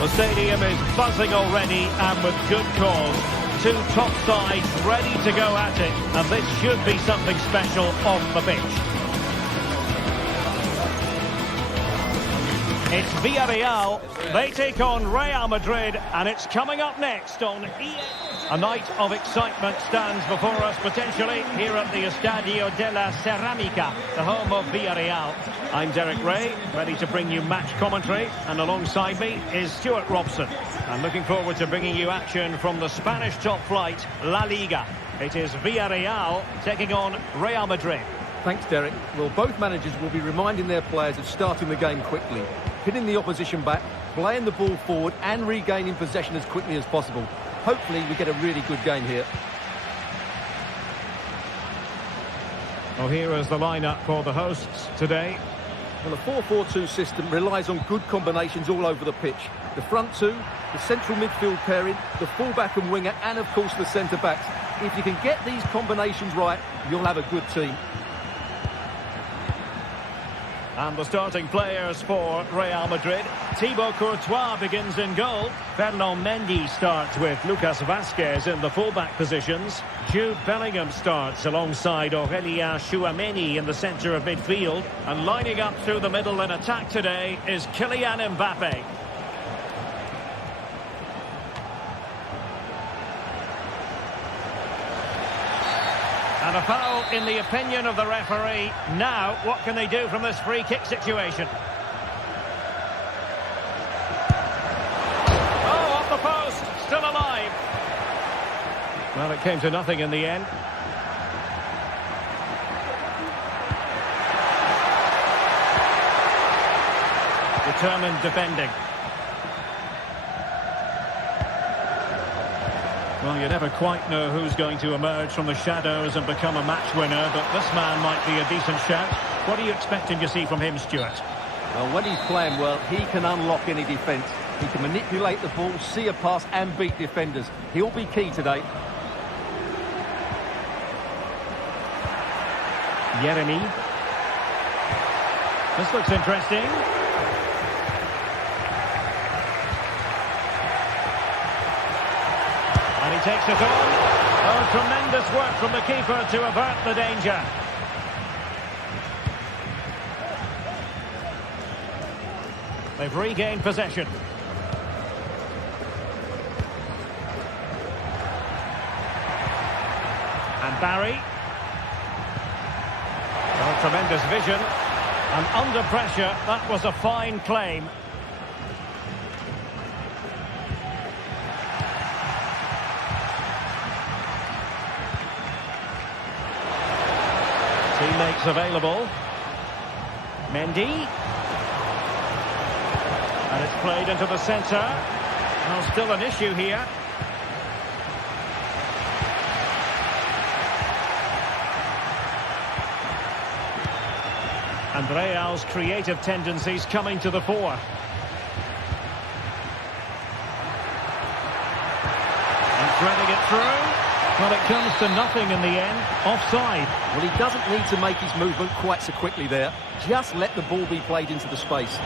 The stadium is buzzing already, and with good cause. Two top sides ready to go at it, and this should be something special off the pitch. It's Villarreal. They take on Real Madrid, and it's coming up next on EA. A night of excitement stands before us potentially here at the Estadio de la Ceramica, the home of Villarreal. I'm Derek Ray, ready to bring you match commentary, and alongside me is Stuart Robson. I'm looking forward to bringing you action from the Spanish top flight, La Liga. It is Villarreal taking on Real Madrid. Thanks, Derek. Well, both managers will be reminding their players of starting the game quickly, hitting the opposition back, playing the ball forward and regaining possession as quickly as possible. Hopefully we get a really good game here. Well, here is the lineup for the hosts today. Well, the 4-4-2 system relies on good combinations all over the pitch. The front two, the central midfield pairing, the fullback and winger, and of course the centre-backs. If you can get these combinations right, you'll have a good team. And the starting players for Real Madrid. Thibaut Courtois begins in goal. Ferland Mendy starts with Lucas Vazquez in the fullback positions. Jude Bellingham starts alongside Aurélien Tchouameni in the centre of midfield. And lining up through the middle in attack today is Kylian Mbappe. And a foul in the opinion of the referee. Now, what can they do from this free kick situation? Oh, off the post, still alive. Well, it came to nothing in the end. Determined defending. Well, you never quite know who's going to emerge from the shadows and become a match winner, but this man might be a decent shout. What are you expecting to see from him, Stuart? Well, when he's playing well, he can unlock any defence. He can manipulate the ball, see a pass and beat defenders. He'll be key today. Yeremy. This looks interesting. And he takes it on. Oh, tremendous work from the keeper to avert the danger. They've regained possession. And Barry. Oh, tremendous vision. And under pressure, that was a fine claim. Teammates available. Mendy. And it's played into the centre. Well, still an issue here. And Real's creative tendencies coming to the fore. And threading it through. Well, it comes to nothing in the end. Offside. Well, he doesn't need to make his movement quite so quickly there. Just let the ball be played into the space.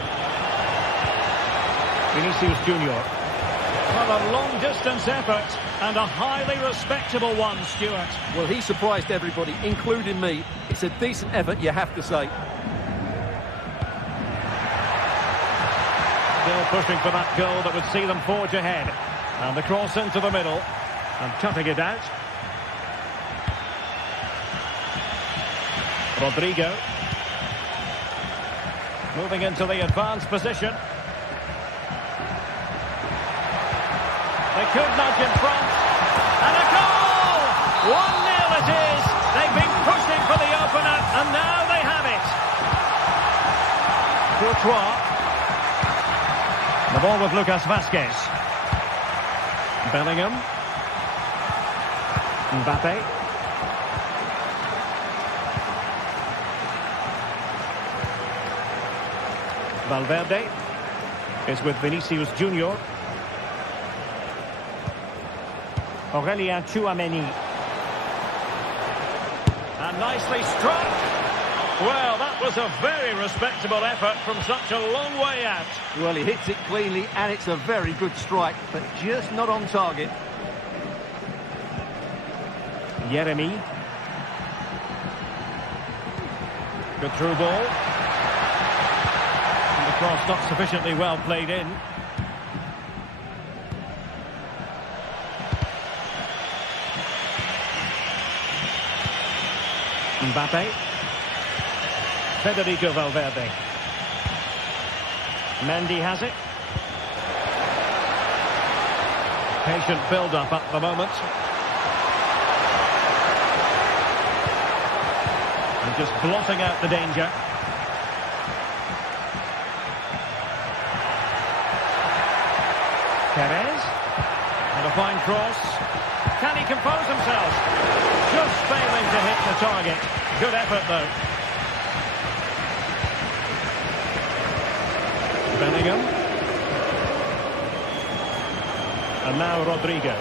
Vinicius Junior. Well, a long-distance effort and a highly respectable one, Stuart. Well, he surprised everybody, including me. It's a decent effort, you have to say. Still pushing for that goal that would see them forge ahead. And the cross into the middle. And cutting it out. Rodrigo. Moving into the advanced position. They could nudge in front. And a goal! 1-0 it is. They've been pushing for the opener, and now they have it. Courtois. The ball with Lucas Vazquez. Bellingham. Mbappe. Valverde is with Vinicius Junior. Aurélien Tchouameni. And nicely struck. Well, that was a very respectable effort from such a long way out. Well, he hits it cleanly, and it's a very good strike, but just not on target. Jeremy. Good through ball. And the cross not sufficiently well played in. Mbappe. Federico Valverde. Mendy has it. Patient build-up at the moment. And just blotting out the danger. Perez. And a fine cross. Can he compose himself? Just failing to hit the target. Good effort, though. Bellingham. And now Rodrigo.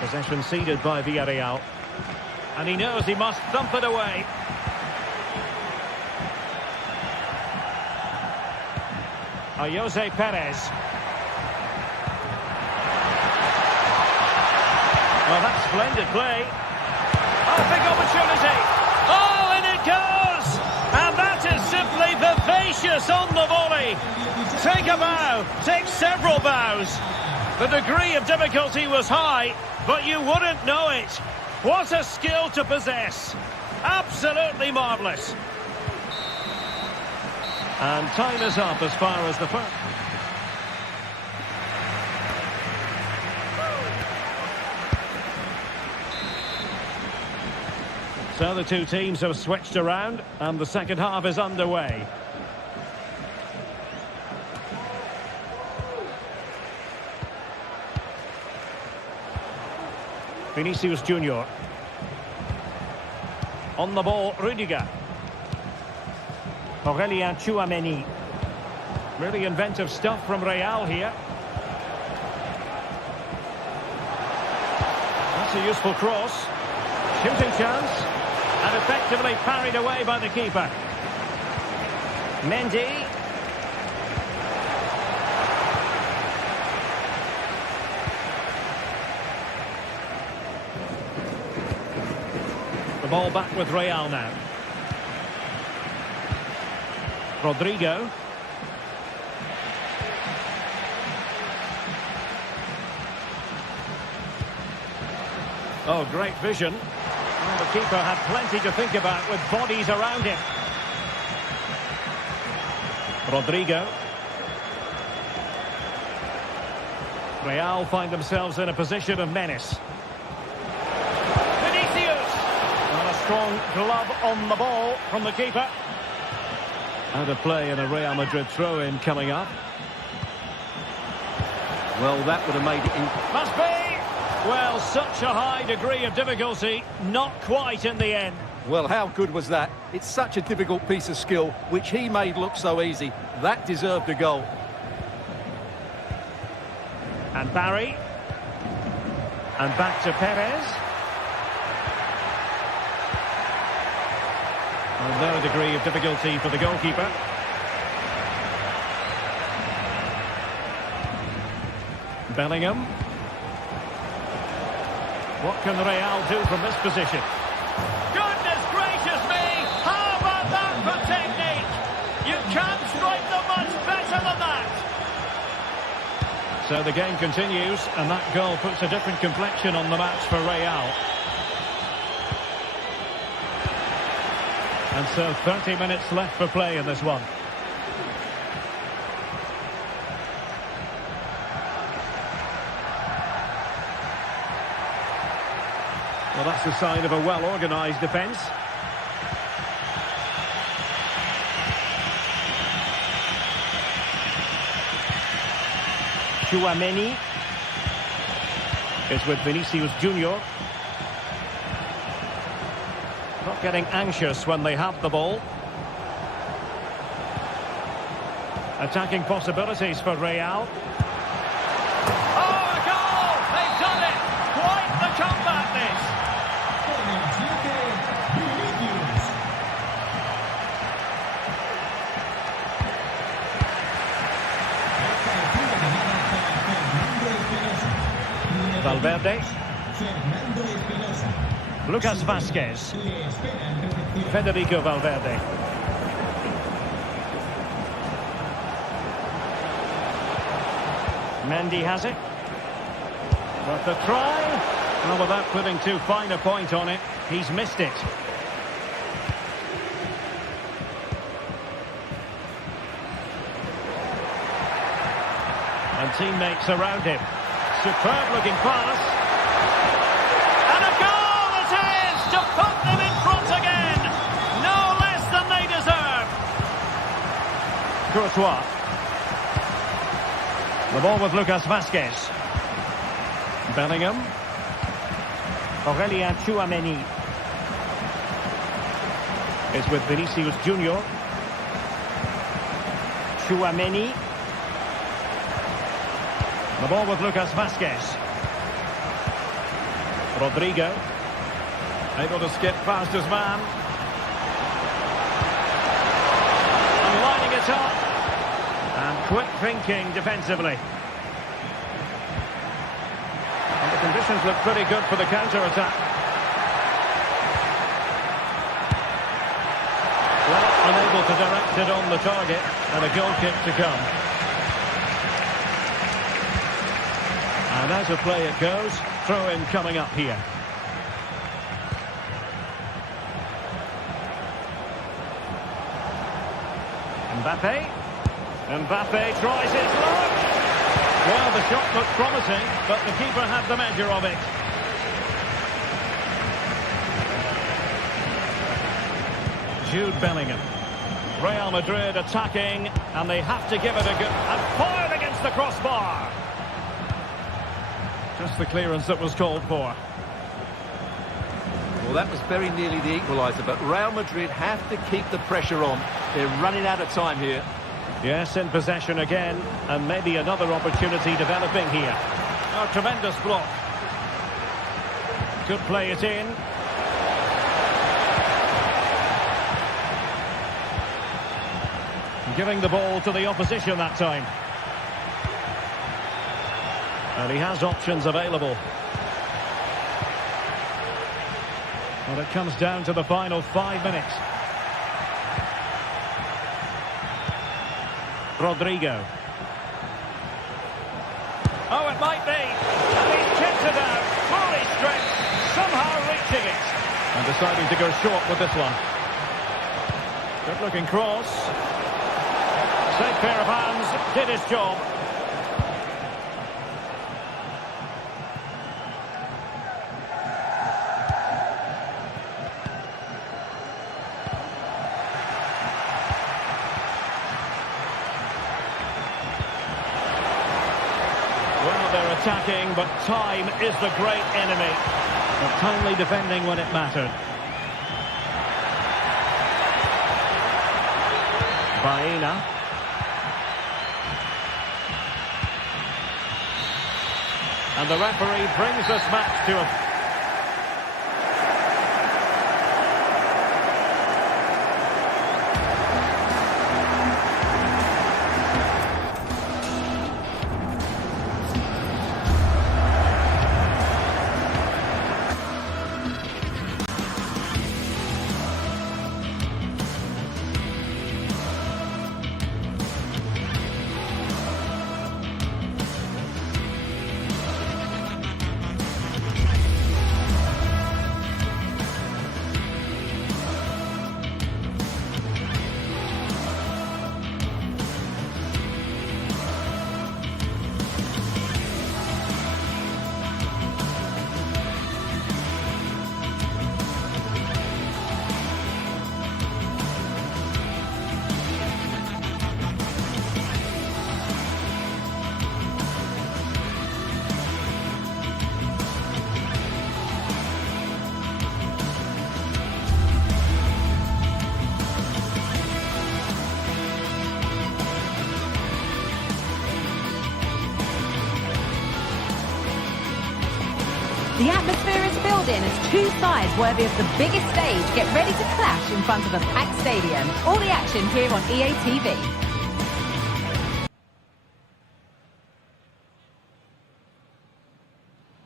Possession ceded by Villarreal. And he knows he must thump it away. Jose Perez. Well, that's splendid play. Oh, big opportunity. Oh, in it goes! And that is simply vivacious on the volley. Take a bow, take several bows. The degree of difficulty was high, but you wouldn't know it. What a skill to possess. Absolutely marvellous. And time is up as far as the first. So the two teams have switched around and the second half is underway. Vinicius Junior. On the ball, Rüdiger. Aurélien Tchouaméni. Really inventive stuff from Real here. That's a useful cross. Shooting chance. And effectively parried away by the keeper. Mendy. The ball back with Real now. Rodrigo. Oh, great vision. Well, the keeper had plenty to think about with bodies around him. Rodrigo. Real find themselves in a position of menace. Vinicius! And a strong glove on the ball from the keeper. Out of play and a Real Madrid throw-in coming up. Well, that would have made it in. Must be! Well, such a high degree of difficulty, not quite in the end. Well, how good was that? It's such a difficult piece of skill, which he made look so easy. That deserved a goal. And Barry. And back to Perez. And no degree of difficulty for the goalkeeper. Bellingham. What can Real do from this position? Goodness gracious me! How about that for technique? You can't strike them much better than that! So the game continues, and that goal puts a different complexion on the match for Real. And so 30 minutes left for play in this one. Well, that's a sign of a well-organised defence. Tchouaméni is with Vinicius Junior. Not getting anxious when they have the ball. Attacking possibilities for Real. Oh, a goal! They've done it! Quite the comeback, this! Valverde. Lucas Vazquez. Federico Valverde. Mendy has it. But the try, well, without putting too fine a point on it, he's missed it. And teammates around him. Superb looking pass. And a goal it is to put them in front again. No less than they deserve. Courtois. The ball with Lucas Vazquez. Bellingham. Aurelien Tchouameni is with Vinicius Junior. Tchouameni. The ball with Lucas Vazquez. Rodrigo. Able to skip past his man. And lining it up. And quick thinking defensively. And the conditions look pretty good for the counter-attack. Well, unable to direct it on the target. And a goal kick to come. And as a play it goes, throw-in coming up here. Mbappe. Mbappe tries his luck. Well, the shot looked promising, but the keeper had the measure of it. Jude Bellingham. Real Madrid attacking, and they have to give it a go. And fired against the crossbar. Just the clearance that was called for. Well, that was very nearly the equaliser, but Real Madrid have to keep the pressure on. They're running out of time here. Yes, in possession again, and maybe another opportunity developing here. Oh, tremendous block. Could play it in. Giving the ball to the opposition that time. And he has options available. Well, it comes down to the final 5 minutes. Rodrigo. Oh, it might be. And he's kicked it out. Fully strength. Somehow reaching it. And deciding to go short with this one. Good looking cross. Safe pair of hands. Did his job. They're attacking, but time is the great enemy. But timely defending when it mattered. Baena. And the referee brings this match to a... The atmosphere is building as two sides worthy of the biggest stage get ready to clash in front of a packed stadium. All the action here on EA TV.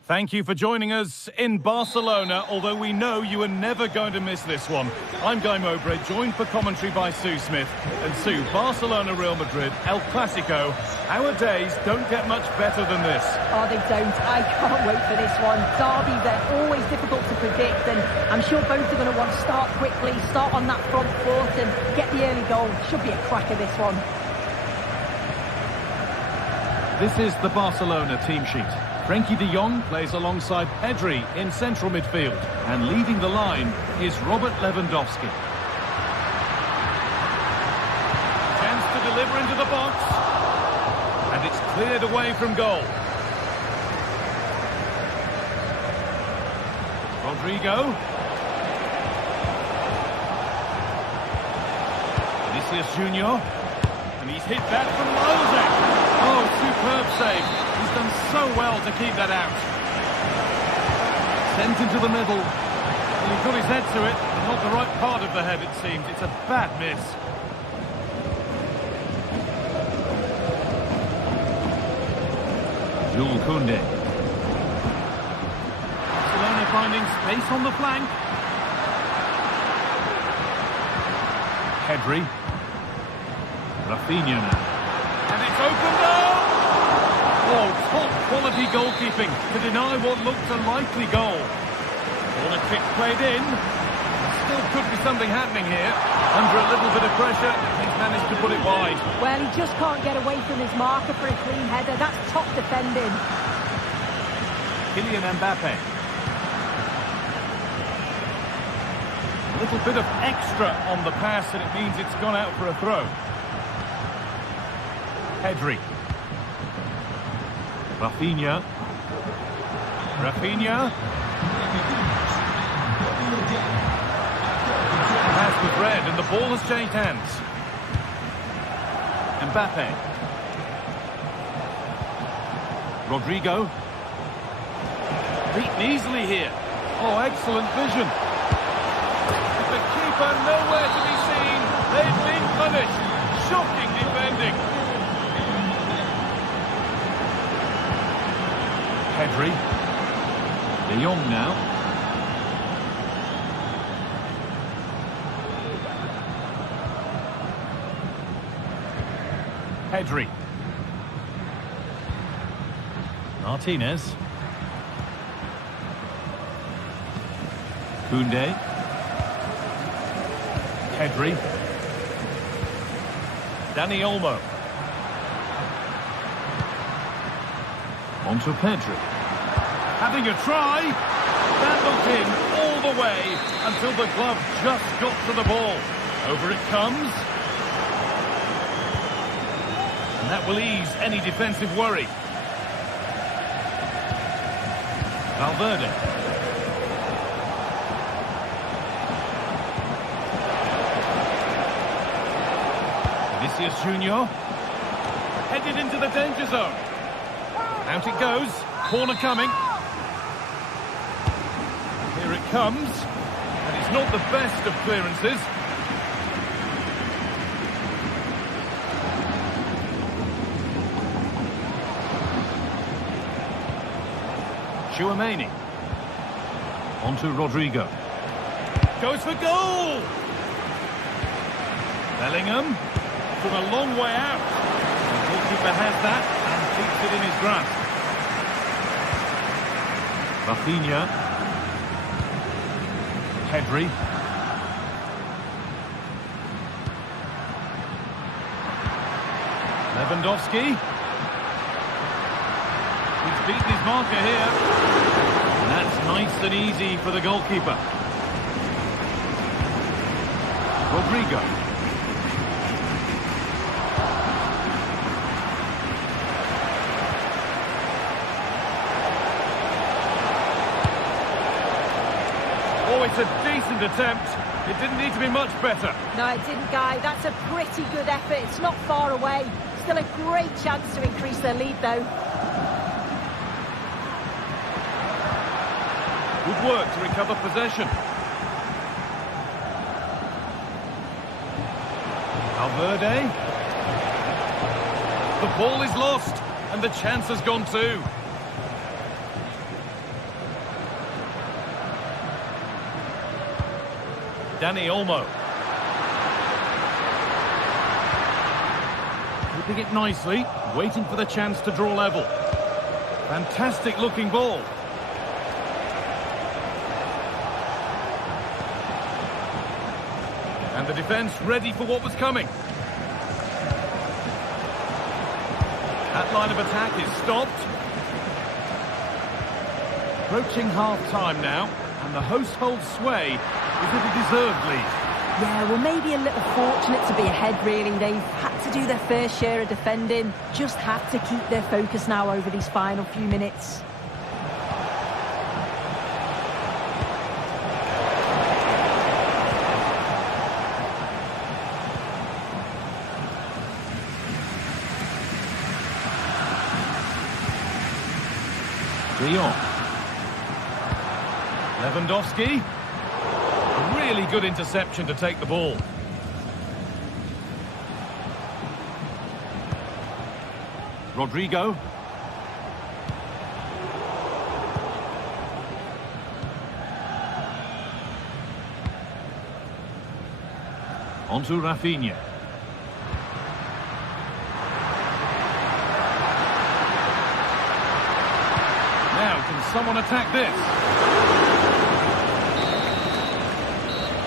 Thank you for joining us in Barcelona, although we know you are never going to miss this one. I'm Guy Mowbray, joined for commentary by Sue Smith. And Sue, Barcelona, Real Madrid, El Clasico. Our days don't get much better than this. Oh, they don't. I can't wait for this one. Derbies are always difficult to predict, and I'm sure both are going to want to start quickly, start on that front foot and get the early goal. Should be a cracker, this one. This is the Barcelona team sheet. Frenkie de Jong plays alongside Pedri in central midfield. And leading the line is Robert Lewandowski. Chance to deliver into the box. And it's cleared away from goal. Rodrigo. Vinicius Junior. And he's hit that from Lozak. Oh, superb save. He's done so well to keep that out. Sent into the middle. Well, he got his head to it, but not the right part of the head, it seems. It's a bad miss. Jules Koundé. Barcelona finding space on the flank. Pedri. Rafinha now. And it's opened up! Oh, top quality goalkeeping to deny what looked a likely goal. Corner kick played in. Still could be something happening here. Under a little bit of pressure, he's managed to put it wide. Well, he just can't get away from his marker for a clean header. That's top defending. Kylian Mbappe. A little bit of extra on the pass, and it means it's gone out for a throw. Pedri. Rafinha. Pass was red and the ball has changed hands. Mbappe. Rodrigo. Beaten easily here. Oh, excellent vision. The keeper nowhere to be seen. They've been punished. Shocking defending. Pedri. De Jong now. Pedri. Martinez. Koundé. Pedri. Dani Olmo. On to Pedri. Having a try. That looked in all the way until the glove just got to the ball. Over it comes. And that will ease any defensive worry. Valverde. Vinicius Junior. Headed into the danger zone. Out it goes. Corner coming. Here it comes. And it's not the best of clearances. Chouameni. On to Rodrigo. Goes for goal! Bellingham. From a long way out. The goalkeeper has that and keeps it in his grasp. Rafinha. Pedri. Lewandowski. He's beaten his marker here. And that's nice and easy for the goalkeeper. Rodrigo. Oh, it's a decent attempt. It didn't need to be much better. No, it didn't, Guy. That's a pretty good effort. It's not far away. Still a great chance to increase their lead, though. Good work to recover possession. Valverde. The ball is lost, and the chance has gone too. Dani Olmo. Keeping it nicely, waiting for the chance to draw level. Fantastic looking ball. And the defence ready for what was coming. That line of attack is stopped. Approaching half-time now, and the hosts hold sway with a deserved lead. Yeah, well, maybe a little fortunate to be ahead, really. They've had to do their fair share of defending. Just have to keep their focus now over these final few minutes. De Jong. Lewandowski. Really good interception to take the ball. Rodrigo. On to Rafinha. Now, can someone attack this?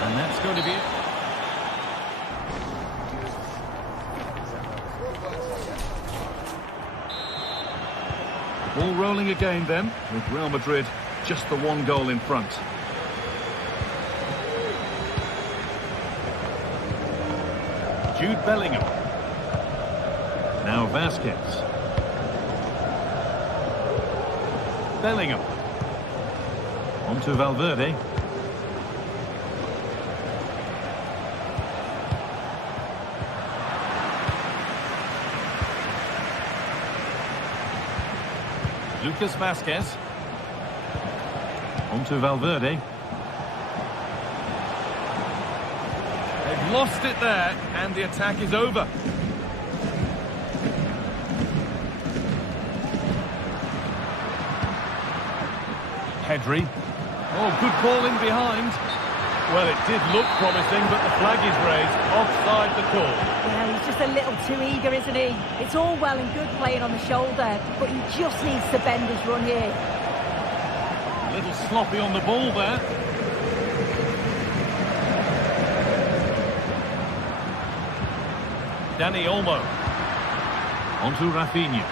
And that's going to be it. Ball rolling again then, with Real Madrid just the one goal in front. Jude Bellingham. Now Vasquez. Bellingham. On to Valverde. Lucas Vasquez. On to Valverde. They've lost it there, and the attack is over. Pedri. Oh, good ball in behind. Well, it did look promising, but the flag is raised. Offside the call. Yeah, he's just a little too eager, isn't he? It's all well and good playing on the shoulder, but he just needs to bend his run here. A little sloppy on the ball there. Dani Olmo. On to Rafinha.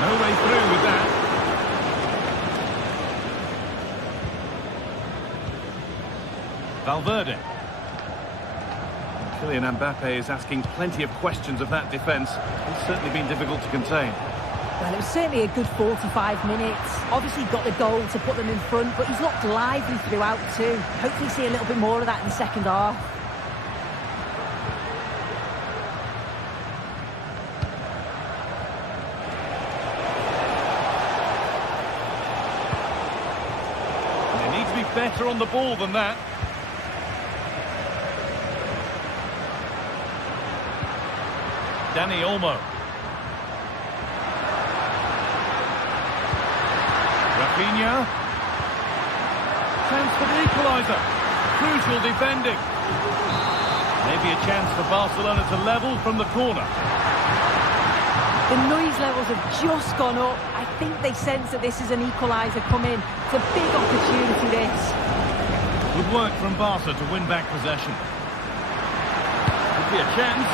No way through with that. Valverde. Kylian Mbappe is asking plenty of questions of that defence. It's certainly been difficult to contain. Well, it was certainly a good 45 minutes. Obviously got the goal to put them in front, but he's looked lively throughout too. Hopefully see a little bit more of that in the second half. And they need to be better on the ball than that. Dani Olmo. Rafinha. Chance for the equaliser. Crucial defending. Maybe a chance for Barcelona to level from the corner. The noise levels have just gone up. I think they sense that this is an equaliser coming. It's a big opportunity, this. Good work from Barca to win back possession. Could be a chance.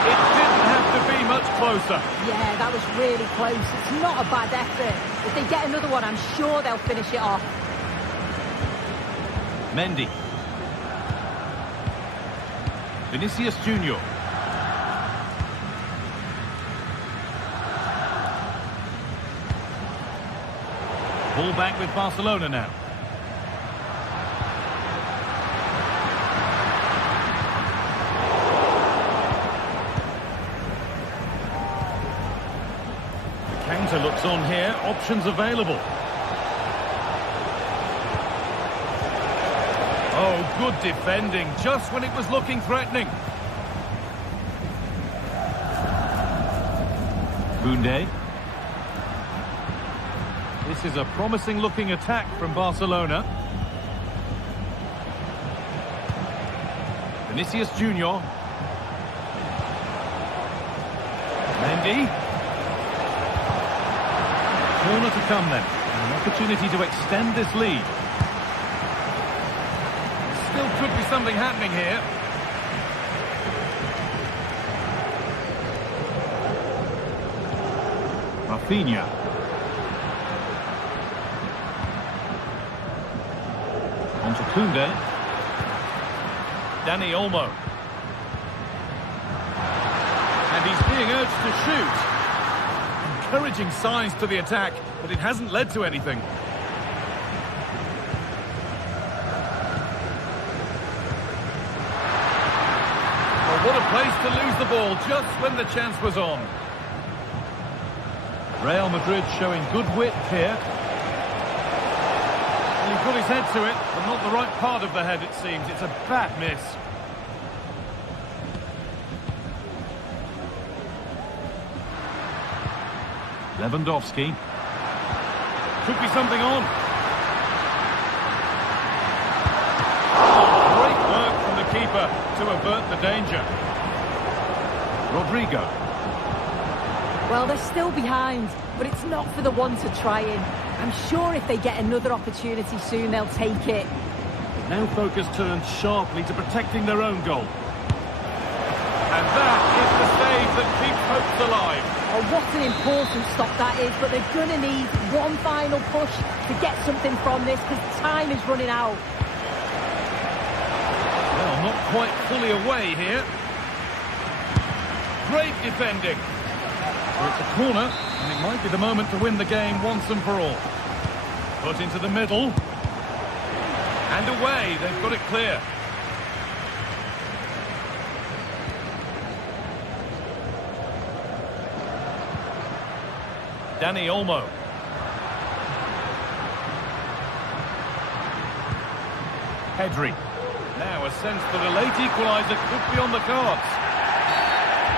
It didn't have to be much closer. Yeah, that was really close. It's not a bad effort. If they get another one, I'm sure they'll finish it off. Mendy. Vinicius Junior. Ball back with Barcelona now. Counter looks on here, options available. Oh, good defending, just when it was looking threatening. Koundé. This is a promising looking attack from Barcelona. Vinicius Junior. Mendy. Corner to come then. An opportunity to extend this lead. Still could be something happening here. Rafinha. On to Koundé. Dani Olmo. And he's being urged to shoot. Encouraging signs to the attack, but it hasn't led to anything. Well, what a place to lose the ball just when the chance was on. Real Madrid showing good width here. Well, he put his head to it, but not the right part of the head, it seems. It's a bad miss. Lewandowski. Could be something on. Oh, great work from the keeper to avert the danger. Rodrigo. Well, they're still behind, but it's not for the want of trying. I'm sure if they get another opportunity soon, they'll take it. Now focus turns sharply to protecting their own goal. And that is the save that keeps hopes alive. Oh, what an important stop that is, but they're going to need one final push to get something from this because time is running out. Well, not quite fully away here. Great defending. So it's a corner, and it might be the moment to win the game once and for all. Put into the middle. And away, they've got it clear. Dani Olmo. Pedri. Now a sense that a late equaliser could be on the cards.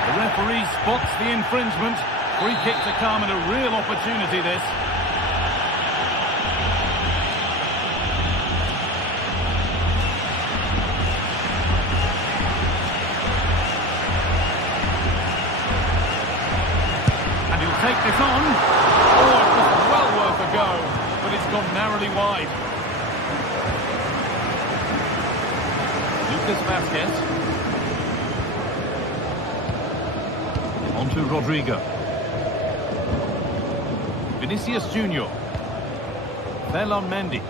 The referee spots the infringement. Free kick to come and a real opportunity this. And he'll take this on. Oh, it was well worth a go, but it's gone narrowly wide. Lucas Vazquez. On to Rodrigo. Vinicius Junior. Mendy.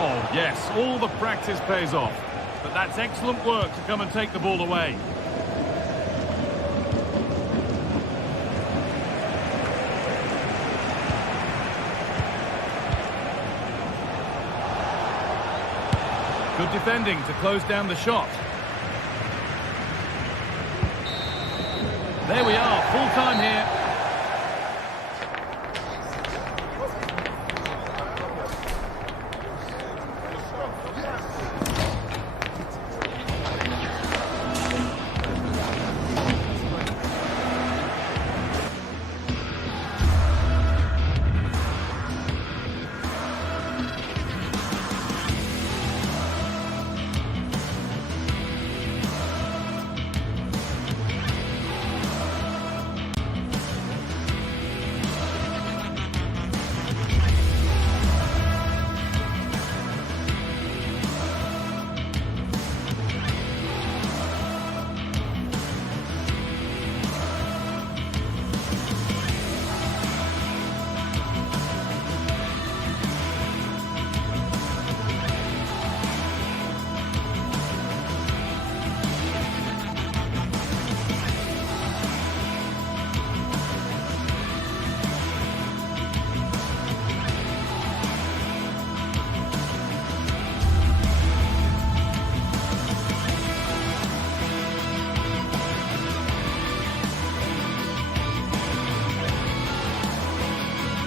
Oh, yes, all the practice pays off. But that's excellent work to come and take the ball away. Good defending to close down the shot. There we are, full time here.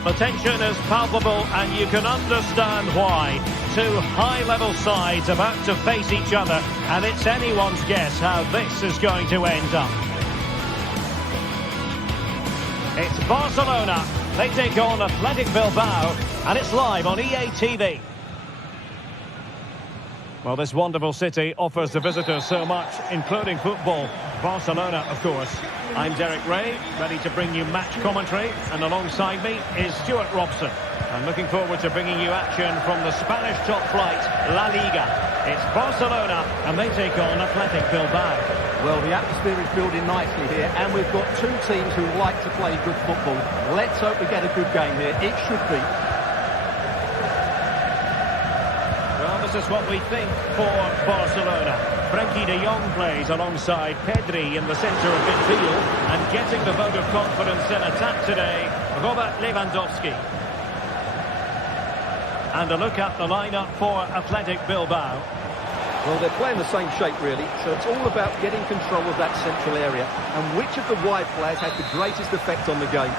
The tension is palpable and you can understand why. Two high-level sides about to face each other, and it's anyone's guess how this is going to end up. It's Barcelona. They take on Atletico Bilbao, and it's live on EA TV. Well, this wonderful city offers the visitors so much, including football. Barcelona, of course. I'm Derek Ray, ready to bring you match commentary, and alongside me is Stuart Robson. I'm looking forward to bringing you action from the Spanish top flight, La Liga. It's Barcelona, and they take on Atletico Bilbao. Well, the atmosphere is building nicely here, and we've got two teams who like to play good football. Let's hope we get a good game here. It should be. Well, this is what we think for Barcelona. Frenkie de Jong plays alongside Pedri in the centre of midfield, and getting the vote of confidence in attack today, Robert Lewandowski. And a look at the lineup for Athletic Bilbao. Well, they're playing the same shape, really, so it's all about getting control of that central area, and which of the wide players has the greatest effect on the game.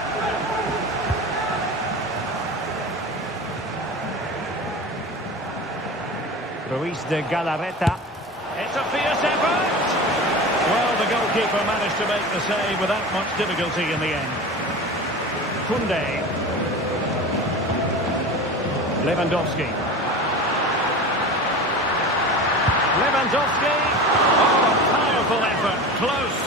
Ruiz de Galarreta. It's a fierce effort! Well, the goalkeeper managed to make the save without much difficulty in the end. Koundé. Lewandowski. Lewandowski. Oh, powerful effort. Close.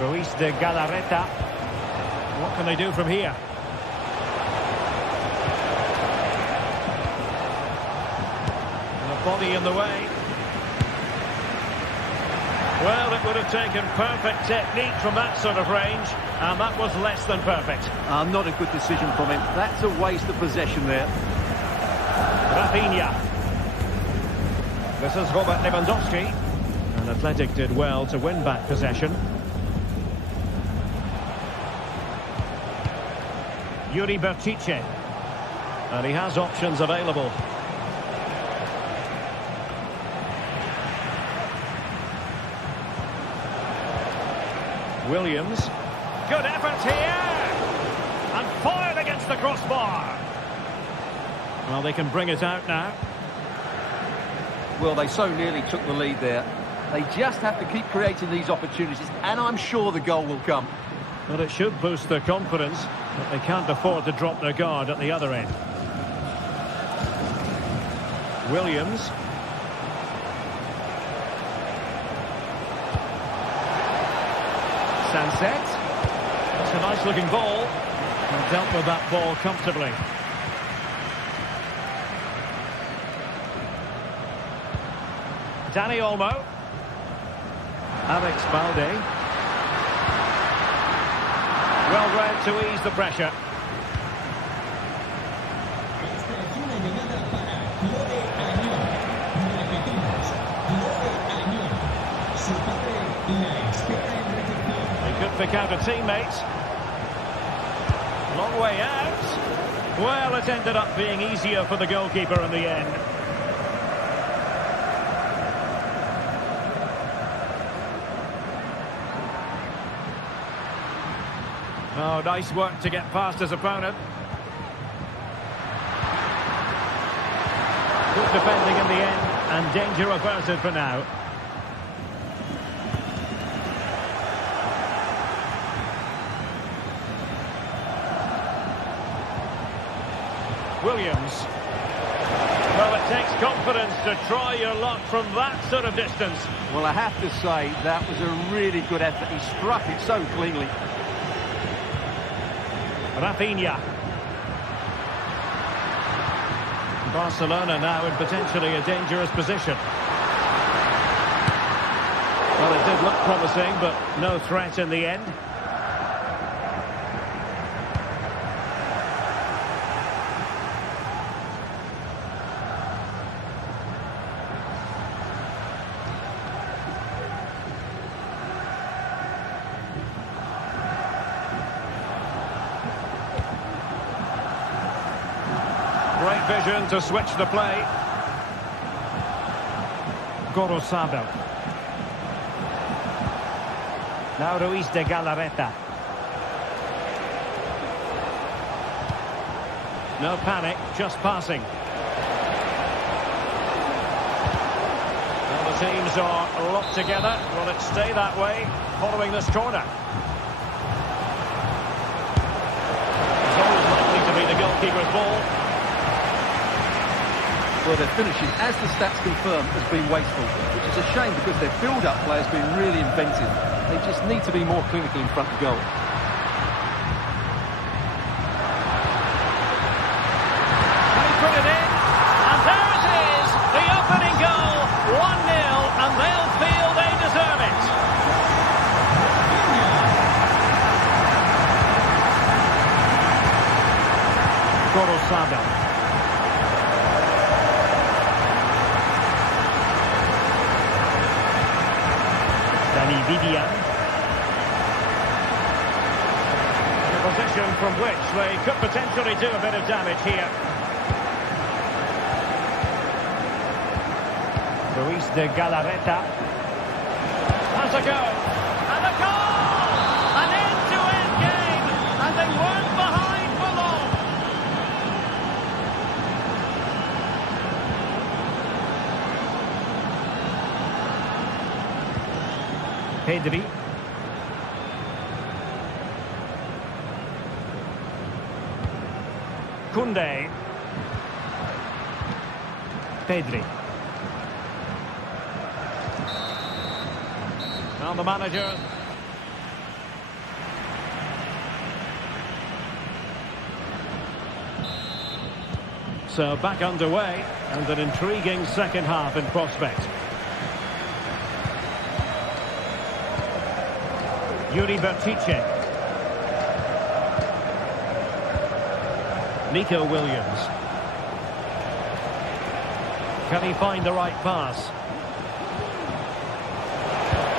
Ruiz de Galarreta. What can they do from here? And a body in the way. Well, it would have taken perfect technique from that sort of range, and that was less than perfect. Not a good decision from him. That's a waste of possession there. Rafinha. This is Robert Lewandowski. And Athletic did well to win back possession. Yuri Berchiche. And he has options available. Williams. Good effort here! And fired against the crossbar. Well, they can bring it out now. Well, they so nearly took the lead there. They just have to keep creating these opportunities, and I'm sure the goal will come. Well, it should boost their confidence, but they can't afford to drop their guard at the other end. Williams. Sunset. That's a nice looking ball. And dealt with that ball comfortably. Dani Olmo. Alex Balde. Well read to ease the pressure. Pick out a teammate. Long way out. Well, it ended up being easier for the goalkeeper in the end. Oh, nice work to get past his opponent. Good defending in the end, and danger averted for now. Williams. Well, it takes confidence to try your luck from that sort of distance. Well, I have to say, that was a really good effort. He struck it so cleanly. Rafinha. Barcelona now in potentially a dangerous position. Well, it did look promising, but no threat in the end. Great vision to switch the play. Gorosabel. Now Ruiz de Galarreta. No panic, just passing. Well, the teams are locked together. Will it stay that way? following this corner. It's always likely to be the goalkeeper's ball. Well, their finishing, as the stats confirm, has been wasteful, which is a shame because their build-up play has been really inventive. They just need to be more clinical in front of goal. Can he put it in? And there it is! The opening goal! 1-0, and they'll feel they deserve it. Borussia. Vidia. In a position from which they could potentially do a bit of damage here. Luis de Galarreta has a go. And a goal! An end-to-end game, and they weren't behind for long. Pedri. Koundé. Pedri. Now the manager. So back underway, and an intriguing second half in prospect. Yuri Bertice. Nico Williams. Can he find the right pass?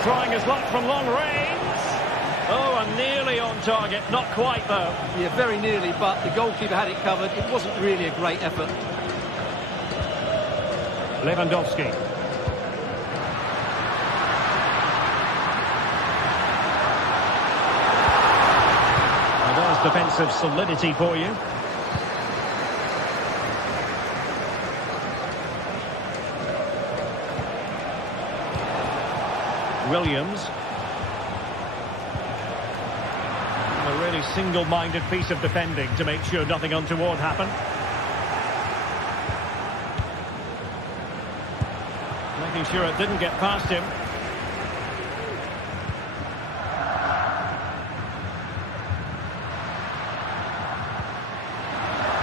Trying his luck from long range. Oh, and nearly on target. Not quite, though. Yeah, very nearly, but the goalkeeper had it covered. It wasn't really a great effort. Lewandowski. Defensive solidity for you. Williams. A really single-minded piece of defending to make sure nothing untoward happened. Making sure it didn't get past him.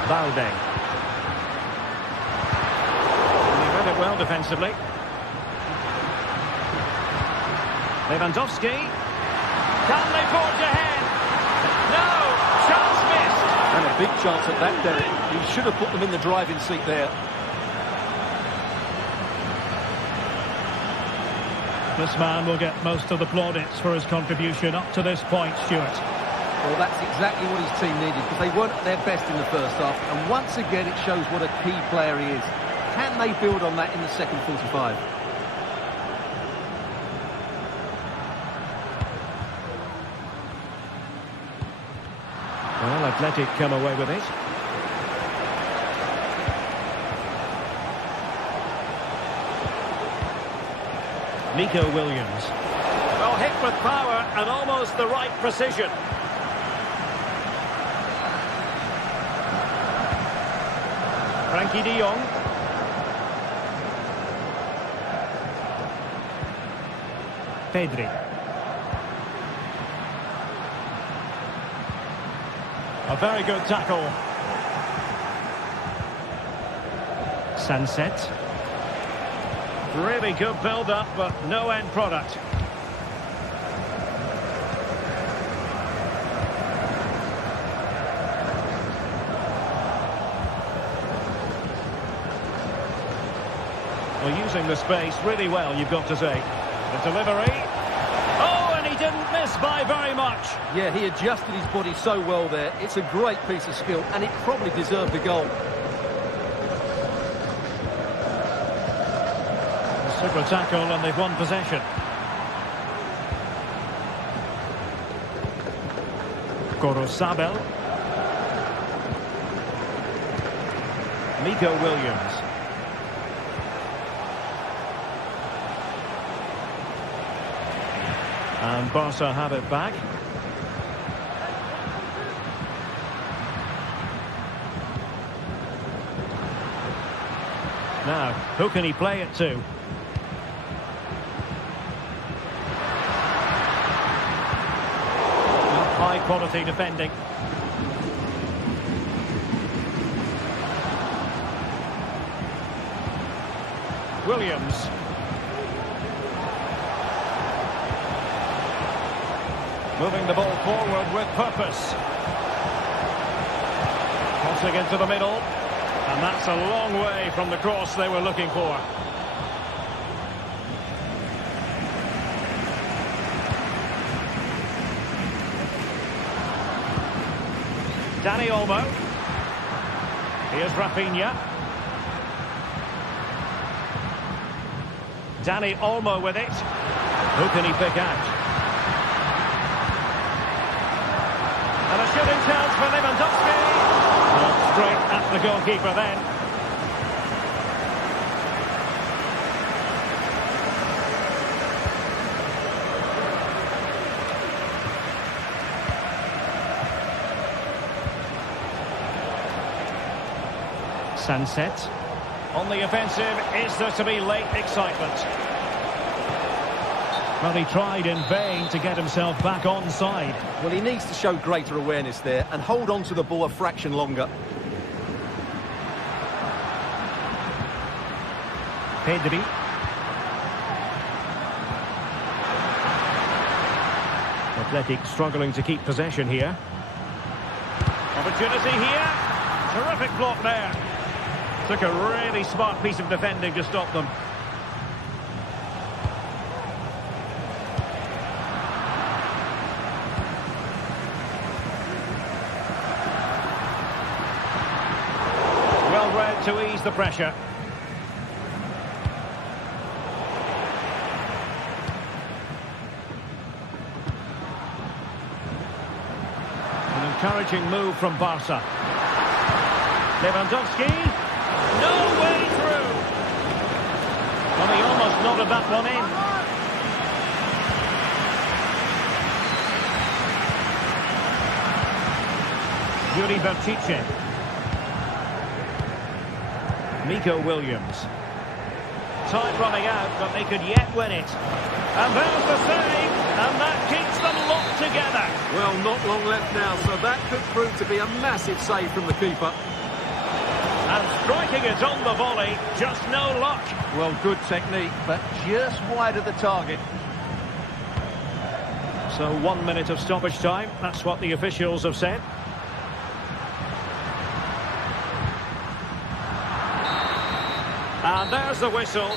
Valde. He read it well defensively. Lewandowski. Can they forge ahead? No! Chance missed! And a big chance at that, Derek. He should have put them in the driving seat there. This man will get most of the plaudits for his contribution up to this point, Stuart. Well, that's exactly what his team needed, because they weren't at their best in the first half, and once again it shows what a key player he is. Can they build on that in the second 45? Well, Athletic come away with it. Nico Williams. Well, hit with power and almost the right precision. Frankie de Jong. Pedri. A very good tackle. Sunset. Really good build-up, but no end product. Well, using the space really well, you've got to say. The delivery. Oh, and he didn't miss by very much. Yeah, he adjusted his body so well there. It's a great piece of skill, and it probably deserved a goal. Super tackle, and they've won possession. Gorosabel. Nico Williams. And Barca have it back. Now, who can he play it to? High quality defending. Williams. Moving the ball forward with purpose. Crossing into the middle. And that's a long way from the cross they were looking for. Dani Olmo. Here's Rafinha. Dani Olmo with it. Who can he pick out? And a shooting chance for Lewandowski. Straight at the goalkeeper then. Sunset. On the offensive, is there to be late excitement? Well, he tried in vain to get himself back onside. Well, he needs to show greater awareness there and hold on to the ball a fraction longer. Pedri. Athletic struggling to keep possession here. Opportunity here. Terrific block there. Took a really smart piece of defending to stop them. Well read to ease the pressure. An encouraging move from Barca. Lewandowski. No way through. Well, he almost nodded that one in. Yuri Bertice. Nico Williams. Time running out, but they could yet win it. And there's the save, and that keeps them locked together. Well, not long left now, so that could prove to be a massive save from the keeper. And striking it on the volley, just no luck. Well, good technique, but just wide of the target. So 1 minute of stoppage time, that's what the officials have said. And there's the whistle.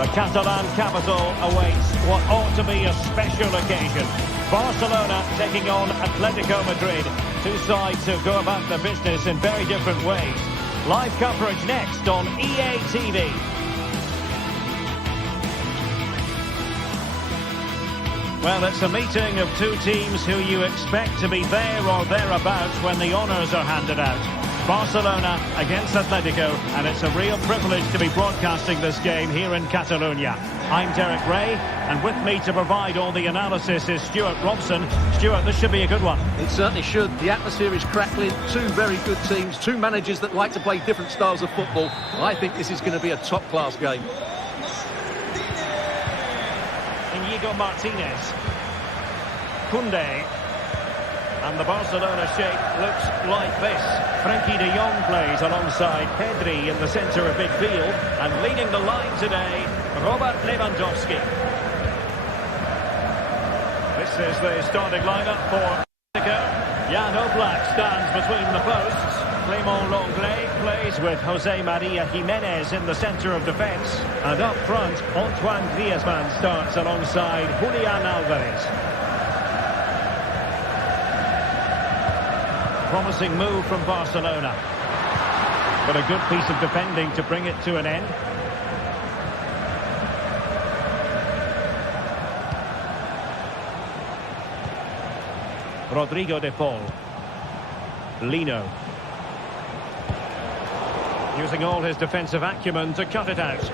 The Catalan capital awaits what ought to be a special occasion. Barcelona taking on Atletico Madrid. Two sides who go about their business in very different ways. Live coverage next on EA TV. Well, it's a meeting of two teams who you expect to be there or thereabouts when the honours are handed out. Barcelona against Atletico, and it's a real privilege to be broadcasting this game here in Catalonia. I'm Derek Ray, and with me to provide all the analysis is Stuart Robson. Stuart, this should be a good one. It certainly should. The atmosphere is crackling. Two very good teams, two managers that like to play different styles of football. I think this is going to be a top-class game. Inigo Martinez. Koundé. And the Barcelona shape looks like this. Frenkie de Jong plays alongside Pedri in the centre of midfield. And leading the line today, Robert Lewandowski. This is the starting lineup for Atletico. Jan Oblak stands between the posts. Clément Lenglet plays with Jose Maria Jimenez in the centre of defence. And up front, Antoine Griezmann starts alongside Julian Alvarez. Promising move from Barcelona. But a good piece of defending to bring it to an end. Rodrigo de Paul. Lino. Using all his defensive acumen to cut it out.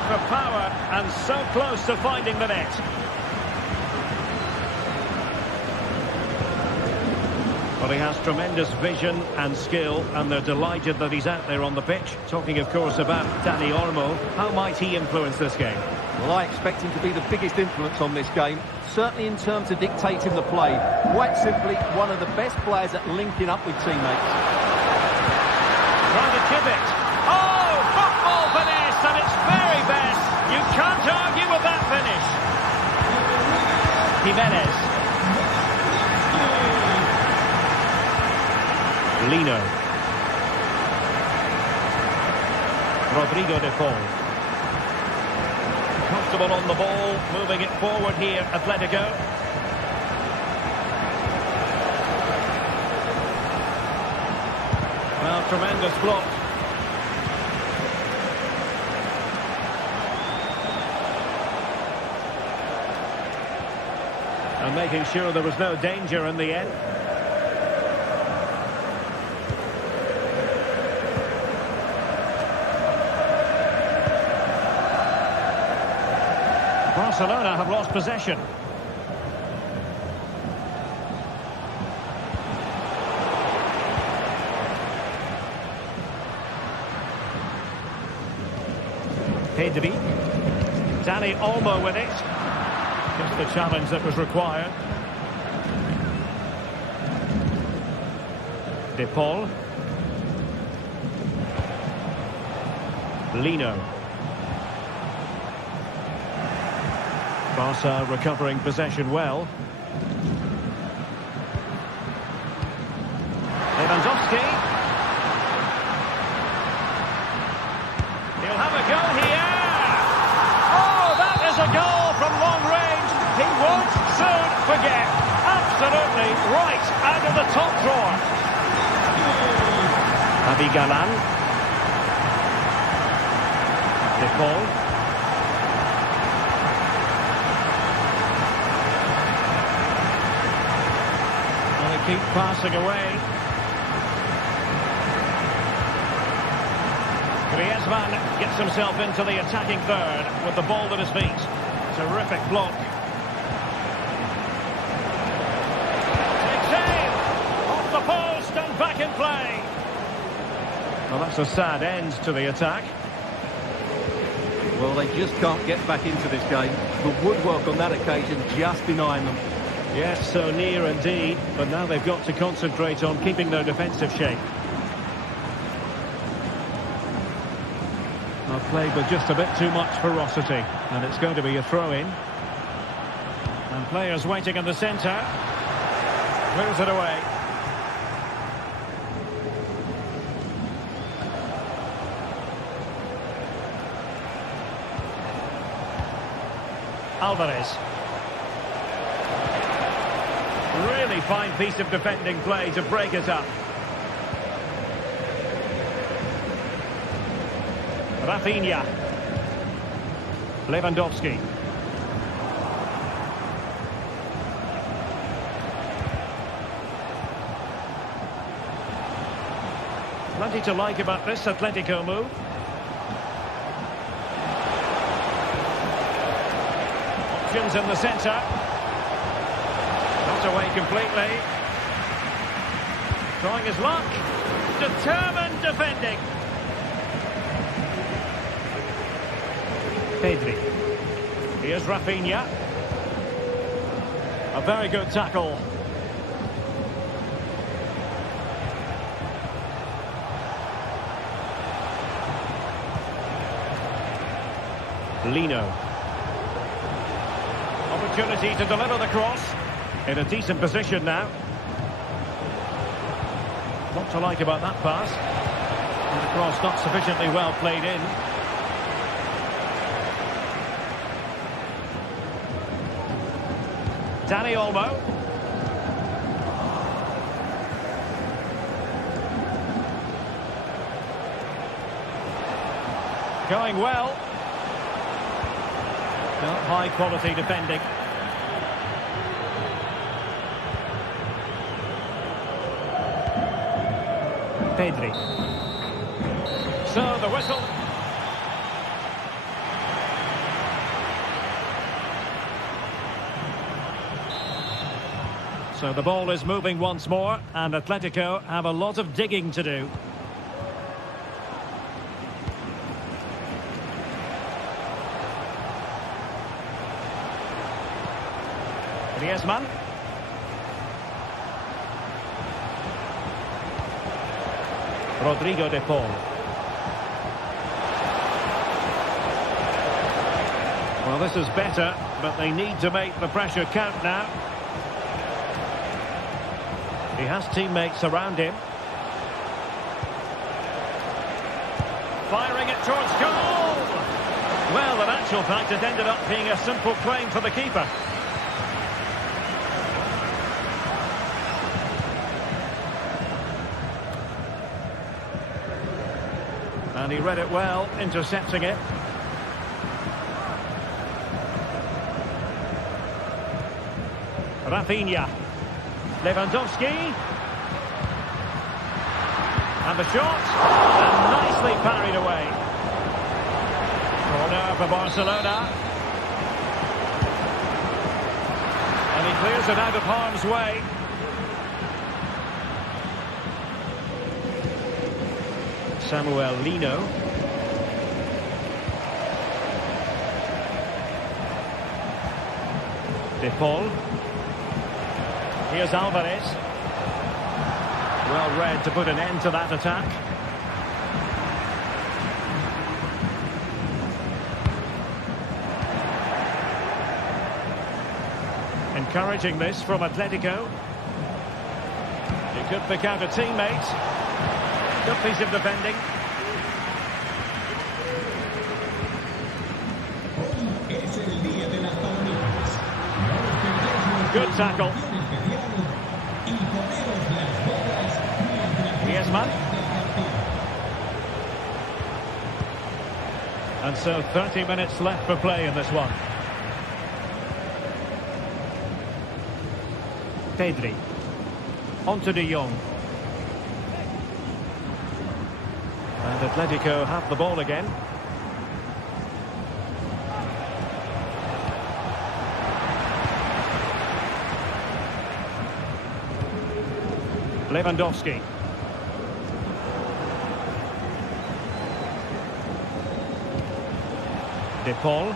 For power and so close to finding the net. Well, he has tremendous vision and skill, and they're delighted that he's out there on the pitch. Talking, of course, about Dani Olmo. How might he influence this game? Well, I expect him to be the biggest influence on this game, certainly in terms of dictating the play. Quite simply, one of the best players at linking up with teammates. Trying to chip it. Oh, football finesse, and it's very best. You can't argue with that finish. Jimenez. Lino. Rodrigo de Paul. Comfortable on the ball, moving it forward here, Atletico. Well, tremendous block. And making sure there was no danger in the end. Barcelona have lost possession. Pedri. Dani Olmo with it. Just the challenge that was required. De Paul. Lino. Barca recovering possession well. Lewandowski. He'll have a go here. Oh, that is a goal from long range. He won't soon forget. Absolutely right out of the top drawer. Galan. De Paul. And they keep passing away. Griezmann gets himself into the attacking third with the ball at his feet. Terrific block. Takes aim. Off the post and back in play. Well, that's a sad end to the attack. Well, they just can't get back into this game. The woodwork on that occasion just denying them. Yes, so near indeed, but now they've got to concentrate on keeping their defensive shape. Well, played with just a bit too much ferocity, and it's going to be a throw-in. And players waiting in the centre. Clears it away. Alvarez. Really fine piece of defending play to break it up. Rafinha. Lewandowski. Plenty to like about this Atletico move. Options in the centre. Not away completely. Trying his luck. Determined defending. Pedri. Here's Rafinha. A very good tackle. Lino. Opportunity to deliver the cross. In a decent position now. Not to like about that pass. And the cross not sufficiently well played in. Dani Olmo. Going well. Not high quality defending. Pedri. So the whistle. So the ball is moving once more, and Atletico have a lot of digging to do. Griezmann. Rodrigo de Paul. Well, this is better, but they need to make the pressure count now. He has teammates around him. Firing it towards goal! Well, in actual fact, it ended up being a simple claim for the keeper. And he read it well, intercepting it. Rafinha. Lewandowski. And the shot. And nicely parried away. Corner for Barcelona. And he clears it out of harm's way. Samuel Lino. De Paul. Here's Alvarez. Well read to put an end to that attack. Encouraging this from Atletico. He could pick out a teammate. Good piece of defending. Good tackle. Griezmann. And so 30 minutes left for play in this one. Pedri. On to De Jong. And Atletico have the ball again. Lewandowski. De Paul.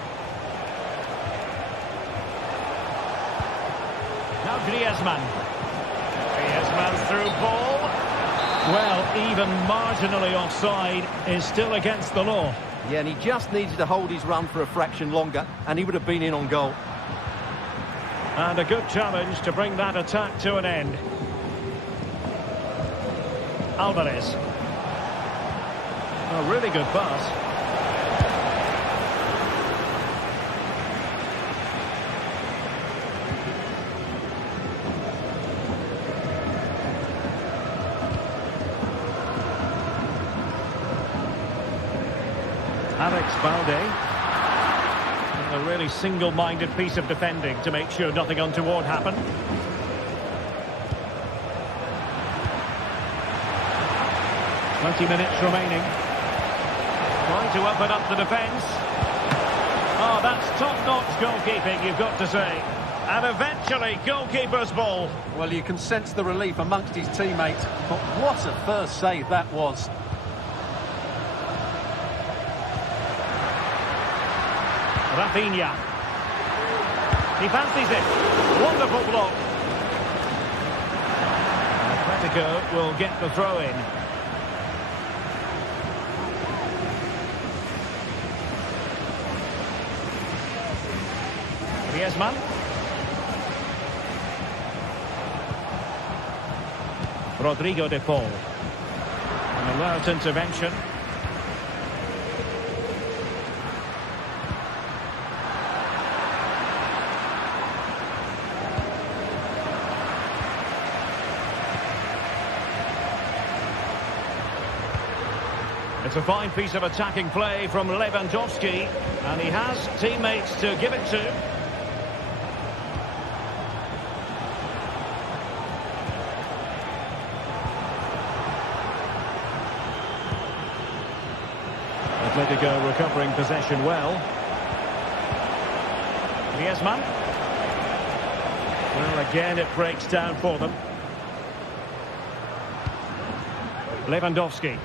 Now Griezmann. Griezmann's through ball. Well, even marginally offside is still against the law. Yeah, and he just needed to hold his run for a fraction longer, and he would have been in on goal. And a good challenge to bring that attack to an end. Alvarez. A really good pass. Alex Balde. really single-minded piece of defending to make sure nothing untoward happened. "20 minutes remaining. Trying to open up the defence. Oh, that's top-notch goalkeeping, you've got to say. And eventually, goalkeeper's ball. Well, you can sense the relief amongst his teammates, but what a first save that was. Rafinha. He fancies it. Wonderful block. Atletico will get the throw-in. Griezmann. Rodrigo de Paul. An alert intervention. It's a fine piece of attacking play from Lewandowski, and he has teammates to give it to. Atletico recovering possession well. Griezmann. Well, again it breaks down for them. Lewandowski.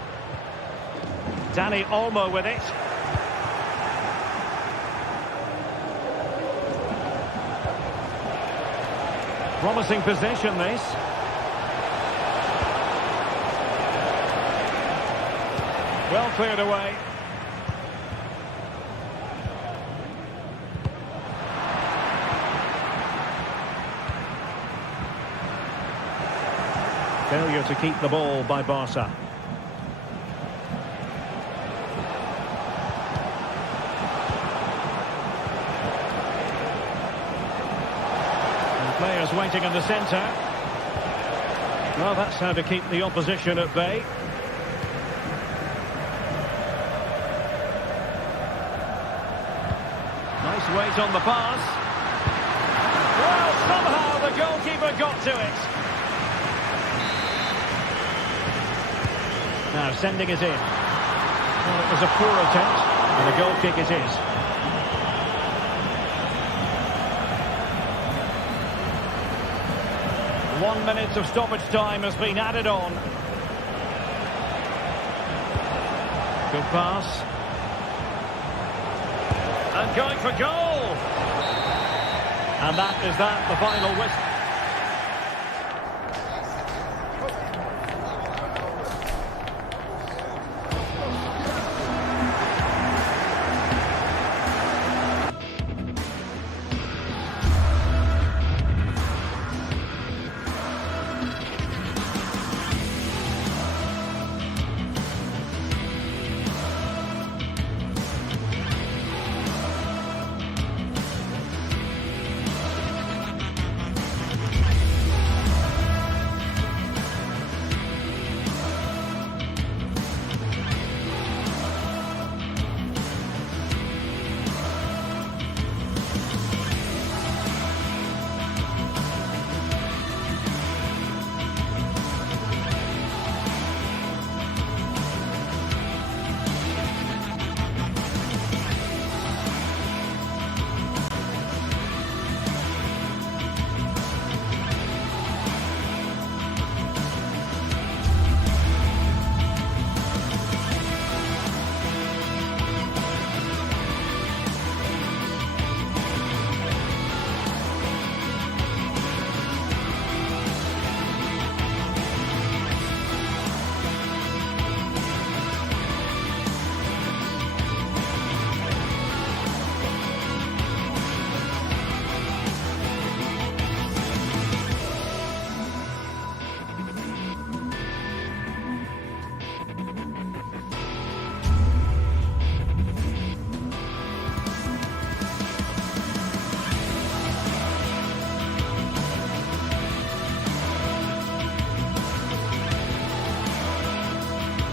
Dani Olmo with it. Promising possession, this. Well cleared away. Failure to keep the ball by Barca. Players waiting in the centre. Well, that's how to keep the opposition at bay. Nice weight on the pass. Well, somehow the goalkeeper got to it. Now sending it in. Well, it was a poor attempt, and a goal kick it is. One minute of stoppage time has been added on. Good pass. And going for goal. And that is the final whistle.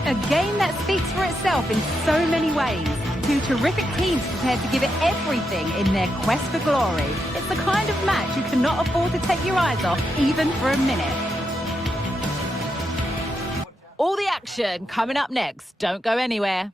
A game that speaks for itself in so many ways. Two terrific teams prepared to give it everything in their quest for glory. It's the kind of match you cannot afford to take your eyes off, even for a minute. All the action coming up next. Don't go anywhere.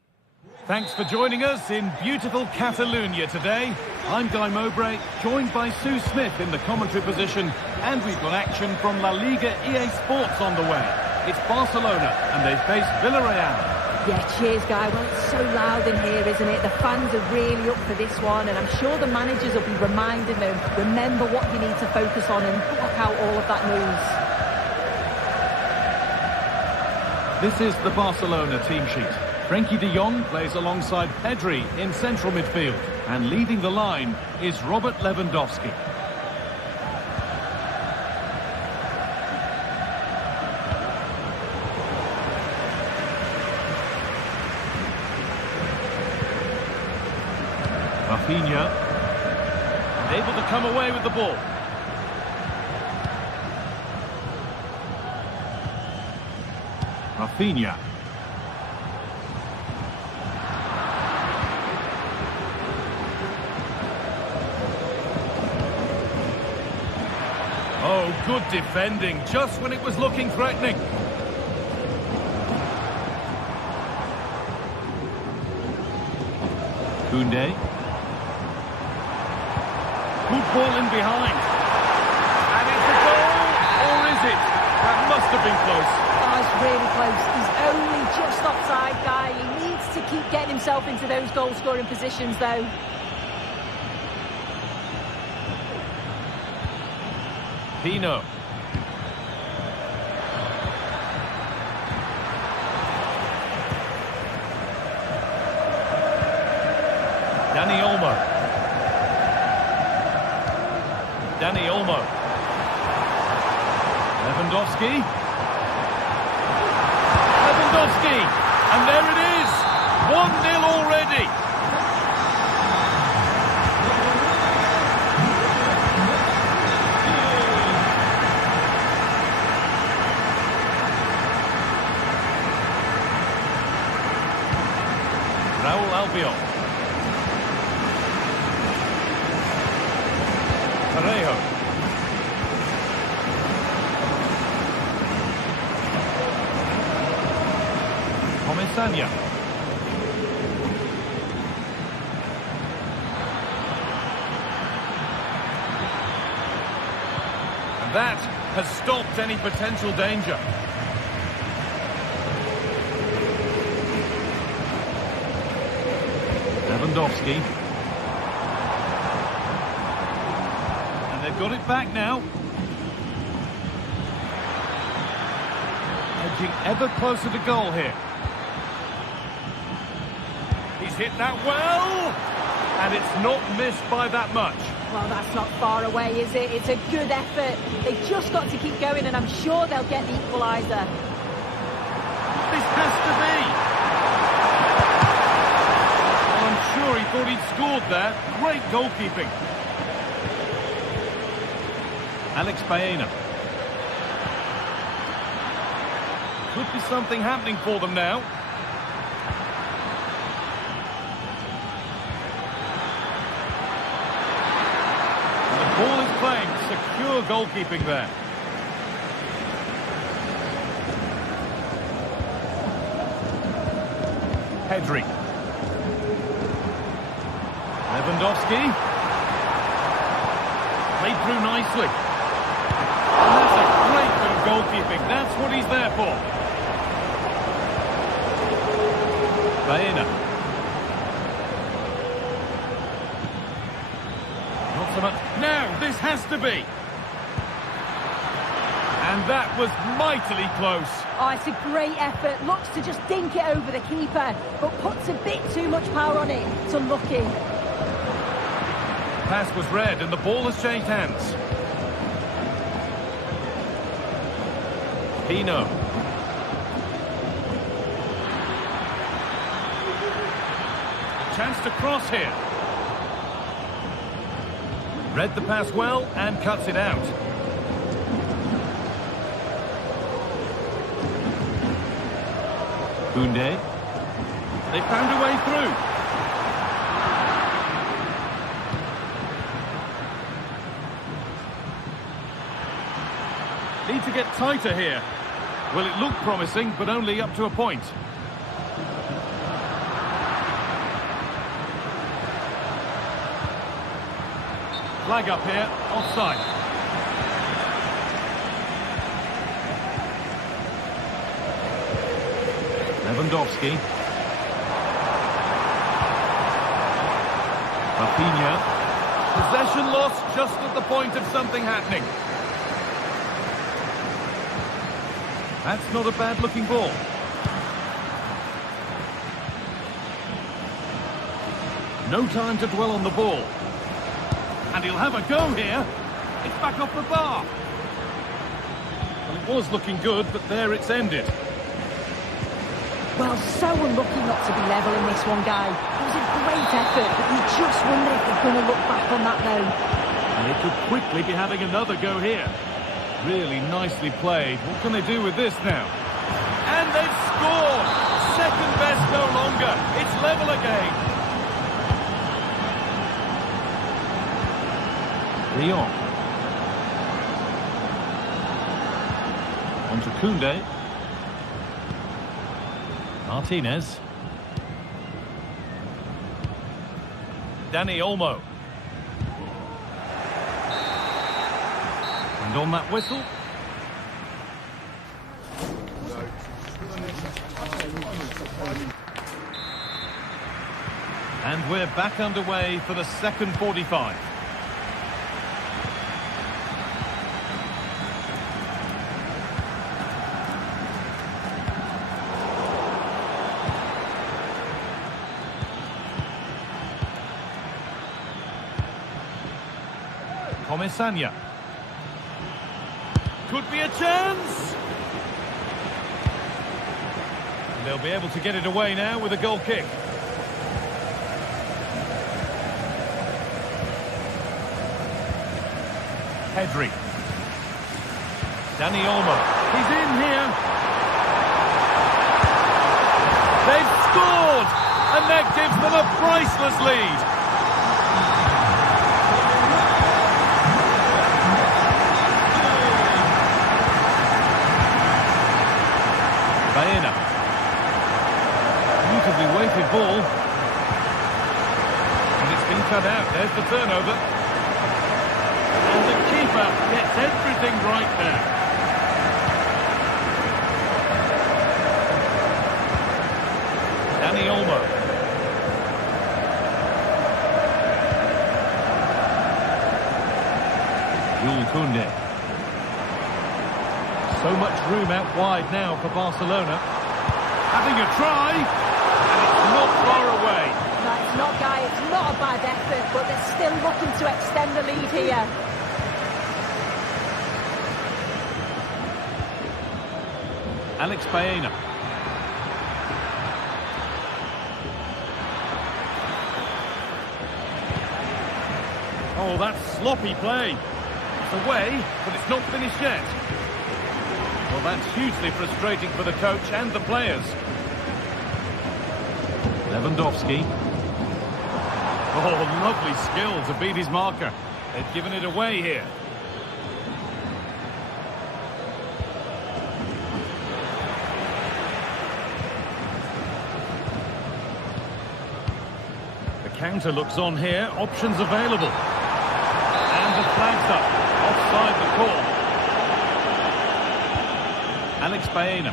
Thanks for joining us in beautiful Catalonia today. I'm Guy Mowbray, joined by Sue Smith in the commentary position, and we've got action from La Liga EA Sports on the way. It's Barcelona, and they face Villarreal. Yeah, cheers, Guy. Well, it's so loud in here, isn't it? The fans are really up for this one, and I'm sure the managers will be reminding them, remember what you need to focus on and block out all of that noise. This is the Barcelona team sheet. Frenkie de Jong plays alongside Pedri in central midfield, and leading the line is Robert Lewandowski. Rafinha, able to come away with the ball. Rafinha. Oh, good defending, just when it was looking threatening. Koundé. Good ball in behind. And it's a goal, or is it? That must have been close. Oh, it's really close. He's only just offside, Guy. He needs to keep getting himself into those goal-scoring positions, though. Pino. Dani Olmo. Dani Olmo. Lewandowski. Lewandowski. And there it is. 1-0 already. Raúl Albiol. Parejo. Comesaña. And that has stopped any potential danger. Lewandowski. And they've got it back now. Edging ever closer to goal here. He's hit that well. And it's not missed by that much. Well, that's not far away, is it? It's a good effort. They've just got to keep going, and I'm sure they'll get the equaliser. This has to be. I'm sure he thought he'd scored there. Great goalkeeping. Alex Baena. Could be something happening for them now. And the ball is playing. Secure goalkeeping there. Pedri. Lewandowski. Played through nicely. And that's a great bit of goalkeeping. That's what he's there for. Baena. Not so much. Now, this has to be. And that was mightily close. Oh, it's a great effort. Looks to just dink it over the keeper, but puts a bit too much power on it. It's unlucky. Pass was read and the ball has changed hands. Pino. Chance to cross here. Read the pass well and cuts it out. Koundé. They found a way through. Need to get tighter here. Well, it looked promising, but only up to a point. Flag up here, offside. Lewandowski. Rafinha. Possession lost just at the point of something happening. That's not a bad-looking ball. No time to dwell on the ball. And he'll have a go here. It's back off the bar. Well, it was looking good, but there it's ended. Well, so unlucky not to be level in this one, Guy. It was a great effort, but you just wonder if they're going to look back on that now. And they could quickly be having another go here. Really nicely played. What can they do with this now? And they've scored! Second best no longer. It's level again. Lyon. On to Koundé. Martinez. Dani Olmo. And on that whistle. And we're back underway for the second 45. Comesaña. Could be a chance. And they'll be able to get it away now with a goal kick. Pedri. Dani Olmo. He's in here. They've scored! And that gives them a priceless lead. Baena. Beautifully weighted ball. And it's been cut out. There's the turnover. And the keeper gets everything right there. Dani Olmo. Jules Koundé. So much room out wide now for Barcelona. Having a try, and it's not far away. No, it's not, Guy. It's not a bad effort, but they're still looking to extend the lead here. Alex Baena. Oh, that's sloppy play. It's away, but it's not finished yet. Well, that's hugely frustrating for the coach and the players. Lewandowski. Oh, lovely skill to beat his marker. They've given it away here. The counter looks on here. Options available. And the flag's up. Offside the call. Alex Baena.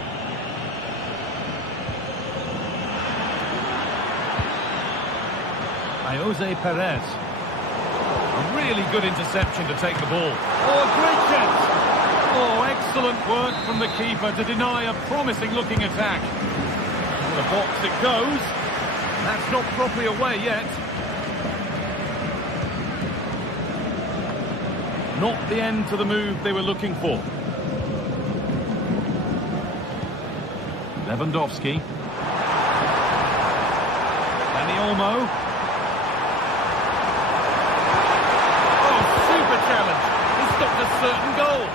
Jose Perez. A really good interception to take the ball. Oh, a great chance. Oh, excellent work from the keeper to deny a promising-looking attack. The box it goes. That's not properly away yet. Not the end to the move they were looking for. Lewandowski. Dani Olmo. Oh, super challenge. He stopped a certain goal.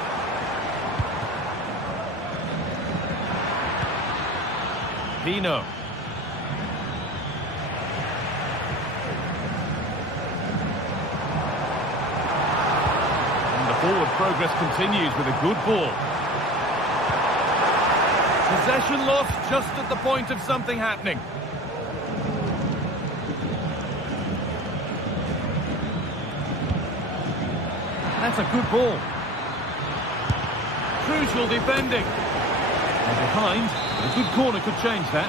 Vino. And the Forward progress continues with a good ball. Possession lost just at the point of something happening. That's a good ball. Crucial defending. And behind, a good corner could change that.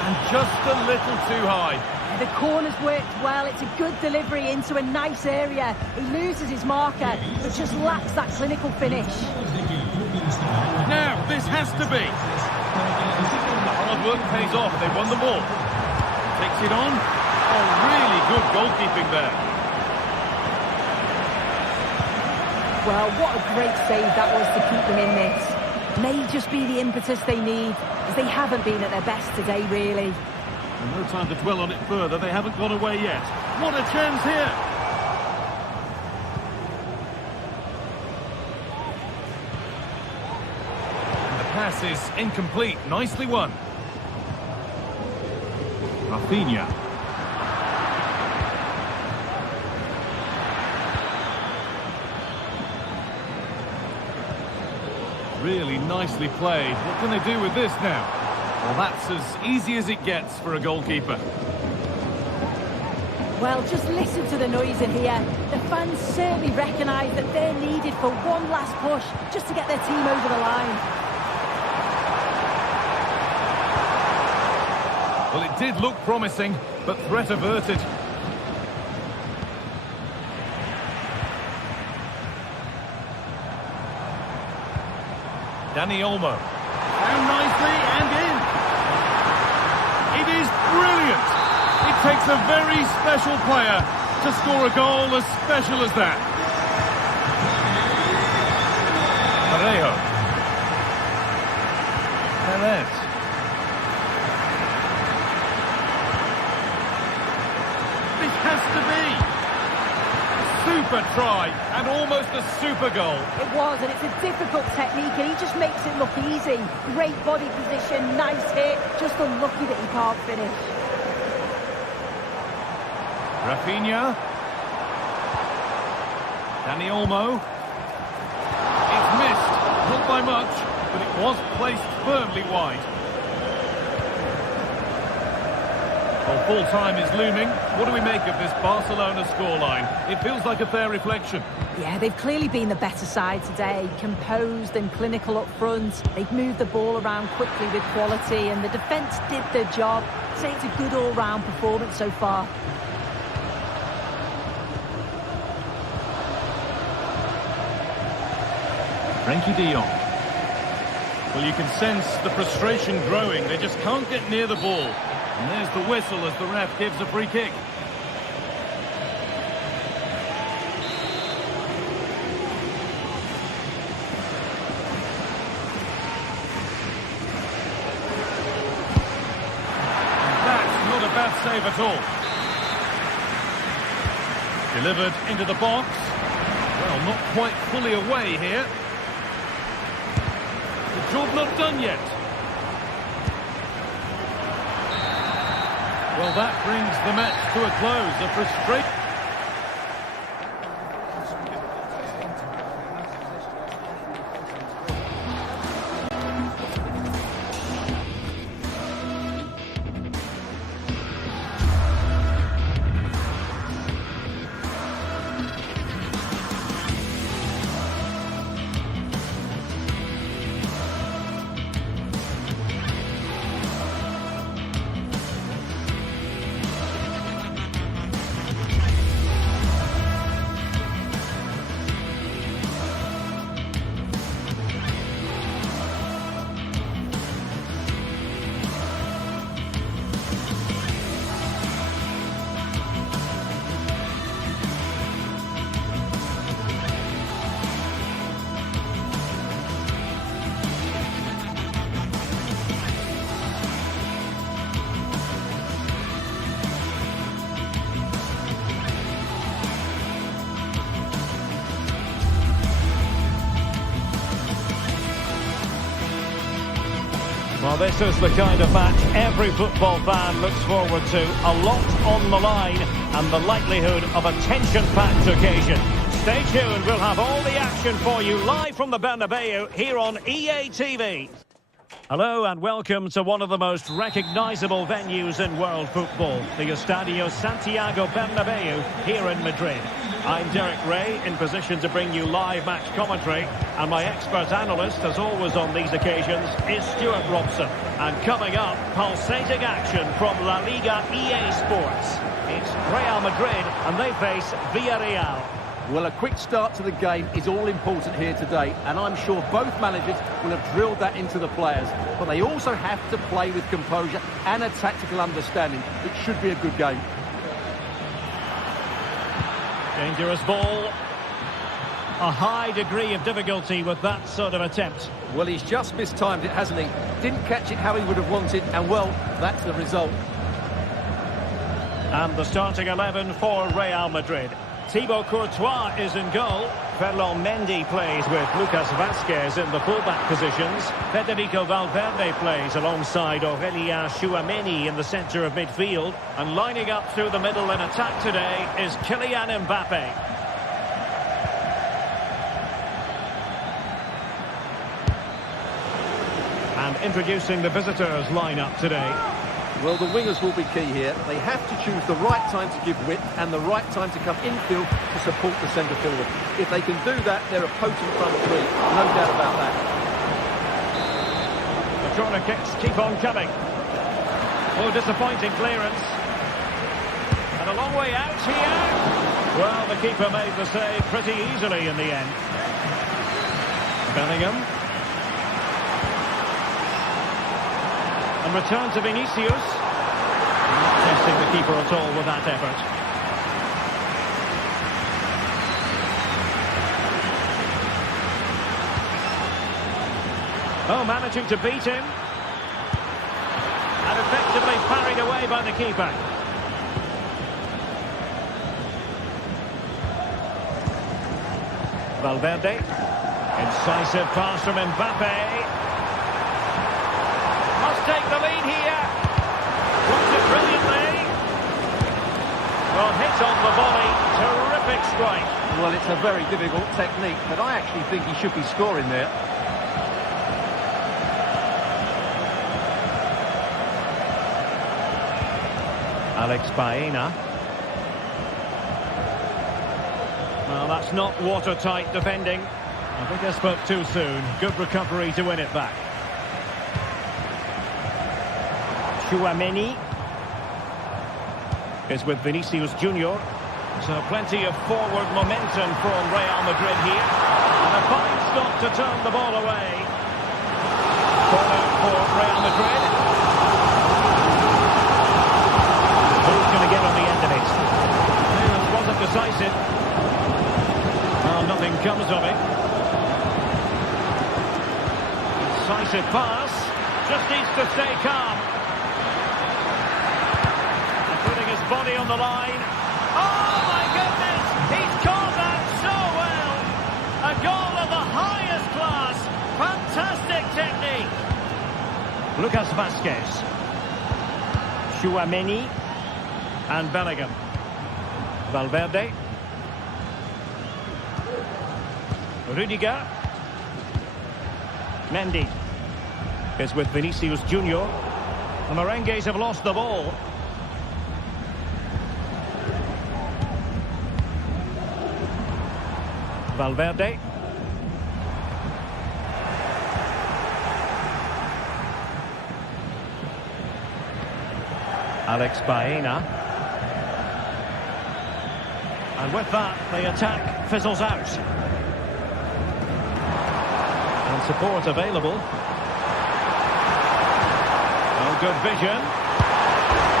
And just a little too high. The corner's worked well. It's a good delivery into a nice area. He loses his marker, but just lacks that clinical finish. Now, this has to be. The hard work pays off. They won the ball. Takes it on. Oh, really good goalkeeping there. Well, what a great save that was to keep them in this. May just be the impetus they need, as they haven't been at their best today, really. No time to dwell on it further. They haven't gone away yet. What a chance here! And the pass is incomplete. Nicely won. Rafinha. Really nicely played. What can they do with this now? Well, that's as easy as it gets for a goalkeeper. Well, just listen to the noise in here. The fans certainly recognise that they're needed for one last push just to get their team over the line. Well, it did look promising, but threat averted. Dani Olmo. Down nicely and in. It is brilliant. It takes a very special player to score a goal as special as that. Parejo. Perez. This has to be. Super try and almost a super goal. It was, and it's a difficult technique, and he just makes it look easy. Great body position, nice hit, just unlucky that he can't finish. Rafinha. Dani Olmo. It's missed, not by much, but it was placed firmly wide. Well, full time is looming. What do we make of this Barcelona scoreline? It feels like a fair reflection. Yeah, they've clearly been the better side today. Composed and clinical up front. They've moved the ball around quickly with quality, and the defence did their job. I'd say it's a good all-round performance so far. Frenkie de Jong. Well, you can sense the frustration growing. They just can't get near the ball. And there's the whistle as the ref gives a free kick. That's not a bad save at all. Delivered into the box. Well, not quite fully away here. The job not done yet. Well, that brings the match to a close. A frustrating... Well, this is the kind of match every football fan looks forward to. A lot on the line and the likelihood of a tension-packed occasion. Stay tuned, we'll have all the action for you live from the Bernabeu here on EA TV. Hello and welcome to one of the most recognisable venues in world football, the Estadio Santiago Bernabeu here in Madrid. I'm Derek Ray, in position to bring you live match commentary, and my expert analyst, as always on these occasions, is Stuart Robson. And coming up, pulsating action from La Liga EA Sports. It's Real Madrid, and they face Villarreal. Well, a quick start to the game is all important here today, and I'm sure both managers will have drilled that into the players. But they also have to play with composure and a tactical understanding. It should be a good game. Dangerous ball. A high degree of difficulty with that sort of attempt. Well, he's just mistimed it, hasn't he? Didn't catch it how he would have wanted, and well, that's the result. And the starting 11 for Real Madrid. Thibaut Courtois is in goal. Ferland Mendy plays with Lucas Vazquez in the fullback positions. Federico Valverde plays alongside Aurélien Tchouameni in the centre of midfield. And lining up through the middle in attack today is Kylian Mbappe. And introducing the visitors lineup today. Well, the wingers will be key here. They have to choose the right time to give width and the right time to come infield to support the centre forward. If they can do that, they're a potent front three. No doubt about that. The corner kicks keep on coming. Oh, disappointing clearance. And a long way out here. Well, the keeper made the save pretty easily in the end. Bellingham. And return to Vinicius. Not testing the keeper at all with that effort. Oh, managing to beat him. And effectively parried away by the keeper. Valverde. Incisive pass from Mbappe. Take the lead here. Blocked it brilliantly. Well, hit on the volley. Terrific strike. Well, it's a very difficult technique, but I actually think he should be scoring there. Alex Baena. Well, that's not watertight defending. I think I spoke too soon. Good recovery to win it back. Tchouameni is with Vinicius Junior. So plenty of forward momentum from Real Madrid here. And a fine stop to turn the ball away. Corner for Real Madrid. Who's going to get on the end of it? Clearance wasn't decisive. Well, nothing comes of it. Decisive pass. Just needs to stay calm. Body on the line. Oh my goodness! He's caught that so well! A goal of the highest class. Fantastic technique. Lucas Vazquez. Tchouameni. And Bellingham. Valverde. Rudiger. Mendy is with Vinicius Junior. The Merengues have lost the ball. Valverde. Alex Baena. And with that, the attack fizzles out. And support available. Oh, good vision.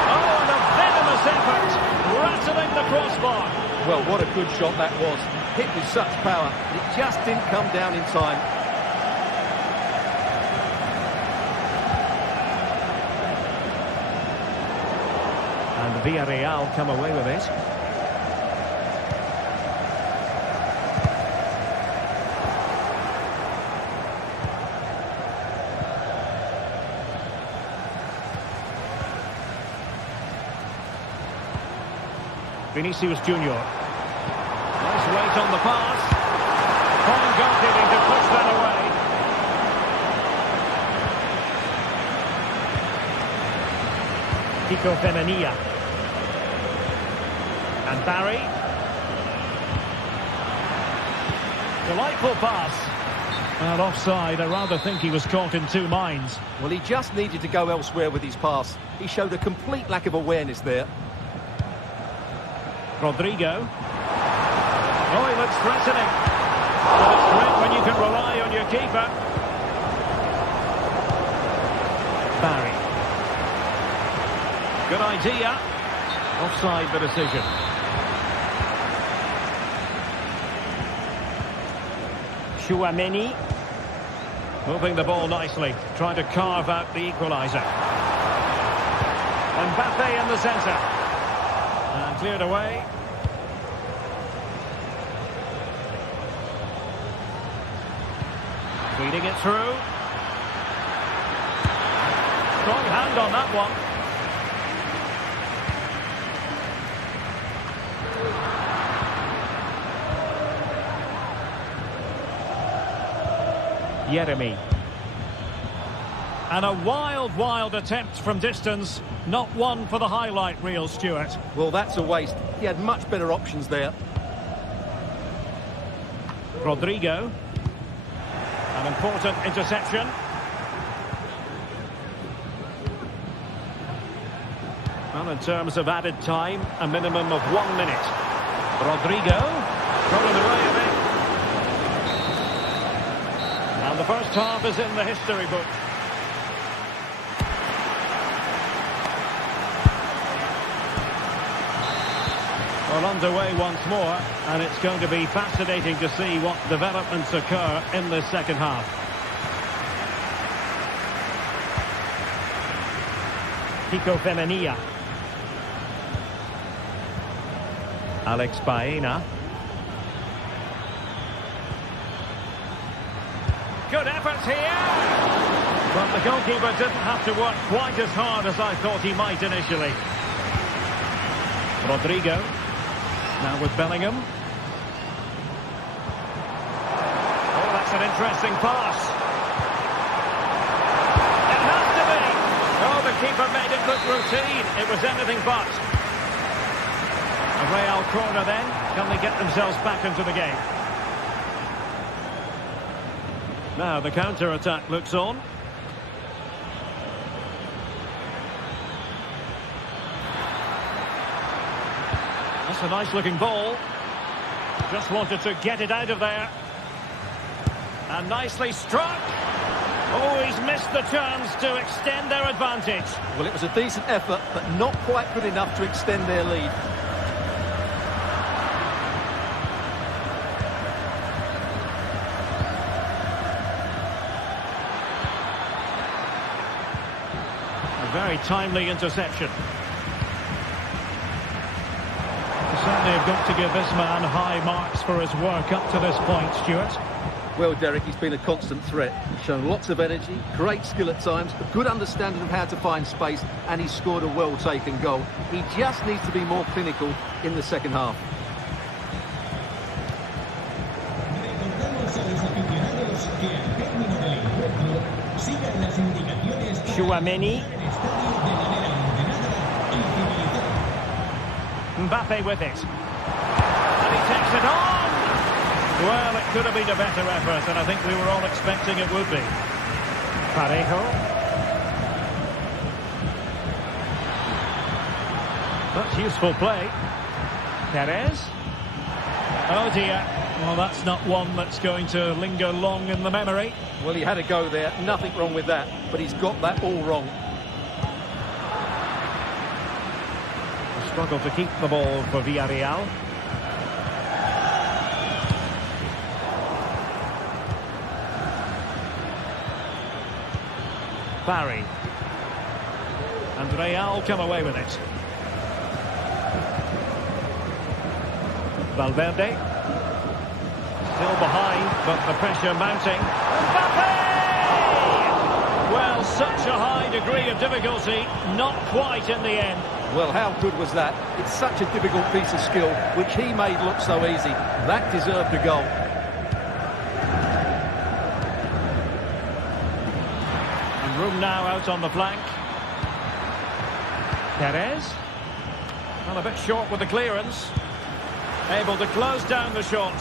Oh, and a venomous effort. Rattling the crossbar. Well, what a good shot that was. Hit with such power, it just didn't come down in time. And Villarreal come away with it. Vinicius Junior. Nice weight on the pass. Fine goalkeeping to push that away. Kiko Femenia. And Barry. Delightful pass. Well, offside. I rather think he was caught in two minds. Well, he just needed to go elsewhere with his pass. He showed a complete lack of awareness there. Rodrigo. Oh, he looks threatening. But it's great when you can rely on your keeper. Barry. Good idea. Offside the decision. Chouameni. Moving the ball nicely. Trying to carve out the equaliser. Mbappe in the centre. And cleared away. Feeding it through. Strong hand on that one. Jeremy. And a wild attempt from distance. Not one for the highlight reel, Stuart. Well, that's a waste. He had much better options there. Rodrigo. An important interception. Well, in terms of added time, a minimum of 1 minute. Rodrigo. Running away a bit. And the first half is in the history book. Well, underway once more, and it's going to be fascinating to see what developments occur in the second half. Kiko Femenia. Alex Baena. Good effort here! But the goalkeeper didn't have to work quite as hard as I thought he might initially. Rodrigo. Now with Bellingham. Oh, that's an interesting pass. It has to be! Oh, the keeper made it look routine. It was anything but. A Real corner then. Can they get themselves back into the game? Now the counter-attack looks on. That's a nice-looking ball. Just wanted to get it out of there. And nicely struck. Oh, he's missed the chance to extend their advantage. Well, it was a decent effort, but not quite good enough to extend their lead. Very timely interception. Certainly have got to give this man high marks for his work up to this point, Stuart. Well, Derek, he's been a constant threat. He's shown lots of energy, great skill at times, a good understanding of how to find space, and he's scored a well-taken goal. He just needs to be more clinical in the second half. Chouameni. Mbappe with it. And he takes it on! Well, it could have been a better effort, and I think we were all expecting it would be. Parejo. That's useful play. Perez. Oh dear. Well, that's not one that's going to linger long in the memory. Well, he had a go there. Nothing wrong with that, but he's got that all wrong. A struggle to keep the ball for Villarreal. Barry. And Real come away with it. Valverde. Still behind, but the pressure mounting. Mbappe! Well, such a high degree of difficulty, not quite in the end. Well, how good was that? It's such a difficult piece of skill, which he made look so easy. That deserved a goal. And room now out on the flank. Perez. Well, a bit short with the clearance. Able to close down the shot.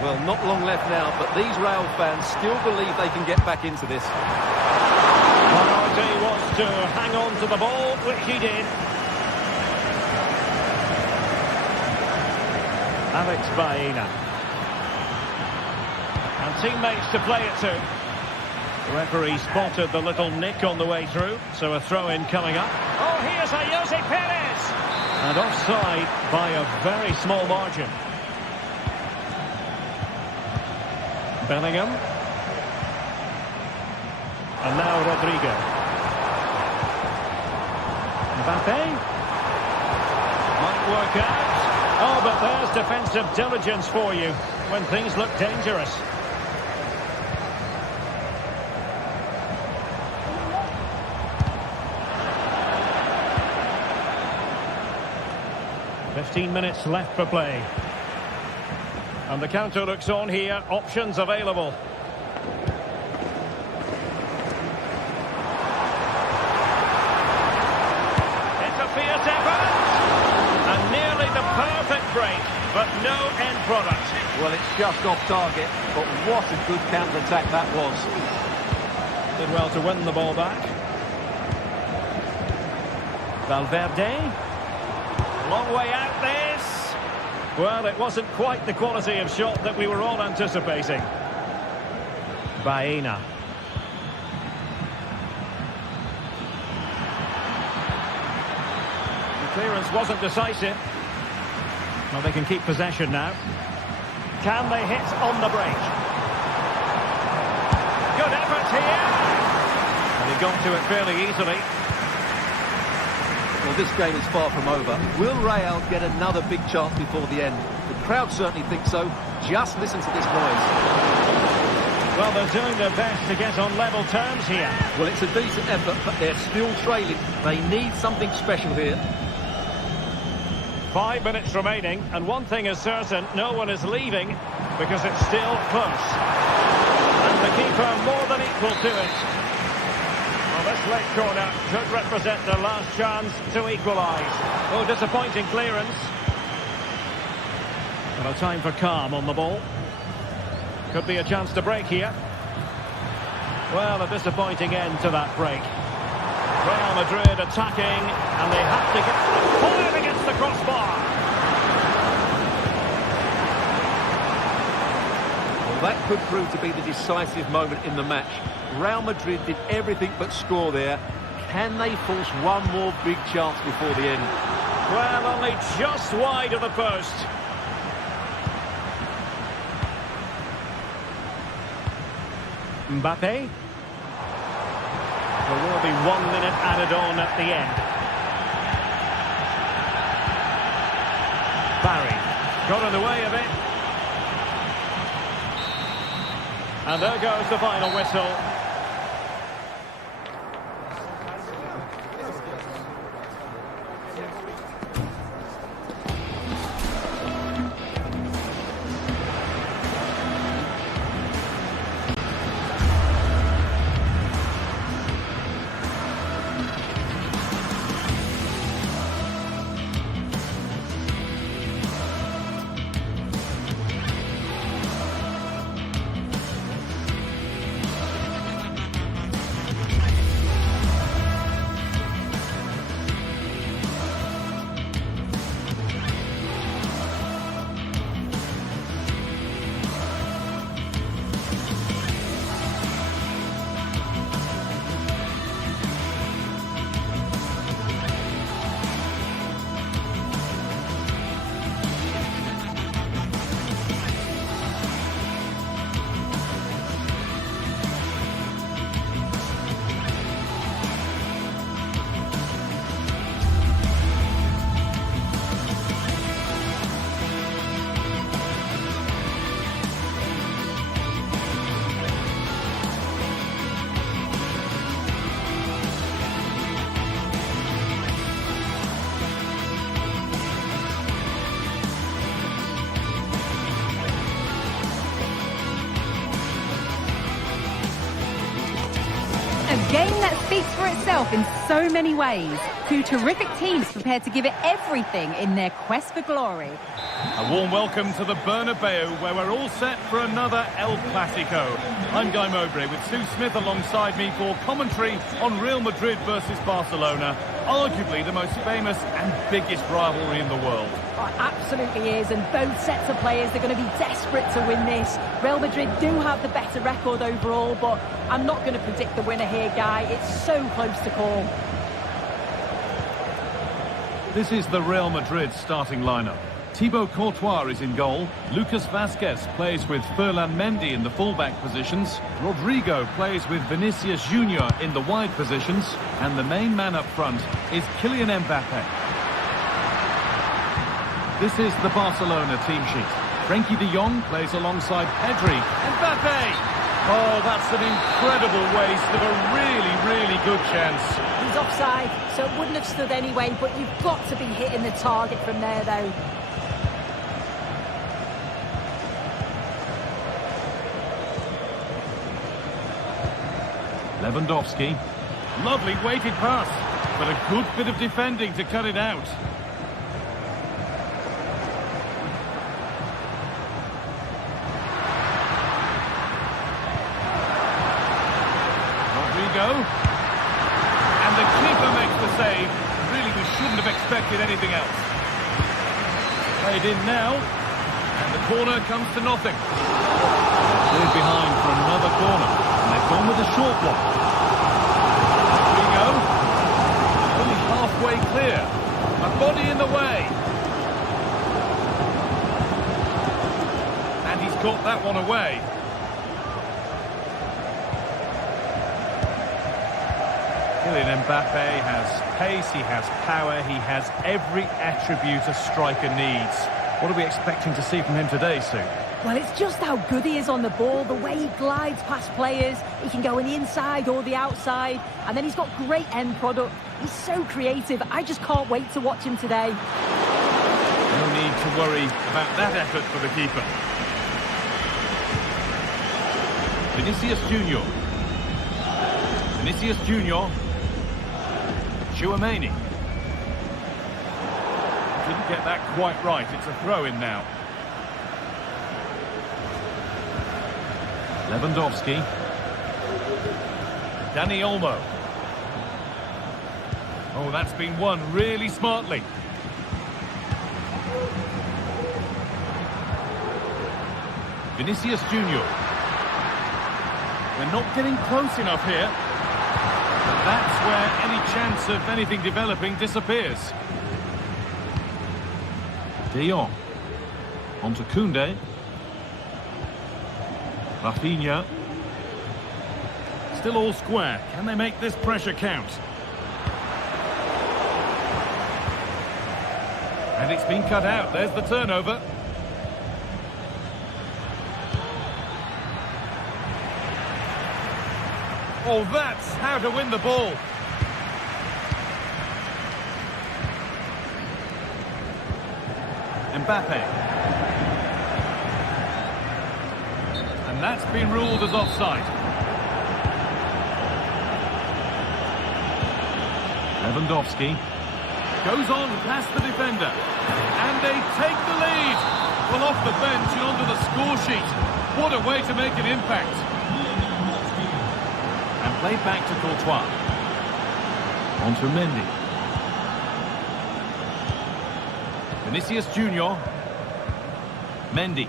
Well, not long left now, but these Real fans still believe they can get back into this. Priority was to hang on to the ball, which he did. Alex Baena. And teammates to play it to. The referee spotted the little nick on the way through, so a throw-in coming up. Oh, here's a Jose Perez! And offside by a very small margin. Bellingham. And now Rodrigo. Mbappe. Might work out. Oh, but there's defensive diligence for you when things look dangerous. "15 minutes left for play. And the counter looks on here. Options available. It's a fierce effort. And nearly the perfect break, but no end product. Well, it's just off target, but what a good counter-attack that was. Did well to win the ball back. Valverde. Long way out this. Well, it wasn't quite the quality of shot that we were all anticipating. Baena. The clearance wasn't decisive. Well, they can keep possession now. Can they hit on the break? Good effort here. And he got to it fairly easily. Well, this game is far from over. Will Real get another big chance before the end? The crowd certainly think so. Just listen to this noise. Well, they're doing their best to get on level terms here. Well, it's a decent effort, but they're still trailing. They need something special here. 5 minutes remaining, and one thing is certain, no one is leaving because it's still close. And the keeper more than equal to it. Well, this late corner could represent their last chance to equalise. Oh, disappointing clearance. Well, time for calm on the ball. Could be a chance to break here. Well, a disappointing end to that break. Real Madrid attacking, and they have to get fired against the crossbar. Well, that could prove to be the decisive moment in the match. Real Madrid did everything but score there. Can they force one more big chance before the end? Well, only just wide of the post. Mbappe. There will be 1 minute added on at the end. Barry got in the way of it. And there goes the final whistle. itself in so many ways. Two terrific teams prepared to give it everything in their quest for glory. A warm welcome to the Bernabeu, where we're all set for another El Clasico. I'm Guy Mowbray with Sue Smith alongside me for commentary on Real Madrid versus Barcelona, arguably the most famous and biggest rivalry in the world. Oh, it absolutely is, and both sets of players, they're going to be desperate to win this. Real Madrid do have the better record overall, but I'm not going to predict the winner here, Guy. It's so close to call. This is the Real Madrid starting lineup. Thibaut Courtois is in goal. Lucas Vazquez plays with Ferland Mendy in the fullback positions. Rodrigo plays with Vinicius Junior in the wide positions. And the main man up front is Kylian Mbappe. This is the Barcelona team sheet. Frenkie de Jong plays alongside Pedri. Mbappe! Oh, that's an incredible waste of a really good chance. He's offside, so it wouldn't have stood anyway, but you've got to be hitting the target from there, though. Lewandowski. Lovely weighted pass, but a good bit of defending to cut it out. Rodrigo. And the keeper makes the save. Really, we shouldn't have expected anything else. Played in now. And the corner comes to nothing. Cleared behind for another corner. And they've gone with a short one. Only halfway clear. A body in the way. And he's got that one away. Kylian Mbappe has pace, he has power, he has every attribute a striker needs. What are we expecting to see from him today, Sue? Well, it's just how good he is on the ball, the way he glides past players. He can go in the inside or the outside, and then he's got great end product. He's so creative. I just can't wait to watch him today. No need to worry about that effort for the keeper. Vinicius Junior. Vinicius Junior. Tchouaméni. Didn't get that quite right. It's a throw-in now. Lewandowski. Dani Olmo. Oh, that's been won really smartly. Vinicius Junior. We're not getting close enough here. But that's where any chance of anything developing disappears. De Jong. On to Koundé. Rafinha. Still all square. Can they make this pressure count? And it's been cut out. There's the turnover. Oh, that's how to win the ball. Mbappe. And that's been ruled as offside. Lewandowski goes on past the defender. And they take the lead. Well, off the bench and onto the score sheet. What a way to make an impact. And played back to Courtois. On to Mendy. Vinicius Junior. Mendy.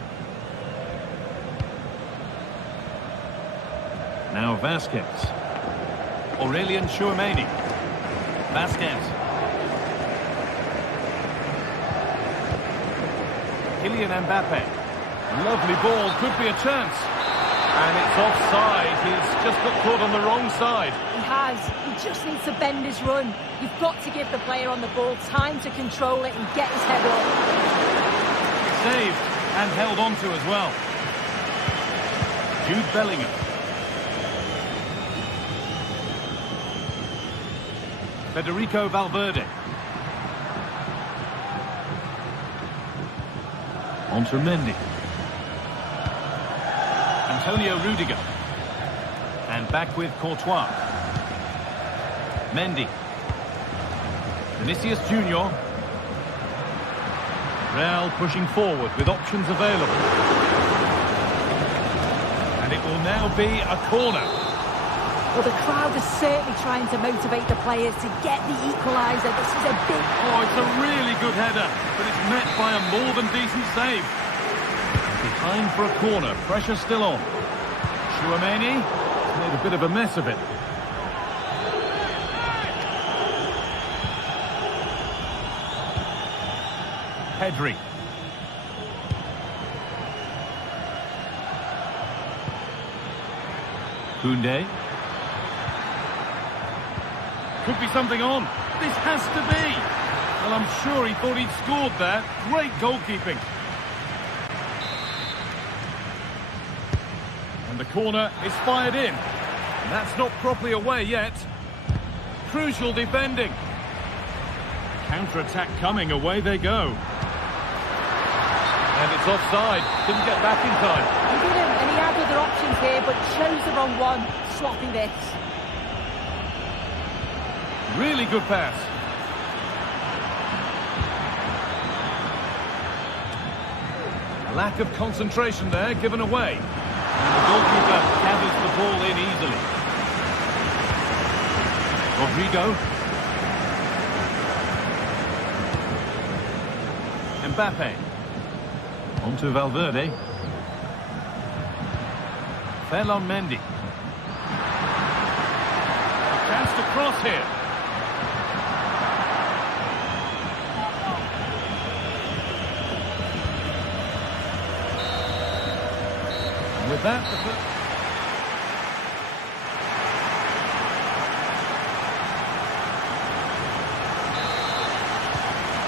Now Vazquez. Aurelien Tchouaméni. Vazquez. Kylian Mbappe. Lovely ball, could be a chance. And it's offside. He's just got caught on the wrong side. He has. He just needs to bend his run. You've got to give the player on the ball time to control it and get his head up. Saved and held on to as well. Jude Bellingham. Federico Valverde. On to Mendy. Antonio Rudiger. And back with Courtois. Mendy. Vinicius Junior. Real pushing forward with options available. And it will now be a corner. Well, the crowd is certainly trying to motivate the players to get the equaliser. This is a big... Oh, it's a really good header, but it's met by a more than decent save. Behind for a corner, pressure still on. Chouameni made a bit of a mess of it. Pedri. Koundé. Could be something on. This has to be. Well, I'm sure he thought he'd scored there. Great goalkeeping. And the corner is fired in. And that's not properly away yet. Crucial defending. Counter-attack coming. Away they go. And it's offside. Didn't get back in time. He didn't, and he had other options here, but chose the wrong one. Sloppy this. Really good pass. A lack of concentration there, given away. And the goalkeeper gathers the ball in easily. Rodrigo. Mbappe. On to Valverde. Ferland Mendy. A chance to cross here. And with that,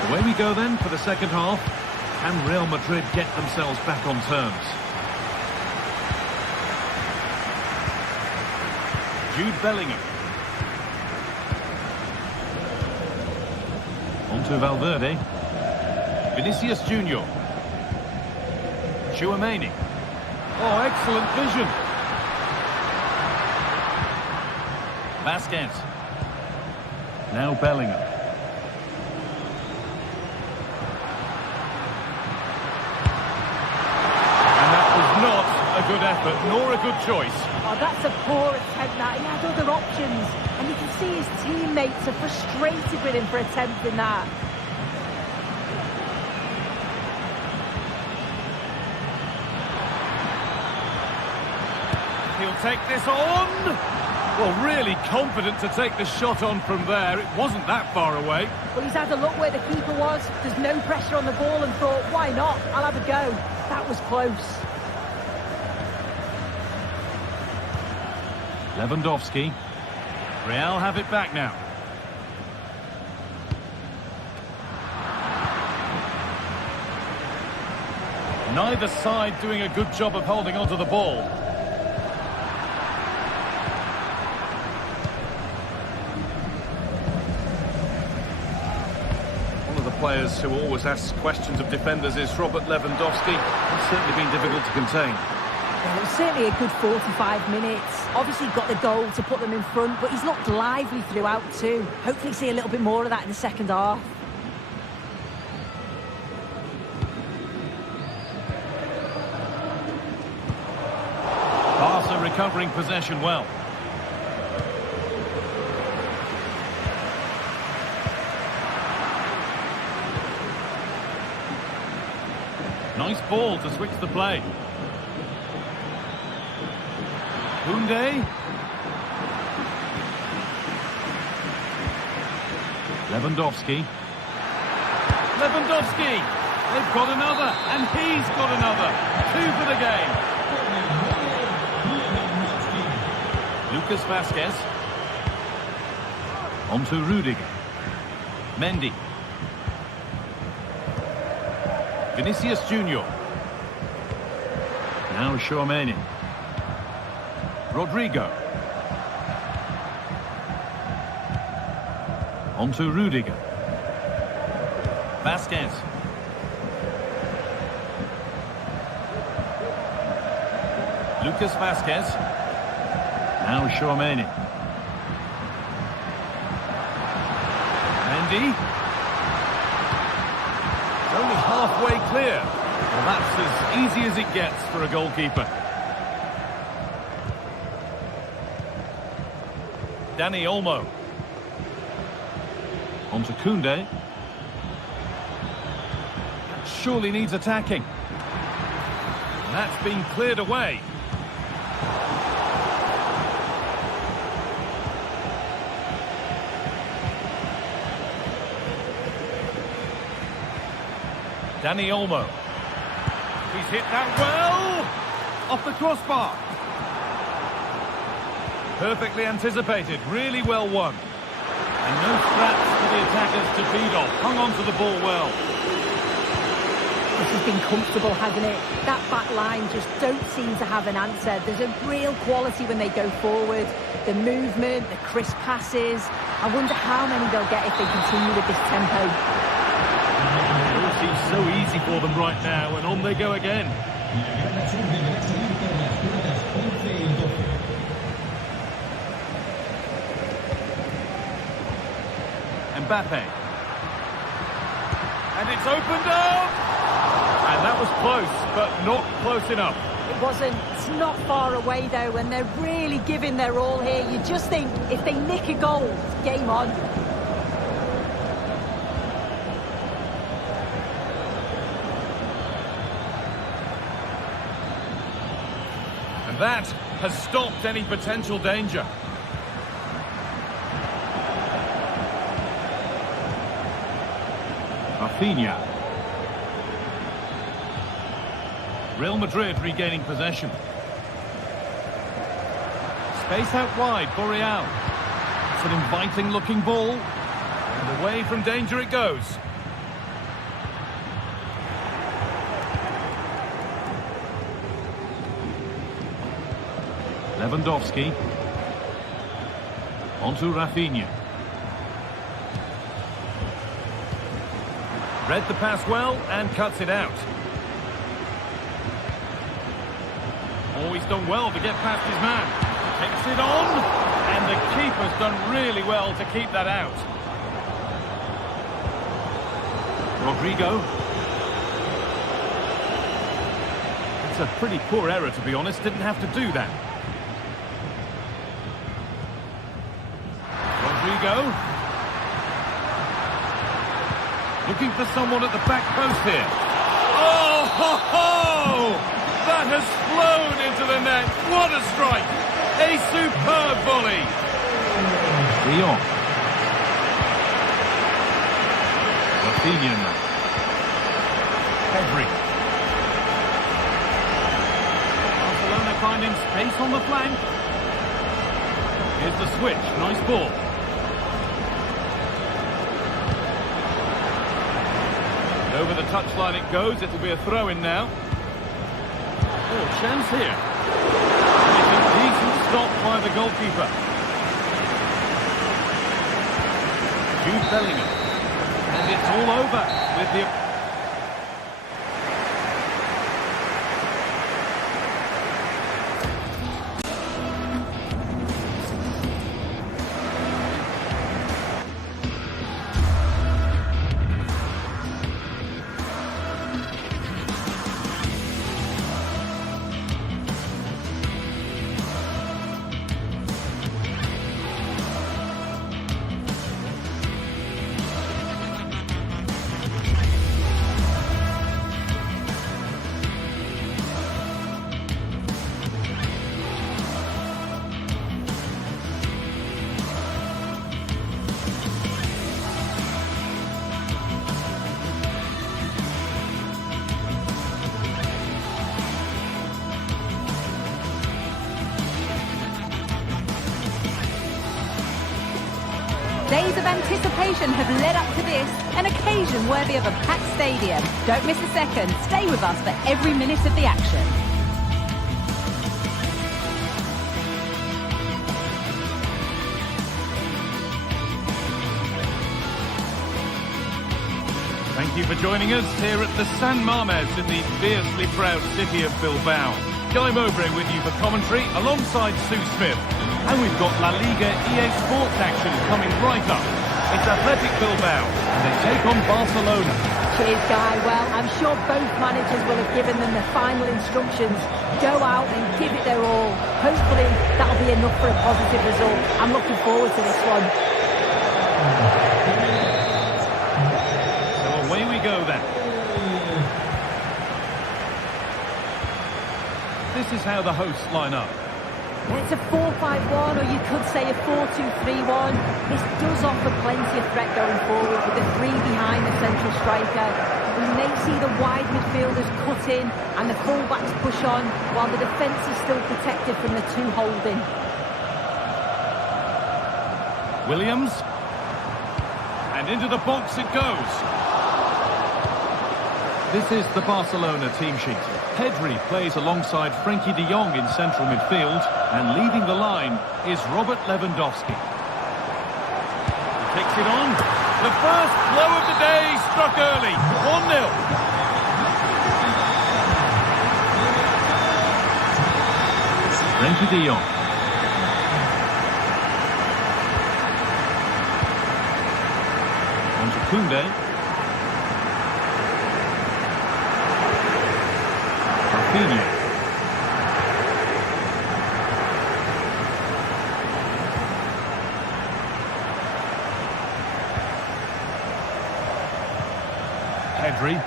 away we go then for the second half. Can Real Madrid get themselves back on terms? Jude Bellingham. On to Valverde. Vinicius Junior. Chouameni. Oh, excellent vision. Vasquez. Now Bellingham. A good effort, nor a good choice. Oh, that's a poor attempt, that. He had other options. And you can see his teammates are frustrated with him for attempting that. He'll take this on. Well, really confident to take the shot on from there. It wasn't that far away. Well, he's had a look where the keeper was. There's no pressure on the ball and thought, why not? I'll have a go. That was close. Lewandowski. Real have it back now. Neither side doing a good job of holding onto the ball. One of the players who always asks questions of defenders is Robert Lewandowski. It's certainly been difficult to contain. Well, it was certainly a good 45 minutes. Obviously got the goal to put them in front, but he's looked lively throughout too. Hopefully see a little bit more of that in the second half. Barca recovering possession well. Nice ball to switch the play. Koundé. Lewandowski. Lewandowski. They've got another, and he's got another. 2 for the game. Lucas Vasquez. On to Rudiger. Mendy. Vinicius Junior. Now Chouameni. Rodrigo. On to Rudiger. Vasquez. Lucas Vasquez. Now Chouameni. ready. It's only halfway clear. Well, that's as easy as it gets for a goalkeeper. Dani Olmo. On to Koundé. That surely needs attacking. And that's been cleared away. Dani Olmo. He's hit that well! Off the crossbar. Perfectly anticipated, really well won. And no scraps for the attackers to feed off. Hung on to the ball well. This has been comfortable, hasn't it? That back line just don't seem to have an answer. There's a real quality when they go forward. The movement, the crisp passes. I wonder how many they'll get if they continue with this tempo. It all seems so easy for them right now, and on they go again. Mbappe. And it's opened up! And that was close, but not close enough. It wasn't. It's not far away, though, and they're really giving their all here. You just think, if they nick a goal, it's game on. And that has stopped any potential danger. Rafinha. Real Madrid regaining possession. Space out wide for Real. It's an inviting looking ball. And away from danger it goes. Lewandowski. Onto Rafinha. Read the pass well and cuts it out. Oh, he's done well to get past his man. Takes it on, and the keeper's done really well to keep that out. Rodrigo. It's a pretty poor error, to be honest. Didn't have to do that. Rodrigo. Looking for someone at the back post here. Oh, ho, ho! That has flown into the net. What a strike! A superb volley. Lyon. Rafinha now. Pedri. Barcelona finding space on the flank. Here's the switch. Nice ball. Over the touchline it goes. It'll be a throw-in now. Oh, chance here. It's a decent stop by the goalkeeper. Jude Bellingham. And it's all over with the... Days of anticipation have led up to this, an occasion worthy of a packed stadium. Don't miss a second. Stay with us for every minute of the action. Thank you for joining us here at the San Mamés in the fiercely proud city of Bilbao. Guy Mowbray with you for commentary alongside Sue Smith. And we've got La Liga EA Sports action coming right up. It's Athletic Bilbao, and they take on Barcelona. Cheers, Guy. Well, I'm sure both managers will have given them the final instructions. Go out and give it their all. Hopefully, that'll be enough for a positive result. I'm looking forward to this one. So away we go then. This is how the hosts line up. It's a 4-5-1, or you could say a 4-2-3-1. This does offer plenty of threat going forward with the three behind the central striker. We may see the wide midfielders cut in and the full-backs push on, while the defence is still protected from the two holding. Williams. And into the box it goes. This is the Barcelona team sheet. Pedri plays alongside Frenkie de Jong in central midfield, and leading the line is Robert Lewandowski. He takes it on. The first blow of the day struck early. 1-0. Frenkie de Jong. On to Koundé. Pedri.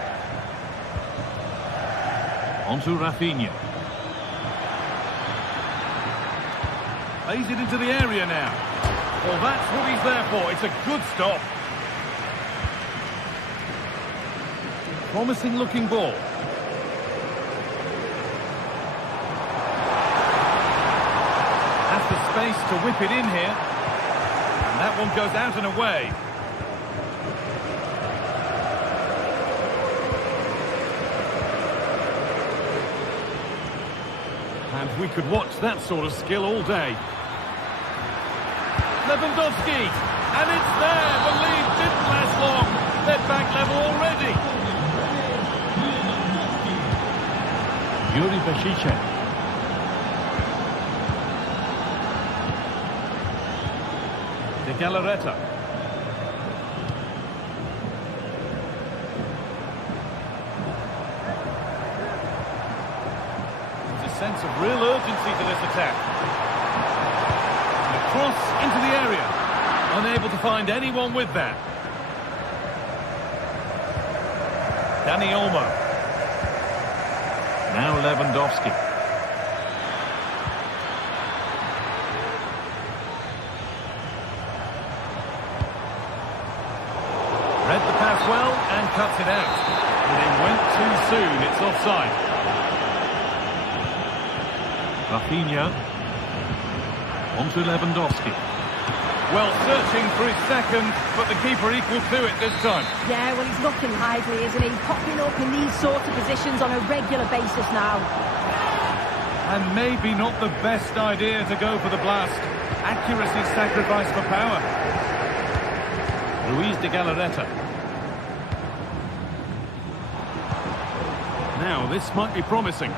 On to Rafinha. Plays it into the area now. Well, that's what he's there for. It's a good stop. Promising looking ball. The space to whip it in here, and that one goes out and away. And we could watch that sort of skill all day. Lewandowski, and it's there. The lead didn't last long. They're back level already. Yuri Bešiček. Gallaretta. There's a sense of real urgency to this attack. And a cross into the area. Unable to find anyone with that. Dani Olmo. Now Lewandowski. Read the pass well and cuts it out. And they went too soon. It's offside. Rafinha. On to Lewandowski. Well, searching for his second, but the keeper equal to it this time. Yeah, well, he's looking lively, isn't he? Popping up in these sorts of positions on a regular basis now. And maybe not the best idea to go for the blast. Accuracy sacrificed for power. Luis de Gallaretta. Now, this might be promising. Oh,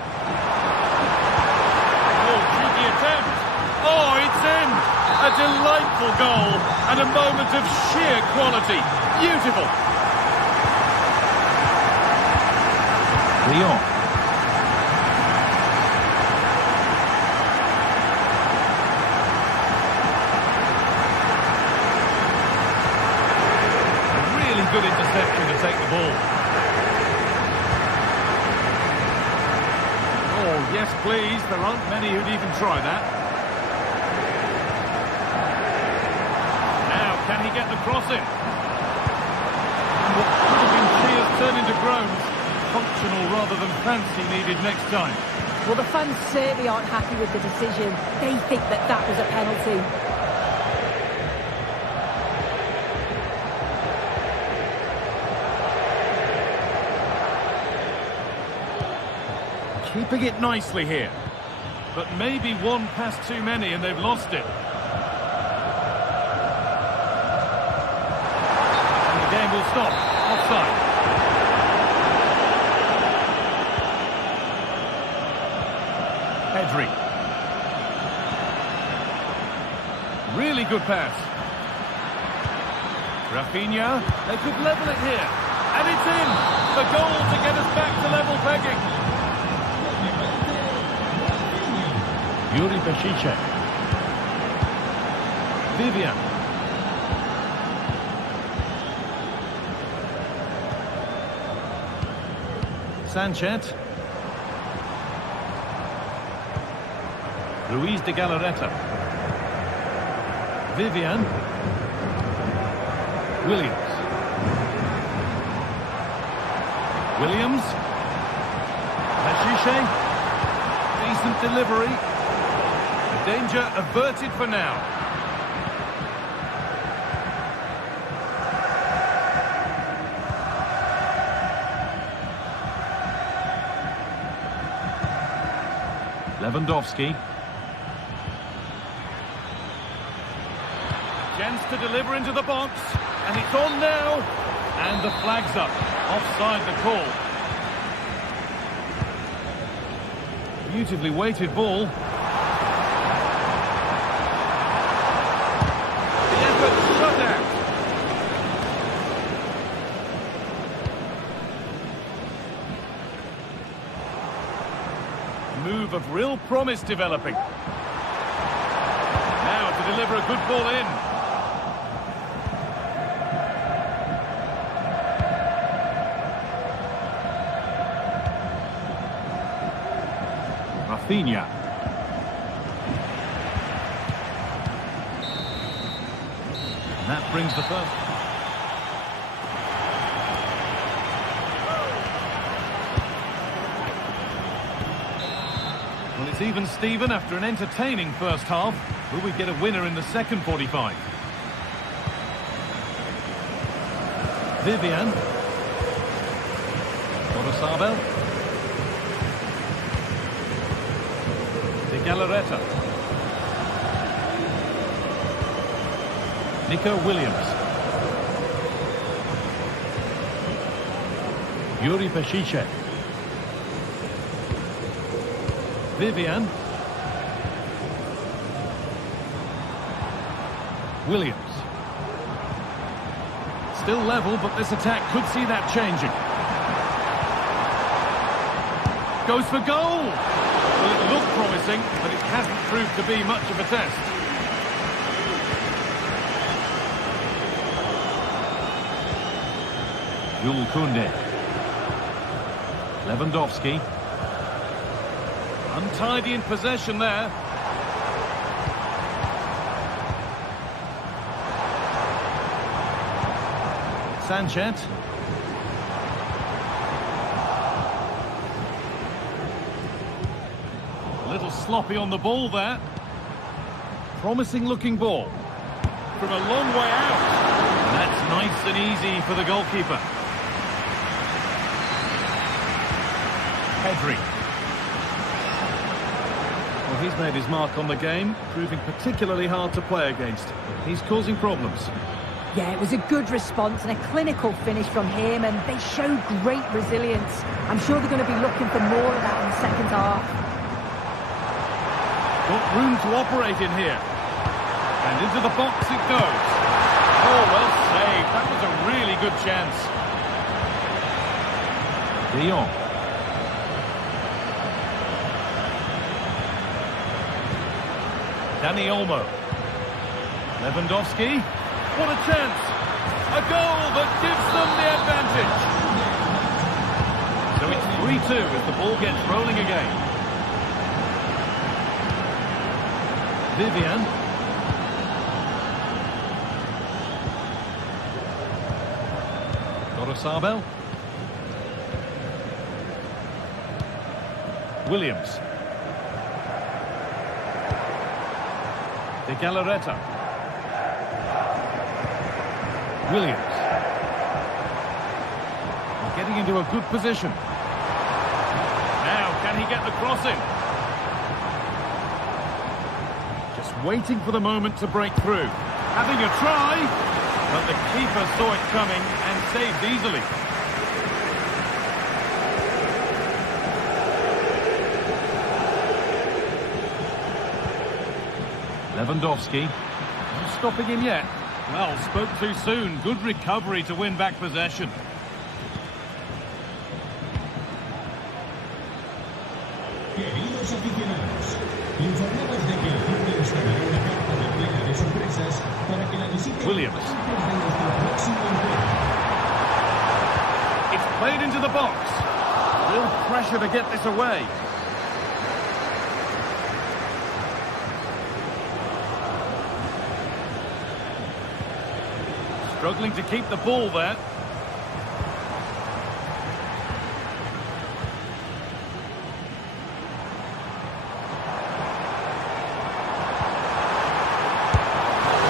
cheeky attempt. Oh, it's in. A delightful goal and a moment of sheer quality. Beautiful. Lyon. Good interception to take the ball. Oh, yes, please. There aren't many who'd even try that. Now, can he get the cross in? And what could have been cheers turn into groans. Functional rather than fancy needed next time. Well, the fans certainly aren't happy with the decision. They think that that was a penalty. Keeping it nicely here. But maybe one pass too many and they've lost it. And the game will stop. Offside. Pedri. Really good pass. Rafinha, they could level it here. And it's in! The goal to get us back to level pegging. Yuri Peshice. Vivian. Sanchez. Luis de Galarreta. Vivian. Williams. Williams. Peshice. Decent delivery. The danger averted for now. Lewandowski. Chance to deliver into the box. And it's on now. And the flag's up. Offside the call. Beautifully weighted ball. The effort shut out. Move of real promise developing. Now to deliver a good ball in. Rafinha. And that brings the first. Well, it's even Steven after an entertaining first half. Will we get a winner in the second 45? Vivian. Sabel. De Galarreta. Nico Williams. Yuri Peshice. Vivian. Williams. Still level, but this attack could see that changing. Goes for goal! Well, it looked promising, but it hasn't proved to be much of a test. Jules Koundé. Lewandowski. Untidy in possession there. Sanchez. A little sloppy on the ball there. Promising looking ball. From a long way out. And that's nice and easy for the goalkeeper. Pedri. Well, he's made his mark on the game, proving particularly hard to play against. He's causing problems. Yeah, it was a good response and a clinical finish from him, and they showed great resilience. I'm sure they're going to be looking for more of that in the second half. Got room to operate in here. And into the box it goes. Oh, well saved. That was a really good chance. De Jong. Dani Olmo. Lewandowski. What a chance! A goal that gives them the advantage. So it's 3-2 as the ball gets rolling again. Vivian. Sabel. Williams. De Galarreta. Williams. Getting into a good position. Now, can he get the cross in? Just waiting for the moment to break through. Having a try, but the keeper saw it coming and saved easily. Lewandowski. Not stopping him yet. Well, spoke too soon. Good recovery to win back possession. Queridos aficionados, informamos de que el club le instalará una carta de entrega de sorpresas para que la visiten Williams. antes de nuestro próximo encuentro. It's played into the box. Real pressure to get this away. Struggling to keep the ball there.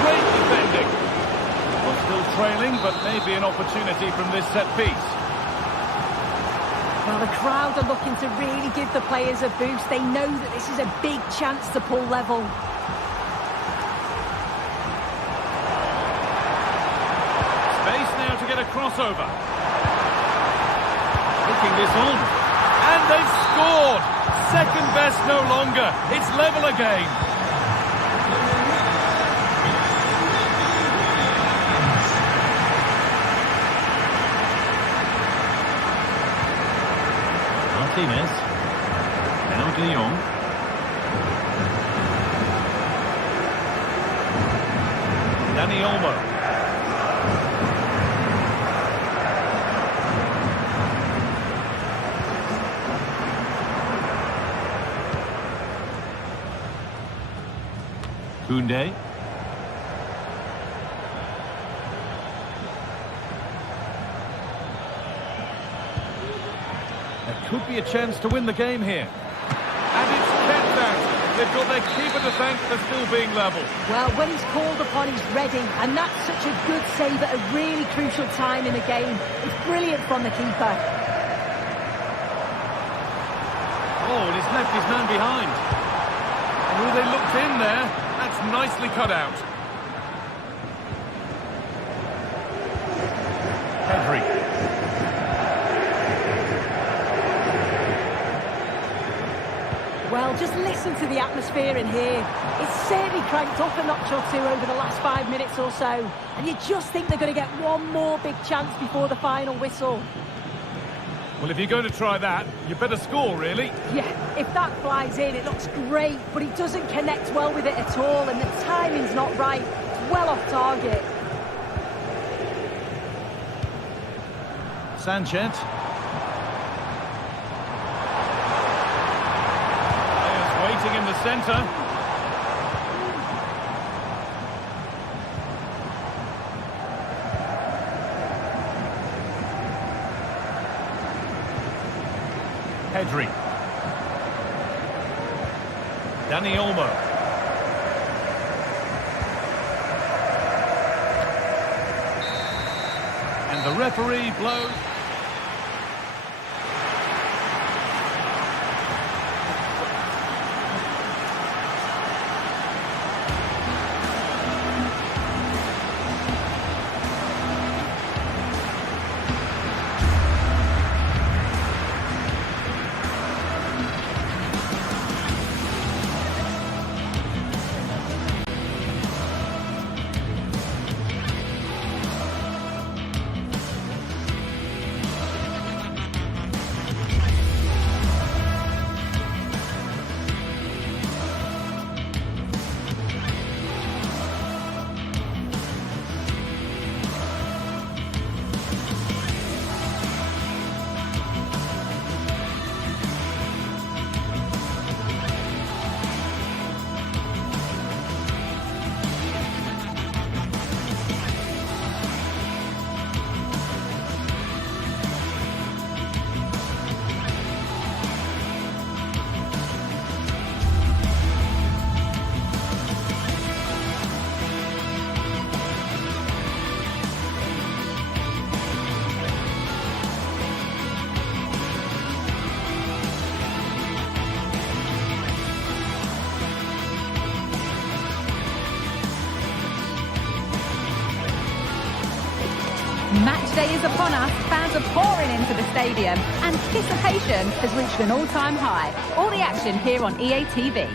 Great defending. Well, still trailing, but maybe an opportunity from this set piece. Well, the crowd are looking to really give the players a boost. They know that this is a big chance to pull level. Space now to get a crossover. Taking this on. And they've scored! Second best no longer. It's level again. Martinez. Now De Jong. Dani Olmo. Koundé. There could be a chance to win the game here. And it's kept out. They've got their keeper to thank for still being level. Well, when he's called upon, he's ready. And that's such a good save at a really crucial time in the game. It's brilliant from the keeper. Oh, and he's left his man behind. Oh, they looked in there. That's nicely cut out. Pedri. Well, just listen to the atmosphere in here. It's certainly cranked up a notch or two over the last 5 minutes or so. And you just think they're going to get one more big chance before the final whistle. Well, if you're going to try that, you better score, really. Yeah, if that flies in, it looks great, but he doesn't connect well with it at all, and the timing's not right. It's well off target. Sanchez. Players waiting in the centre. Pedri. Dani Olmo. And the referee blows. Match day is upon us, fans are pouring into the stadium, anticipation has reached an all-time high. All the action here on EA TV.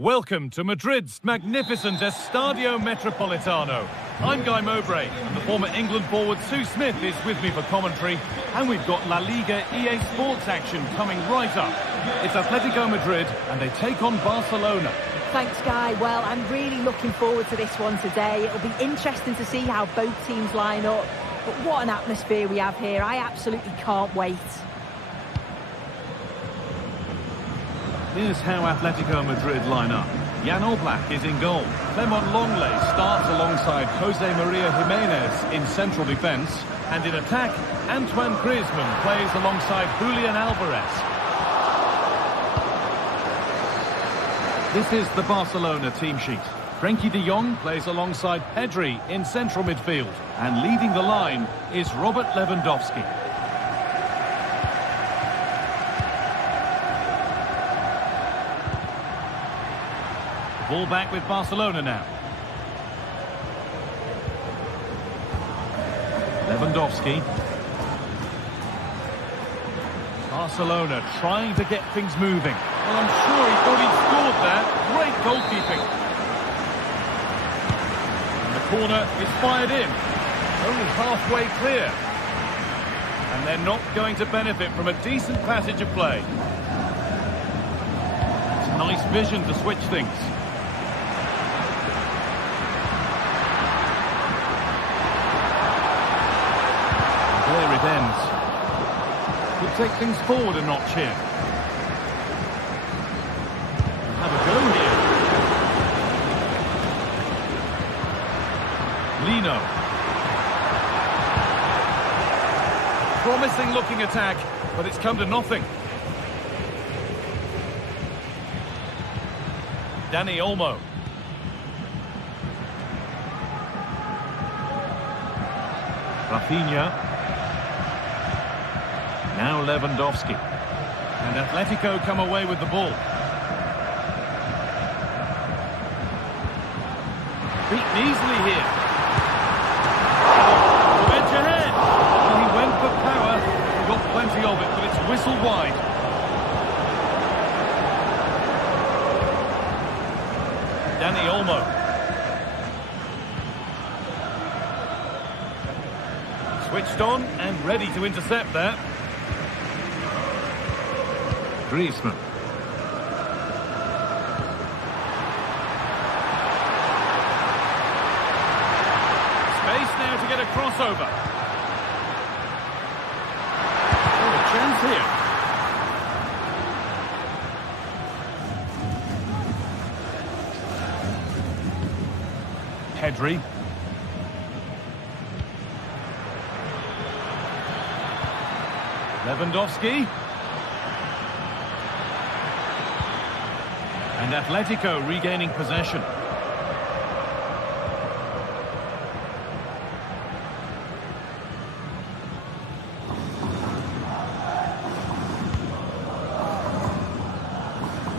Welcome to Madrid's magnificent Estadio Metropolitano. I'm Guy Mowbray, and the former England forward Sue Smith is with me for commentary. And we've got La Liga EA Sports action coming right up. It's Atletico Madrid, and they take on Barcelona. Thanks, Guy. Well, I'm really looking forward to this one today. It'll be interesting to see how both teams line up. But what an atmosphere we have here. I absolutely can't wait. Here's how Atletico Madrid line up. Jan Oblak is in goal. Clement Longley starts alongside Jose Maria Jimenez in central defence. And in attack, Antoine Griezmann plays alongside Julian Alvarez. This is the Barcelona team sheet. Frenkie de Jong plays alongside Pedri in central midfield. And leading the line is Robert Lewandowski. Ball back with Barcelona now. Lewandowski. Barcelona trying to get things moving. Well, I'm sure he thought he'd scored there. Great goalkeeping. And the corner is fired in. Only halfway clear. And they're not going to benefit from a decent passage of play. It's a nice vision to switch things. There it ends. Could take things forward a notch here. Have a go here. Lino. Promising looking attack, but it's come to nothing. Dani Olmo. Rafinha. Now Lewandowski. And Atletico come away with the ball. Beaten easily here. Edge ahead. Well, he went for power. He got plenty of it, but it's whistled wide. Dani Olmo. Switched on and ready to intercept there. Griezmann. Space now to get a crossover. Oh, a chance here. Pedri. Lewandowski. And Atletico regaining possession.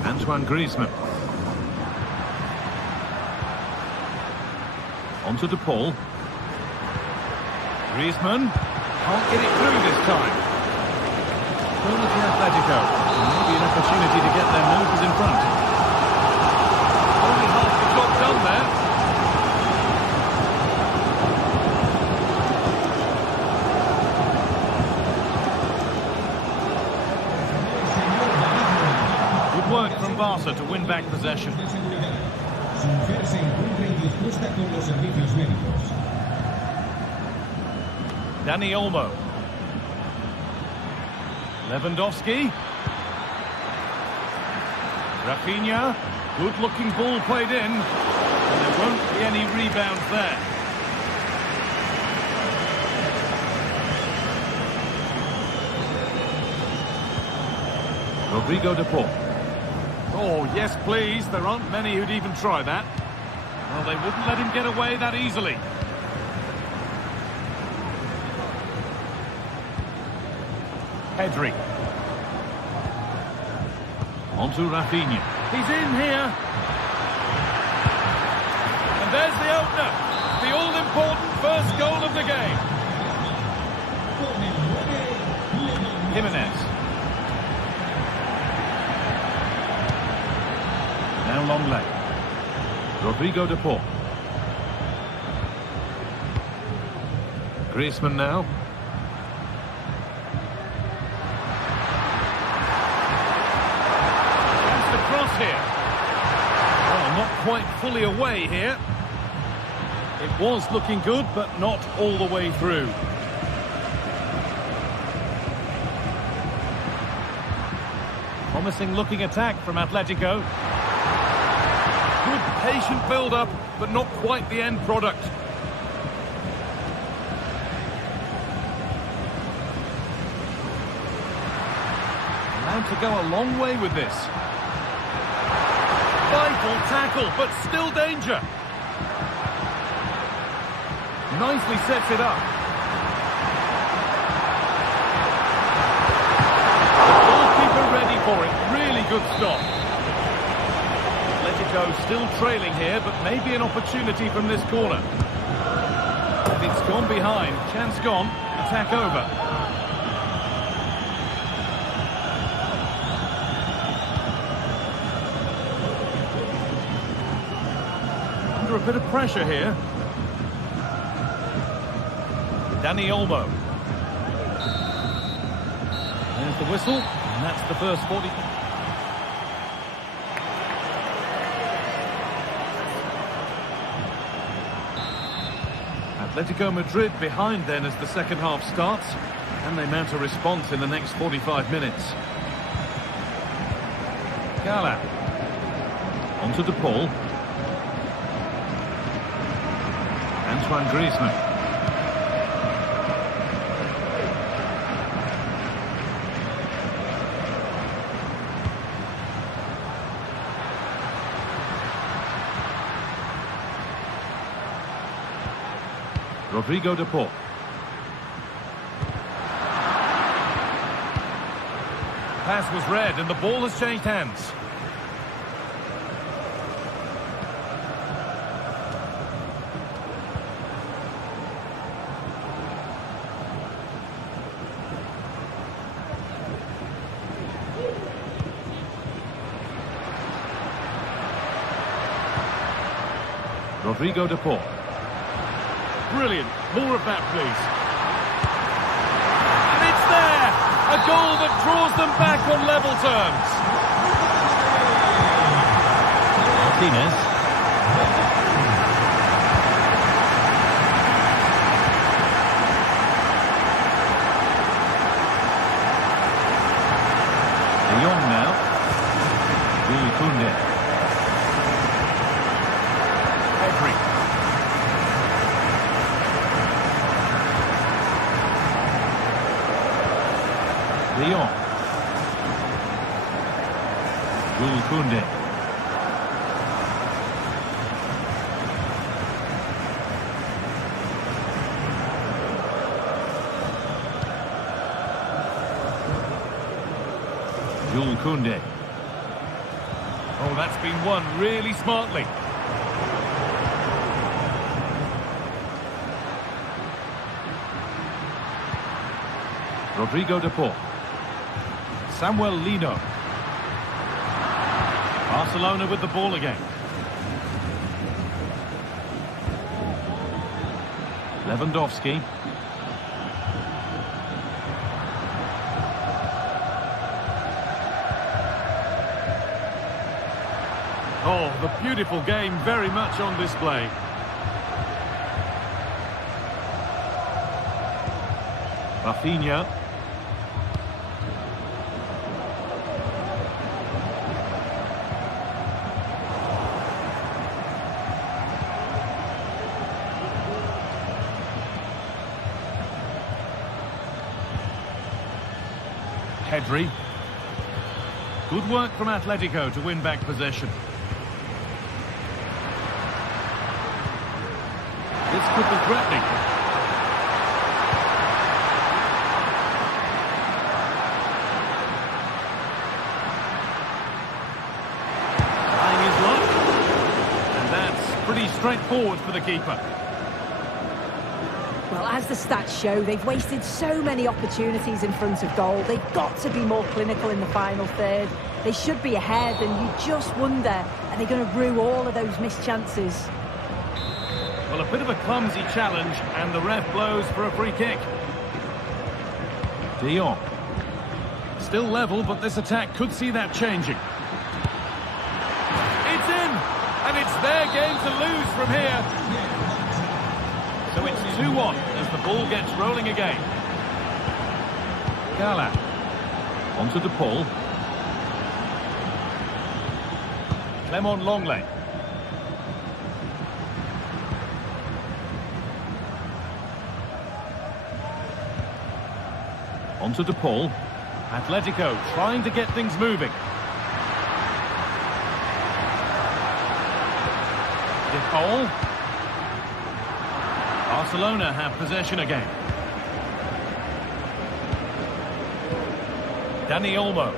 Antoine Griezmann. On to De Paul. Griezmann can't get it through this time. Corner for Atletico. Maybe an opportunity to get their noses in front. Only half the job done there. Good work from Barca to win back possession. Dani Olmo. Lewandowski. Rafinha. Good-looking ball played in. And there won't be any rebounds there. Rodrigo De Paul. Oh, yes, please. There aren't many who'd even try that. Well, they wouldn't let him get away that easily. Pedri. On to Rafinha. He's in here. And there's the opener. The all-important first goal of the game. Jimenez. Now Now Longley. Rodrigo de Paul. Griezmann now. That's the cross here. Well, not quite fully away here. It was looking good, but not all the way through. Promising looking attack from Atletico. Good patient build-up, but not quite the end product. Allowed to go a long way with this. Vital tackle, but still danger. Nicely sets it up. Goalkeeper ready for it. Really good stop. Atletico still trailing here, but maybe an opportunity from this corner. And it's gone behind. Chance gone. Attack over. Under a bit of pressure here. Dani Olmo. There's the whistle, and that's the first 40. Atletico Madrid behind then as the second half starts, and they mount a response in the next 45 minutes. Gala. Onto De Paul. Antoine Griezmann. Rodrigo de Paul. Pass was read and the ball has changed hands. Rodrigo de Paul. Brilliant. More of that, please. And it's there! A goal that draws them back on level terms. Martinez. De Jong now. Jules Koundé. De Jong. Jules Koundé. Jules Koundé. Oh, that's been won really smartly. Rodrigo de Paul. Samuel Lino. Barcelona with the ball again. Lewandowski. Oh, the beautiful game very much on display. Rafinha. Pedri. Good work from Atletico to win back possession. This could be threatening. Trying his luck. And that's pretty straightforward for the keeper. Well, as the stats show, they've wasted so many opportunities in front of goal. They've got to be more clinical in the final third. They should be ahead, and you just wonder, are they going to rue all of those missed chances? Well, a bit of a clumsy challenge, and the ref blows for a free kick. De Jong. Still level, but this attack could see that changing. It's in! And it's their game to lose from here. So it's 2-1 as the ball gets rolling again. Gala. Onto De Paul. Clement Longley. Onto De Paul. Atletico trying to get things moving. De Paul. Barcelona have possession again. Dani Olmo.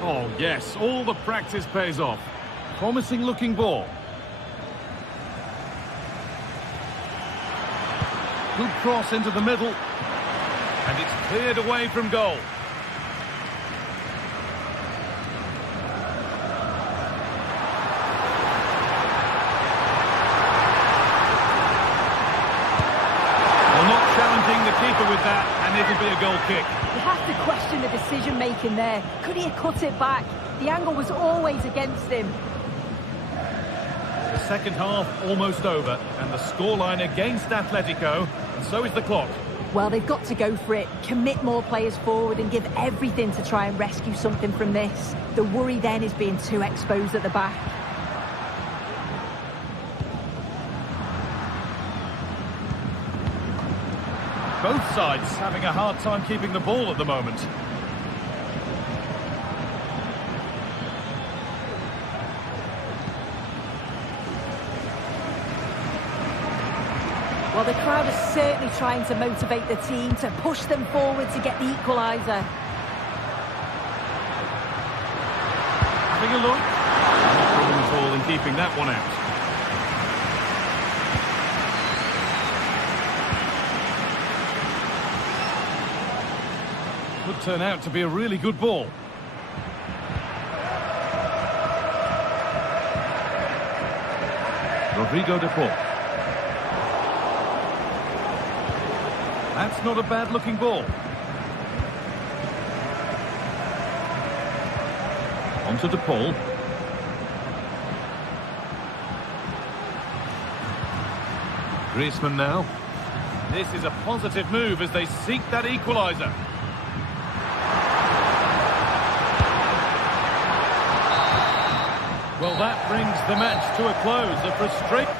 Oh yes, all the practice pays off. Promising looking ball. Good cross into the middle. And it's cleared away from goal. Well, not challenging the keeper with that, and it'll be a goal kick. You have to question the decision-making there. Could he have cut it back? The angle was always against him. The second half almost over, and the scoreline against Atletico, and so is the clock. Well, they've got to go for it, commit more players forward and give everything to try and rescue something from this. The worry then is being too exposed at the back. Both sides having a hard time keeping the ball at the moment. Well, the crowd is certainly trying to motivate the team to push them forward to get the equaliser. Having a look. No problem at all in keeping that one out. Could turn out to be a really good ball. Rodrigo De Paul. That's not a bad-looking ball. Onto De Paul. Griezmann now. This is a positive move as they seek that equaliser. Well, that brings the match to a close. A frustrating...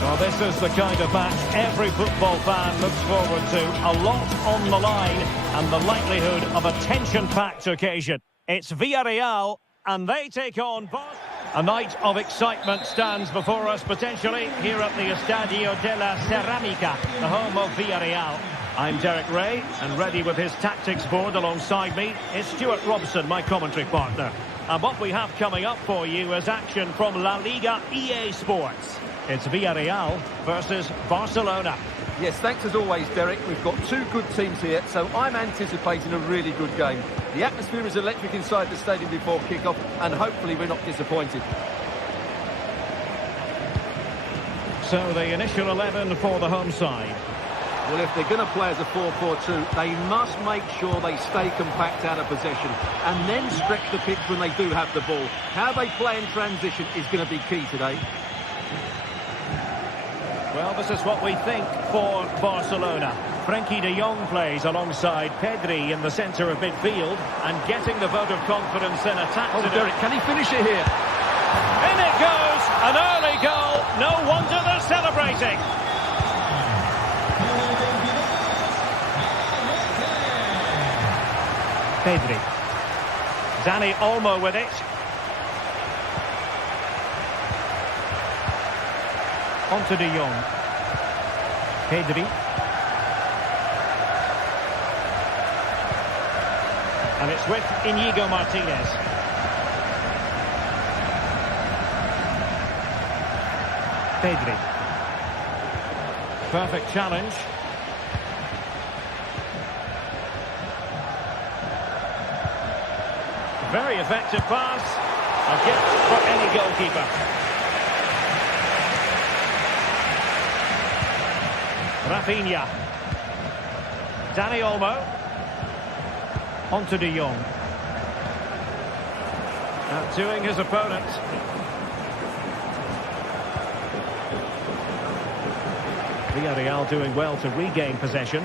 Well, this is the kind of match every football fan looks forward to. A lot on the line and the likelihood of a tension-packed occasion. It's Villarreal and they take on Barcelona. A night of excitement stands before us potentially here at the Estadio de la Ceramica, the home of Villarreal. I'm Derek Ray, and ready with his tactics board alongside me is Stuart Robson, my commentary partner. And what we have coming up for you is action from La Liga EA Sports. It's Villarreal versus Barcelona. Yes, thanks as always, Derek. We've got two good teams here, so I'm anticipating a really good game. The atmosphere is electric inside the stadium before kick-off, and hopefully we're not disappointed. So the initial 11 for the home side. Well, if they're going to play as a 4-4-2, they must make sure they stay compact out of possession and then stretch the pitch when they do have the ball. How they play in transition is going to be key today. Well, this is what we think for Barcelona. Frenkie de Jong plays alongside Pedri in the centre of midfield and getting the vote of confidence in attack. Oh, Derek, can he finish it here? In it goes! An early goal! No wonder they're celebrating! Pedri. Dani Olmo with it. On to de Jong. Pedri. And it's with Íñigo Martínez. Pedri. Perfect challenge. Very effective pass. A gift for any goalkeeper. Rafinha. Dani Olmo. On to de Jong. Outdoing his opponent. Villarreal doing well to regain possession.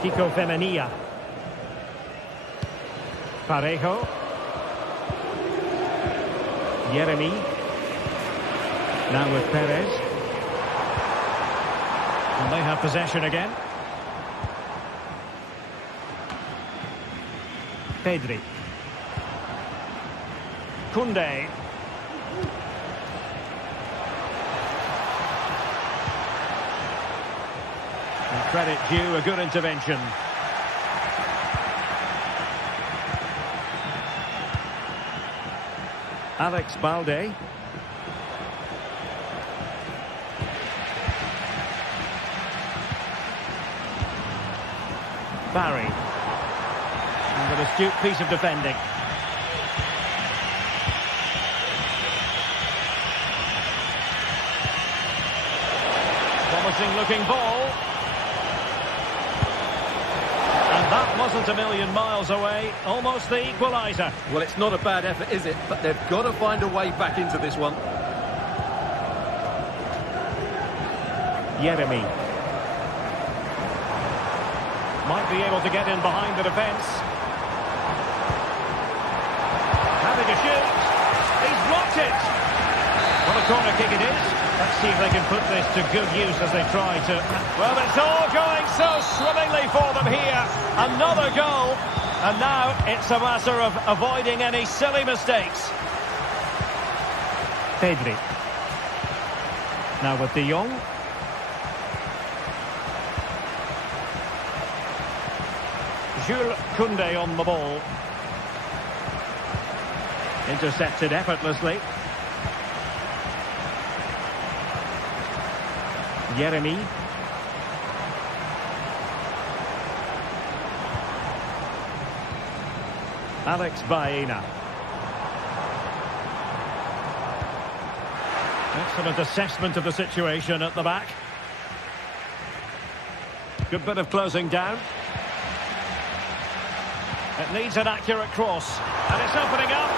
Kiko Femenia. Parejo. Yeremy. Now with Perez. And they have possession again. Pedri. Koundé. And credit due, a good intervention. Alex Balde. Barry. And an astute piece of defending. Promising looking ball. And that wasn't a million miles away. Almost the equaliser. Well, it's not a bad effort, is it? But they've got to find a way back into this one. Yeremy. Might be able to get in behind the defence. Having a shoot. He's blocked it. What a corner kick it is. Let's see if they can put this to good use as they try to... Well, it's all going so swimmingly for them here. Another goal. And now it's a matter of avoiding any silly mistakes. Pedri. Now with de Jong. Jules Koundé on the ball. Intercepted effortlessly. Yeremy. Alex Baena. Excellent assessment of the situation at the back. Good bit of closing down. It needs an accurate cross. And it's opening up.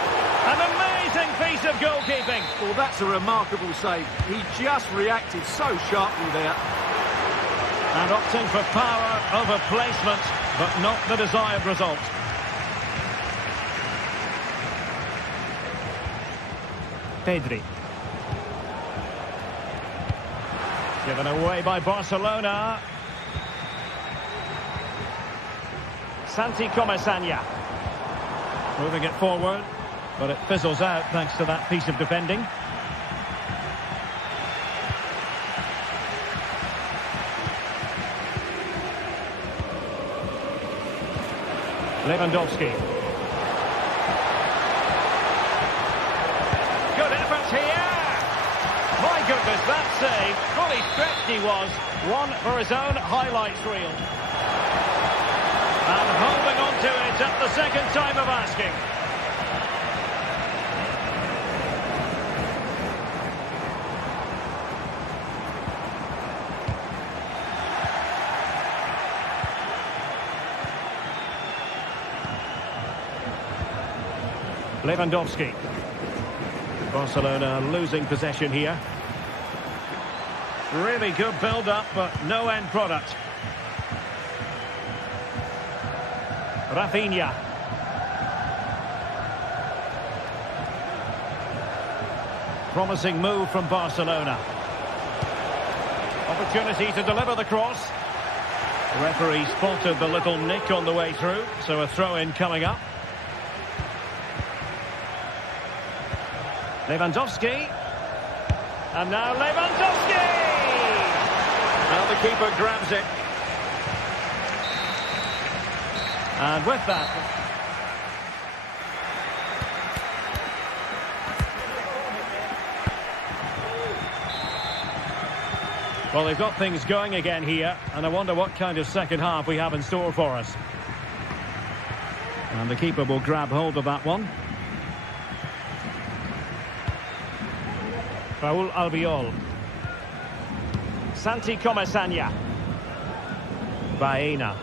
An amazing piece of goalkeeping. Well, that's a remarkable save. He just reacted so sharply there. And opting for power over placement, but not the desired result. Pedri. Given away by Barcelona. Santi Comesaña. Moving it forward, but it fizzles out thanks to that piece of defending. Lewandowski. Good effort here. My goodness, that save. Fully stretched he was. One for his own highlights reel. And holding on to it at the second time of asking. Lewandowski. Barcelona losing possession here. Really good build-up, but no end product. Rafinha. Promising move from Barcelona. Opportunity to deliver the cross. The referee spotted the little nick on the way through, so a throw-in coming up. Lewandowski. And now Lewandowski! Now the keeper grabs it. And with that... Well, they've got things going again here, and I wonder what kind of second half we have in store for us. And the keeper will grab hold of that one. Raúl Albiol. Santi Comesaña. Baena.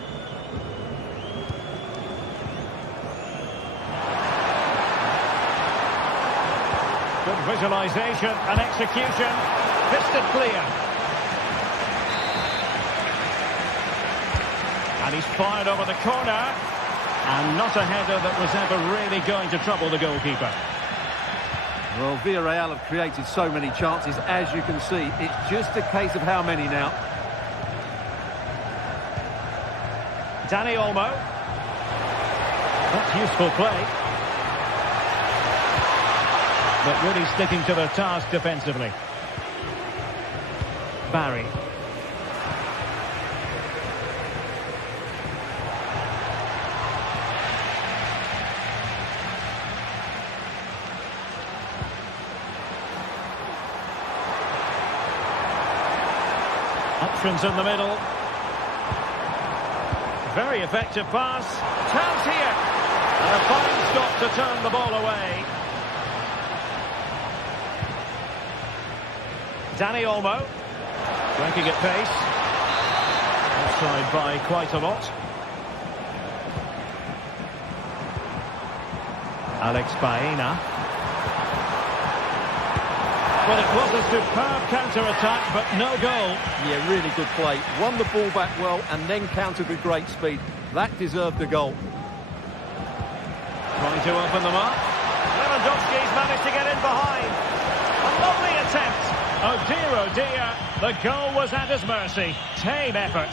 Good visualization and execution. Fisted clear. And he's fired over the corner. And not a header that was ever really going to trouble the goalkeeper. Well, Villarreal have created so many chances, as you can see. It's just a case of how many now. Dani Olmo. That's useful play. But really sticking to their task defensively. Barry. Options in the middle. Very effective pass. Chance here. And a fine stop to turn the ball away. Dani Olmo. Breaking at pace. Offside by quite a lot. Alex Baena. Well, it was a superb counter-attack, but no goal. Yeah, really good play. Won the ball back well and then countered with great speed. That deserved the goal. Trying to open them up. Lewandowski's managed to get in behind. A lovely attempt. Oh dear, the goal was at his mercy. Tame effort.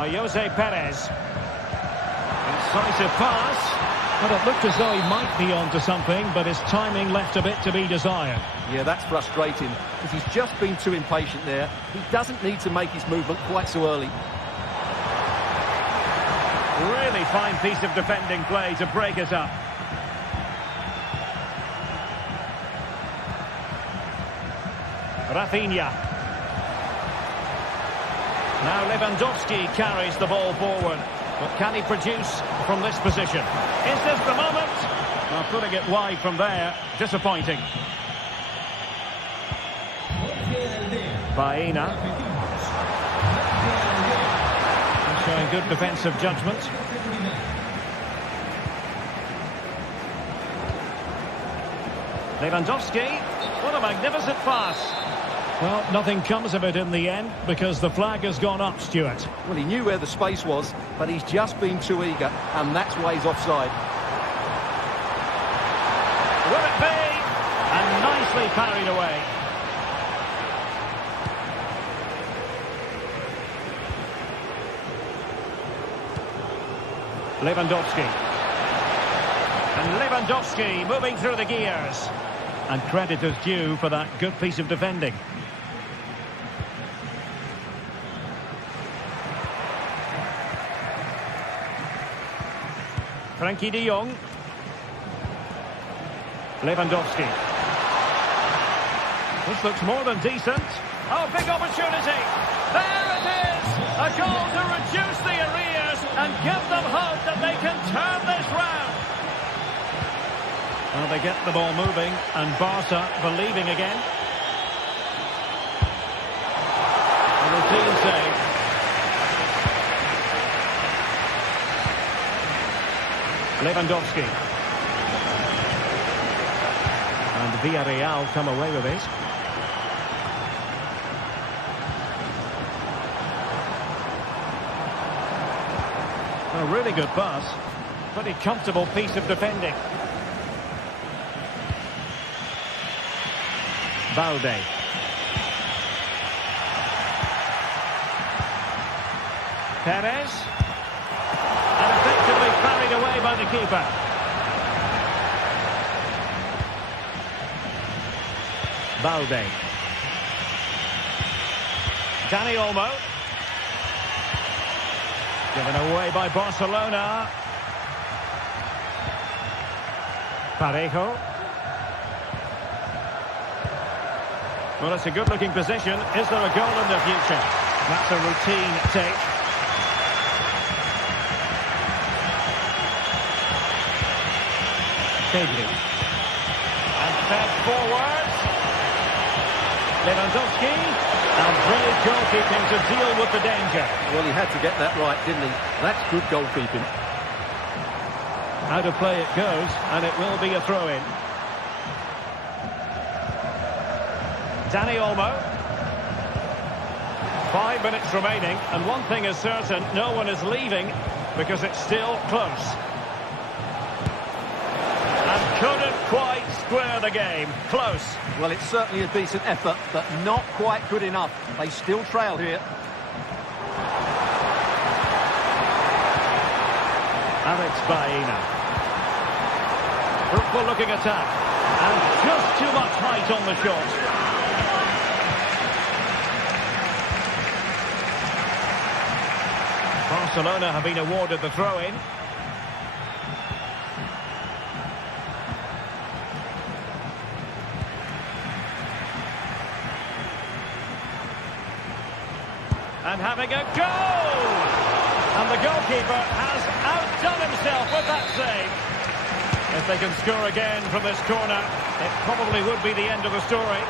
Jose Perez. Incisive pass. But it looked as though he might be onto something, but his timing left a bit to be desired. Yeah, that's frustrating, because he's just been too impatient there. He doesn't need to make his movement quite so early. Really fine piece of defending play to break us up. Rafinha. Now Lewandowski carries the ball forward. But can he produce from this position? Is this the moment? Well, putting it wide from there, disappointing. Baena. Showing good defensive judgment. Lewandowski. What a magnificent pass. Well, nothing comes of it in the end because the flag has gone up, Stuart. Well, he knew where the space was, but he's just been too eager, and that's why he's offside. Will it be? And nicely parried away. Lewandowski. And Lewandowski moving through the gears. And credit is due for that good piece of defending. Frankie de Jong. Lewandowski. This looks more than decent. Oh, big opportunity. There it is. A goal to reduce the arrears and give them hope that they can turn this round. Well, they get the ball moving and Barca believing again. A routine save. Lewandowski. And Villarreal come away with it. A really good pass. Pretty comfortable piece of defending. Balde. Perez. And effectively carried away by the keeper. Balde. Dani Olmo. Given away by Barcelona. Parejo. Well, it's a good-looking position. Is there a goal in the future? That's a routine take. Pedri. And fed forward. Lewandowski. And brilliant goalkeeping to deal with the danger. Well, he had to get that right, didn't he? That's good goalkeeping. Out of play it goes, and it will be a throw-in. Dani Olmo. 5 minutes remaining, and one thing is certain, no one is leaving because it's still close. And couldn't quite square the game. Close. Well, it's certainly a decent effort, but not quite good enough. They still trail here. Alex Baena. Fruitful looking attack. And just too much height on the shot. Barcelona have been awarded the throw-in. And having a goal! And the goalkeeper has outdone himself with that save. If they can score again from this corner, it probably would be the end of the story.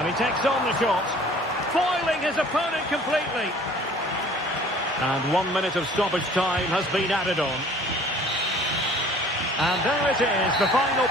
And he takes on the shot, foiling his opponent completely. And 1 minute of stoppage time has been added on. And there it is, the final...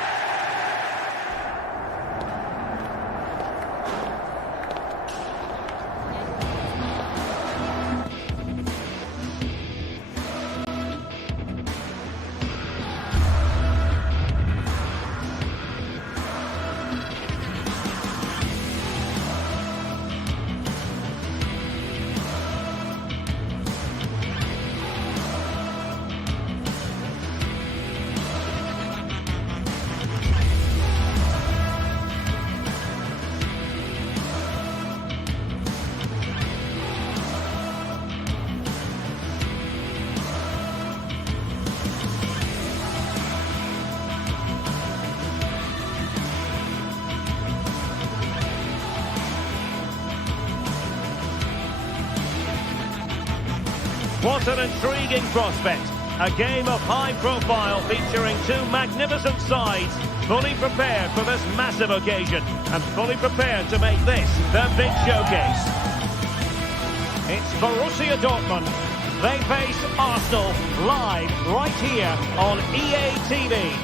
What an intriguing prospect. A game of high profile featuring two magnificent sides, fully prepared for this massive occasion and fully prepared to make this their big showcase. It's Borussia Dortmund. They face Arsenal live right here on EA TV.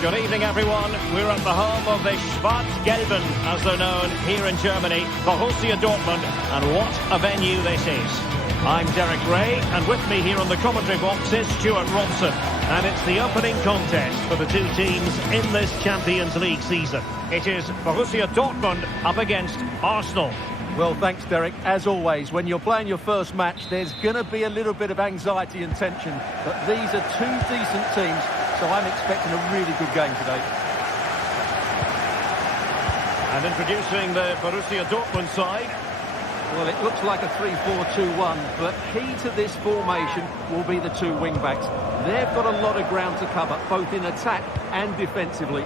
Good evening, everyone. We're at the home of the Schwarz-Gelben, as they're known here in Germany, Borussia Dortmund, and what a venue this is. I'm Derek Ray, and with me here on the commentary box is Stuart Robson. And it's the opening contest for the two teams in this Champions League season. It is Borussia Dortmund up against Arsenal. Well, thanks, Derek. As always, when you're playing your first match, there's going to be a little bit of anxiety and tension. But these are two decent teams, so I'm expecting a really good game today. And introducing the Borussia Dortmund side. Well, it looks like a 3-4-2-1, but key to this formation will be the two wing-backs. They've got a lot of ground to cover, both in attack and defensively.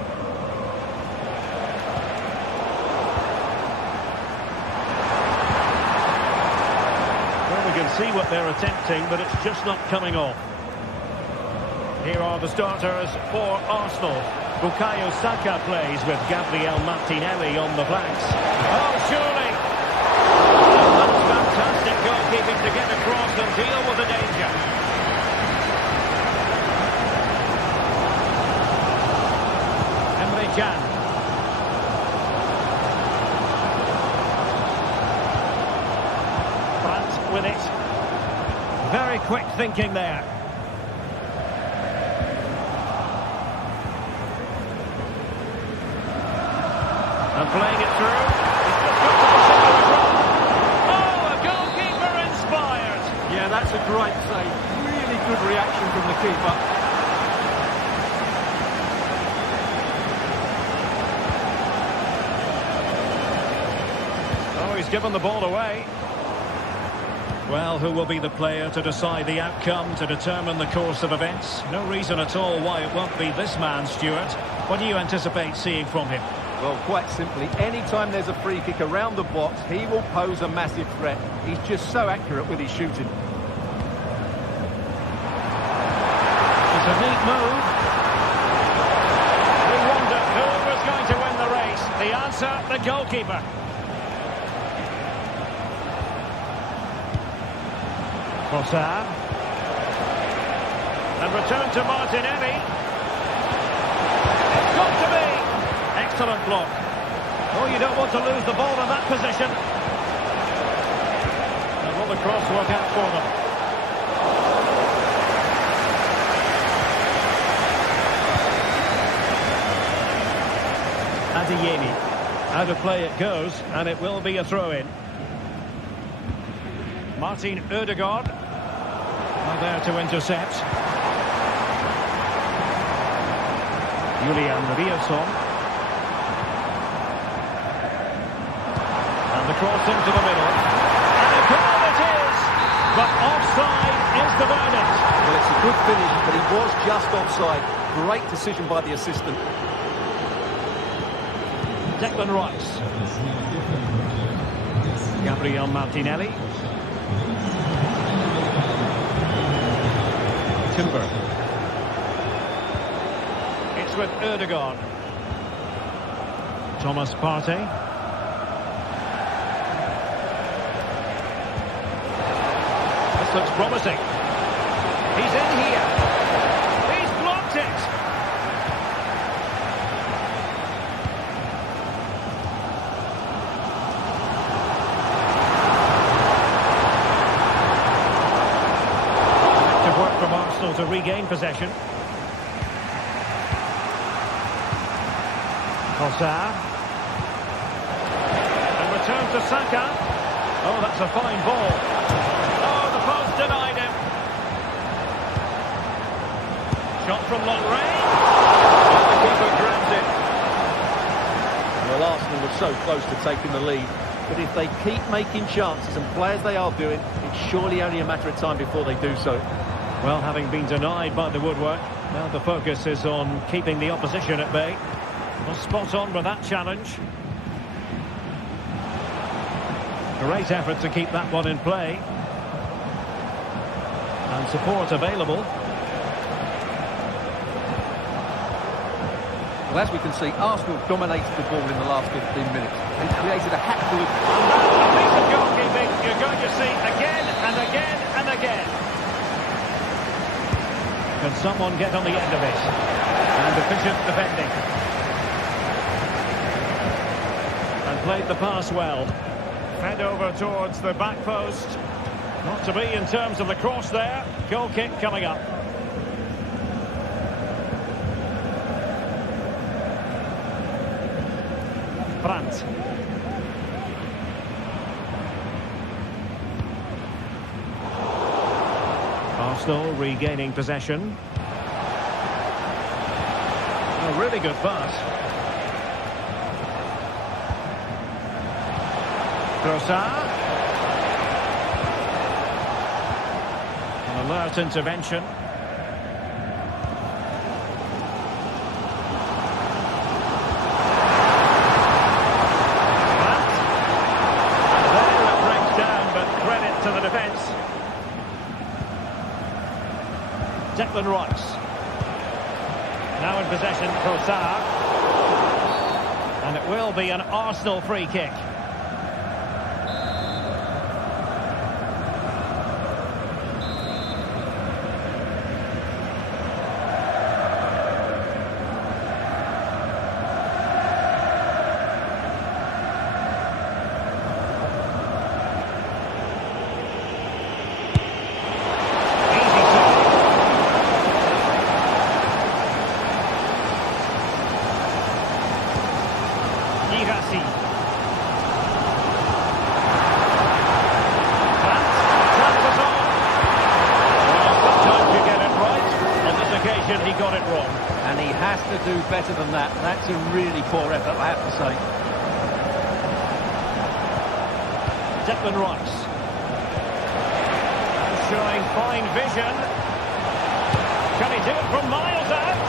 You can see what they're attempting, but it's just not coming off. Here are the starters for Arsenal. Bukayo Saka plays with Gabriel Martinelli on the flanks. Oh, surely! Oh, that's fantastic goalkeeping to get across and deal with the danger. Emre Can. With it. Very quick thinking there. And playing it through. Oh, a goalkeeper inspired. Yeah, that's a great save. Really good reaction from the keeper. Oh, he's given the ball away. Well, who will be the player to decide the outcome, to determine the course of events? No reason at all why it won't be this man, Stuart. What do you anticipate seeing from him? Well, quite simply, anytime there's a free kick around the box, he will pose a massive threat. He's just so accurate with his shooting. It's a neat move. We wondered who was going to win the race. The answer, the goalkeeper. Trossard. And return to Martinelli. It's got to be. Excellent block. Oh, you don't want to lose the ball in that position. And will the cross work out for them? Adeyemi. Out of play it goes, and it will be a throw-in. Martin Ødegaard. Now there to intercept. Julian Riasson. And the cross into the middle. And a goal it is! But offside is the verdict. Well, it's a good finish, but he was just offside. Great decision by the assistant. Declan Rice. Gabriel Martinelli. Timber. It's with Ødegaard. Thomas Partey. This looks promising. He's in here. He's blocked it. From Arsenal to regain possession. Trossard. And return to Saka. Oh, that's a fine ball. Oh, the post denied him. Shot from long range. And the keeper grabs it. Well, Arsenal were so close to taking the lead. But if they keep making chances and play as they are doing, it's surely only a matter of time before they do so. Well, having been denied by the woodwork, now the focus is on keeping the opposition at bay. Well, spot on with that challenge. Great effort to keep that one in play. And support available. Well, as we can see, Arsenal dominated the ball in the last 15 minutes. They created a hatful of... A piece of goalkeeping you're going to see again and again and again. Can someone get on the end of it? And efficient defending. And played the pass well. Fed over towards the back post. Not to be in terms of the cross there. Goal kick coming up. Brandt. Arsenal regaining possession. A really good pass. Trossard. An alert intervention. To the defence. Declan Rice. Now in possession, Trossard. And it will be an Arsenal free kick. He got it wrong. And he has to do better than that. That's a really poor effort, I have to say. Declan Rice. Showing fine vision. Can he do it from miles out?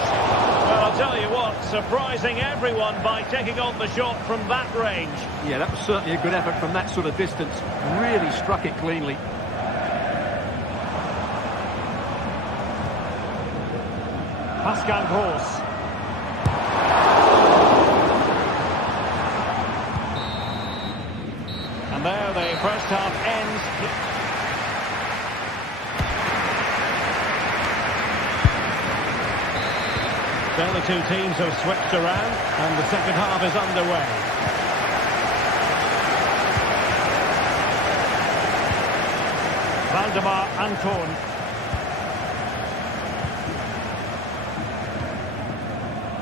Well, I'll tell you what, surprising everyone by taking on the shot from that range. Yeah, that was certainly a good effort from that sort of distance. Really struck it cleanly. Pascal Gross. And there the first half ends. So the two teams have switched around and the second half is underway. Valdemar Anton.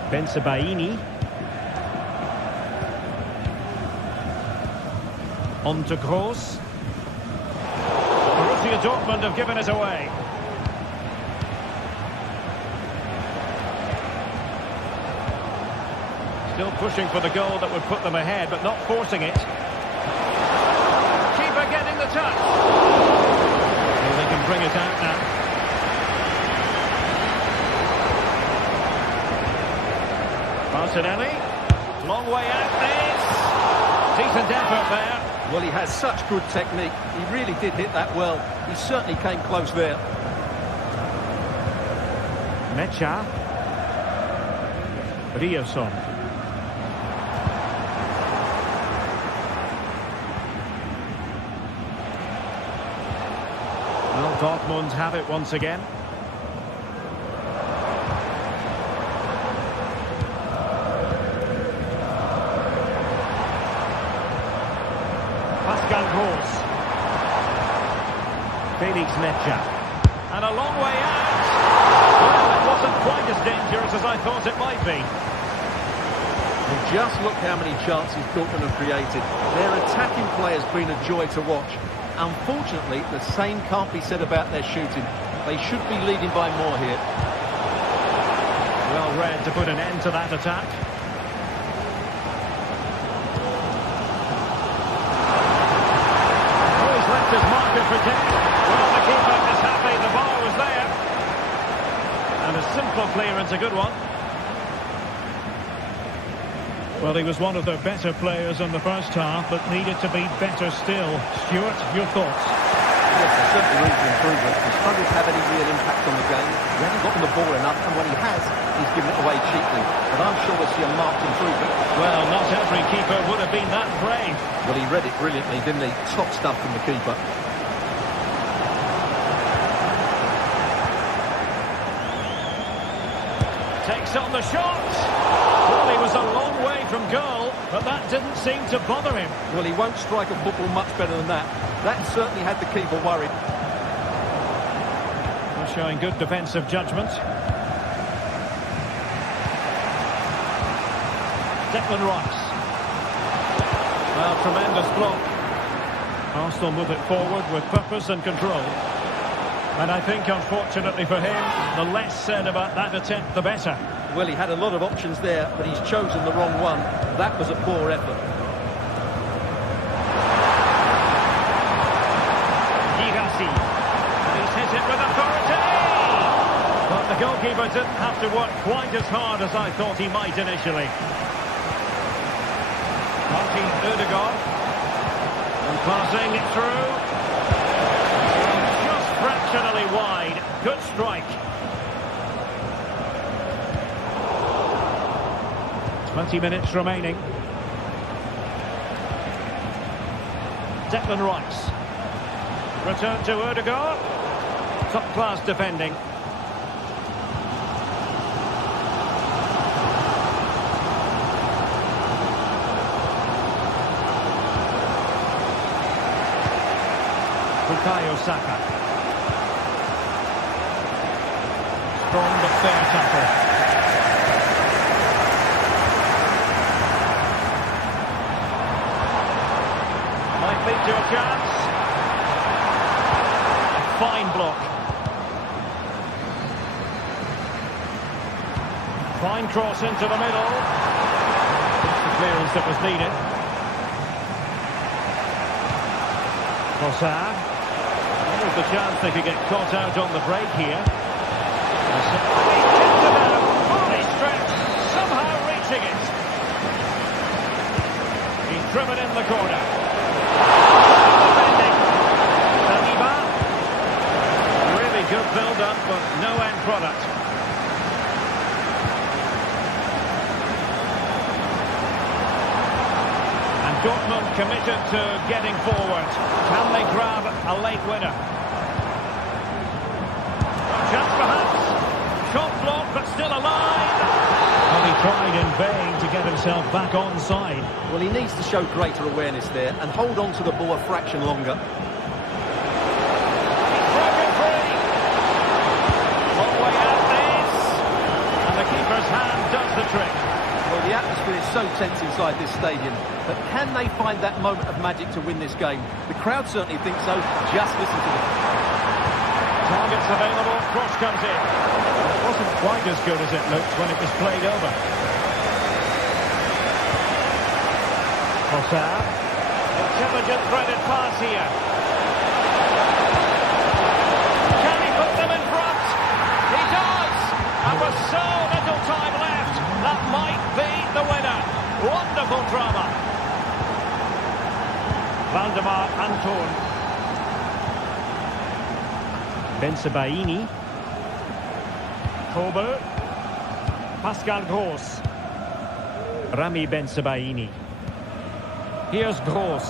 Bensebaini. On to Gross. Borussia Dortmund have given it away. Still pushing for the goal that would put them ahead, but not forcing it. Keeper getting the touch. Well, they can bring it out now. Martinelli, long way out this. Decent effort there. Well, he has such good technique. He really did hit that well. He certainly came close there. Mecha. Rioson. Well, Dortmund have it once again. Pascal Gross. Felix Mecha. And a long way out. Well, it wasn't quite as dangerous as I thought it might be. And just look how many chances Dortmund have created. Their attacking play has been a joy to watch. Unfortunately, the same can't be said about their shooting. They should be leading by more here. Well read to put an end to that attack. Left his marker for dead. Well, the keeper is happy. The ball was there. And a simple clearance, a good one. Well, he was one of their better players in the first half, but needed to be better still. Stuart, your thoughts? Yes, there's certainly room for improvement. He struggled to have any real impact on the game. He hasn't gotten the ball enough, and when he has, he's given it away cheaply. But I'm sure we'll see a marked improvement. Well, not every keeper would have been that brave. Well, he read it brilliantly, didn't he? Top stuff from the keeper. Takes on the shot. Well, he was a long way from goal, but that didn't seem to bother him. Well, he won't strike a football much better than that. That certainly had the keeper worried. Well, showing good defensive judgment. Declan Rice. Well, tremendous block. Arsenal move it forward with purpose and control. And I think, unfortunately for him, the less said about that attempt, the better. Well, he had a lot of options there, but he's chosen the wrong one. That was a poor effort. Girassi. He's hit it with authority! But the goalkeeper didn't have to work quite as hard as I thought he might initially. Martin Ødegaard. And passing it through. Just fractionally wide. Good strike. 20 minutes remaining. Declan Rice. Return to Ødegaard. Top-class defending. Bukayo Saka. Strong but fair tackle. Might lead to a chance. A fine block. Fine cross into the middle. That's the clearance that was needed. Trossard. There's the chance they could get caught out on the break here. Fully stretched, somehow reaching it. He's driven in the corner. Defending. Saliba. Really good build-up, but no end product. And Dortmund committed to getting forward. Can they grab a late winner? Chance perhaps. Shot blocked, but still alive. Well, he tried in vain to get himself back onside. Well, he needs to show greater awareness there and hold on to the ball a fraction longer. He's broken free. Long way out this. And the keeper's hand does the trick. Well, the atmosphere is so tense inside this stadium, but can they find that moment of magic to win this game? The crowd certainly think so. Just listen to them. Targets available, cross comes in. It wasn't quite as good as it looked when it was played over. Trossard. Intelligent threaded pass here. Can he put them in front? He does! And with so little time left, that might be the winner. Wonderful drama. Valdemar Anton. Bensebaini. Kobe. Pascal Gross. Rami Bensebaini. Here's Gross.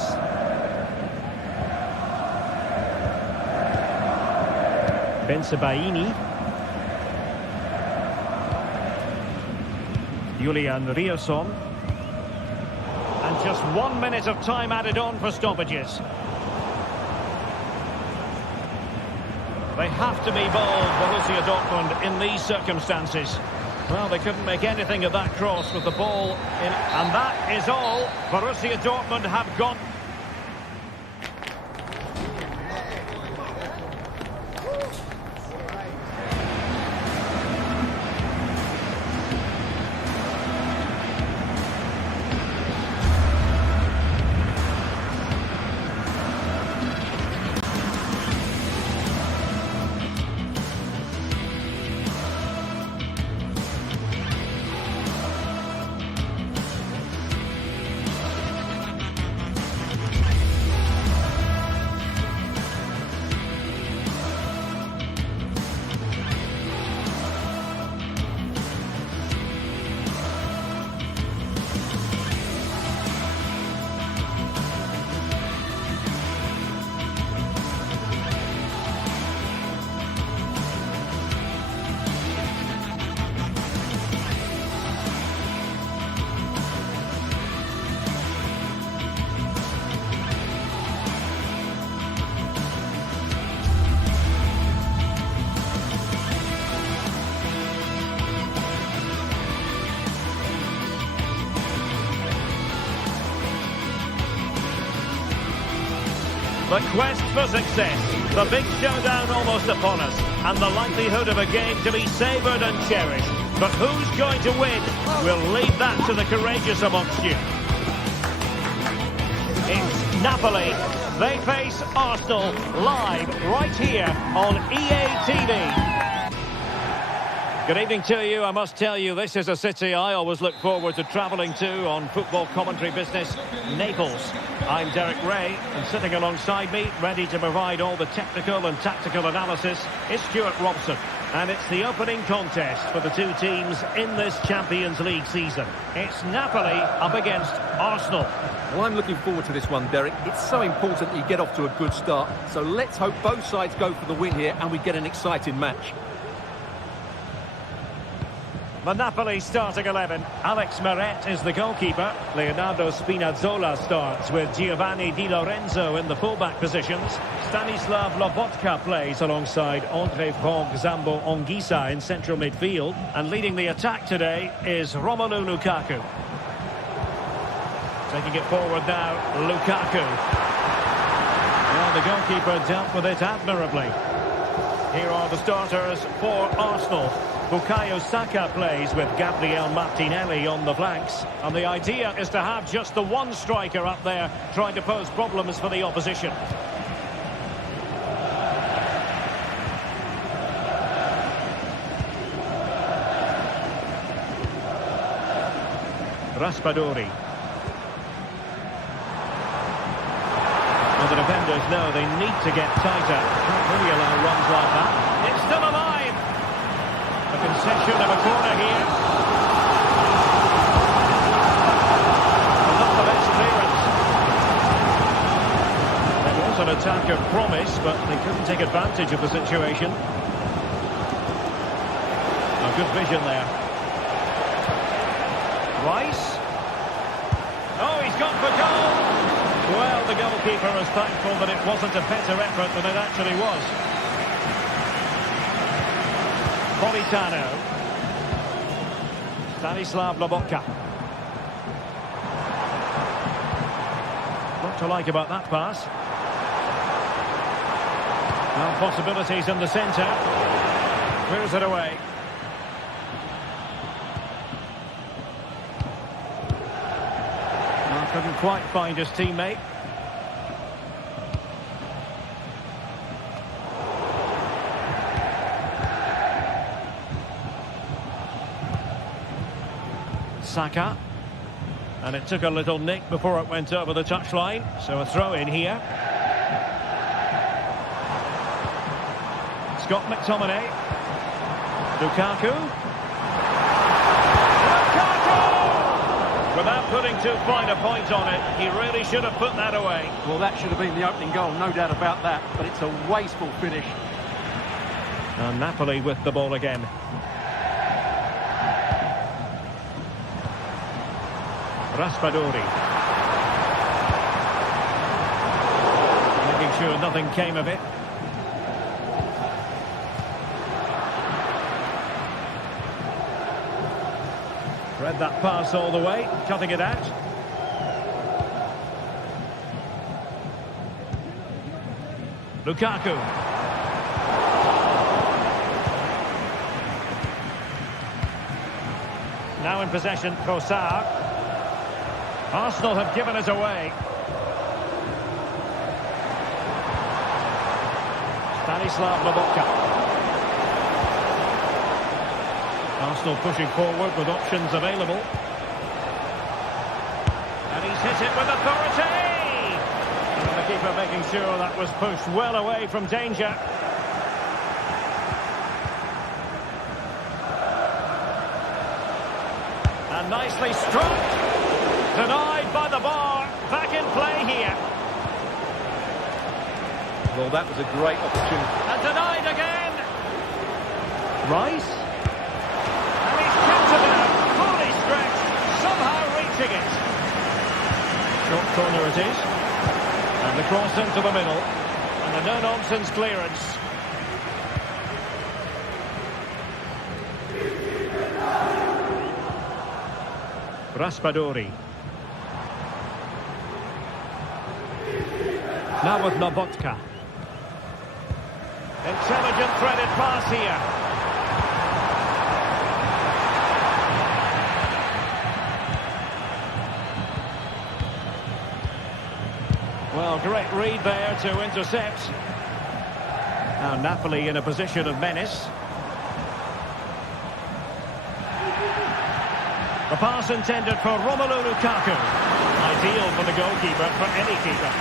Bensebaini. Julian Rierson. And just 1 minute of time added on for stoppages. They have to be bold, Borussia Dortmund, in these circumstances. Well, they couldn't make anything of that cross with the ball in. And that is all. Borussia Dortmund have gone. The quest for success, the big showdown almost upon us, and the likelihood of a game to be savoured and cherished. But who's going to win? We'll leave that to the courageous amongst you. It's Napoli. They face Arsenal live right here on EA TV. Good evening to you. I must tell you, this is a city I always look forward to travelling to on football commentary business, Naples. I'm Derek Ray, and sitting alongside me, ready to provide all the technical and tactical analysis, is Stuart Robson. And it's the opening contest for the two teams in this Champions League season. It's Napoli up against Arsenal. Well, I'm looking forward to this one, Derek. It's so important you get off to a good start. So let's hope both sides go for the win here and we get an exciting match. The Napoli starting 11. Alex Meret is the goalkeeper. Leonardo Spinazzola starts with Giovanni Di Lorenzo in the fullback positions. Stanislav Lobotka plays alongside Andre Frank Zambo Anguissa in central midfield. And leading the attack today is Romelu Lukaku. Taking it forward now, Lukaku. Well, the goalkeeper dealt with it admirably. Here are the starters for Arsenal. Bukayo Saka plays with Gabriel Martinelli on the flanks. And the idea is to have just the one striker up there trying to pose problems for the opposition. Raspadori. Well, the defenders know they need to get tighter. Can't really allow runs like that. It's still alive. A concession of a corner here. Not the best clearance. There was an attack of promise, but they couldn't take advantage of the situation. A good vision there. Rice. Oh, he's gone for goal. Well, the goalkeeper is thankful that it wasn't a better effort than it actually was. Politano. Stanislav Lobotka. What to like about that pass? Now possibilities in the centre. Clears it away. Well, couldn't quite find his teammate. Saka, and it took a little nick before it went over the touchline, so a throw in here. Scott McTominay. Lukaku. Lukaku! Without putting too fine a point on it, he really should have put that away. Well, that should have been the opening goal, no doubt about that, but it's a wasteful finish. And Napoli with the ball again. Raspadori. Making sure nothing came of it. Read that pass all the way, cutting it out. Lukaku. Now in possession, Trossard. Arsenal have given it away. Stanislav Lobotka. Arsenal pushing forward with options available. And he's hit it with authority! And the keeper making sure that was pushed well away from danger. And nicely struck! Denied by the bar. Back in play here. Well, that was a great opportunity. And denied again. Rice. And he's kept it out. Fully stretched. Somehow reaching it. Short corner it is. And the cross into the middle. And a no-nonsense clearance. Raspadori. Now with Nobotka. Intelligent threaded pass here. Well, great read there to intercept. Now Napoli in a position of menace. The pass intended for Romelu Lukaku. Ideal for the goalkeeper, for any keeper.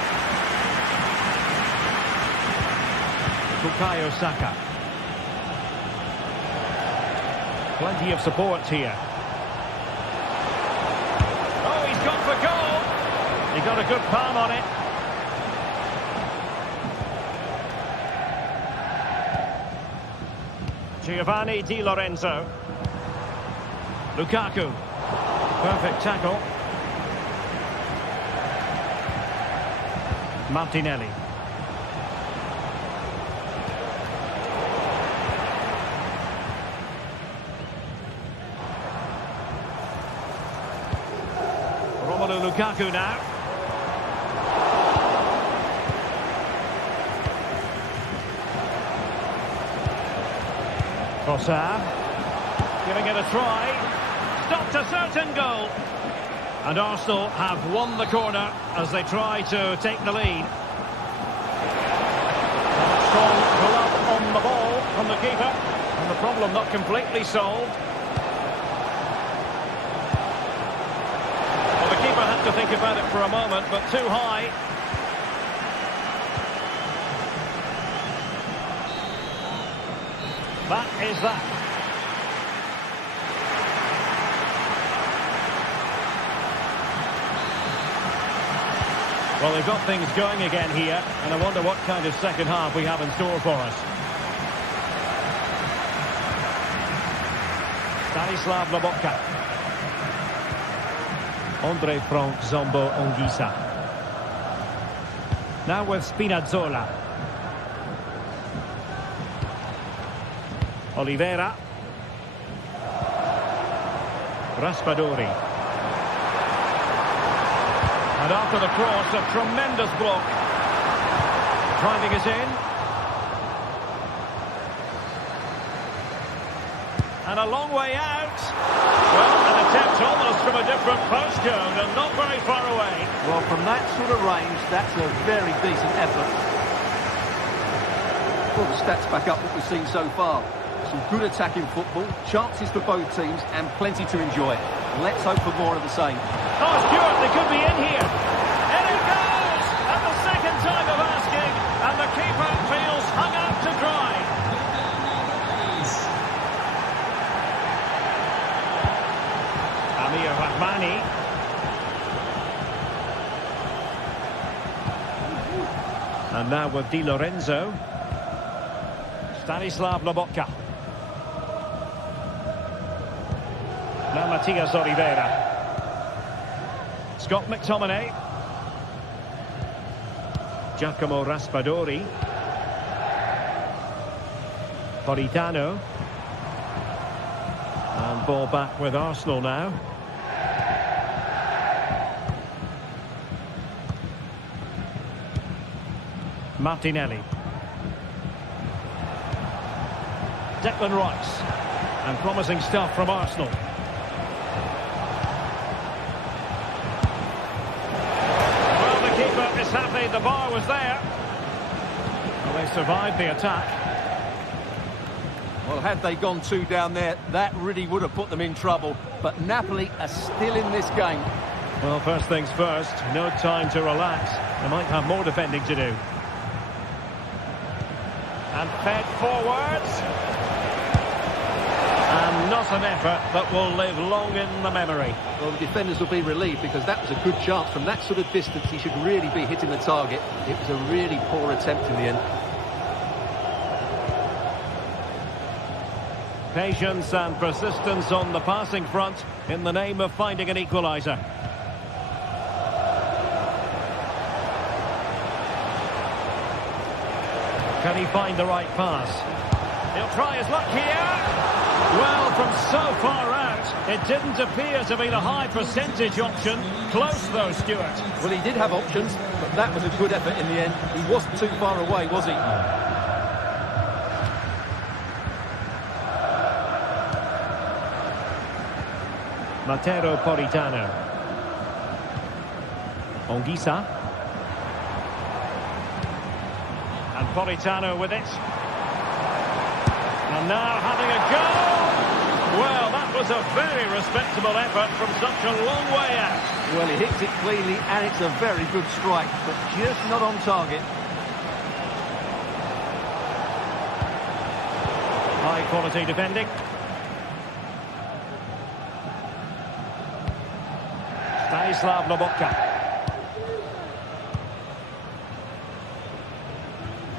Bukayo Saka. Plenty of support here. Oh, he's gone for goal. He got a good palm on it. Giovanni Di Lorenzo. Lukaku. Perfect tackle. Martinelli. Romelu Lukaku now. Trossard. Giving it a try. Stopped a certain goal. And Arsenal have won the corner as they try to take the lead. Strong glove on the ball from the keeper. And the problem not completely solved. Well, the keeper had to think about it for a moment, but too high. That is that. Well, they've got things going again here, and I wonder what kind of second half we have in store for us. Stanislav Lobotka. Andre Frank Zombo Ongisa. Now with Spinazzola. Oliveira. Raspadori. And after the cross, a tremendous block. Driving it in. And a long way out. Well, an attempt almost from a different postcode and not very far away. Well, from that sort of range, that's a very decent effort. Well, the stats back up what we've seen so far. Some good attacking football, chances for both teams, and plenty to enjoy. Let's hope for more of the same. Oh, Stuart, they could be in here. In it goes! At the second time of asking, and the keeper feels hung out to dry. Amir Rahmani. And now with Di Lorenzo. Stanislav Lobotka. Now Matias Oliveira. Scott McTominay. Giacomo Raspadori. Politano. And ball back with Arsenal now. Martinelli. Declan Rice. And promising stuff from Arsenal. Well, the keeper is happy the bar was there. Well, they survived the attack. Well, had they gone two down there, that really would have put them in trouble. But Napoli are still in this game. Well, first things first, no time to relax. They might have more defending to do. And fed forwards. And not an effort that will live long in the memory. Well, the defenders will be relieved because that was a good chance. From that sort of distance, he should really be hitting the target. It was a really poor attempt in the end. Patience and persistence on the passing front in the name of finding an equaliser. Can he find the right pass? He'll try his luck here. Well, from so far out, It didn't appear to be the high percentage option. Close though, Stuart. Well, he did have options, but that was a good effort in the end. He wasn't too far away, was he? Matteo Politano. Onguisa. And Politano with it. And now having a go. Well, that was a very respectable effort from such a long way out. Well, he hits it cleanly, and it's a very good strike, but just not on target. High quality defending. Stanislav Lobotka.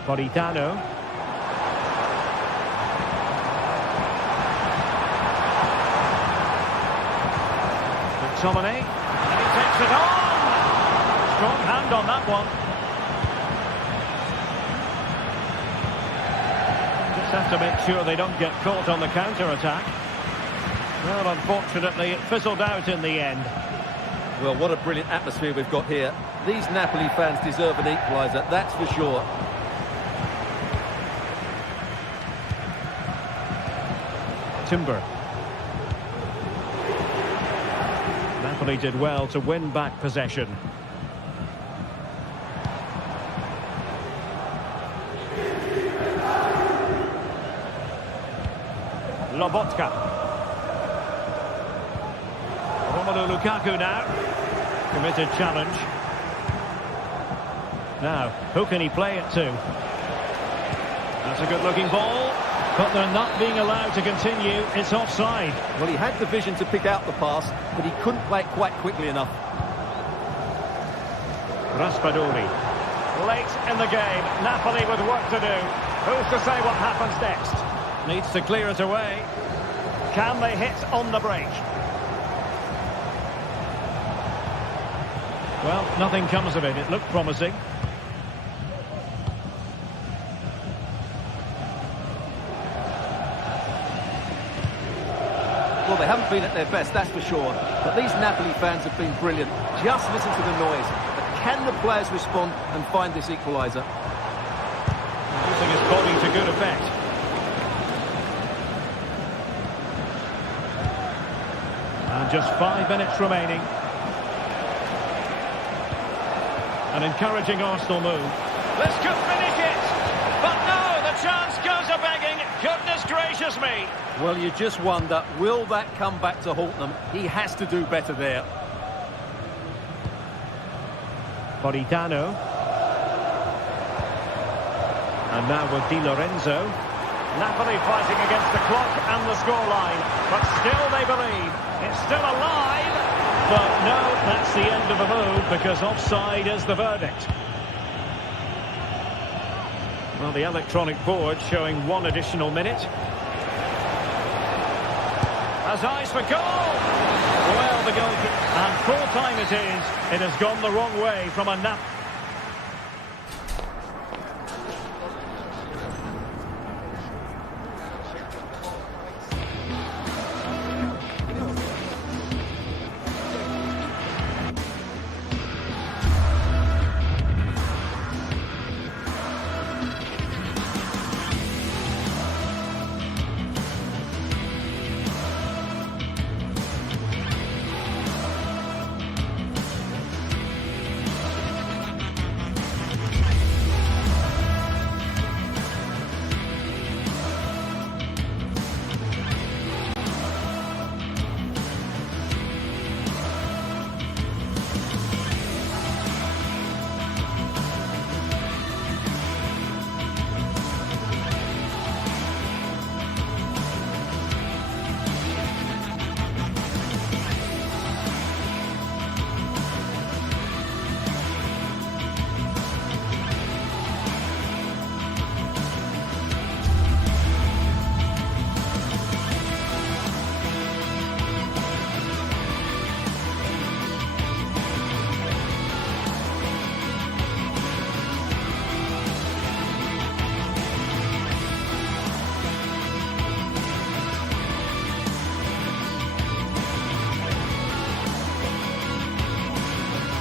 Politano. McTominay. And he takes it on! Strong hand on that one. Just have to make sure they don't get caught on the counter-attack. Well, unfortunately, it fizzled out in the end. Well, what a brilliant atmosphere we've got here. These Napoli fans deserve an equaliser, that's for sure. Timber. Napoli did well to win back possession. Lobotka. Romelu Lukaku now. Committed challenge. Now, who can he play it to? That's a good-looking ball. But they're not being allowed to continue. It's offside. Well, he had the vision to pick out the pass, but he couldn't play it quite quickly enough. Raspadori. Late in the game. Napoli with work to do. Who's to say what happens next? Needs to clear it away. Can they hit on the break? Well, nothing comes of it. It looked promising. Well, they haven't been at their best, that's for sure. But these Napoli fans have been brilliant. Just listen to the noise. But can the players respond and find this equaliser? Using his body to good effect. And just 5 minutes remaining. An encouraging Arsenal move. This could finish it! But no, the chance goes a-begging. Goodness gracious me! Well, you just wonder, will that come back to haunt them? He has to do better there. Politano. And now with Di Lorenzo. Napoli fighting against the clock and the scoreline. But still they believe. It's still alive. But no, that's the end of the move because offside is the verdict. Well, the electronic board showing 1 additional minute. Has eyes for goal. Well, the goalkeeper. And full time it is. It has gone the wrong way from a Napoli.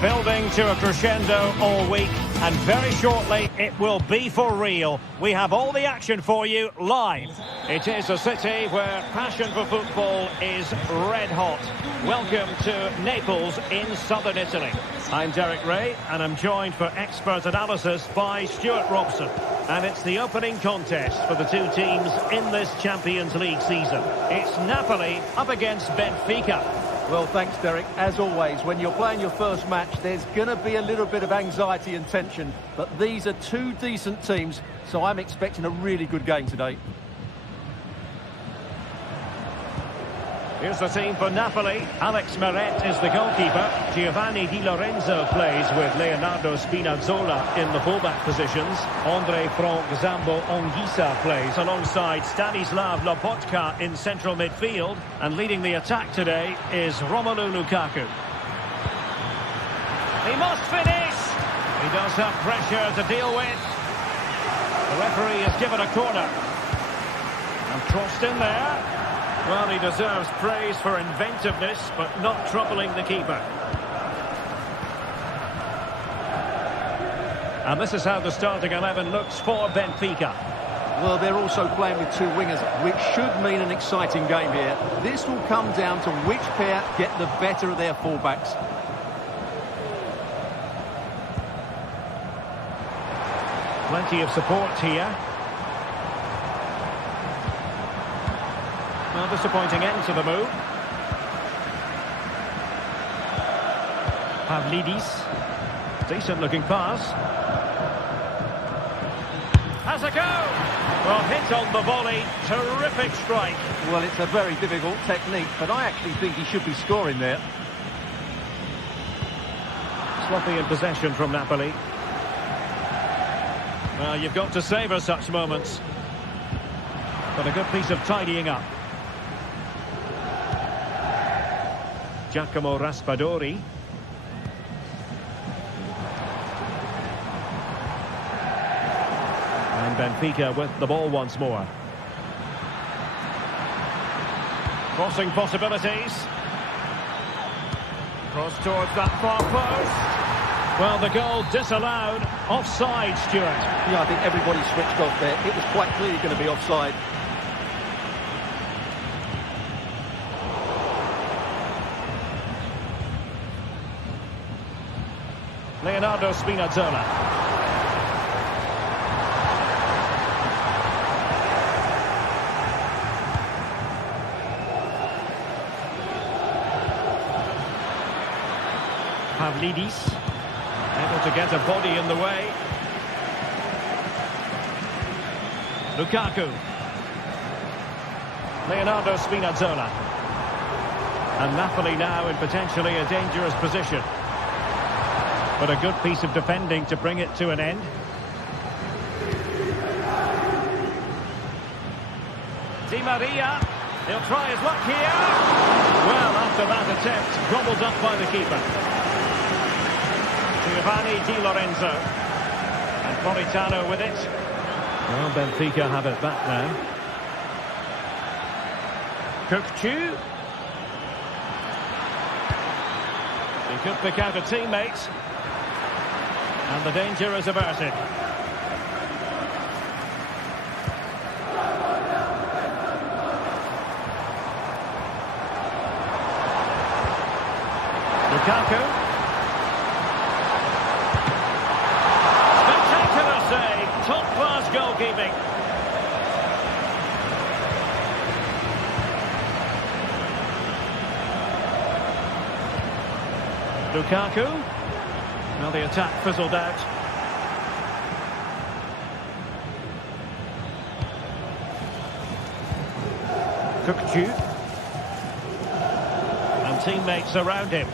Building to a crescendo all week, and very shortly it will be for real. We have all the action for you live. It is a city where passion for football is red hot. Welcome to Naples in southern Italy. I'm Derek Ray, and I'm joined for expert analysis by Stuart Robson. And it's the opening contest for the two teams in this Champions League season. It's Napoli up against Benfica. Well, thanks, Derek. As always, when you're playing your first match, there's going to be a little bit of anxiety and tension. But these are two decent teams, so I'm expecting a really good game today. Here's the team for Napoli. Alex Meret is the goalkeeper. Giovanni Di Lorenzo plays with Leonardo Spinazzola in the fullback positions. Andre Frank Zambo Anguissa plays alongside Stanislav Lobotka in central midfield. And leading the attack today is Romelu Lukaku. He must finish! He does have pressure to deal with. The referee has given a corner. And crossed in there. Well, he deserves praise for inventiveness, but not troubling the keeper. And this is how the starting 11 looks for Benfica. Well, they're also playing with two wingers, which should mean an exciting game here. This will come down to which pair get the better of their fullbacks. Plenty of support here. Well, disappointing end to the move. Pavlidis. Decent looking pass. Has a go! Well, hit on the volley. Terrific strike. Well, it's a very difficult technique, but I actually think he should be scoring there. Sloppy in possession from Napoli. Well, you've got to savour such moments. But a good piece of tidying up. Giacomo Raspadori. And Benfica with the ball once more. Crossing possibilities. Cross towards that far post. Well, the goal disallowed. Offside, Stuart. Yeah, I think everybody switched off there. It was quite clearly going to be offside. Leonardo Spinazzola. Pavlidis. Able to get a body in the way. Lukaku. Leonardo Spinazzola. And Napoli now in potentially a dangerous position. But a good piece of defending to bring it to an end. Di Maria. He'll try his luck here. Well, after that attempt, gobbled up by the keeper. Giovanni Di Lorenzo. And Politano with it. Well, Benfica have it back now. Kukçu. He could pick out a teammate. And the danger is averted. Lukaku. Spectacular save. Top-class goalkeeping. Lukaku. Well, the attack fizzled out. Kukçu. And teammates around him.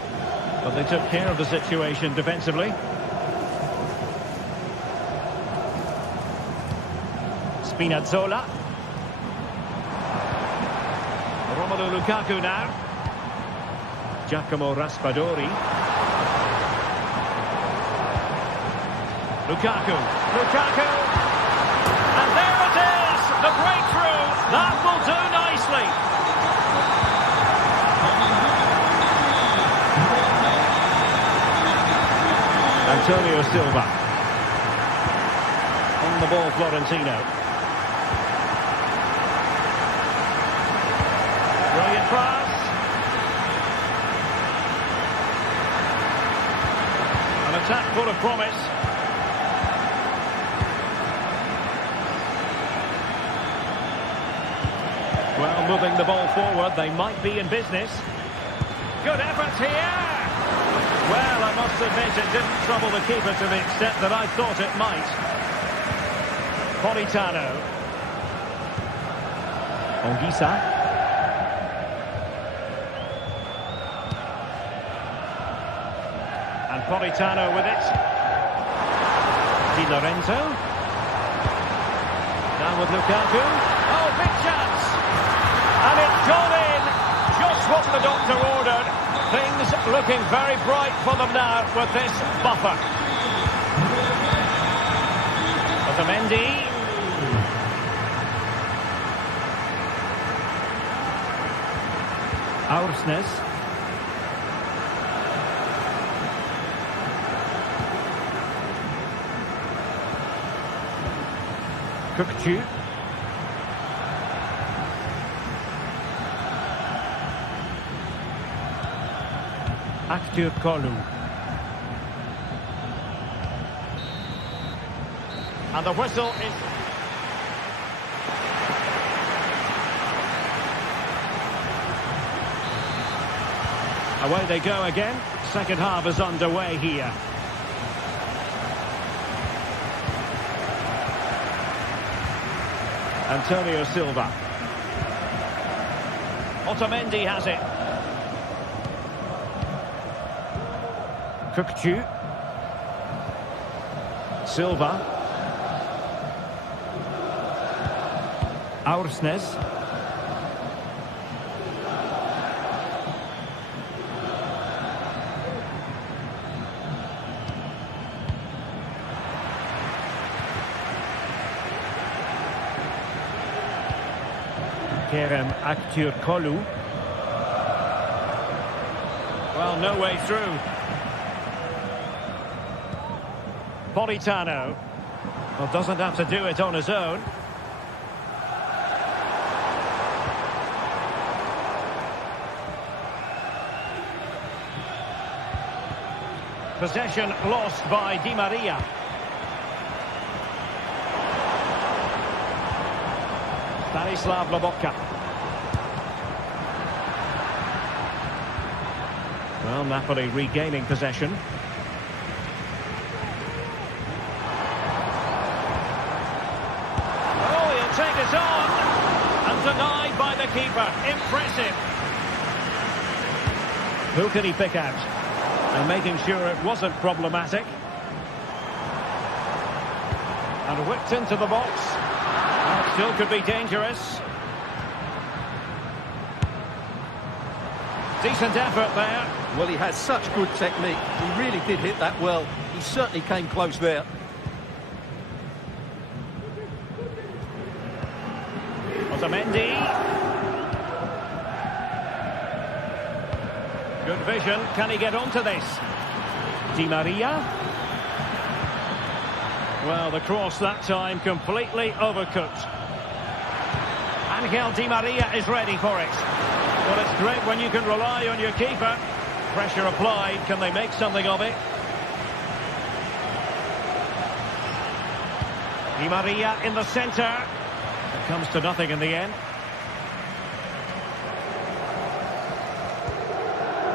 But they took care of the situation defensively. Spinazzola. Romelu Lukaku now. Giacomo Raspadori. Lukaku. And there it is! The breakthrough! That will do nicely! Antonio Silva. On the ball, Florentino. Brilliant pass. An attack full of promise. Well, moving the ball forward, they might be in business. Good effort here. Well, I must admit it didn't trouble the keeper to the extent that I thought it might. Politano. Onguisa. And Politano with it. Di Lorenzo. Down with Lukaku. Oh, big chance. And it's gone in. Just what the doctor ordered. Things looking very bright for them now with this buffer. Otamendi. Aursnes. Kukçu. Aktürkoğlu. And the whistle is... Away they go again. Second half is underway here. Antonio Silva. Otamendi has it. Kukçu. Silva. Aursnes. Kerem Aktürkoğlu. Well, no way through. Politano. Well, doesn't have to do it on his own. Possession lost by Di Maria. Stanislav Lobotka. Well, Napoli regaining possession. Oh, he'll take it on. And denied by the keeper. Impressive. Who can he pick out? And making sure it wasn't problematic. And whipped into the box. Well, still could be dangerous. Decent effort there. Well, he has such good technique. He really did hit that well. He certainly came close there. Otamendi. Good vision. Can he get onto this? Di Maria. Well, the cross that time completely overcooked. Angel Di Maria is ready for it. Well, it's great when you can rely on your keeper. Pressure applied. Can they make something of it? Di Maria in the centre. It comes to nothing in the end.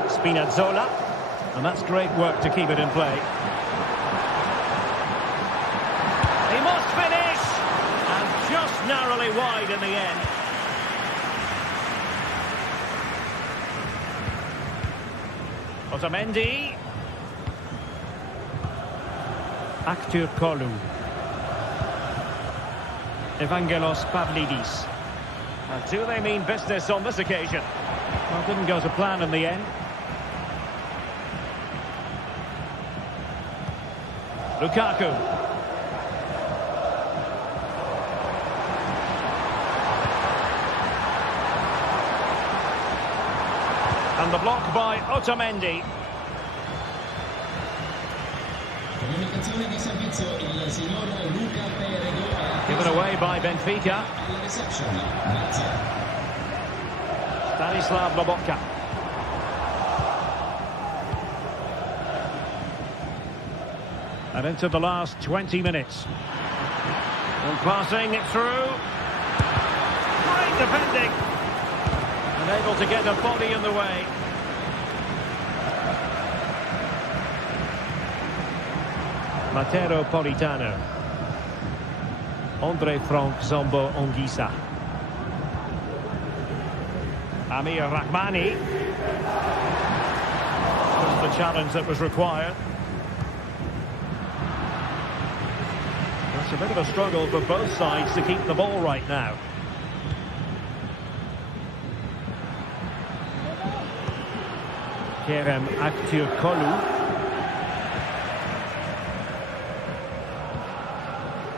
Spinazzola. And that's great work to keep it in play. He must finish! And just narrowly wide in the end. Otamendi. Aktürkoğlu. Evangelos Pavlidis. And do they mean business on this occasion? Well, didn't go to plan in the end. Lukaku. And the block by Otamendi. Indicazione di servizio il signor Luca Perego. Given away by Benfica. Alla reception, Grazie. Stanislav Lobotka. And into the last 20 minutes. And passing it through. Great defending. Unable to get a body in the way. Matero Politano. Andre Frank Zombo Ongisa. Amir Rahmani. Just the challenge that was required. It's a bit of a struggle for both sides to keep the ball right now. Kerem Aktürkoğlu.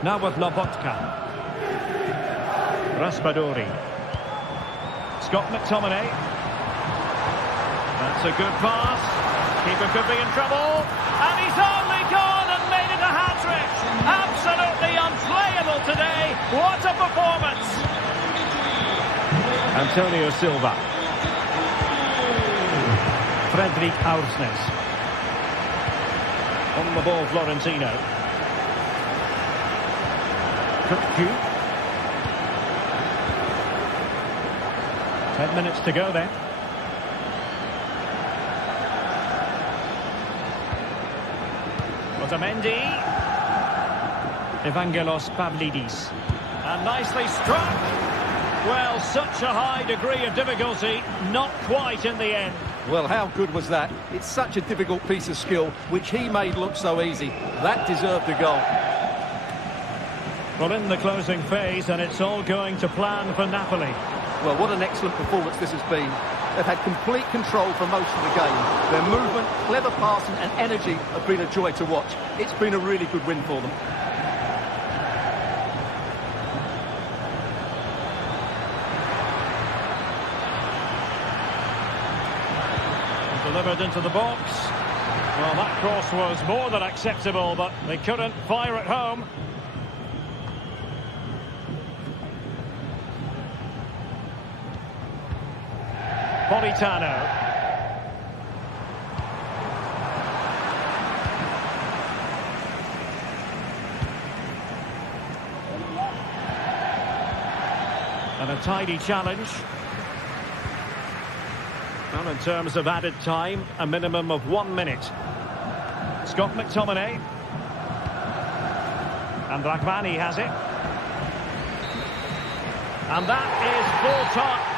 Now with Lobotka. Raspadori. Scott McTominay. That's a good pass. Keeper could be in trouble. And he's only gone and made it a hat-trick. Absolutely unplayable today. What a performance. Antonio Silva. Fredrik Aursnes. On the ball, Florentino. Kutku. 10 minutes to go then. Otamendi. Evangelos Pavlidis. And nicely struck. Well, such a high degree of difficulty, not quite in the end. Well, how good was that? It's such a difficult piece of skill, which he made look so easy. That deserved a goal. Well, in the closing phase, and it's all going to plan for Napoli. Well, what an excellent performance this has been. They've had complete control for most of the game. Their movement, clever passing and energy have been a joy to watch. It's been a really good win for them. Delivered into the box. Well, that cross was more than acceptable, but they couldn't fire it home. Politano. And a tidy challenge. Well, in terms of added time, a minimum of 1 minute. Scott McTominay. And Rahmani has it. And that is full time.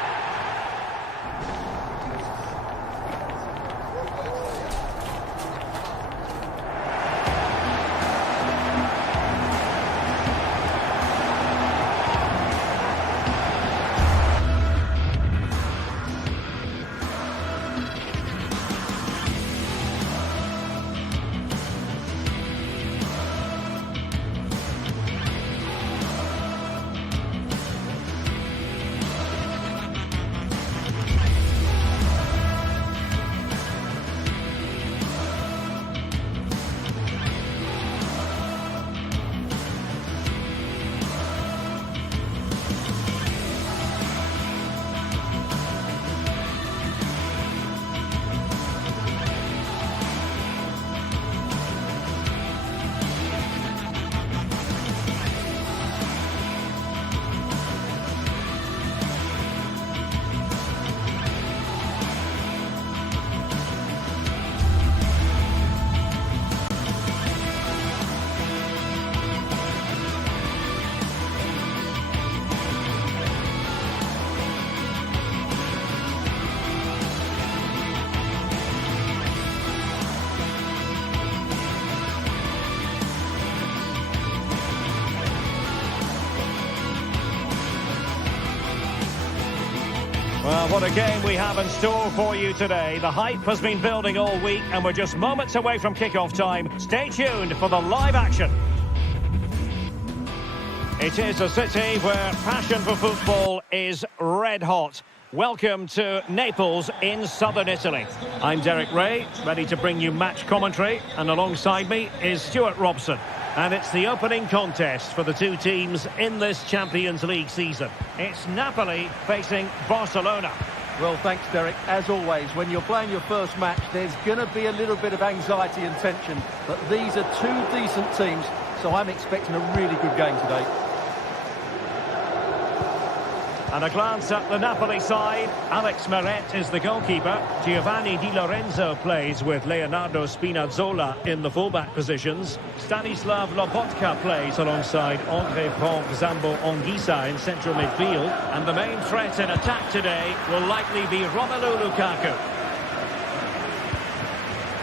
Well, what a game we have in store for you today. The hype has been building all week and we're just moments away from kick-off time. Stay tuned for the live action. It is a city where passion for football is red hot. Welcome to Naples in southern Italy. I'm Derek Ray, ready to bring you match commentary, and alongside me is Stuart Robson. And it's the opening contest for the two teams in this Champions League season. It's Napoli facing Barcelona. Well, thanks, Derek. As always, when you're playing your first match, there's going to be a little bit of anxiety and tension. But these are two decent teams, so I'm expecting a really good game today. And a glance at the Napoli side. Alex Meret is the goalkeeper. Giovanni Di Lorenzo plays with Leonardo Spinazzola in the fullback positions. Stanislav Lobotka plays alongside André Franck Zambo Anguissa in central midfield. And the main threat in attack today will likely be Romelu Lukaku.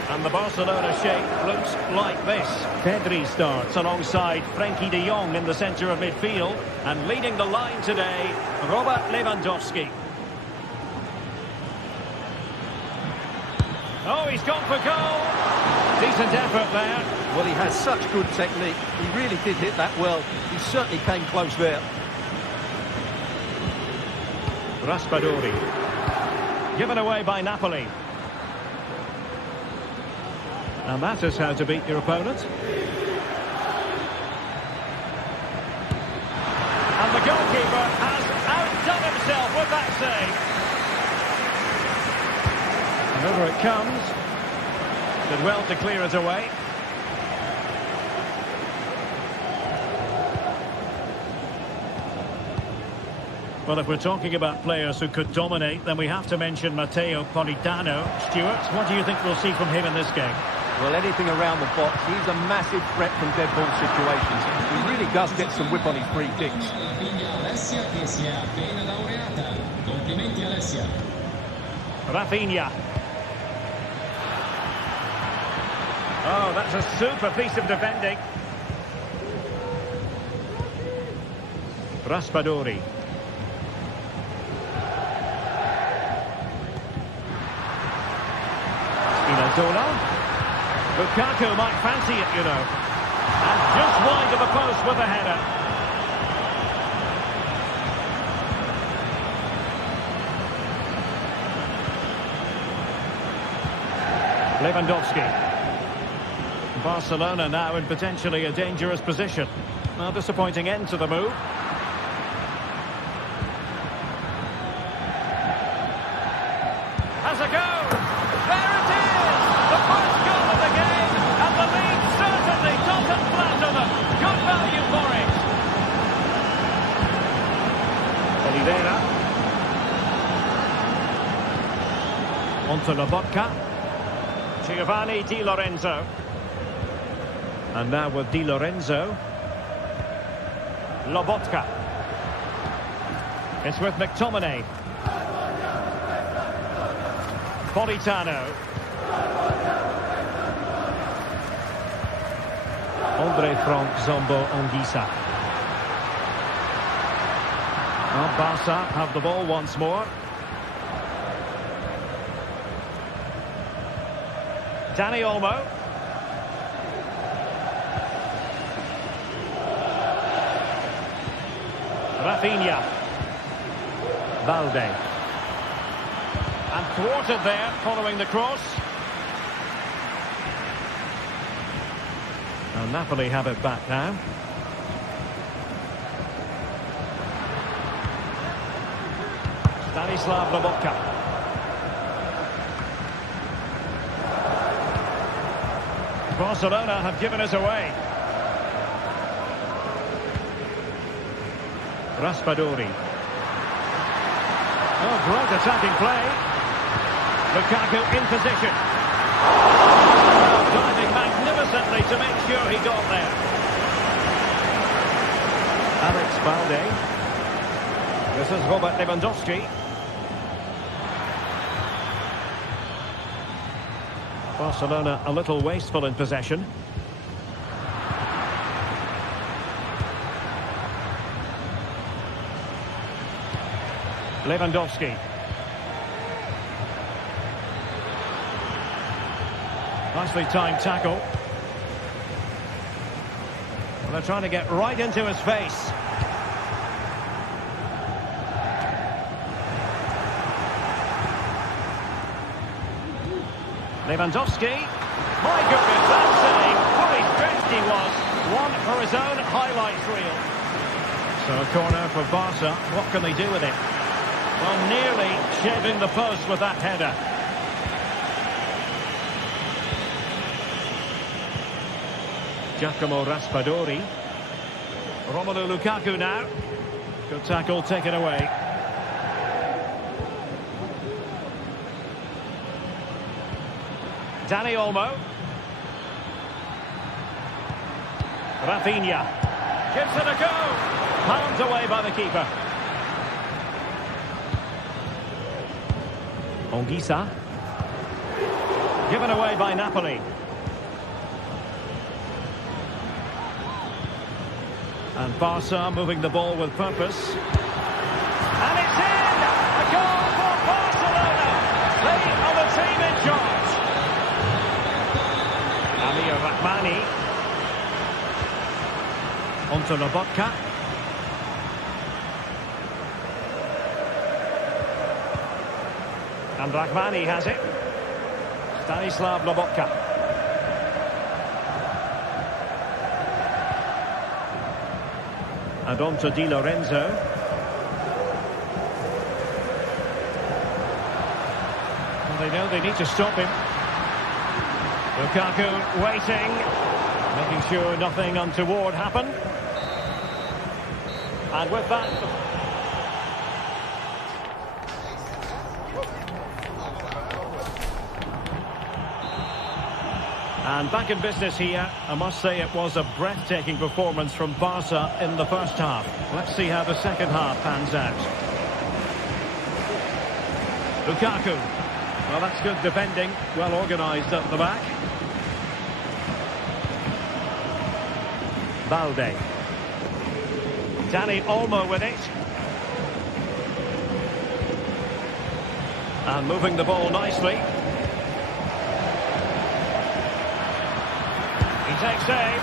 And the Barcelona shape looks like this. Pedri starts alongside Frenkie de Jong in the centre of midfield. And leading the line today, Robert Lewandowski. Oh, he's gone for goal. Decent effort there. Well, he has such good technique. He really did hit that well. He certainly came close there. Raspadori. Given away by Napoli. And that is how to beat your opponent. And the goalkeeper has outdone himself with that save. And over it comes. Did well to clear it away. Well, if we're talking about players who could dominate, then we have to mention Matteo Politano. Stuart, what do you think we'll see from him in this game? Well, anything around the box. He's a massive threat from dead ball situations. He really does get some whip on his free kicks. Rafinha. Oh, that's a super piece of defending. Raspadori. Spinazzola. Lukaku might fancy it, you know. And just wide of the post with a header. Lewandowski. Barcelona now in potentially a dangerous position. A disappointing end to the move. Has a go! There it is! The first goal of the game, and the lead certainly doesn't flatter them. Good value for it. Oliveira. Onto Lobotka. Giovanni Di Lorenzo. And now with Di Lorenzo. Lobotka. It's with McTominay. Politano. André Franck Zambo Anguissa. Well, Barca have the ball once more. Dani Olmo. Rafinha. Balde. And thwarted there, following the cross. And Napoli have it back now. Stanislav Lobotka. Barcelona have given us away. Raspadori. Oh, great attacking play. Lukaku in position. Diving magnificently to make sure he got there. Alex Balde. This is Robert Lewandowski. Barcelona a little wasteful in possession. Lewandowski. Nicely timed tackle. Well, they're trying to get right into his face. Lewandowski. My goodness, that save. Fully stretched he was. One for his own highlights reel. So a corner for Barca. What can they do with it? Well, nearly shaving the post with that header. Giacomo Raspadori. Romelu Lukaku now. Good tackle taken away. Dani Olmo. Rafinha. Gives it a go. Palmed away by the keeper. Onguisa. Given away by Napoli. And Barca moving the ball with purpose. And it's in! A goal for Barcelona! They are the team in charge. Amir Rahmani. Onto Lobotka. And Rahmani has it. Stanislav Lobotka. And on to Di Lorenzo. Well, they know they need to stop him. Lukaku waiting, making sure nothing untoward happened. And with that... And back in business here. I must say it was a breathtaking performance from Barca in the first half. Let's see how the second half pans out. Lukaku. Well, that's good defending. Well organised at the back. Balde. Dani Olmo with it. And moving the ball nicely. He takes aim.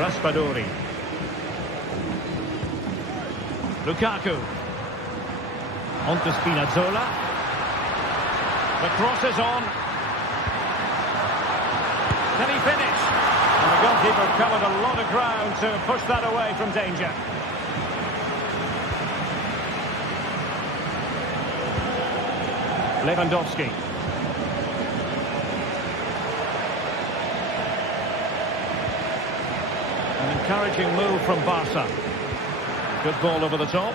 Raspadori. Lukaku. On to Spinazzola. The cross is on. Can he finish? And the goalkeeper covered a lot of ground to push that away from danger. Lewandowski. An encouraging move from Barca. Good ball over the top.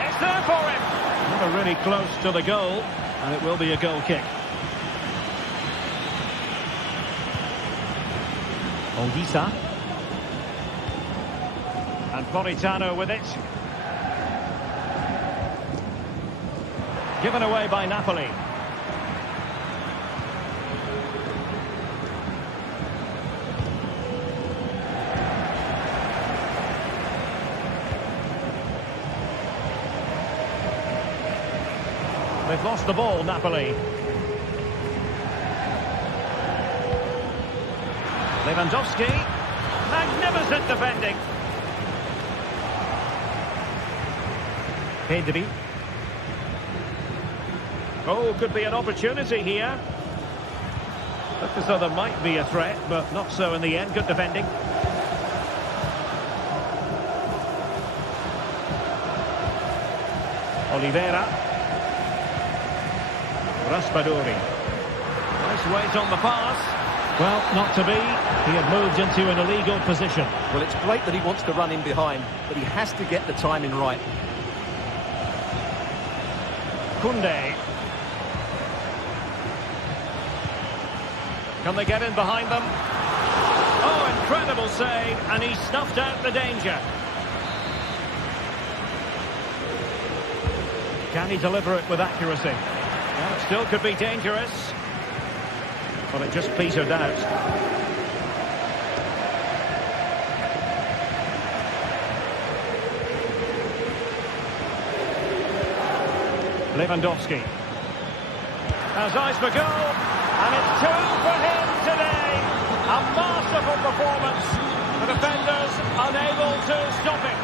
It's there for him. Never really close to the goal, and it will be a goal kick. Onguisa. And Politano with it. Given away by Napoli. They've lost the ball, Napoli. Lewandowski. Magnificent defending. Pedri. Oh, could be an opportunity here. Looked as though there might be a threat, but not so in the end. Good defending. Oliveira. Raspadori. Nice weight on the pass. Well, not to be. He had moved into an illegal position. Well, it's great that he wants to run in behind, but he has to get the timing right. Koundé. Can they get in behind them? Oh, incredible save, and he snuffed out the danger. Can he deliver it with accuracy? Well, it still could be dangerous. But it just petered out. Lewandowski. Has eyes for goal, and it's 2 for him today. A masterful performance. The defenders unable to stop him.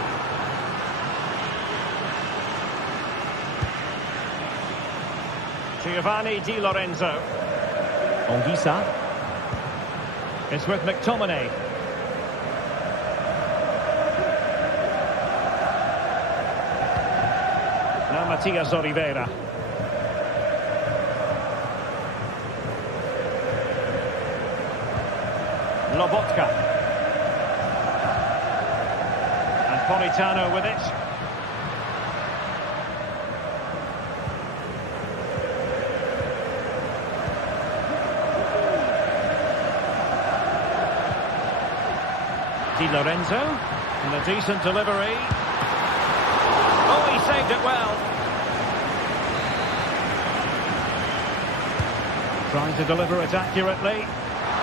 Giovanni Di Lorenzo. Anguissa. It's with McTominay. Now Matias Oliveira. Lobotka. And Politano with it. Di Lorenzo. And a decent delivery. Oh, he saved it well. Trying to deliver it accurately.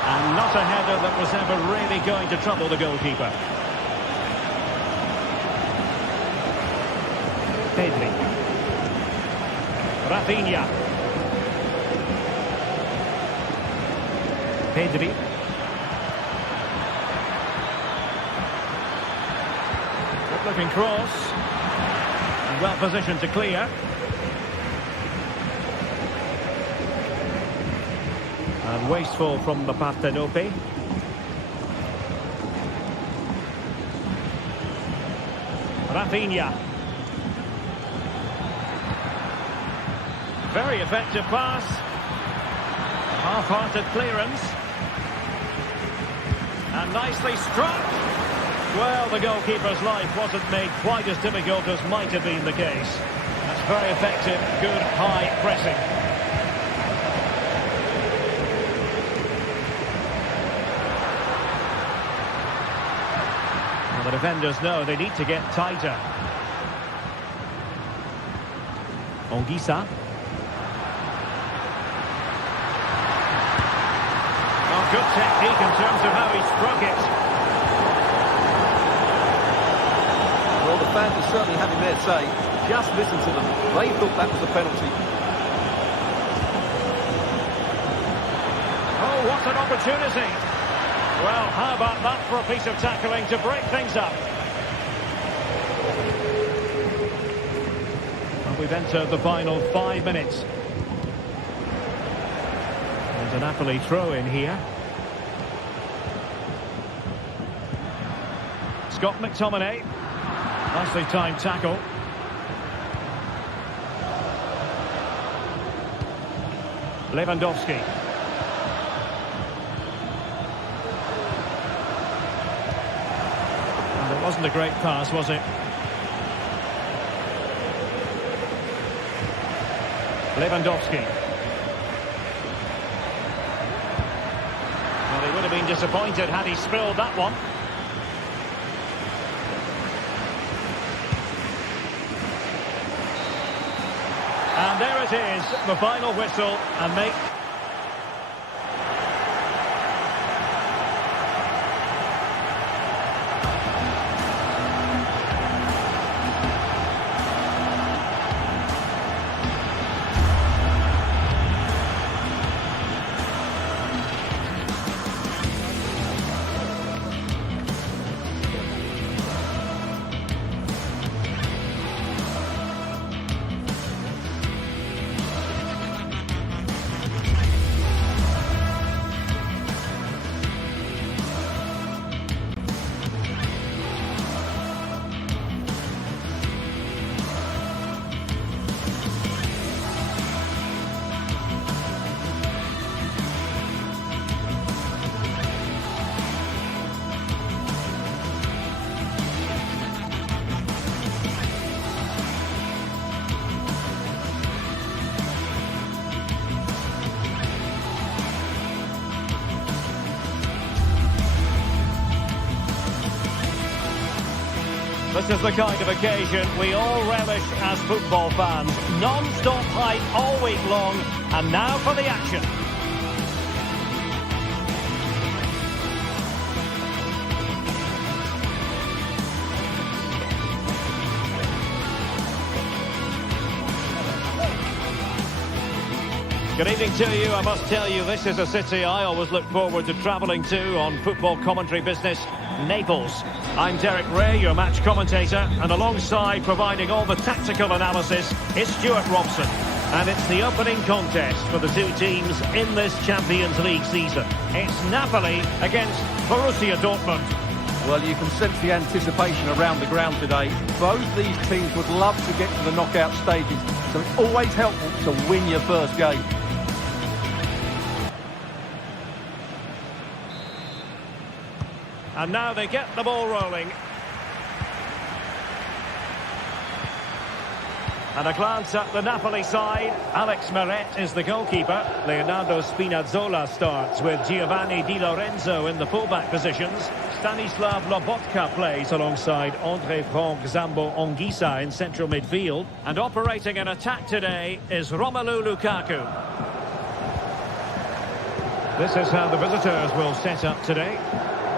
And not a header that was ever really going to trouble the goalkeeper. Pedri. Rafinha. Pedri. Good looking cross. And well positioned to clear. And wasteful from the Partenope. Rafinha. Very effective pass. Half-hearted clearance. And nicely struck. Well, the goalkeeper's life wasn't made quite as difficult as might have been the case. That's very effective, good high pressing. The defenders know they need to get tighter. Anguissa. Oh, good technique in terms of how he struck it. Well, the fans are certainly having their say. Just listen to them. They thought that was a penalty. Oh, what an opportunity. Well, how about that for a piece of tackling to break things up? And we've entered the final 5 minutes. There's a Napoli throw in here. Scott McTominay. Nicely timed tackle. Lewandowski. Wasn't a great pass, was it? Lewandowski. Well, he would have been disappointed had he spilled that one. And there it is, the final whistle, and make... This is the kind of occasion we all relish as football fans. Non-stop hype all week long, and now for the action. Good evening to you. I must tell you, this is a city I always look forward to travelling to on football commentary business, Naples. I'm Derek Ray, your match commentator, and alongside providing all the tactical analysis is Stuart Robson. And it's the opening contest for the two teams in this Champions League season. It's Napoli against Borussia Dortmund. Well, you can sense the anticipation around the ground today. Both these teams would love to get to the knockout stages, so it's always helpful to win your first game. And now they get the ball rolling. And a glance at the Napoli side. Alex Meret is the goalkeeper. Leonardo Spinazzola starts with Giovanni Di Lorenzo in the fullback positions. Stanislav Lobotka plays alongside André Franck Zambo Anguissa in central midfield. And operating an attack today is Romelu Lukaku. This is how the visitors will set up today.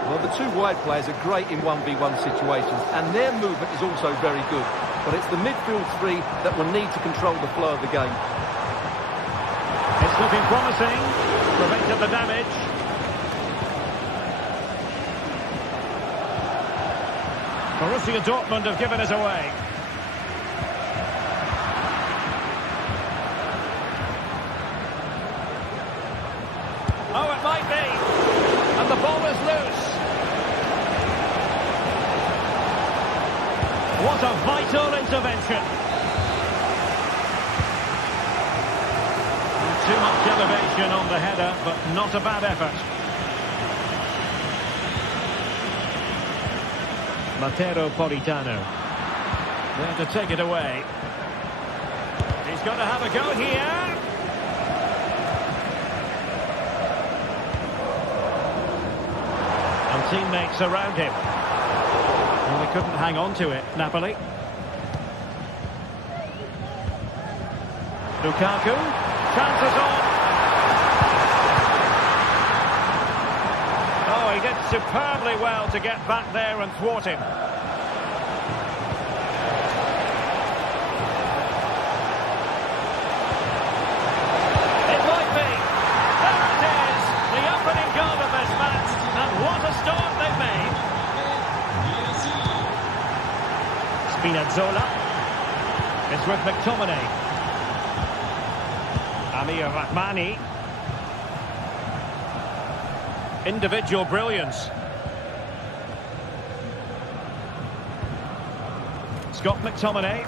Well, the two wide players are great in 1v1 situations, and their movement is also very good. But it's the midfield three that will need to control the flow of the game. It's looking promising. Prevented the damage. Borussia Dortmund have given us away. Oh, it might be. And the ball is loose. What a vital intervention. Too much elevation on the header, but not a bad effort. Matteo Politano. There to take it away. He's going to have a go here. And teammates around him. And they couldn't hang on to it, Napoli. Lukaku. Chances on. Oh, he did superbly well to get back there and thwart him. It might be. There it is. The opening goal of this match. And what a start they've made. Spinazzola. It's with McTominay. Amir Rahmani. Individual brilliance. Scott McTominay.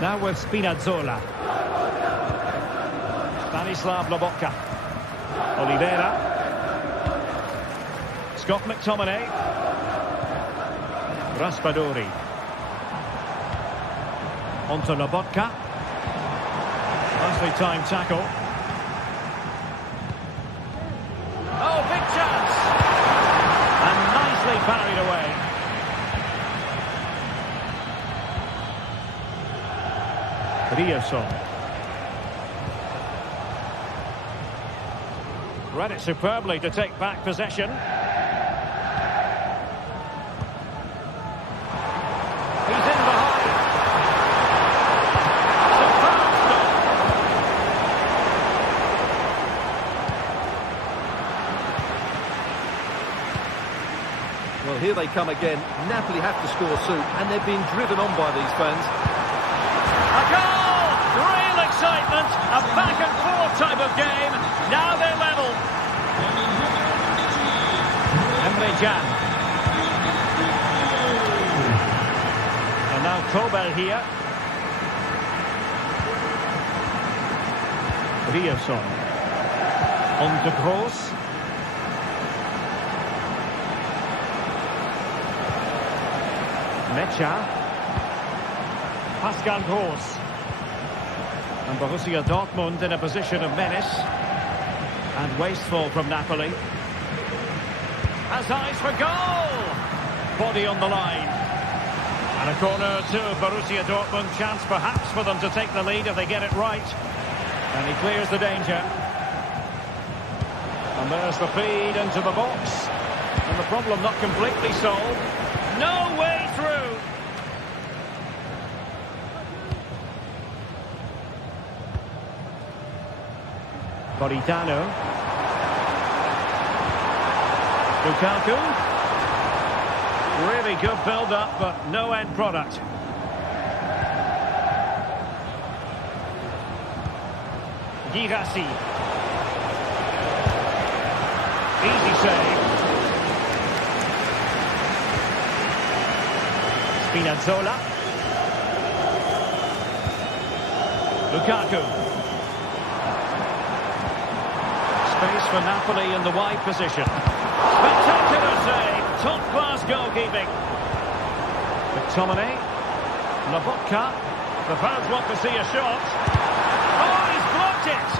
Now with Spinazzola. Stanislav Lobotka. Oliveira. Scott McTominay. Raspadori. Onto Lobotka. Nicely timed tackle. Oh, big chance! And nicely parried away. Riosson. Read it superbly to take back possession. He's in behind. Superb stop. Well, here they come again. Napoli have to score soon, and they're being driven on by these fans. A goal! Real excitement. A back and forth type of game. Now they're level. Can. And now Kobel here. Riosson. On to Kroos. Mecha. Pascal Gross. And Borussia Dortmund in a position of menace. And wasteful from Napoli. Has eyes for goal! Body on the line. And a corner to Borussia Dortmund. Chance perhaps for them to take the lead if they get it right. And he clears the danger. And there's the feed into the box. And the problem not completely solved. No way through! Politano. Lukaku. Really good build-up, but no end product. Girassi. Easy save. Spinazzola. Lukaku. Space for Napoli in the wide position. Spectacular save. Top-class goalkeeping. McTominay. Lobotka. The fans want to see a shot. Oh, he's blocked it!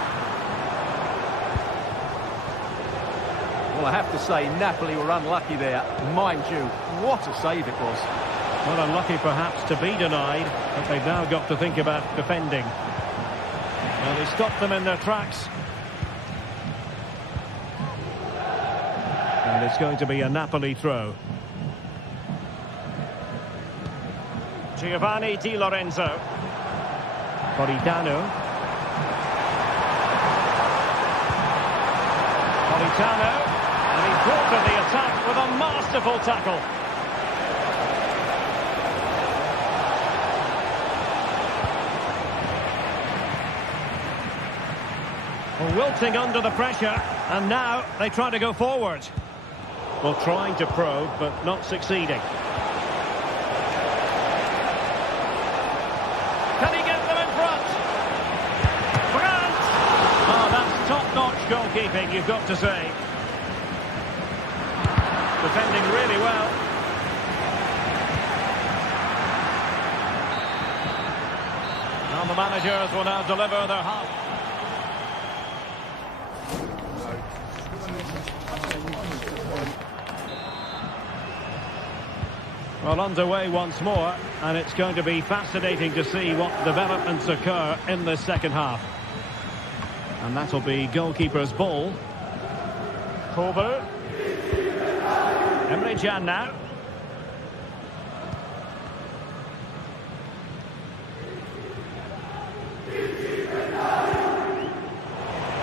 Well, I have to say, Napoli were unlucky there. Mind you, what a save it was. Well, unlucky perhaps to be denied, but they've now got to think about defending. Well, they stopped them in their tracks. And it's going to be a Napoli throw. Giovanni Di Lorenzo. Politano. And he's brought to the attack with a masterful tackle. Well, wilting under the pressure, and now they try to go forward. Well, trying to probe, but not succeeding. Can he get them in front? Brandt! Oh, that's top-notch goalkeeping, you've got to say. Defending really well. Now the managers will now deliver their half. Well, underway once more, and it's going to be fascinating to see what developments occur in the second half. And that'll be goalkeeper's ball. Kobe. Emre Can now.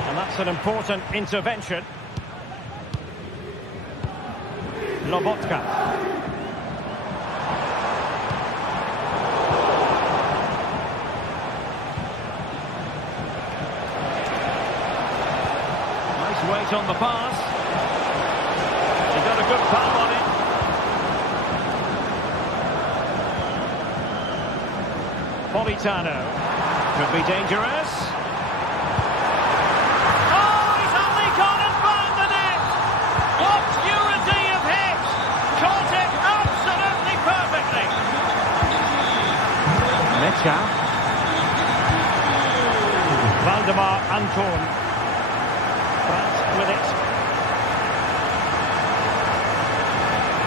And that's an important intervention. Lobotka. Weight on the pass. He got a good palm on it. Politano. Could be dangerous. Oh, he's only gone and found the net! What purity of hit! Caught it absolutely perfectly! Mecha. Valdemar Anton. With it.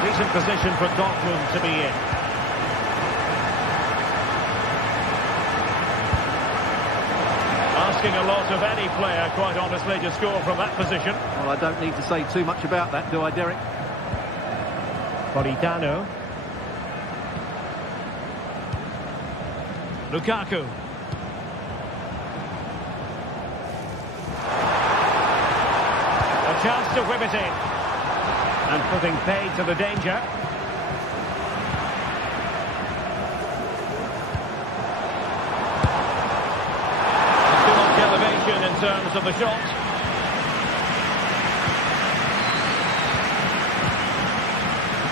Decent position for Dortmund to be in. Asking a lot of any player, quite honestly, to score from that position. Well, I don't need to say too much about that, do I, Derek? Politano. Lukaku. Chance to whip it in. And putting paid to the danger. Too much elevation in terms of the shot.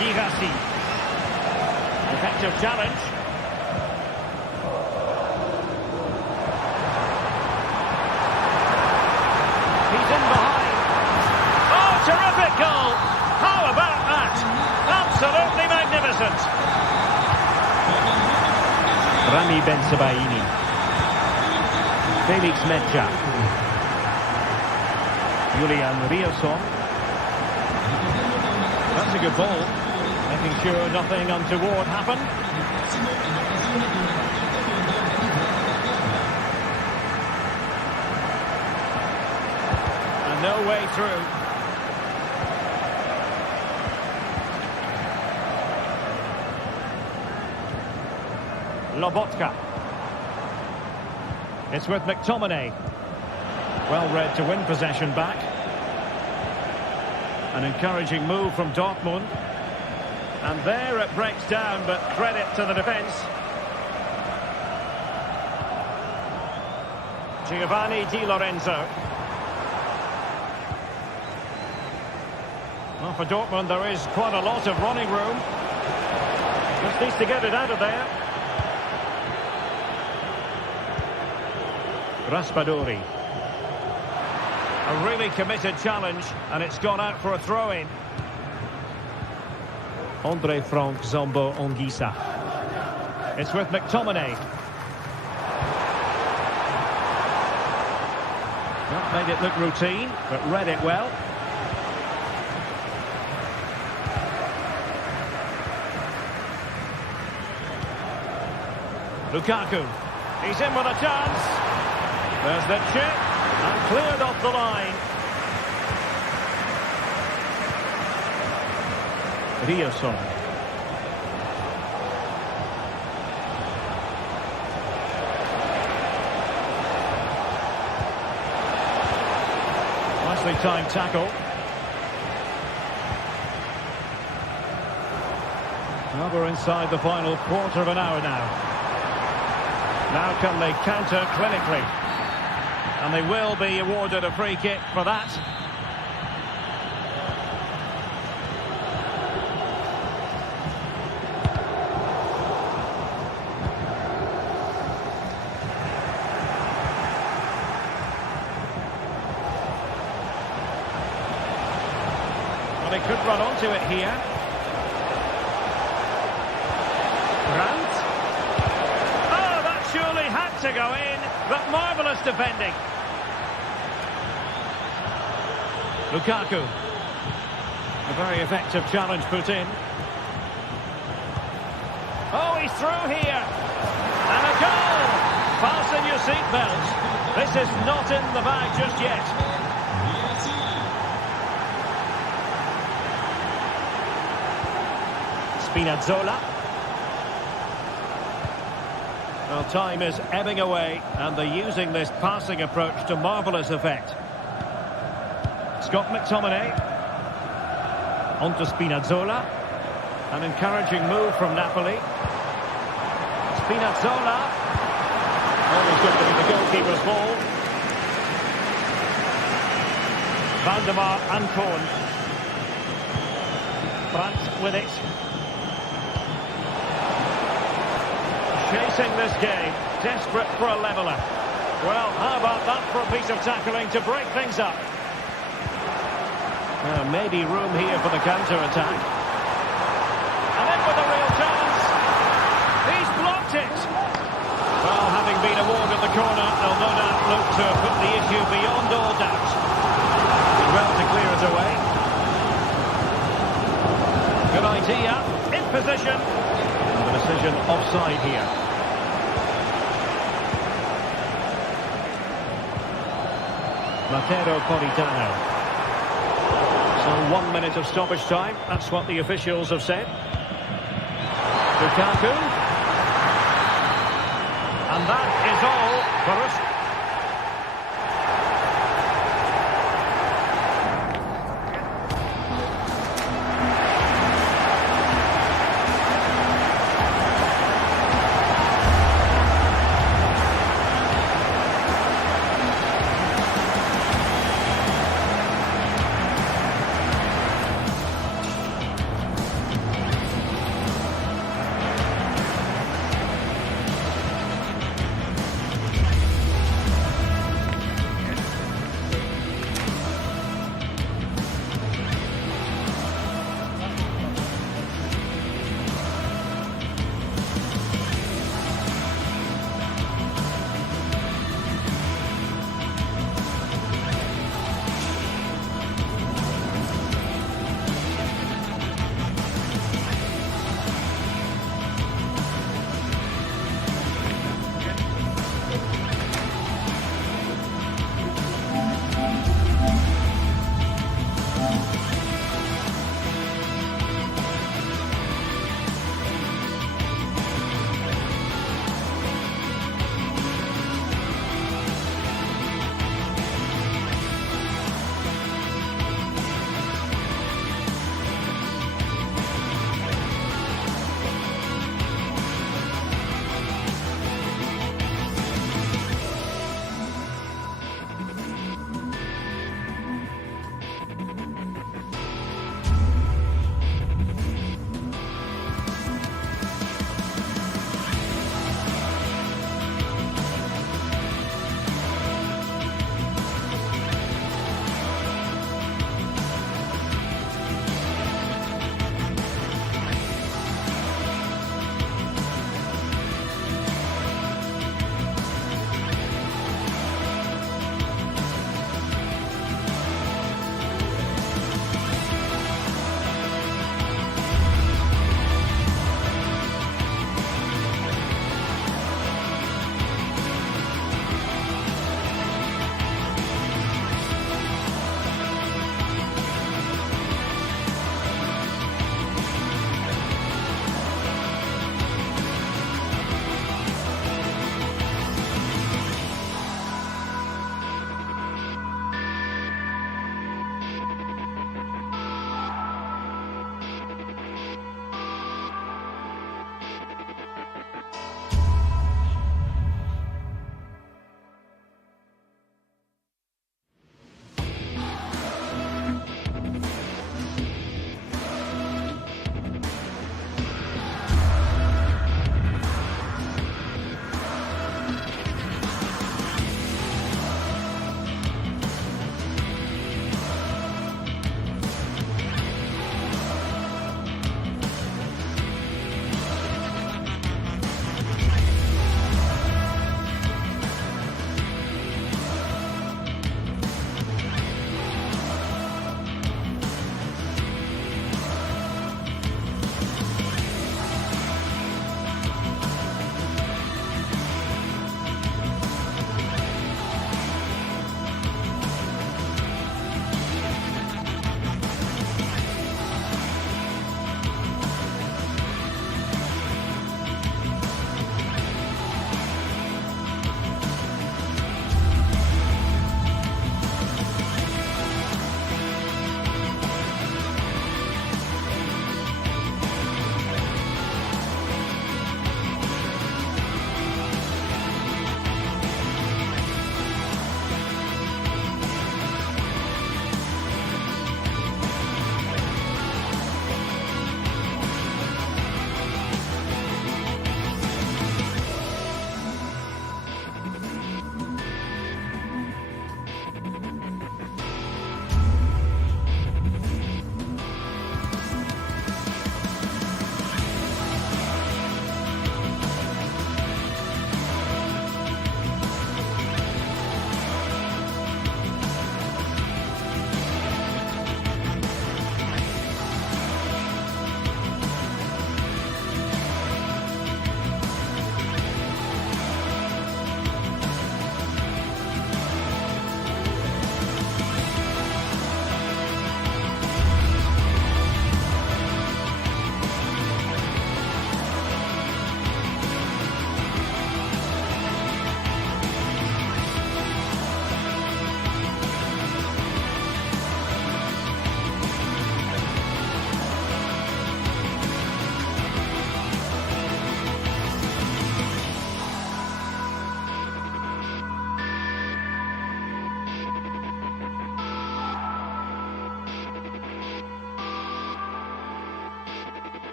Girassi. Effective challenge. He's in behind. Terrific goal! How about that? Absolutely magnificent! Rami Bensebaini. Felix Mecha. Julian Rioson. That's a good ball. Making sure nothing untoward happened. And no way through. Lobotka. It's with McTominay. Well read to win possession back. An encouraging move from Dortmund. And there it breaks down, but credit to the defence. Giovanni Di Lorenzo. Well, for Dortmund, there is quite a lot of running room. Just needs to get it out of there. Raspadori. A really committed challenge, and it's gone out for a throw-in. Andre Frank Zombo Ongisa. It's with McTominay. Not made it look routine, but read it well. Lukaku. He's in with a chance. There's the chip. And cleared off the line. Rioson. Nicely timed tackle. Well, we're inside the final quarter of an hour now. Now can they counter clinically? And they will be awarded a free kick for that. Well, they could run onto it here. Grant. Oh, that surely had to go in, but marvellous defending. Lukaku. A very effective challenge put in. Oh, he's through here. And a goal. Fasten your seatbelts. This is not in the bag just yet. Spinazzola. Well, time is ebbing away, and they're using this passing approach to marvellous effect. Scott McTominay. On to Spinazzola. An encouraging move from Napoli. Spinazzola. Always going to be the goalkeeper's ball. Valdemar Anton. Brandt with it. Chasing this game. Desperate for a leveller. Well, how about that for a piece of tackling to break things up? Maybe room here for the counter-attack. And in with a real chance. He's blocked it. Well, having been awarded the corner, they'll no doubt look to put the issue beyond all doubt. Did well to clear it away. Good idea. In position. And the decision offside here. Matteo Politano. So 1 minute of stoppage time. That's what the officials have said. Lukaku. And that is all for us.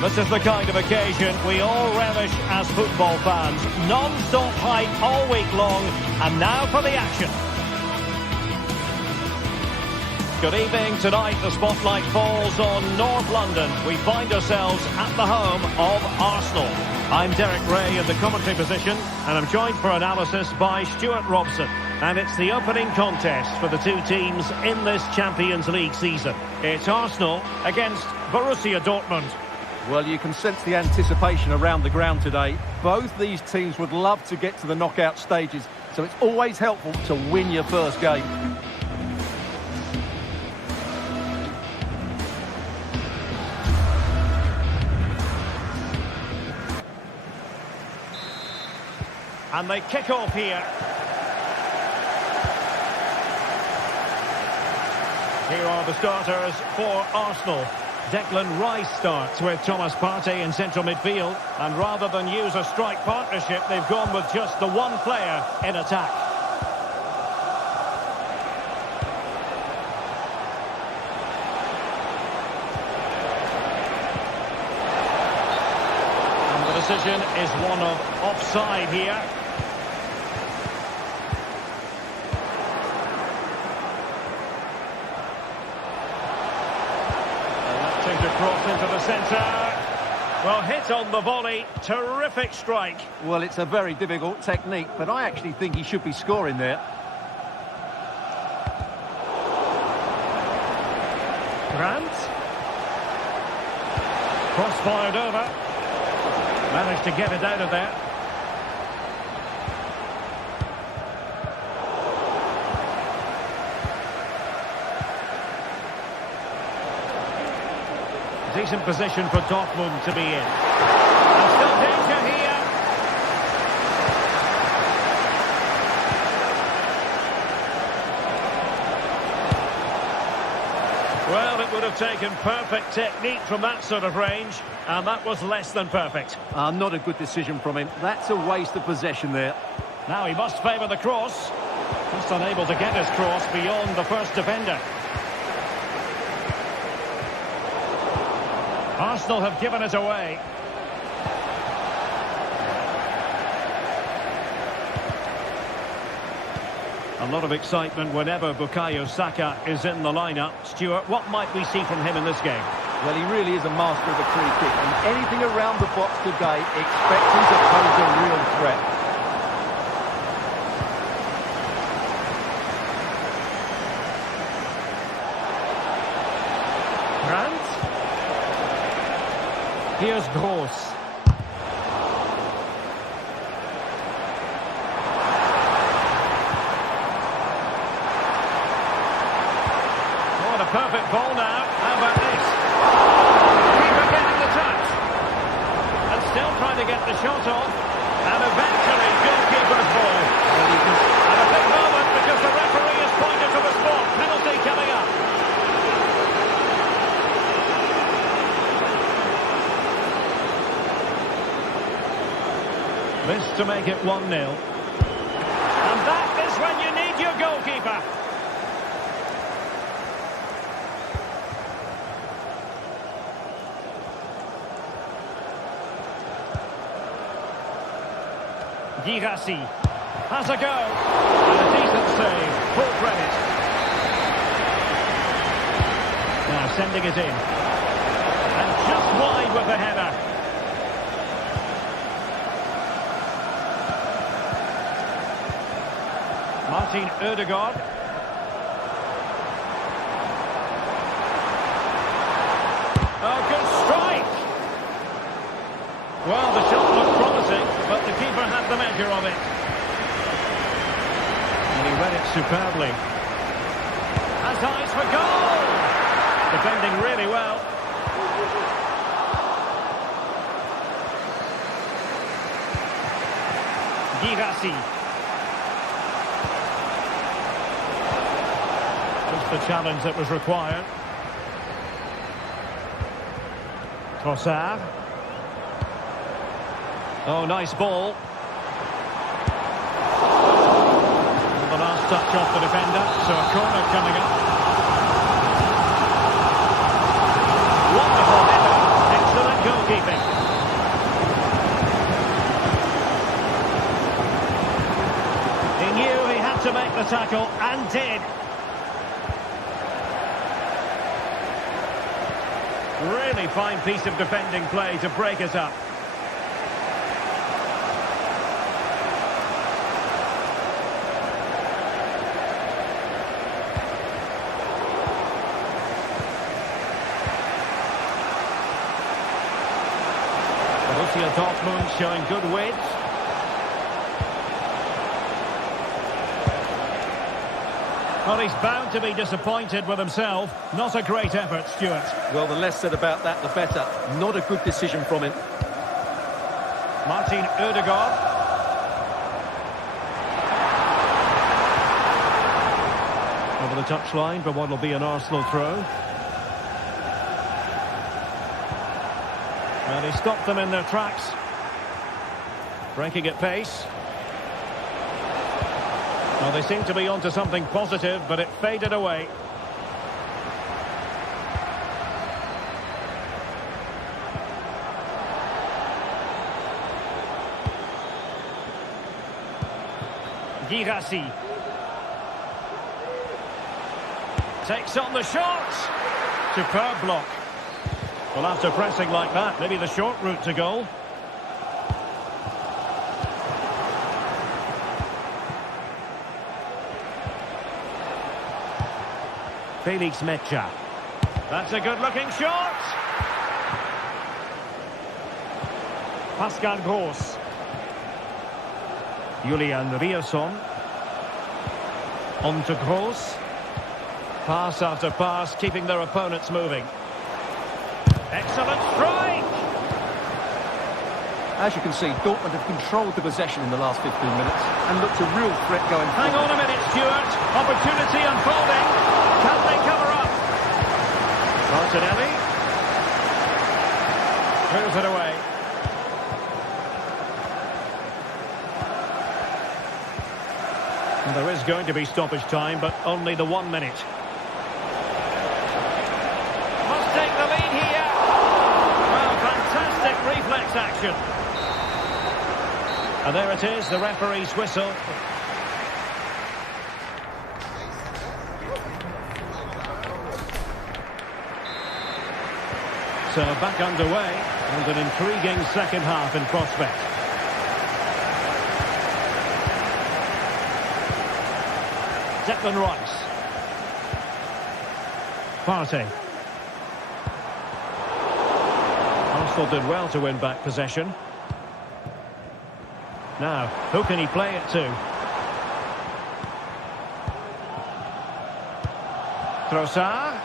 This is the kind of occasion we all relish as football fans. Non-stop hype all week long, and now for the action. Good evening. Tonight the spotlight falls on North London. We find ourselves at the home of Arsenal. I'm Derek Ray in the commentary position, and I'm joined for analysis by Stuart Robson. And it's the opening contest for the two teams in this Champions League season. It's Arsenal against Borussia Dortmund. Well, you can sense the anticipation around the ground today. Both these teams would love to get to the knockout stages, so it's always helpful to win your first game. And they kick off here. Here are the starters for Arsenal. Declan Rice starts with Thomas Partey in central midfield. And rather than use a strike partnership, they've gone with just the one player in attack. And the decision is one of offside here. Cross into the centre. Well, hit on the volley. Terrific strike. Well, it's a very difficult technique, but I actually think he should be scoring there. Grant. Cross fired over. Managed to get it out of there. Decent position for Dortmund to be in. And still danger here. Well, it would have taken perfect technique from that sort of range, and that was less than perfect. Not a good decision from him. That's a waste of possession there. Now he must favour the cross. Just unable to get his cross beyond the first defender. Arsenal have given it away. A lot of excitement whenever Bukayo Saka is in the lineup. Stuart, what might we see from him in this game? Well, he really is a master of the free kick, and anything around the box today, expect him to pose a real threat. Grant. Here's Gross. What a perfect ball now. How about this? Keeper getting the touch. And still trying to get the shot off. And eventually goalkeeper's ball. And a big moment because the referee has pointed to the spot. Penalty coming up. This to make it 1-0. And that is when you need your goalkeeper. Girassi has a go. And a decent save. Full credit. Now sending it in. And just wide with the header. Martin Ødegaard. Oh, good strike! Well, the shot looked promising, but the keeper had the measure of it. And he read it superbly. Has eyes for goal! Defending really well. Girassi. Just the challenge that was required. Trossard. Oh, nice ball. And the last touch off the defender, so a corner coming up. Wonderful header. Excellent goalkeeping. tackle, and did. Really fine piece of defending play to break us up. Borussia Dortmund showing good width. Well, he's bound to be disappointed with himself. Not a great effort, Stuart. Well, the less said about that, the better. Not a good decision from him. Martin Odegaard. Over the touchline for what will be an Arsenal throw. Well, he stopped them in their tracks. Breaking at pace. Well, they seem to be onto something positive, but it faded away. Girassi takes on the shot. Superb block. Well, after pressing like that, maybe the short route to goal. Felix Mecha. That's a good-looking shot. Pascal Gross. Julian Rierson. On to Gross. Pass after pass, keeping their opponents moving. Excellent strike! As you can see, Dortmund have controlled the possession in the last 15 minutes and looked a real threat going forward. Hang on a minute, Stuart. Opportunity unfolding. Can they cover up? Martinelli. Moves it away. And there is going to be stoppage time, but only the 1 minute. Must take the lead here. Well, fantastic reflex action. And there it is, the referee's whistle. So back underway, and an intriguing second half in prospect. Declan Rice. Partey. Arsenal did well to win back possession. Now, who can he play it to? Trossard.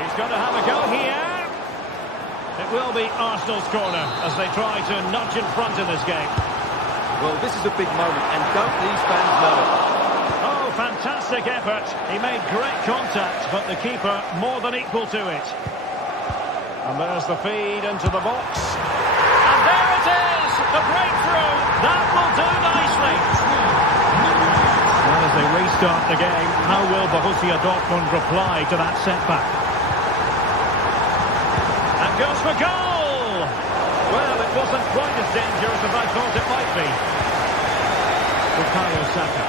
He's going to have a go here. It will be Arsenal's corner as they try to nudge in front in this game. Well, this is a big moment, and don't these fans know it? Oh, fantastic effort. He made great contact, but the keeper more than equal to it. And there's the feed into the box. And there it is! The breakthrough! That will do nicely! Well, as they restart the game, how will Borussia Dortmund reply to that setback? And goes for goal! Well, it wasn't quite as dangerous as I thought it might be. Bukayo Saka.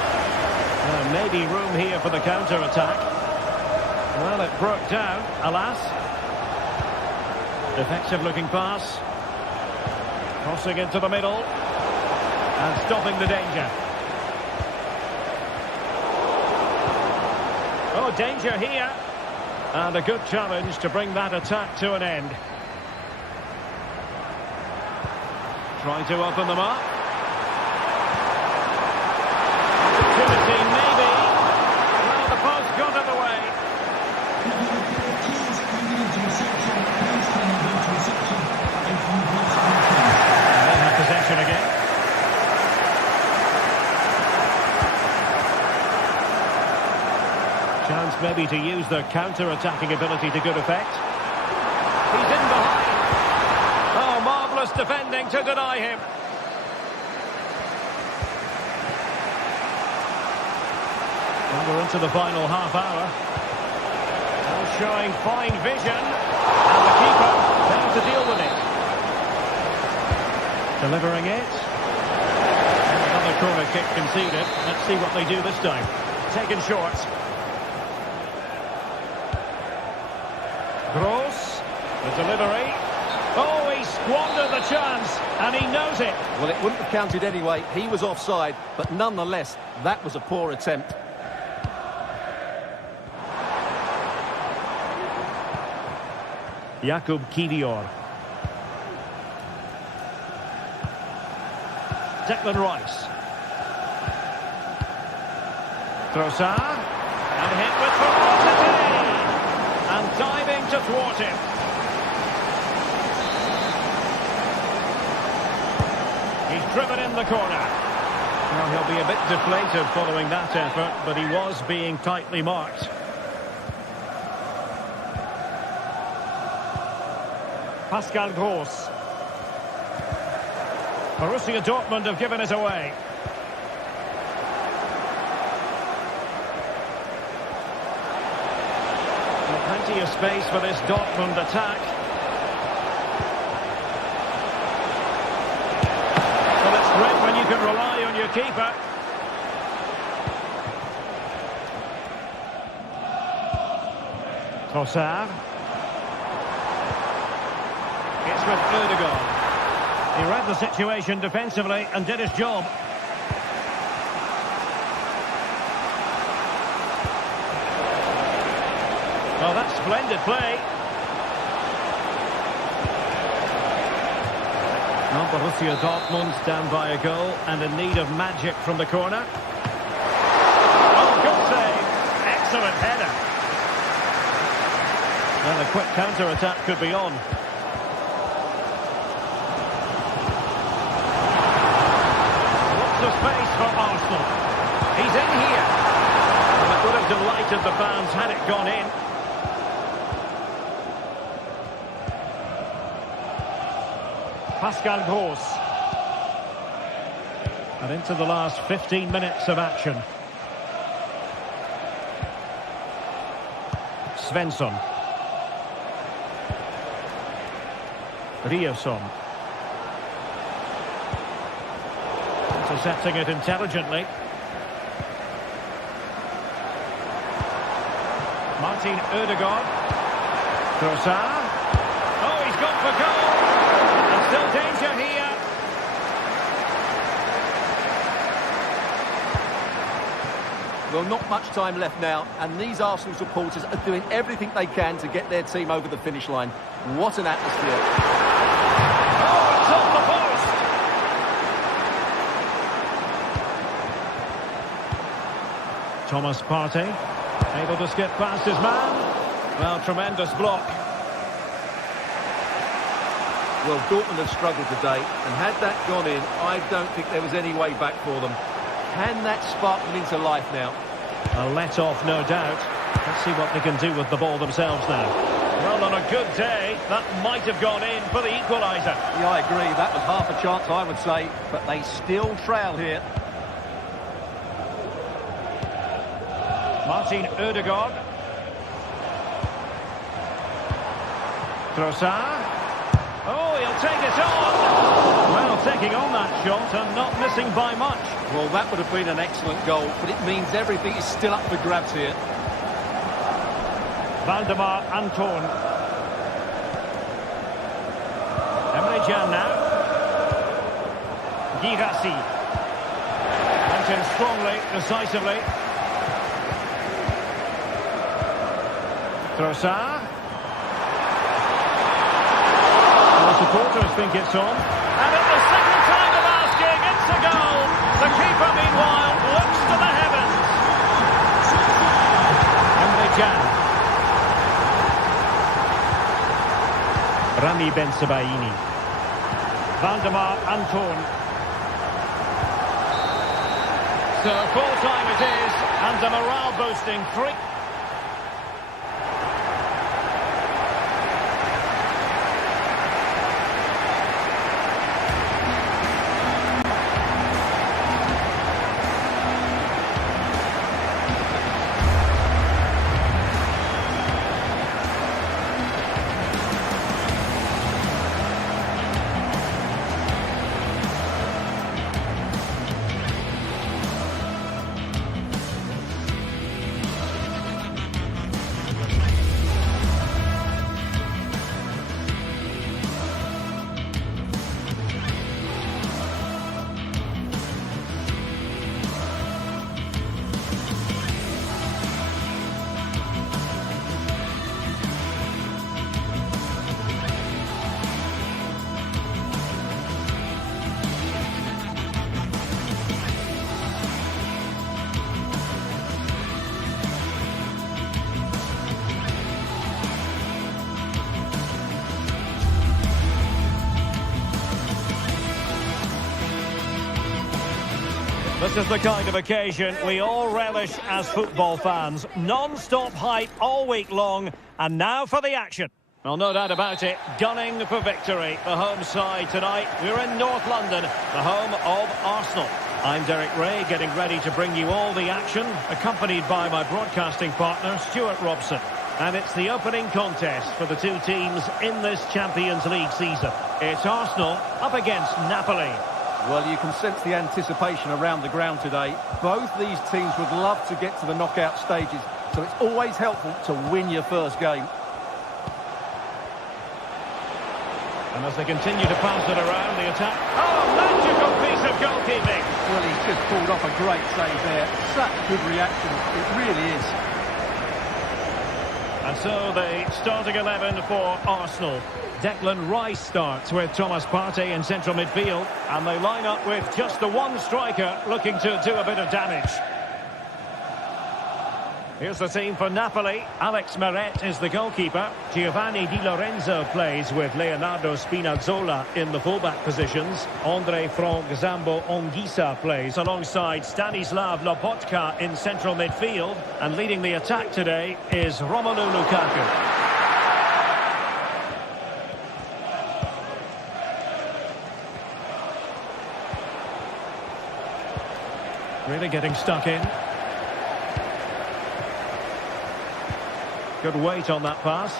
Maybe room here for the counter-attack. Well, it broke down, alas. Defensive-looking pass. Crossing into the middle. And stopping the danger. Oh, danger here. And a good challenge to bring that attack to an end. Trying to open them up. Opportunity, maybe. Well, the post got in the way. And they have possession again. Chance maybe to use their counter-attacking ability to good effect. He's in behind. Oh, marvellous defending to deny him. And we're into the final half hour. Now showing fine vision. And the keeper there to deal with it. Delivering it. And corner kick conceded. Let's see what they do this time. Taken short. Gross. The delivery. Oh, he squandered the chance, and he knows it. Well, it wouldn't have counted anyway. He was offside, but nonetheless, that was a poor attempt. Jakub Kivior. Declan Rice. Trossard. And hit with ferocity. And diving to thwart him. He's driven in the corner. Well, he'll be a bit deflated following that effort, but he was being tightly marked. Pascal Gross. Borussia Dortmund have given it away. Well, plenty of space for this Dortmund attack. Well, it's great when you can rely on your keeper. Trossard. It's with Ødegaard. He read the situation defensively and did his job. Well, that's splendid play. Well, Borussia Dortmund stand by a goal and in need of magic from the corner. Oh, good save. Excellent header. Well, a quick counter-attack could be on. Of space for Arsenal. He's in here. Well, it would have delighted the fans had it gone in. Pascal Gross. And into the last 15 minutes of action. Svensson. Ryerson. Intercepting it intelligently. Martin Ødegaard. Trossard. Oh, he's gone for goal. And still danger here. Well, not much time left now, and these Arsenal supporters are doing everything they can to get their team over the finish line. What an atmosphere. Oh, it's off the post. Thomas Partey, able to skip past his man. Well, tremendous block. Well, Dortmund have struggled today, and had that gone in, I don't think there was any way back for them. Can that spark them into life now? A let-off, no doubt. Let's see what they can do with the ball themselves now. Well, on a good day, that might have gone in for the equaliser. Yeah, I agree. That was half a chance, I would say, but they still trail here. Martin Ødegaard. Trossard. Oh, he'll take it on. Well, taking on that shot and not missing by much. Well, that would have been an excellent goal, but it means everything is still up for grabs here. Valdemar Anton. Emre Can now. Girassi. Went in strongly, decisively. Trossard. The supporters think it's on. And at the second time of asking, it's a goal. The keeper, meanwhile, looks to the heavens. Emre Can. Rami Bensebaini. Valdemar Anton. So full time it is, and a morale boosting 3. This is the kind of occasion we all relish as football fans. Non-stop hype all week long, and now for the action. Well, no doubt about it, gunning for victory. The home side tonight. We're in North London, the home of Arsenal. I'm Derek Ray, getting ready to bring you all the action, accompanied by my broadcasting partner, Stuart Robson. And it's the opening contest for the two teams in this Champions League season. It's Arsenal up against Napoli. Well, you can sense the anticipation around the ground today. Both these teams would love to get to the knockout stages, so it's always helpful to win your first game. And as they continue to pass it around, the attack... Oh, magical piece of goalkeeping! Well, he's just pulled off a great save there. Such good reaction, it really is. And so the starting 11 for Arsenal. Declan Rice starts with Thomas Partey in central midfield. And they line up with just the one striker looking to do a bit of damage. Here's the team for Napoli. Alex Meret is the goalkeeper. Giovanni Di Lorenzo plays with Leonardo Spinazzola in the fullback positions. Andre Frank Zambo Anguissa plays alongside Stanislav Lobotka in central midfield. And leading the attack today is Romelu Lukaku. Really getting stuck in. Good weight on that pass.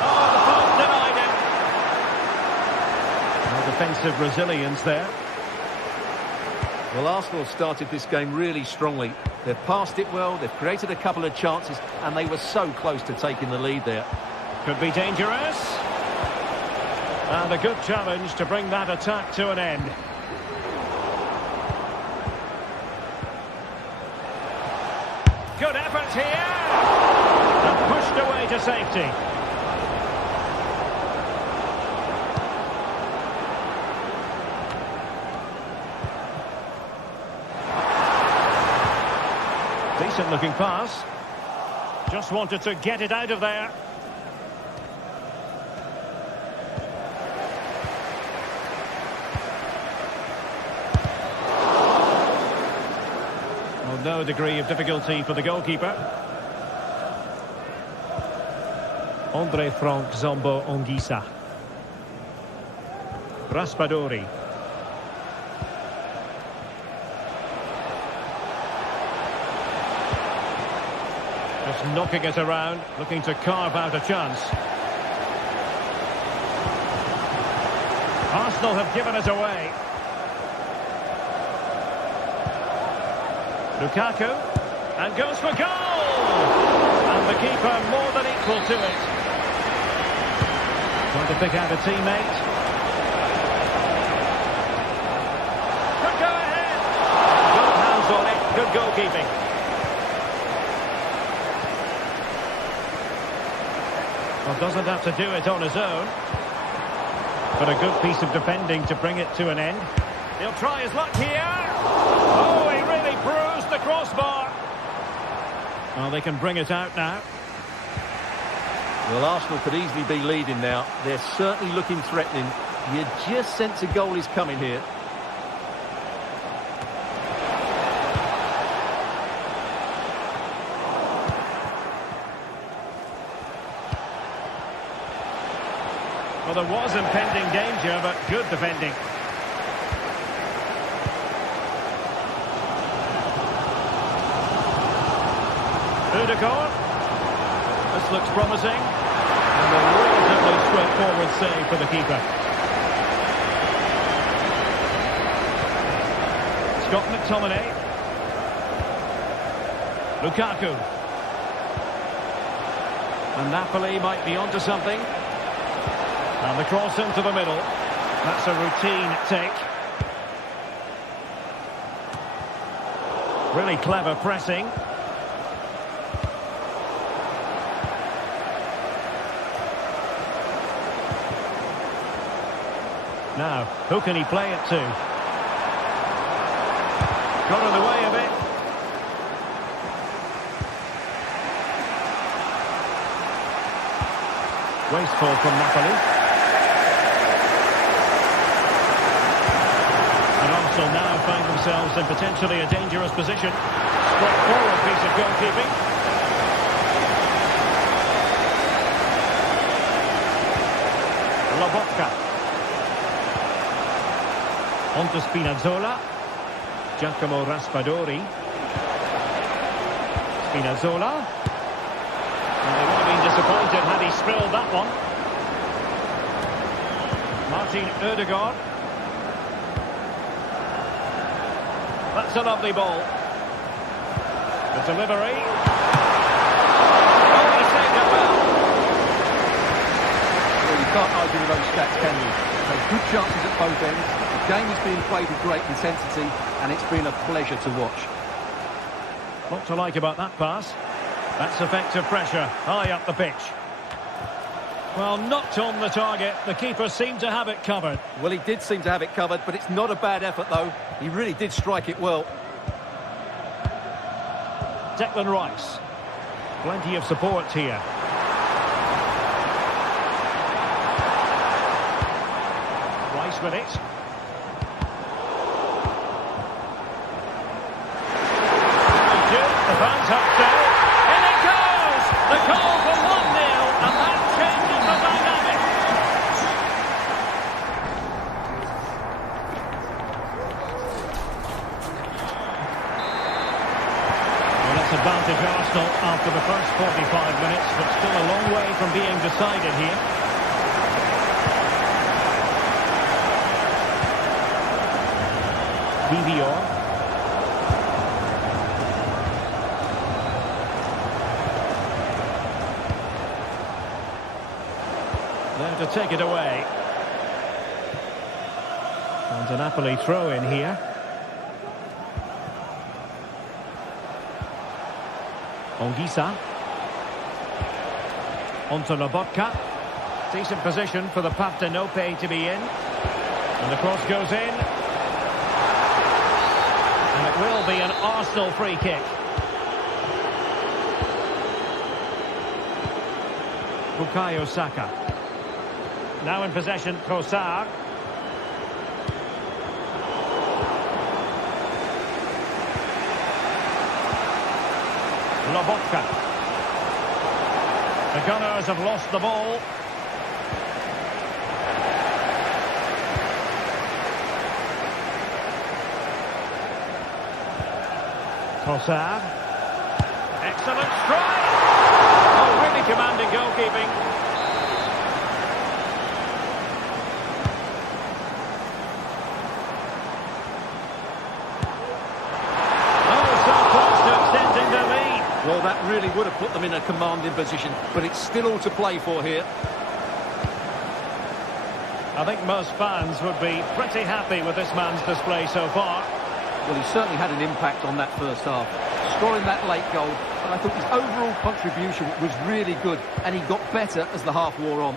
Oh, the pass denied him. No defensive resilience there. Well, Arsenal started this game really strongly. They've passed it well, they've created a couple of chances, and they were so close to taking the lead there. Could be dangerous. And a good challenge to bring that attack to an end. Good effort here. And pushed away to safety. Decent looking pass. Just wanted to get it out of there. No degree of difficulty for the goalkeeper. Andre Frank Zambo Anguissa. Raspadori. Just knocking it around, looking to carve out a chance. Arsenal have given it away. Lukaku, and goes for goal! And the keeper more than equal to it. Trying to pick out a teammate. Could go ahead! Good hands on it, good goalkeeping. Well, doesn't have to do it on his own. But a good piece of defending to bring it to an end. He'll try his luck here. Oh, he really bruised the crossbar. Well, they can bring it out now. Well, Arsenal could easily be leading now. They're certainly looking threatening. You just sense a goal is coming here. Well, there was impending danger, but good defending. Udegaard. This looks promising. And a relatively straightforward save for the keeper. Scott McTominay. Lukaku. And Napoli might be onto something. And the cross into the middle. That's a routine take. Really clever pressing. Now, who can he play it to? Got in the way of it. Wasteful from Napoli. themselves in potentially a dangerous position. Straightforward piece of goalkeeping. Lobotka. On to Spinazzola. Giacomo Raspadori. Spinazzola. And they would have been disappointed had he spilled that one. Martin Ødegaard. That's a lovely ball. The delivery. Oh, he saved it well. Well, you can't argue with those stats, can you? So good chances at both ends. The game is being played with great intensity, and it's been a pleasure to watch. What to like about that pass? That's effective pressure, high up the pitch. Well, not on the target. The keeper seemed to have it covered. Well, he did seem to have it covered, but it's not a bad effort, though. He really did strike it well. Declan Rice. Plenty of support here. Rice with it. The fans have to. In it goes! The goal for 1-0, and that changes the dynamic. Well, that's advantage Arsenal after the first 45 minutes, but still a long way from being decided here. Villarreal. There to take it away. And a Napoli throw in here. Ongisa. Onto Lobotka. Decent position for the Partenope to be in. And the cross goes in. And it will be an Arsenal free kick. Bukayo Saka. Now in possession, Trossard. Lobotka. The Gunners have lost the ball. Trossard. Excellent strike! Oh, really commanding goalkeeping. Well, that really would have put them in a commanding position, but it's still all to play for here. I think most fans would be pretty happy with this man's display so far. Well, he certainly had an impact on that first half, scoring that late goal, but I thought his overall contribution was really good, and he got better as the half wore on.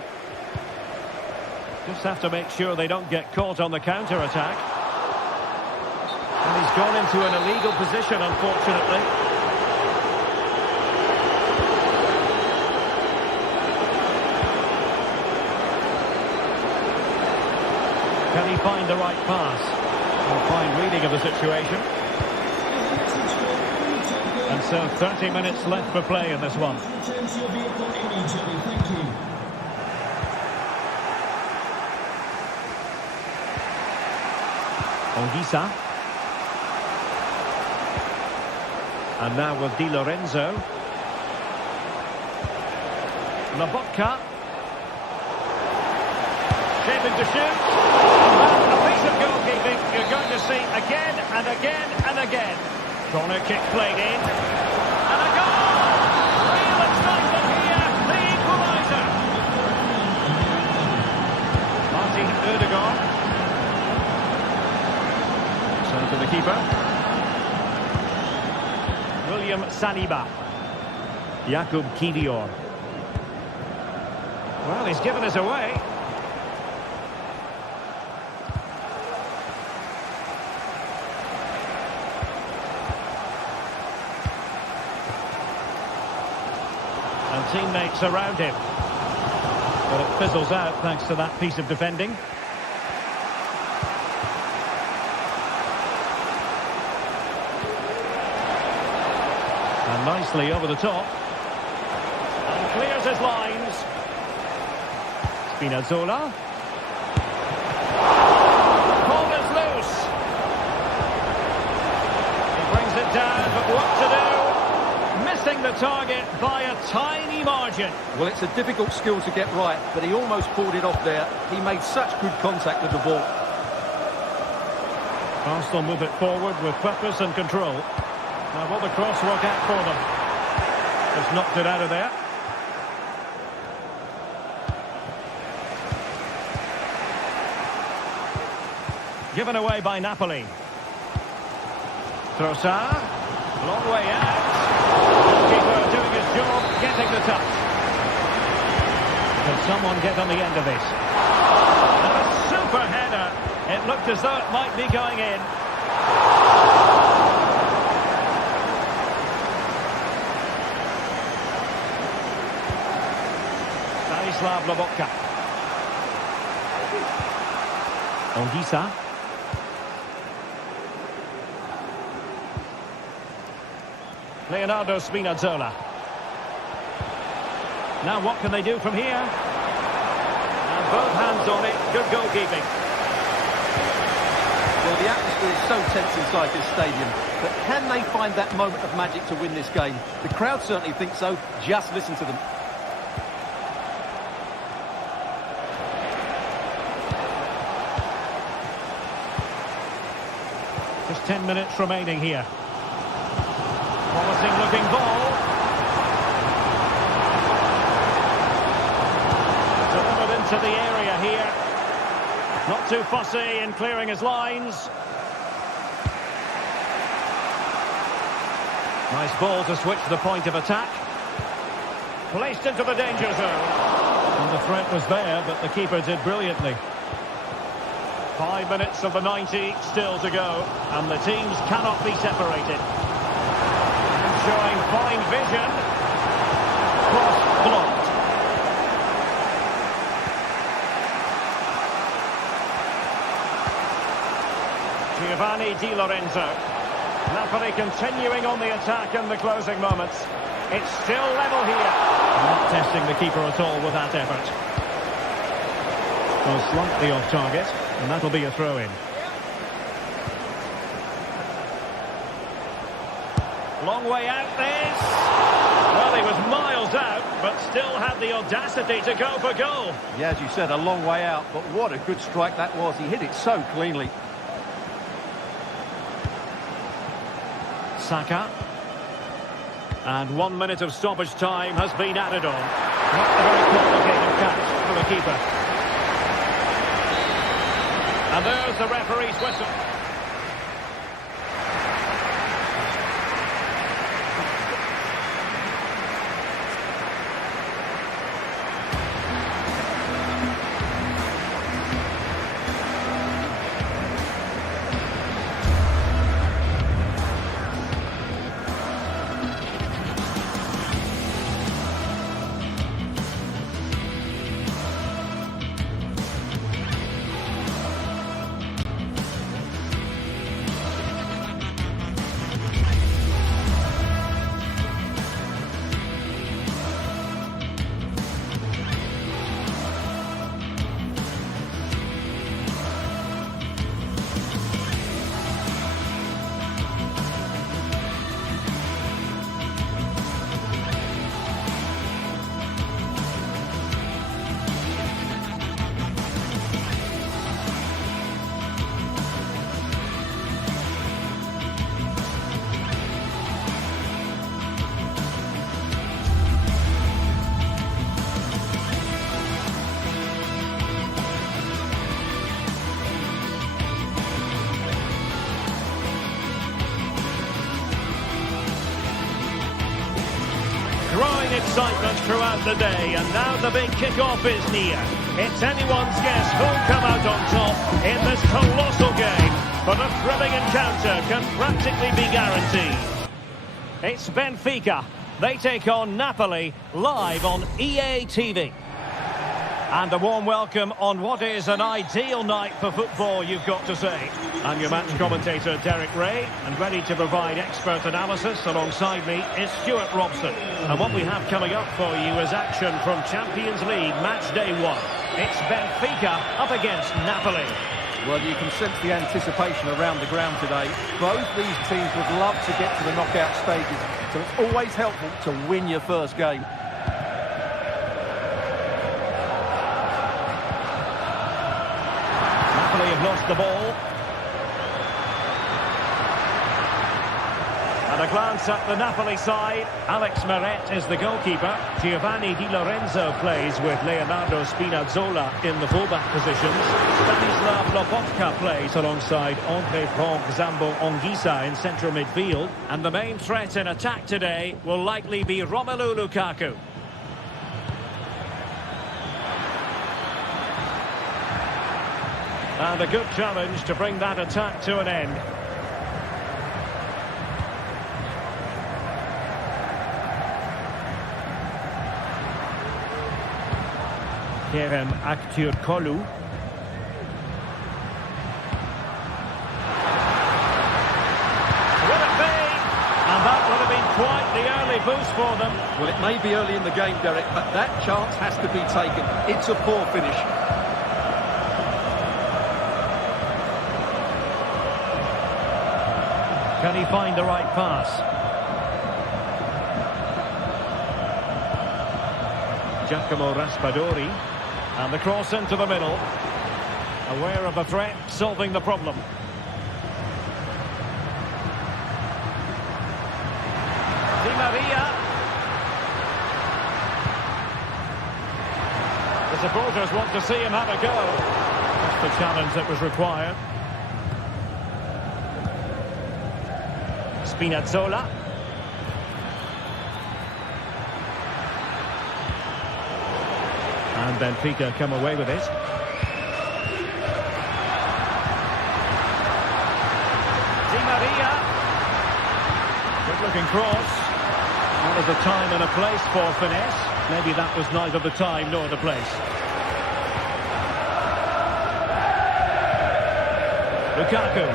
Just have to make sure they don't get caught on the counter-attack. And he's gone into an illegal position, unfortunately. Can he find the right pass? A fine reading of the situation. And so 30 minutes left for play in this one. Ongisa. And now with Di Lorenzo. Lobotka. Shaping to shoot. A piece of goalkeeping you're going to see again and again and again. Corner kick played in. And a goal! Real excitement here. The equaliser. Martin Ødegaard. So to the keeper. William Saliba. Jakub Kivior. Well, he's given us away. And teammates around him. But it fizzles out thanks to that piece of defending. And nicely over the top. And clears his lines. Spinazzola. Ball is loose. He brings it down, but what to do? Missing the target by a tiny margin. Well, it's a difficult skill to get right, but he almost pulled it off there. He made such good contact with the ball. Arsenal move it forward with purpose and control. Now will the cross work out for them? Just knocked it out of there. Given away by Napoli. Trossard. Long way out. Keeper doing his job, getting the touch. Can someone get on the end of this? And a super header. It looked as though it might be going in. Stanislav Lobotka. Ongisa. Leonardo Spinazzola. Now what can they do from here? And both hands on it. Good goalkeeping. Well, the atmosphere is so tense inside this stadium, but can they find that moment of magic to win this game? The crowd certainly think so. Just listen to them. Just 10 minutes remaining here. Promising looking ball. Delivered into the area here. Not too fussy in clearing his lines. Nice ball to switch the point of attack. Placed into the danger zone. And the threat was there, but the keeper did brilliantly. 5 minutes of the 90 still to go, and the teams cannot be separated. And showing fine vision. Cross blocked. Giovanni Di Lorenzo. Napoli continuing on the attack in the closing moments. It's still level here. Not testing the keeper at all with that effort. Well, slightly off target, and that'll be a throw-in. Long way out this. Well, he was miles out, but still had the audacity to go for goal. Yeah, as you said, a long way out, but what a good strike that was. He hit it so cleanly. Saka. And 1 minute of stoppage time has been added on. Not a very complicated catch for the keeper. And there's the referee's whistle. Growing excitement throughout the day, and now the big kick-off is near. It's anyone's guess who'll come out on top in this colossal game, but a thrilling encounter can practically be guaranteed. It's Benfica. They take on Napoli live on EA TV. And a warm welcome on what is an ideal night for football, you've got to say. I'm your match commentator, Derek Ray, and ready to provide expert analysis alongside me is Stuart Robson. And what we have coming up for you is action from Champions League match day 1. It's Benfica up against Napoli. Well, you can sense the anticipation around the ground today. Both these teams would love to get to the knockout stages, so it's always helpful to win your first game. Napoli have lost the ball. And a glance at the Napoli side. Alex Meret is the goalkeeper. Giovanni Di Lorenzo plays with Leonardo Spinazzola in the fullback positions. Stanislav Lobotka plays alongside Andre Franck Zambo Anguissa in central midfield. And the main threat in attack today will likely be Romelu Lukaku. And a good challenge to bring that attack to an end. Kerem Aktürkoğlu. Will it be? And that would have been quite the early boost for them. Well, it may be early in the game, Derek, but that chance has to be taken. It's a poor finish. Can he find the right pass? Giacomo Raspadori. And the cross into the middle. Aware of the threat, solving the problem. Di Maria. The supporters want to see him have a go. That's the challenge that was required. Spinazzola. And Benfica come away with it. Di Maria. Good looking cross. That was a time and a place for finesse. Maybe that was neither the time nor the place. Lukaku.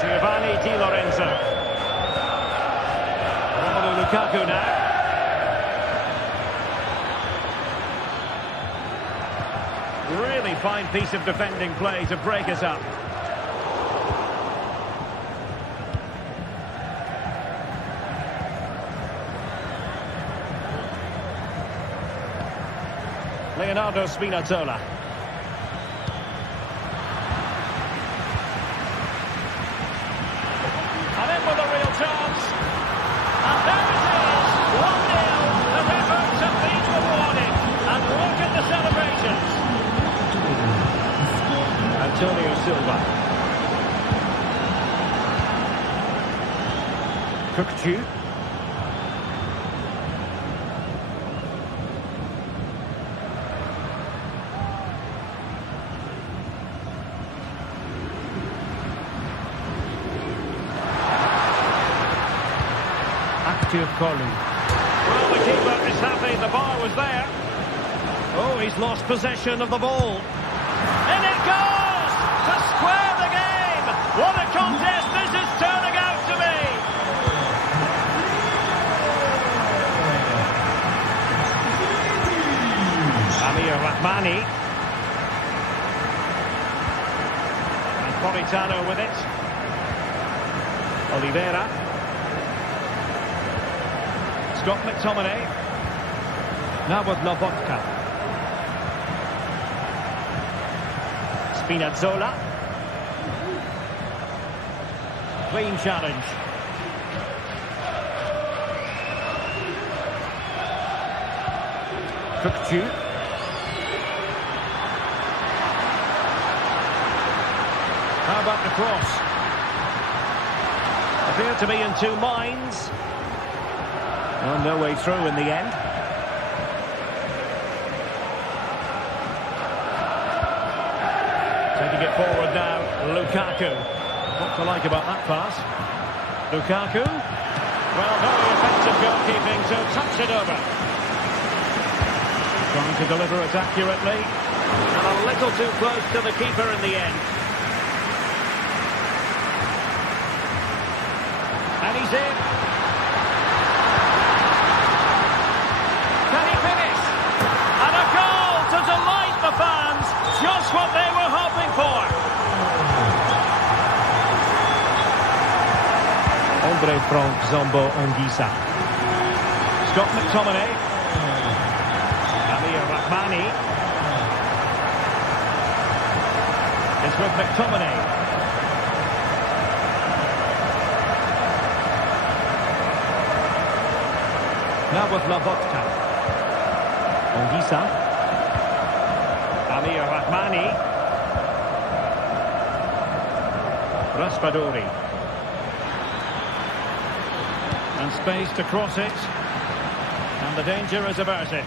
Giovanni Di Lorenzo. Romelu Lukaku now. Really fine piece of defending play to break us up. Leonardo Spinazzola. And in with a real chance. And there it is, 1-0. The efforts have been rewarded. And look at the celebrations. Antonio Silva. Kökçü. Aktürkoğlu. Well, the keeper is happy the bar was there. Oh, he's lost possession of the ball. In it goes! To square the game! What a contest this is turning out to be! Amir Rahmani. And Politano with it. Oliveira. Scott McTominay. Now with Lobotka. Spinazzola. Clean challenge. Kökçü. How about the cross? Appear to be in two minds. Well, no way through in the end. Taking it forward now, Lukaku. What to like about that pass? Lukaku. Well, very effective goalkeeping to touch it over. Trying to deliver it accurately. And a little too close to the keeper in the end. And he's in. Can he finish? And a goal to delight the fans. Just what they were hoping for. Andre Frank Zombo Ongisa. Scott McTominay. Amir Rahmani. It's with McTominay. Now with Lobotka. Ongisa. Amir Rahmani. Raspadori. And space to cross it. And the danger is averted.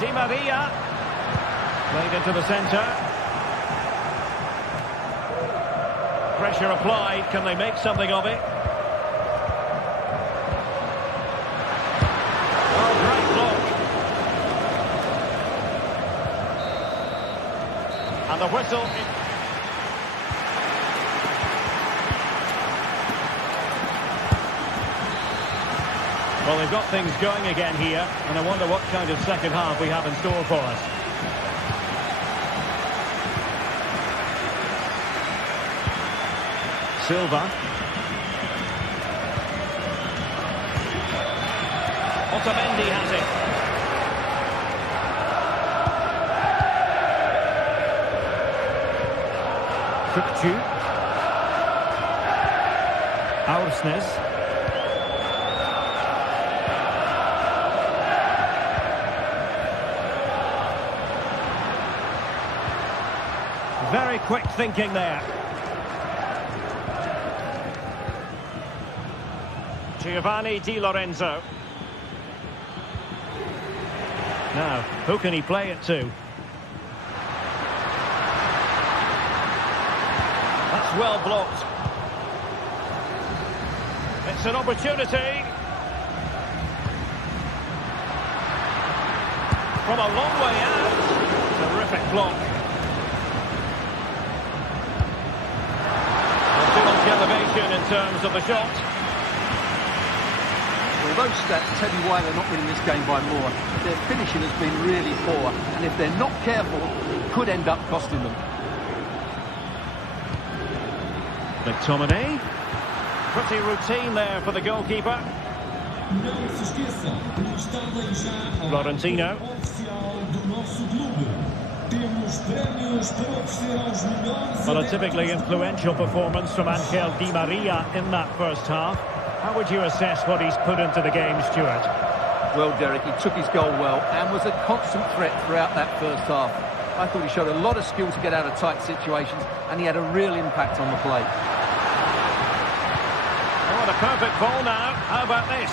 Di Maria. Played into the centre. Pressure applied. Can they make something of it? Oh, great block. And the whistle. Well, they've got things going again here, and I wonder what kind of second half we have in store for us. Silva. Otamendi has it. Kukcu. Aursnes. Very quick thinking there. Giovanni Di Lorenzo. Now, who can he play it to? That's well blocked. It's an opportunity. From a long way out. Terrific block. Too much elevation in terms of the shot. Well, those stats tell you why they're not winning this game by more. Their finishing has been really poor, and if they're not careful, it could end up costing them. McTominay. Pretty routine there for the goalkeeper. Florentino. Well, a typically influential performance from Angel Di Maria in that first half. How would you assess what he's put into the game, Stuart? Well, Derek, he took his goal well and was a constant threat throughout that first half. I thought he showed a lot of skill to get out of tight situations, and he had a real impact on the play. Oh, what a perfect ball now. How about this?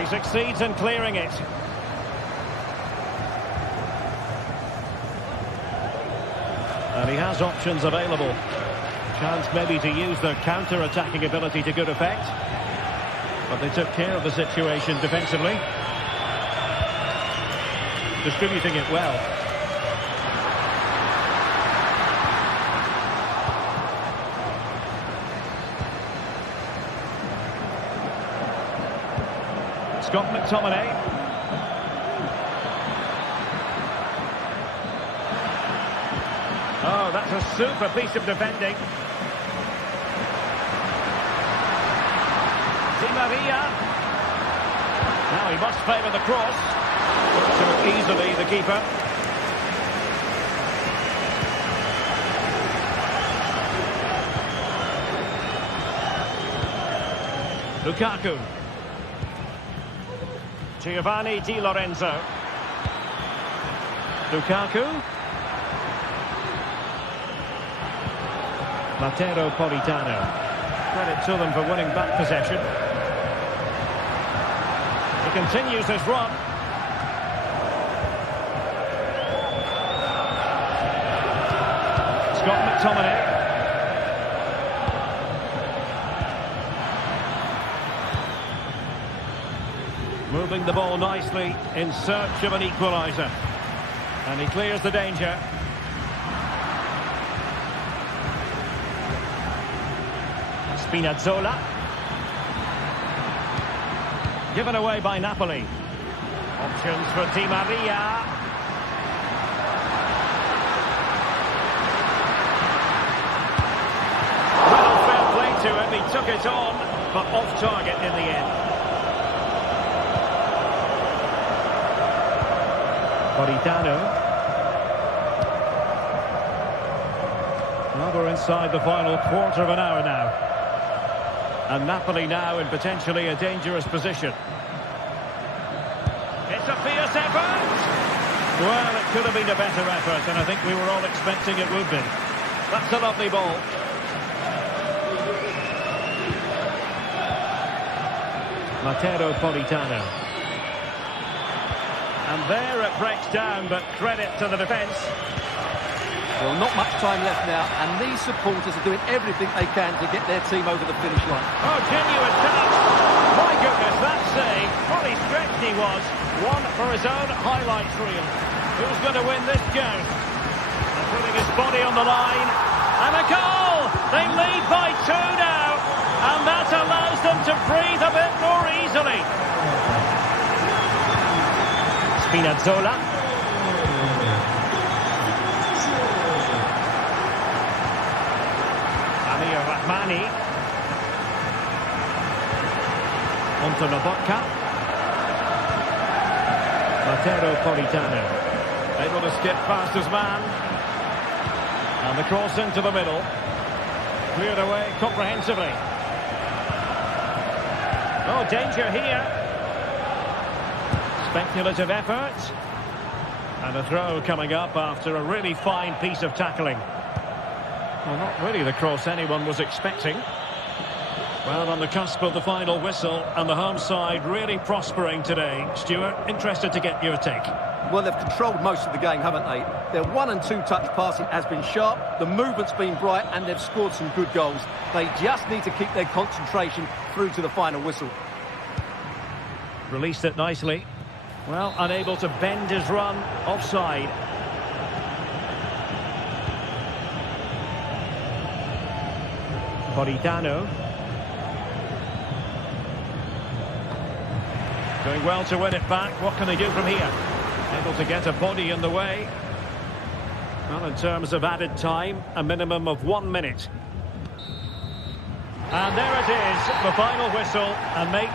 He succeeds in clearing it. And he has options available. Chance maybe to use their counter-attacking ability to good effect. But they took care of the situation defensively. Distributing it well. Scott McTominay. Oh, that's a super piece of defending. Di Maria. Now he must favour the cross. So easily, the keeper. Lukaku. Giovanni Di Lorenzo. Lukaku. Matteo Politano. Credit to them for winning back possession. He continues his run. Scott McTominay. moving the ball nicely in search of an equaliser. And he clears the danger. Spinazzola. Given away by Napoli. Options for Di Maria. Well, fair play to him. He took it on, but off target in the end. Politano. Well, we're inside the final quarter of an hour now. And Napoli now in potentially a dangerous position. It's a fierce effort! Well, it could have been a better effort, and I think we were all expecting it would be. That's a lovely ball. Matteo Politano. And there it breaks down, but credit to the defence. Well, not much time left now, and these supporters are doing everything they can to get their team over the finish line. Oh, genuine touch. My goodness, that save. What he stretched he was. One for his own highlights reel. Who's going to win this game? And putting his body on the line. And a goal! They lead by 2 now. And that allows them to breathe a bit more easily. Spinazzola. Rahmani. Onto Nabotka. Matteo Politano. Able to skip past his man. And the cross into the middle. Cleared away comprehensively. Oh, danger here. Speculative effort. And a throw coming up after a really fine piece of tackling. Well, not really the cross anyone was expecting. Well, on the cusp of the final whistle, and the home side really prospering today. Stuart, interested to get your take. Well, they've controlled most of the game, haven't they? Their 1- and 2-touch passing has been sharp, the movement's been bright, and they've scored some good goals. They just need to keep their concentration through to the final whistle. Released it nicely. Well, unable to bend his run, offside. Politano. Doing well to win it back. What can they do from here? Able to get a body in the way. Well, in terms of added time, a minimum of 1 minute. And there it is, the final whistle. And mate,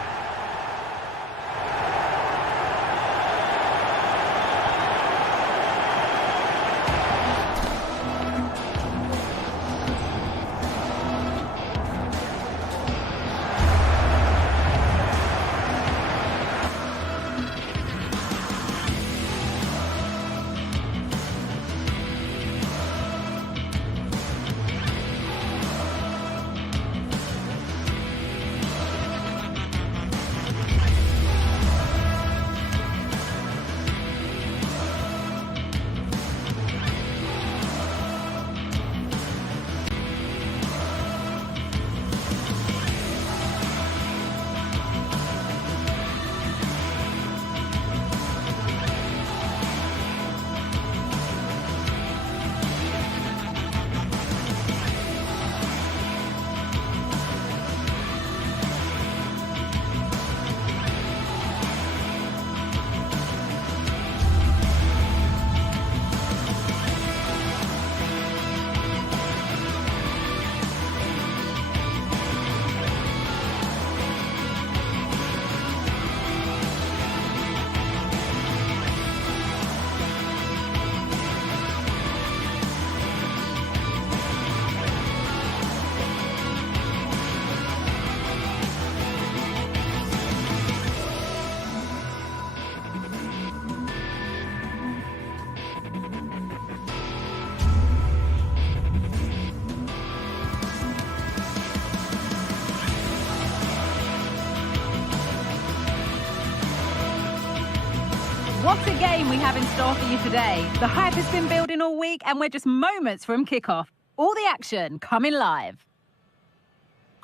What a game we have in store for you today. The hype has been building all week and we're just moments from kickoff. All the action coming live.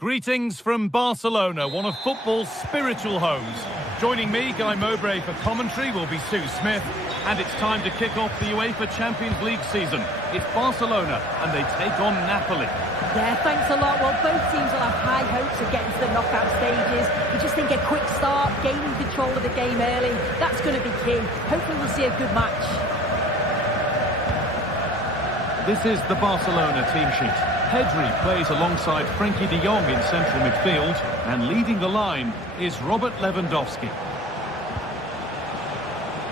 Greetings from Barcelona, one of football's spiritual homes. Joining me, Guy Mowbray, for commentary will be Sue Smith. And it's time to kick off the UEFA Champions League season. It's Barcelona, and they take on Napoli. Yeah, thanks a lot. Well, both teams will have high hopes of getting to the knockout stages. You just think a quick start, gaining control of the game early, that's going to be key. Hopefully we'll see a good match. This is the Barcelona team sheet. Pedri plays alongside Frenkie de Jong in central midfield, and leading the line is Robert Lewandowski.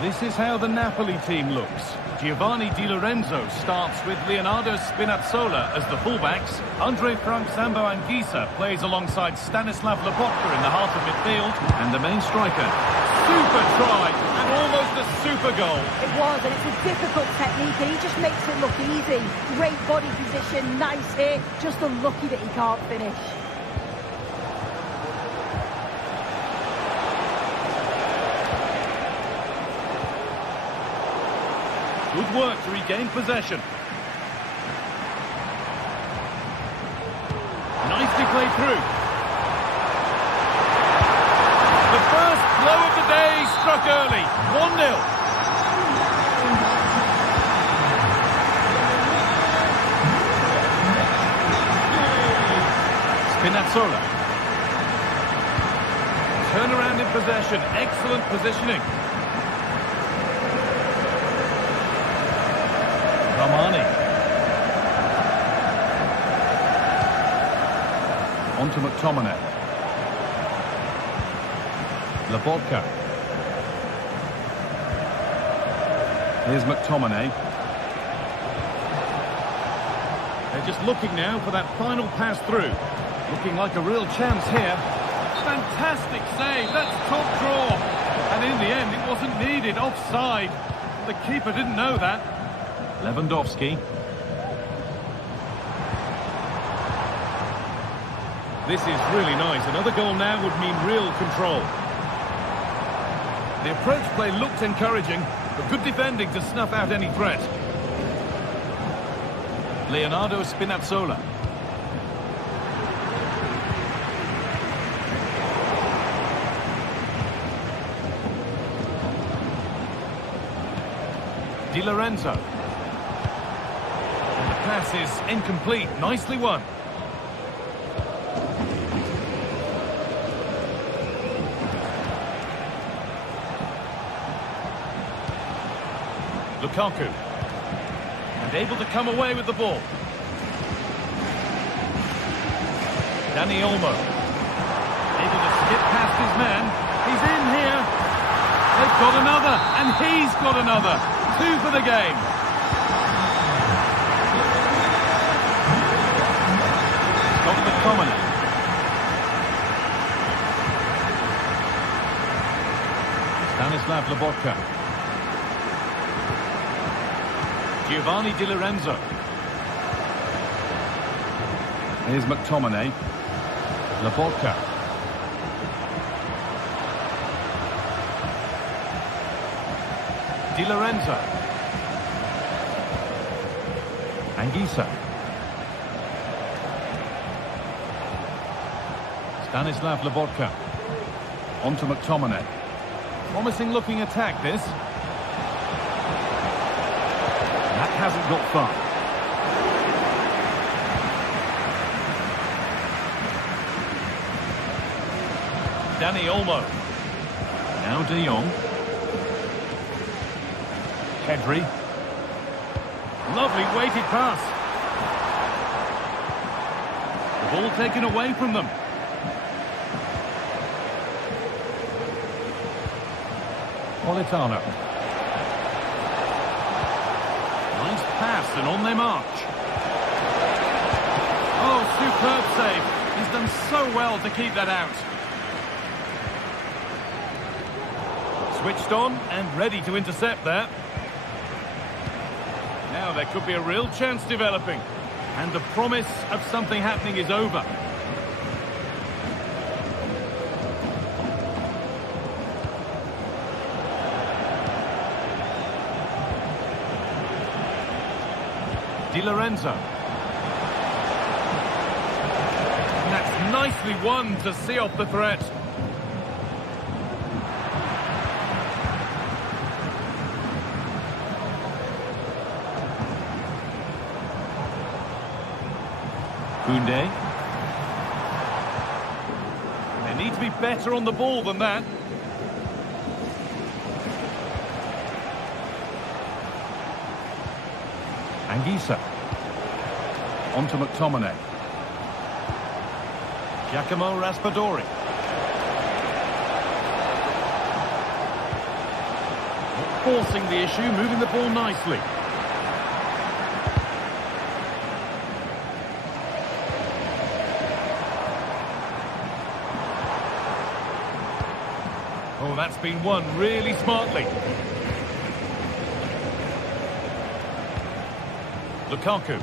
This is how the Napoli team looks. Giovanni Di Lorenzo starts with Leonardo Spinazzola as the fullbacks. Andre Frank Zambo Anguissa plays alongside Stanislav Lobotka in the heart of midfield. And the main striker, super try, and almost a super goal. It was, and it's a difficult technique, and he just makes it look easy. Great body position, nice hit, just unlucky that he can't finish. Good work to regain possession. Nicely played through. The first blow of the day struck early. 1-0. Spinazzola. Turn around in possession. Excellent positioning. Ramani. On to McTominay. Lobotka. Here's McTominay. They're just looking now for that final pass through. Looking like a real chance here. Fantastic save. That's top draw. And in the end, it wasn't needed. Offside. The keeper didn't know that. Lewandowski. This is really nice. Another goal now would mean real control. The approach play looked encouraging, but good defending to snuff out any threat. Leonardo Spinazzola. Di Lorenzo. Pass is incomplete. Nicely won. Lukaku. And able to come away with the ball. Dani Olmo. Able to skip past his man. He's in here. They've got another. And he's got another. 2 for the game. McTominay. Stanislav Lobotka. Giovanni Di Lorenzo. Here's McTominay. Lobotka. Di Lorenzo. Anguissa. Stanislav Lobotka. On to McTominay. Promising looking attack, this. That hasn't got far. Dani Olmo. Now De Jong. Pedri. Lovely weighted pass. The ball taken away from them. Politano. Nice pass, and on they march. Oh, superb save. He's done so well to keep that out. Switched on and ready to intercept there. Now there could be a real chance developing. And the promise of something happening is over. Di Lorenzo. And that's nicely won to see off the threat. Koundé. They need to be better on the ball than that. Anguissa. On to McTominay. Giacomo Raspadori. Forcing the issue, moving the ball nicely. Oh, that's been won really smartly. Lukaku.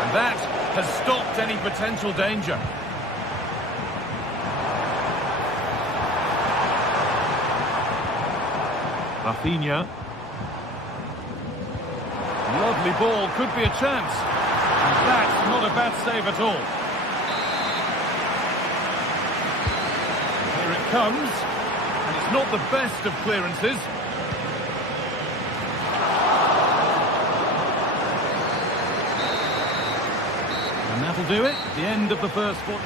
And that has stopped any potential danger. Rafinha. Lovely ball, could be a chance. And that's not a bad save at all. Here it comes. And it's not the best of clearances. And that'll do it. The end of the first 40.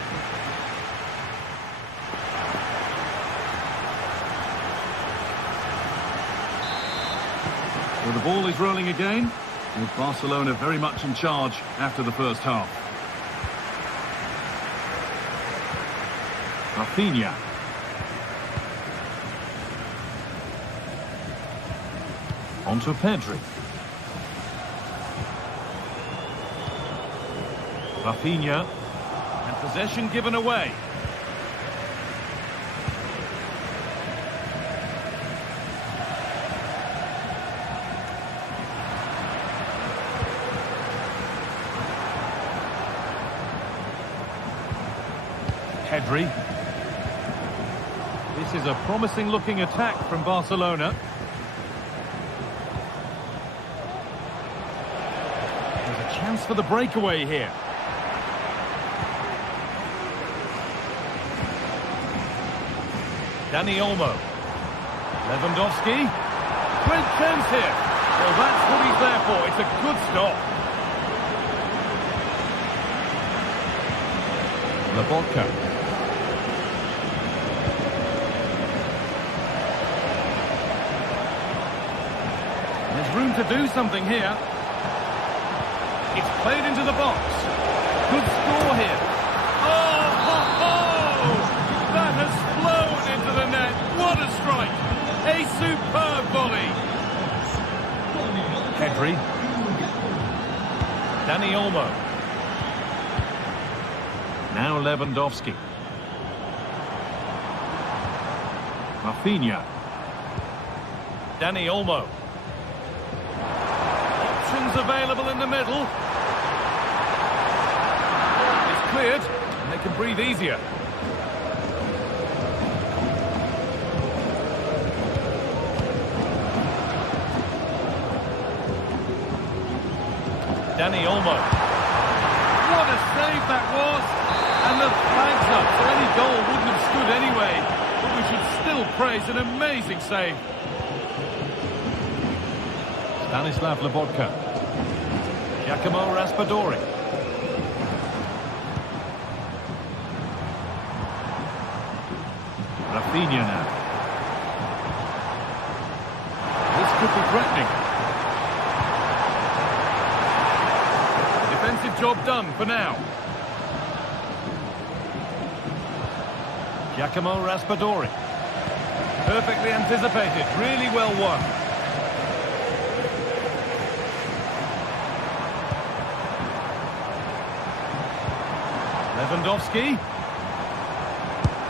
Well, the ball is rolling again, with Barcelona very much in charge after the first half. Rafinha. On to Pedri. Rafinha. And possession given away. Pedri. This is a promising looking attack from Barcelona. There's a chance for the breakaway here. Dani Olmo. Lewandowski. Great chance here. Well, that's what he's there for. It's a good stop. Lobotka. There's room to do something here. It's played into the box. Good score here. Oh, ho, ho! That has flown into the net. What a strike. A superb volley. Pedri. Dani Olmo. Now Lewandowski. Rafinha. Dani Olmo. Options available in the middle. It's cleared, and they can breathe easier. Dani Olmo. What a save that was! And the flag's up, so any goal wouldn't have stood anyway. But we should still praise an amazing save. Stanislav Lobotka. Giacomo Raspadori. Rafinha now. This could be threatening. Defensive job done for now. Giacomo Raspadori. Perfectly anticipated, really well won. Lewandowski.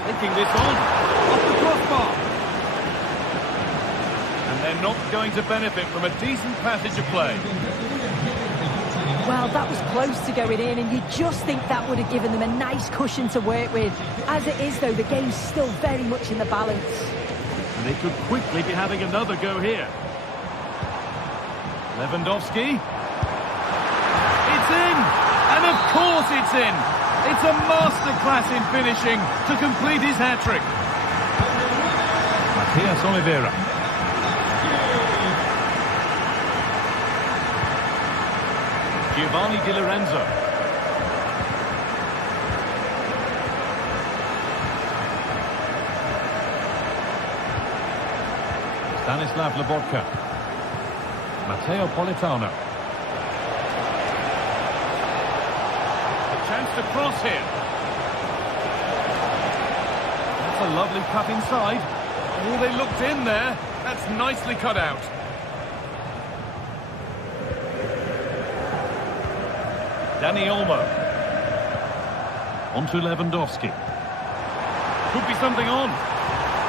Taking this on. Off the crossbar. And they're not going to benefit from a decent passage of play. Well, that was close to going in, and you just think that would have given them a nice cushion to work with. As it is, though, the game's still very much in the balance. And they could quickly be having another go here. Lewandowski. It's in! And of course it's in! It's a masterclass in finishing to complete his hat-trick. Matias Oliveira. Giovanni Di Lorenzo. Stanislav Lobotka. Matteo Politano. A chance to cross here. That's a lovely cut inside. Oh, they looked in there. That's nicely cut out. Dani Olmo. On to Lewandowski. Could be something on,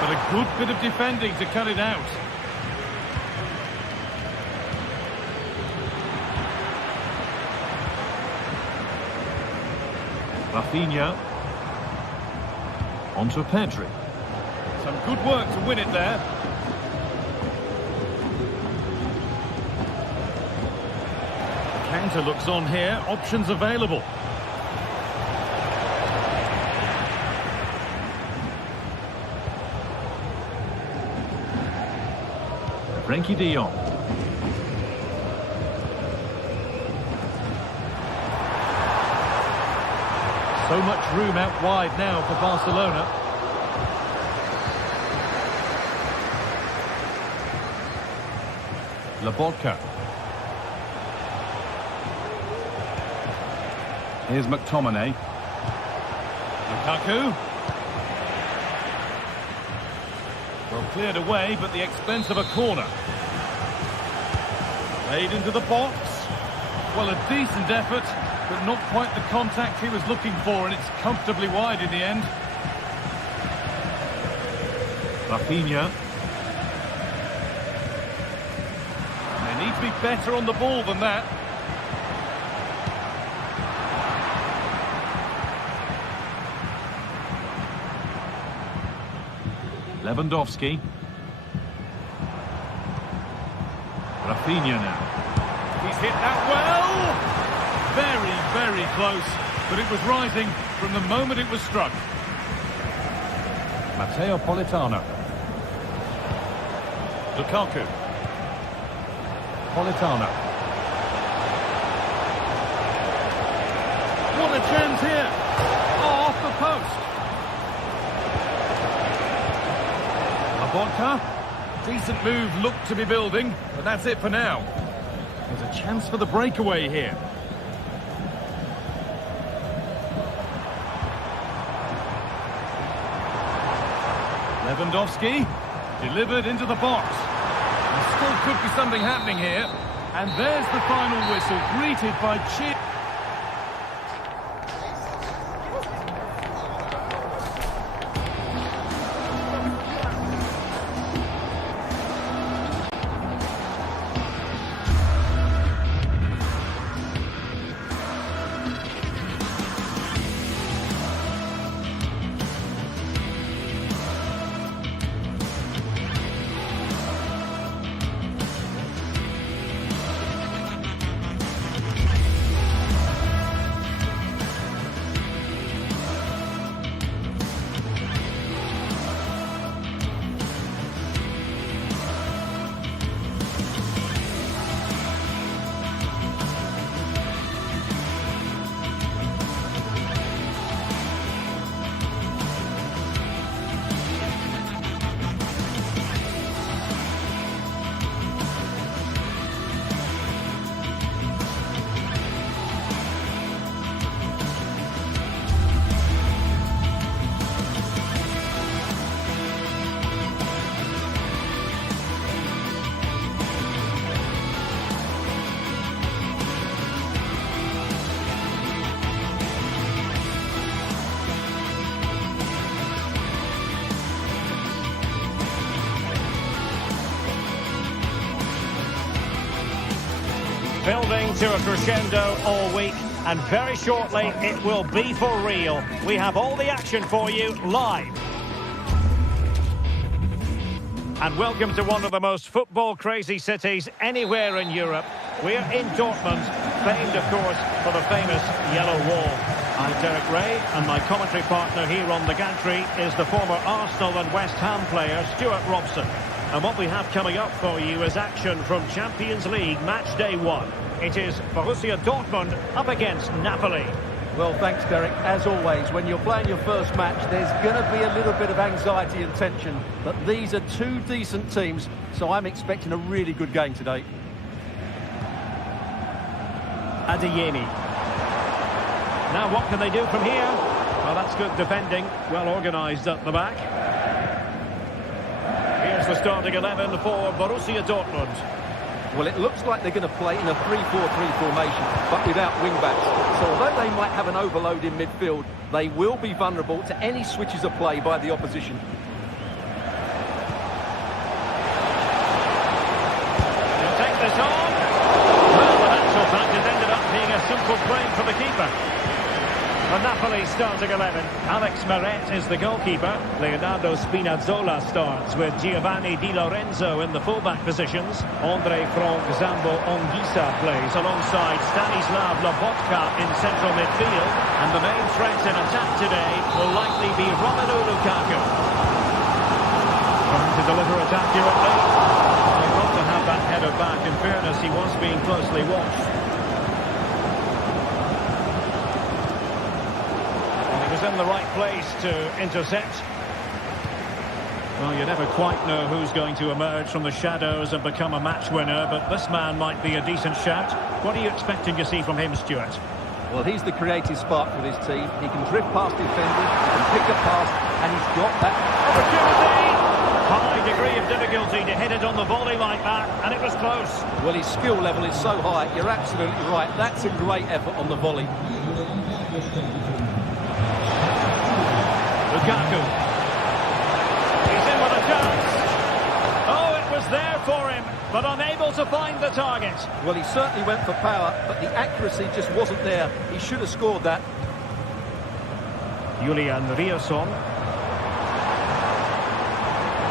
but a good bit of defending to cut it out. Rafinha. On to Pedri. Some good work to win it there. The counter looks on here. Options available. Frenkie de Jong. So much room out wide now for Barcelona. Lobotka. Here's McTominay. Lukaku. Well, cleared away, but the expense of a corner. Played into the box. Well, a decent effort, but not quite the contact he was looking for, and it's comfortably wide in the end. Rafinha. They need to be better on the ball than that. Lewandowski. Rafinha now. He's hit that well. Very, very close, but it was rising from the moment it was struck. Matteo Politano. Lukaku. Politano. What a chance here. Oh, off the post. Lobotka. Decent move looked to be building, but that's it for now. There's a chance for the breakaway here. Lewandowski, delivered into the box. There still could be something happening here. And there's the final whistle, greeted by cheer. Building to a crescendo all week, and very shortly it will be for real. We have all the action for you live. And welcome to one of the most football-crazy cities anywhere in Europe. We're in Dortmund, famed, of course, for the famous Yellow Wall. I'm Derek Ray, and my commentary partner here on the gantry is the former Arsenal and West Ham player, Stuart Robson. And what we have coming up for you is action from Champions League Match Day 1. It is Borussia Dortmund up against Napoli. Well, thanks, Derek. As always, when you're playing your first match, there's going to be a little bit of anxiety and tension. But these are two decent teams, so I'm expecting a really good game today. Adeyemi. Now, what can they do from here? Well, that's good defending. Well organised at the back. Here's the starting 11 for Borussia Dortmund. Well, it looks like they're going to play in a 3-4-3 formation, but without wing-backs. So although they might have an overload in midfield, they will be vulnerable to any switches of play by the opposition. He'll take this on. Well, in actual fact, it ended up being a simple break for the keeper. The Napoli starting 11. Alex Meret is the goalkeeper. Leonardo Spinazzola starts with Giovanni Di Lorenzo in the fullback positions. Andre Frank Zambo Anguissa plays alongside Stanislav Lobotka in central midfield. And the main threat in attack today will likely be Romelu Lukaku. Trying to deliver it accurately. They've got to have that header back. In fairness, he was being closely watched. In the right place to intercept. Well, you never quite know who's going to emerge from the shadows and become a match winner, but this man might be a decent shout. What are you expecting to see from him, Stuart? Well, he's the creative spark for this team. He can drift past defenders, he can pick a pass, and he's got that opportunity. High degree of difficulty to hit it on the volley like that, and it was close. Well, his skill level is so high. You're absolutely right. That's a great effort on the volley. Lukaku. He's in with a chance. Oh, it was there for him, but unable to find the target. Well, he certainly went for power, but the accuracy just wasn't there. He should have scored that. Julian Riasson.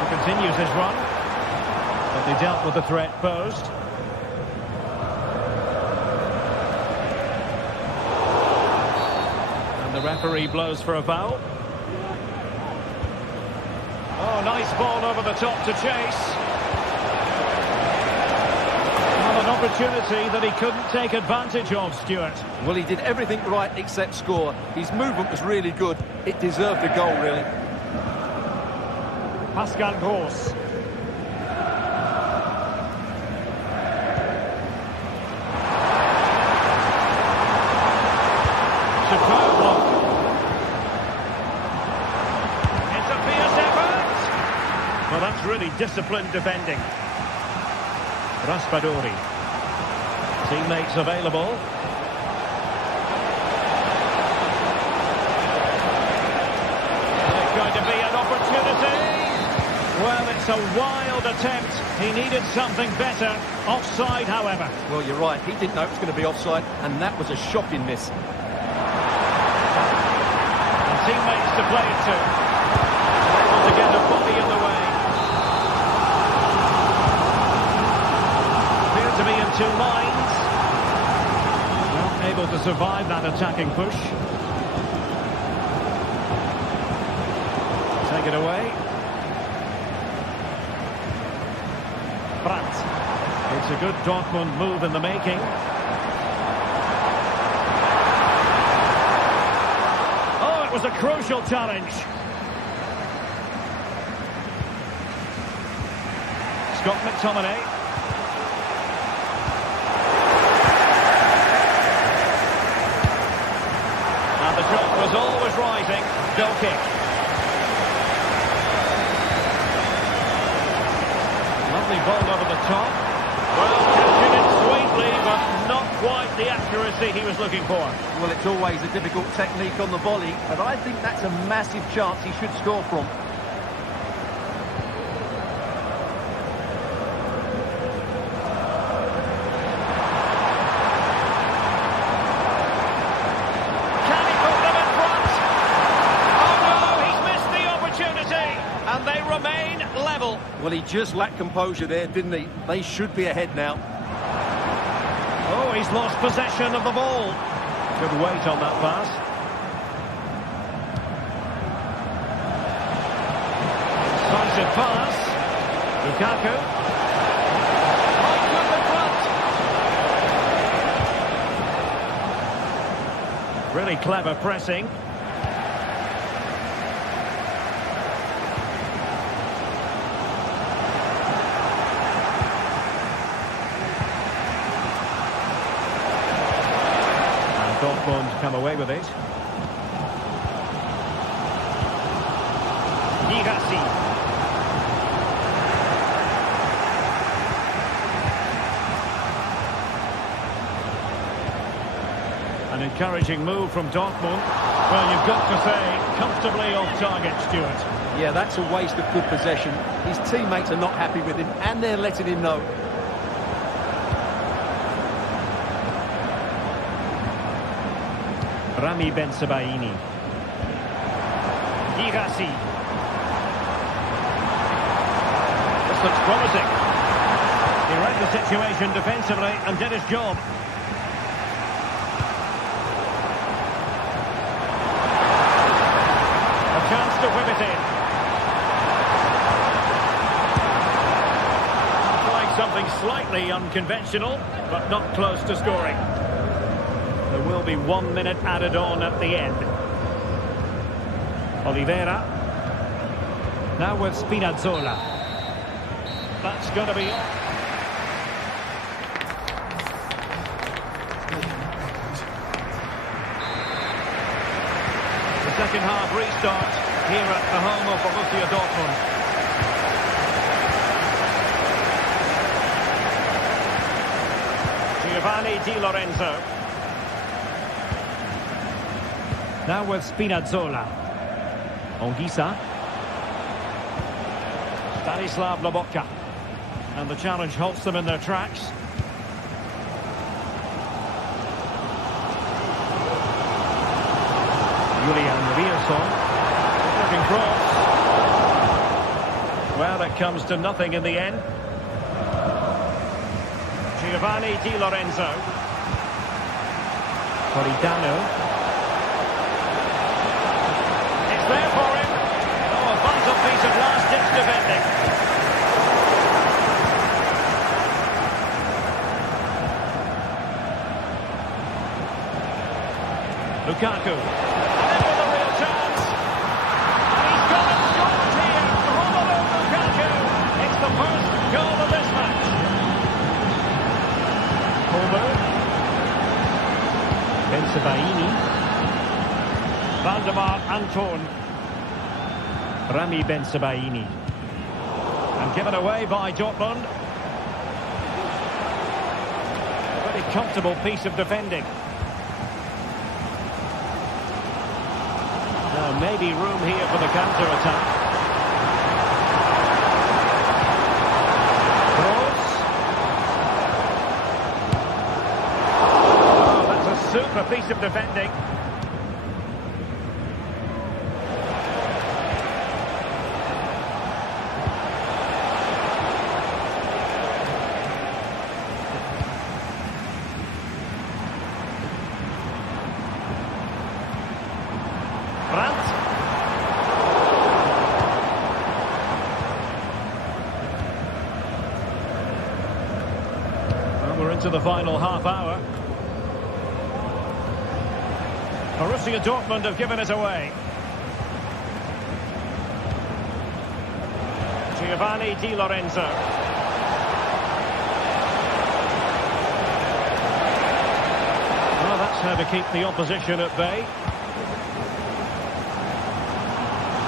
He continues his run, but they dealt with the threat posed. And the referee blows for a foul. Oh, nice ball over the top to chase. Well, an opportunity that he couldn't take advantage of, Stuart. Well, he did everything right except score. His movement was really good. It deserved a goal, really. Pascal Gross. Superb block. Well, that's really disciplined defending. Raspadori. Teammates available. There's going to be an opportunity. Well, it's a wild attempt. He needed something better. Offside, however. Well, you're right. He didn't know it was going to be offside, and that was a shocking miss. And teammates to play it to. Able to get a body in the way. To be in two lines. Well, able to survive that attacking push. Take it away. Brandt. It's a good Dortmund move in the making. Oh, it was a crucial challenge. Scott McTominay. The shot was always rising. Goal kick. Lovely ball over the top. Well, catching it sweetly, but not quite the accuracy he was looking for. Well, it's always a difficult technique on the volley, but I think that's a massive chance he should score from. Well, he just lacked composure there, didn't he? They should be ahead now. Oh, he's lost possession of the ball. Good weight on that pass. Decisive pass. Lukaku. Right to the front. Really clever pressing. Dortmund come away with it. Girassi. An encouraging move from Dortmund. Well, you've got to say, comfortably off target, Stuart. Yeah, that's a waste of good possession. His teammates are not happy with him, and they're letting him know. Rami Bensebaini. Girassi. This looks promising. He read the situation defensively and did his job. A chance to whip it in. Trying something slightly unconventional, but not close to scoring. There will be 1 minute added on at the end. Oliveira. Now with Spinazzola. That's going to be all. The second half restart here at the home of Borussia Dortmund. Giovanni Di Lorenzo. Now with Spinazzola. Ongisa. Stanislav Lobotka. And the challenge halts them in their tracks. Julian Rierson. Looking cross. Well, it comes to nothing in the end. Giovanni Di Lorenzo. Politano. There for him. Oh, a vital piece of last-ditch defending. Lukaku. And with a real chance. And he's gone and scored here. Romelu Lukaku. It's the first goal of this match. Holberg. Bensebaini. Valdemar Anton. Rami Bensebaini. And given away by Dortmund. Very comfortable piece of defending. Now maybe room here for the counter-attack. Kroos. Oh, that's a super piece of defending. We're into the final half hour. Borussia Dortmund have given it away. Giovanni Di Lorenzo. Well, that's how to keep the opposition at bay.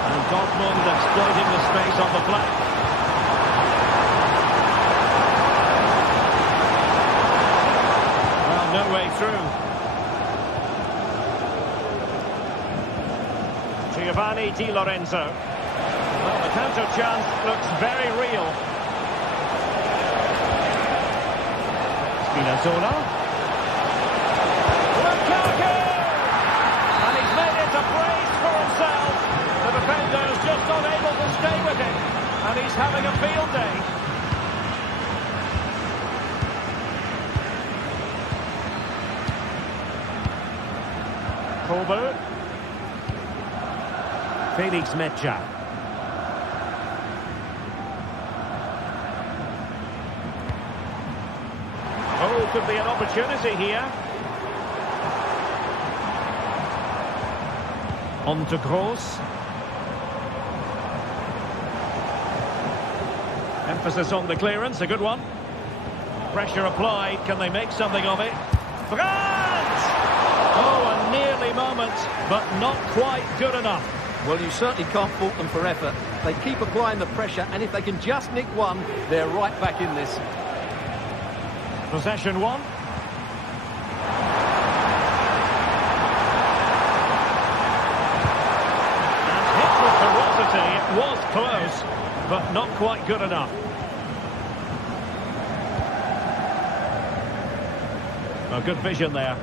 And Dortmund exploiting the space on the flank. No way through. Giovanni Di Lorenzo. Well, the counter chance looks very real. Spinazzola. Lukaku! And he's made it a brace for himself. The defender's just not able to stay with it. And And he's having a field day. Kolber. Felix Mecha. Oh, could be an opportunity here. On to Gross. Emphasis on the clearance, a good one. Pressure applied, can they make something of it? Brandt! Oh, a nearly moment, but not quite good enough. Well, you certainly can't fault them for effort. They keep applying the pressure, and if they can just nick one, they're right back in this. Possession one. And hit with ferocity. It was close, but not quite good enough. Oh, good vision there.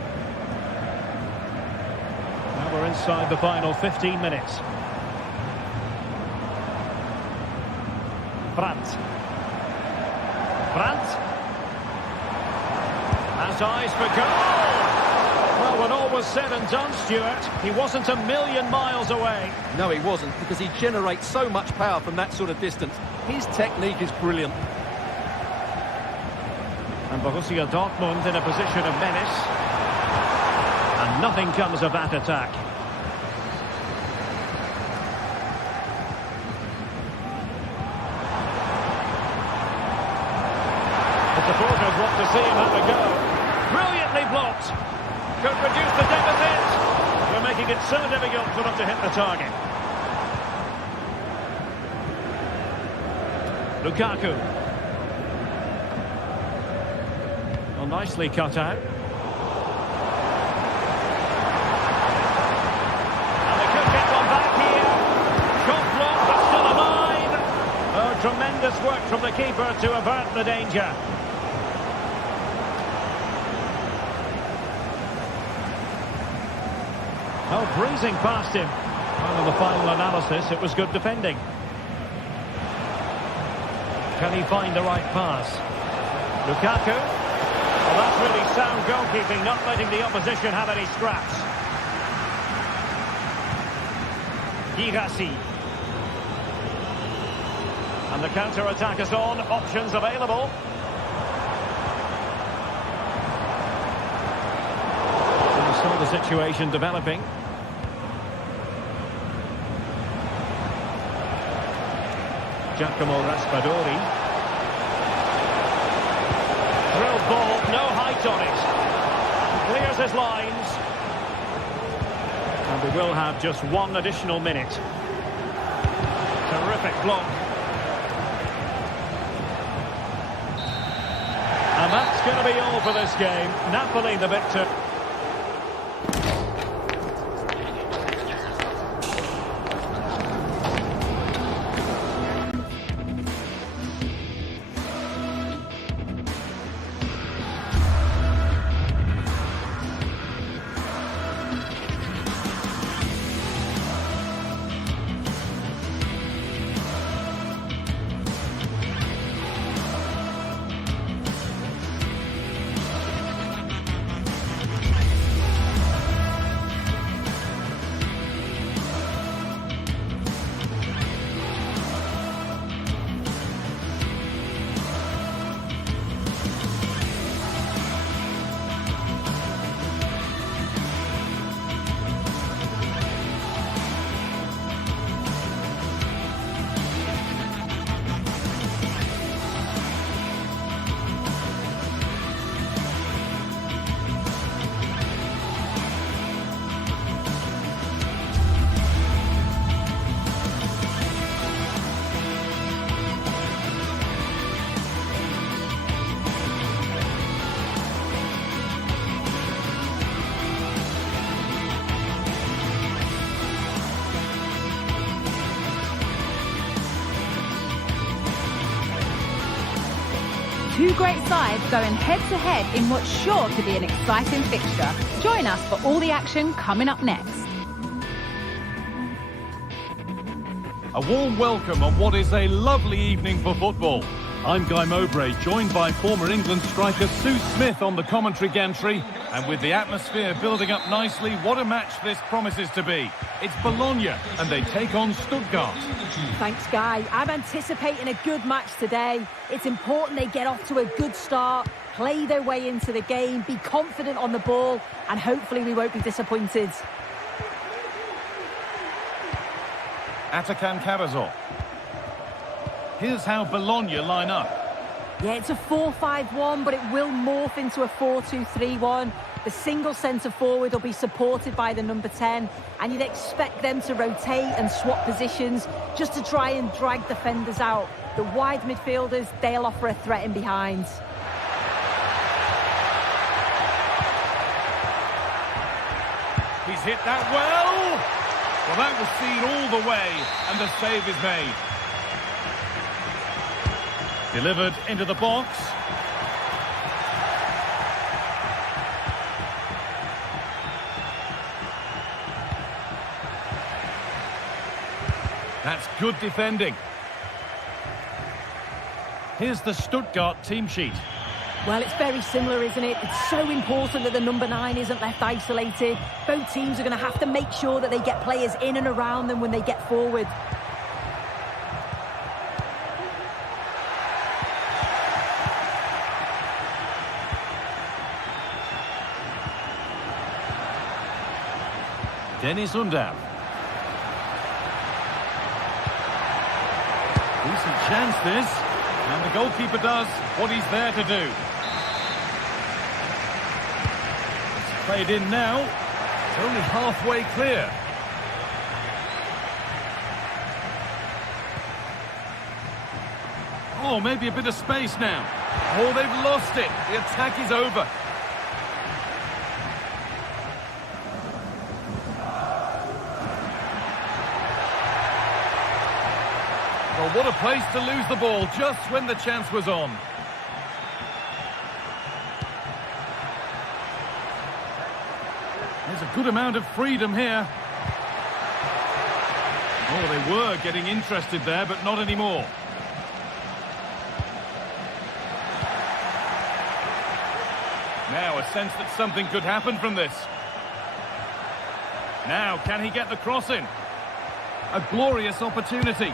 Now we're inside the final 15 minutes. Brandt. Has eyes for goal. Well, when all was said and done, Stuart, he wasn't a million miles away. No, he wasn't, because he generates so much power from that sort of distance. His technique is brilliant. And Borussia Dortmund in a position of menace. And nothing comes of that attack. The supporters want to see him have a go. Brilliantly blocked. Could reduce the deficit. We're making it so difficult for them to hit the target. Lukaku. Well, nicely cut out. And they could get one back here. Shot blocked, but still alive. Oh, tremendous work from the keeper to avert the danger. Oh, breezing past him. Well, in the final analysis, it was good defending. Can he find the right pass? Lukaku. Well, that's really sound goalkeeping, not letting the opposition have any scraps. Girassi. And the counter-attack is on. Options available. And we saw the situation developing. Giacomo Raspadori. Drilled ball, no height on it. Clears his lines. And we will have just one additional minute. Terrific block. And that's going to be all for this game. Napoli the victor. Two great sides going head-to-head in what's sure to be an exciting fixture. Join us for all the action coming up next. A warm welcome on what is a lovely evening for football. I'm Guy Mowbray, joined by former England striker Sue Smith on the commentary gantry. And with the atmosphere building up nicely, what a match this promises to be. It's Bologna, and they take on Stuttgart. Thanks, Guy. I'm anticipating a good match today. It's important they get off to a good start, play their way into the game, be confident on the ball, and hopefully we won't be disappointed. Atakan Karasor. Here's how Bologna line up. Yeah, it's a 4-5-1, but it will morph into a 4-2-3-1. The single centre-forward will be supported by the number 10, and you'd expect them to rotate and swap positions just to try and drag defenders out. The wide midfielders, they'll offer a threat in behind. He's hit that well. Well, that was seen all the way, and the save is made. Delivered into the box. That's good defending. Here's the Stuttgart team sheet. Well, it's very similar, isn't it? It's so important that the number 9 isn't left isolated. Both teams are going to have to make sure that they get players in and around them when they get forward. Dennis Undav. Decent chance this. And the goalkeeper does what he's there to do. It's played in now. It's only halfway clear. Oh, maybe a bit of space now. Oh, they've lost it. The attack is over. Well, what a place to lose the ball just when the chance was on. There's a good amount of freedom here. Oh, they were getting interested there, but not anymore. Now a sense that something could happen from this. Now, can he get the cross in? A glorious opportunity.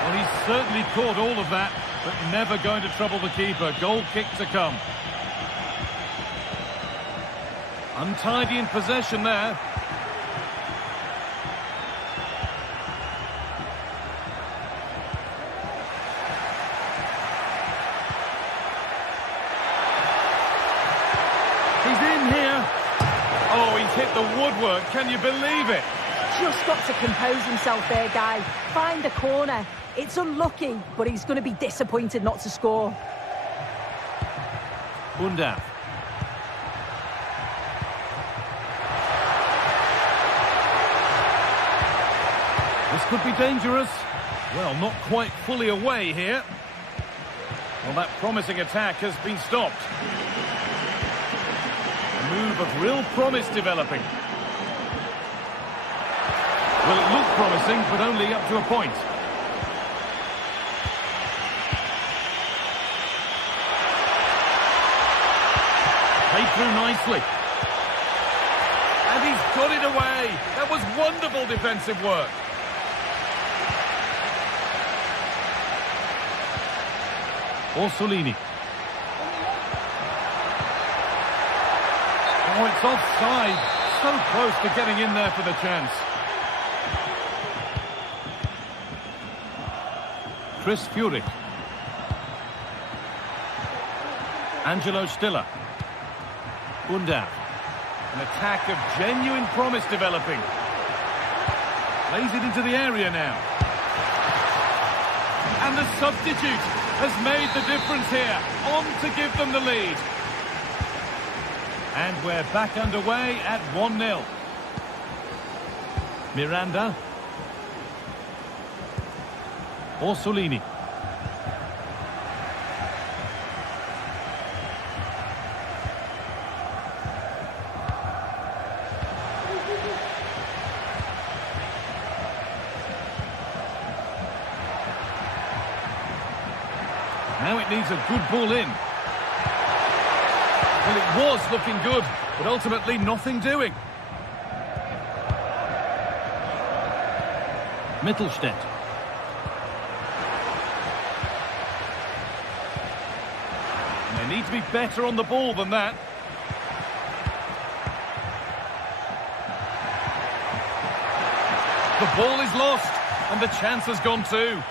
Well, he's certainly caught all of that, but never going to trouble the keeper. Goal kick to come. Untidy in possession there. He's in here. Oh, he's hit the woodwork. Can you believe it? Just got to compose himself there, Guy. Find the corner. It's unlucky, but he's going to be disappointed not to score. Undav. This could be dangerous. Well, not quite fully away here. Well, that promising attack has been stopped. A move of real promise developing. Well, it looked promising, but only up to a point. Played through nicely. And he's got it away. That was wonderful defensive work. Orsolini. Oh, it's offside. So close to getting in there for the chance. Chris Furyk. Angelo Stiller. Undav. An attack of genuine promise developing. Plays it into the area now. And the substitute has made the difference here. On to give them the lead. And we're back underway at 1-0. Miranda. Orsolini. Now it needs a good ball in. Well, it was looking good, but ultimately nothing doing. Mittelstädt. And they need to be better on the ball than that. The ball is lost, and the chance has gone too.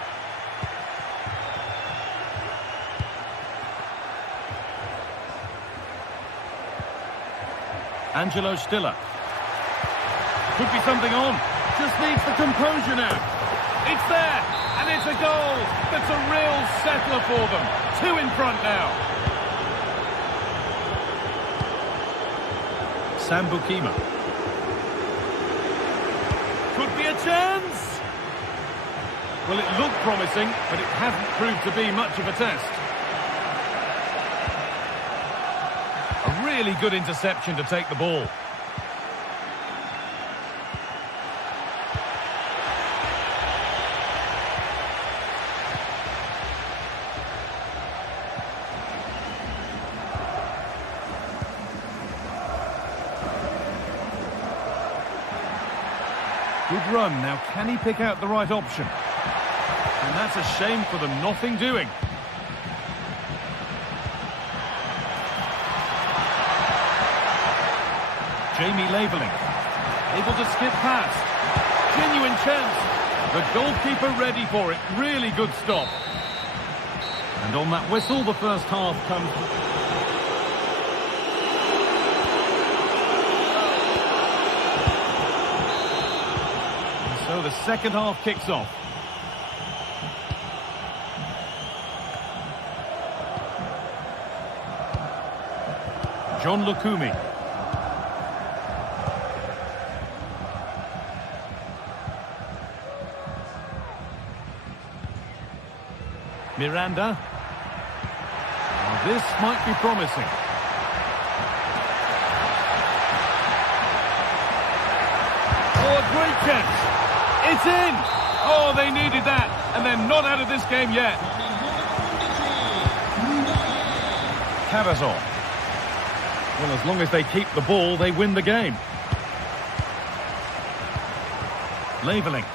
Angelo Stiller. Could be something on. Just needs the composure now. It's there, and it's a goal. That's a real settler for them. 2 in front now. Sambukima. Could be a chance. Well, it looked promising, but it hasn't proved to be much of a test. A really good interception to take the ball. Good run. Now, can he pick out the right option? And that's a shame for them. Nothing doing. Jamie Labeling. Able to skip past. Genuine chance. The goalkeeper ready for it. Really good stop. And on that whistle, the first half comes... So the second half kicks off. John Lukumi. Miranda. Now this might be promising. Oh, a great chance. It's in! Oh, they needed that, and they're not out of this game yet. Cavazor. Well, as long as they keep the ball, they win the game. Labeling.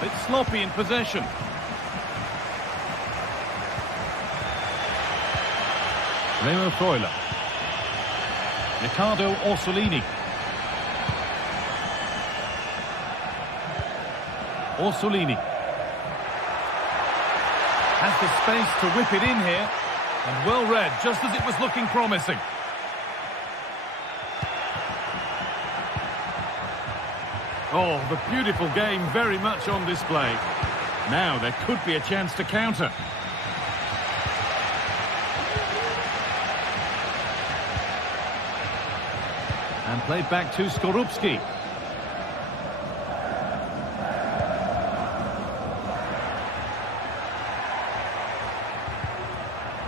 Bit sloppy in possession. Remo Freuler. Riccardo Orsolini. Orsolini has the space to whip it in here, and well read, just as it was looking promising. Oh, the beautiful game very much on display. Now there could be a chance to counter. And played back to Skorupski.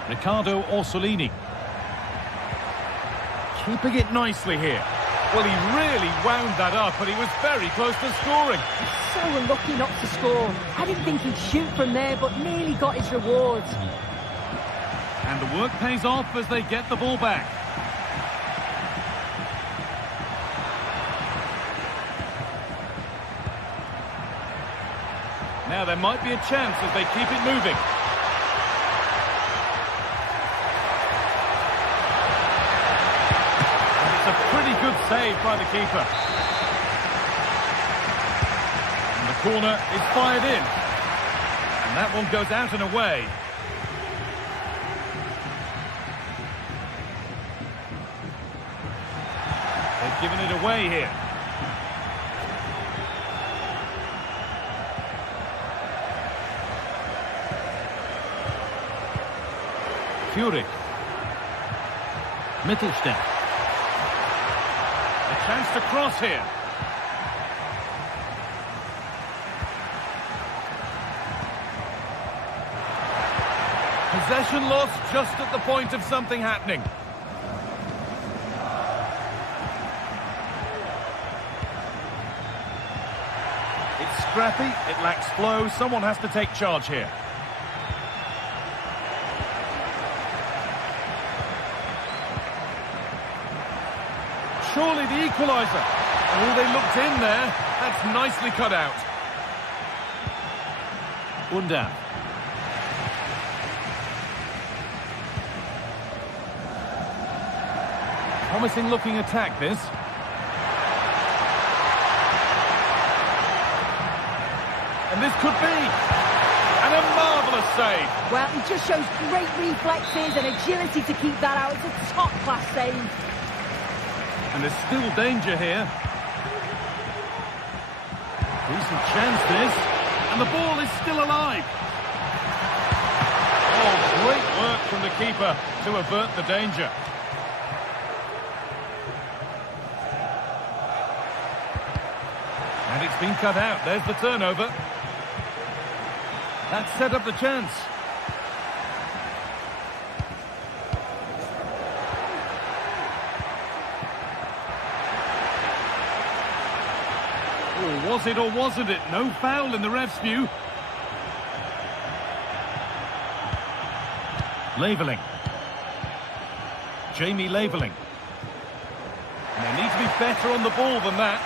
Riccardo Orsolini. Keeping it nicely here. Well, he really wound that up, and he was very close to scoring. He's so unlucky not to score. I didn't think he'd shoot from there, but nearly got his rewards. And the work pays off as they get the ball back. Now there might be a chance as they keep it moving. Pretty good save by the keeper. And the corner is fired in. And that one goes out and away. They've given it away here. Furyk. Mittelstädt. Chance to cross here. Possession lost just at the point of something happening. It's scrappy, it lacks flow, someone has to take charge here. surely the equaliser. Oh, they looked in there. That's nicely cut out. Unda. Promising looking attack, this. And this could be. And a marvellous save. Well, he just shows great reflexes and agility to keep that out. It's a top-class save. And there's still danger here. Decent chance, this. And the ball is still alive. Oh, great work from the keeper to avert the danger. And it's been cut out. There's the turnover. That set up the chance. Oh, was it or wasn't it? No foul in the ref's view. Leveling. Jamie Leveling. And they need to be better on the ball than that.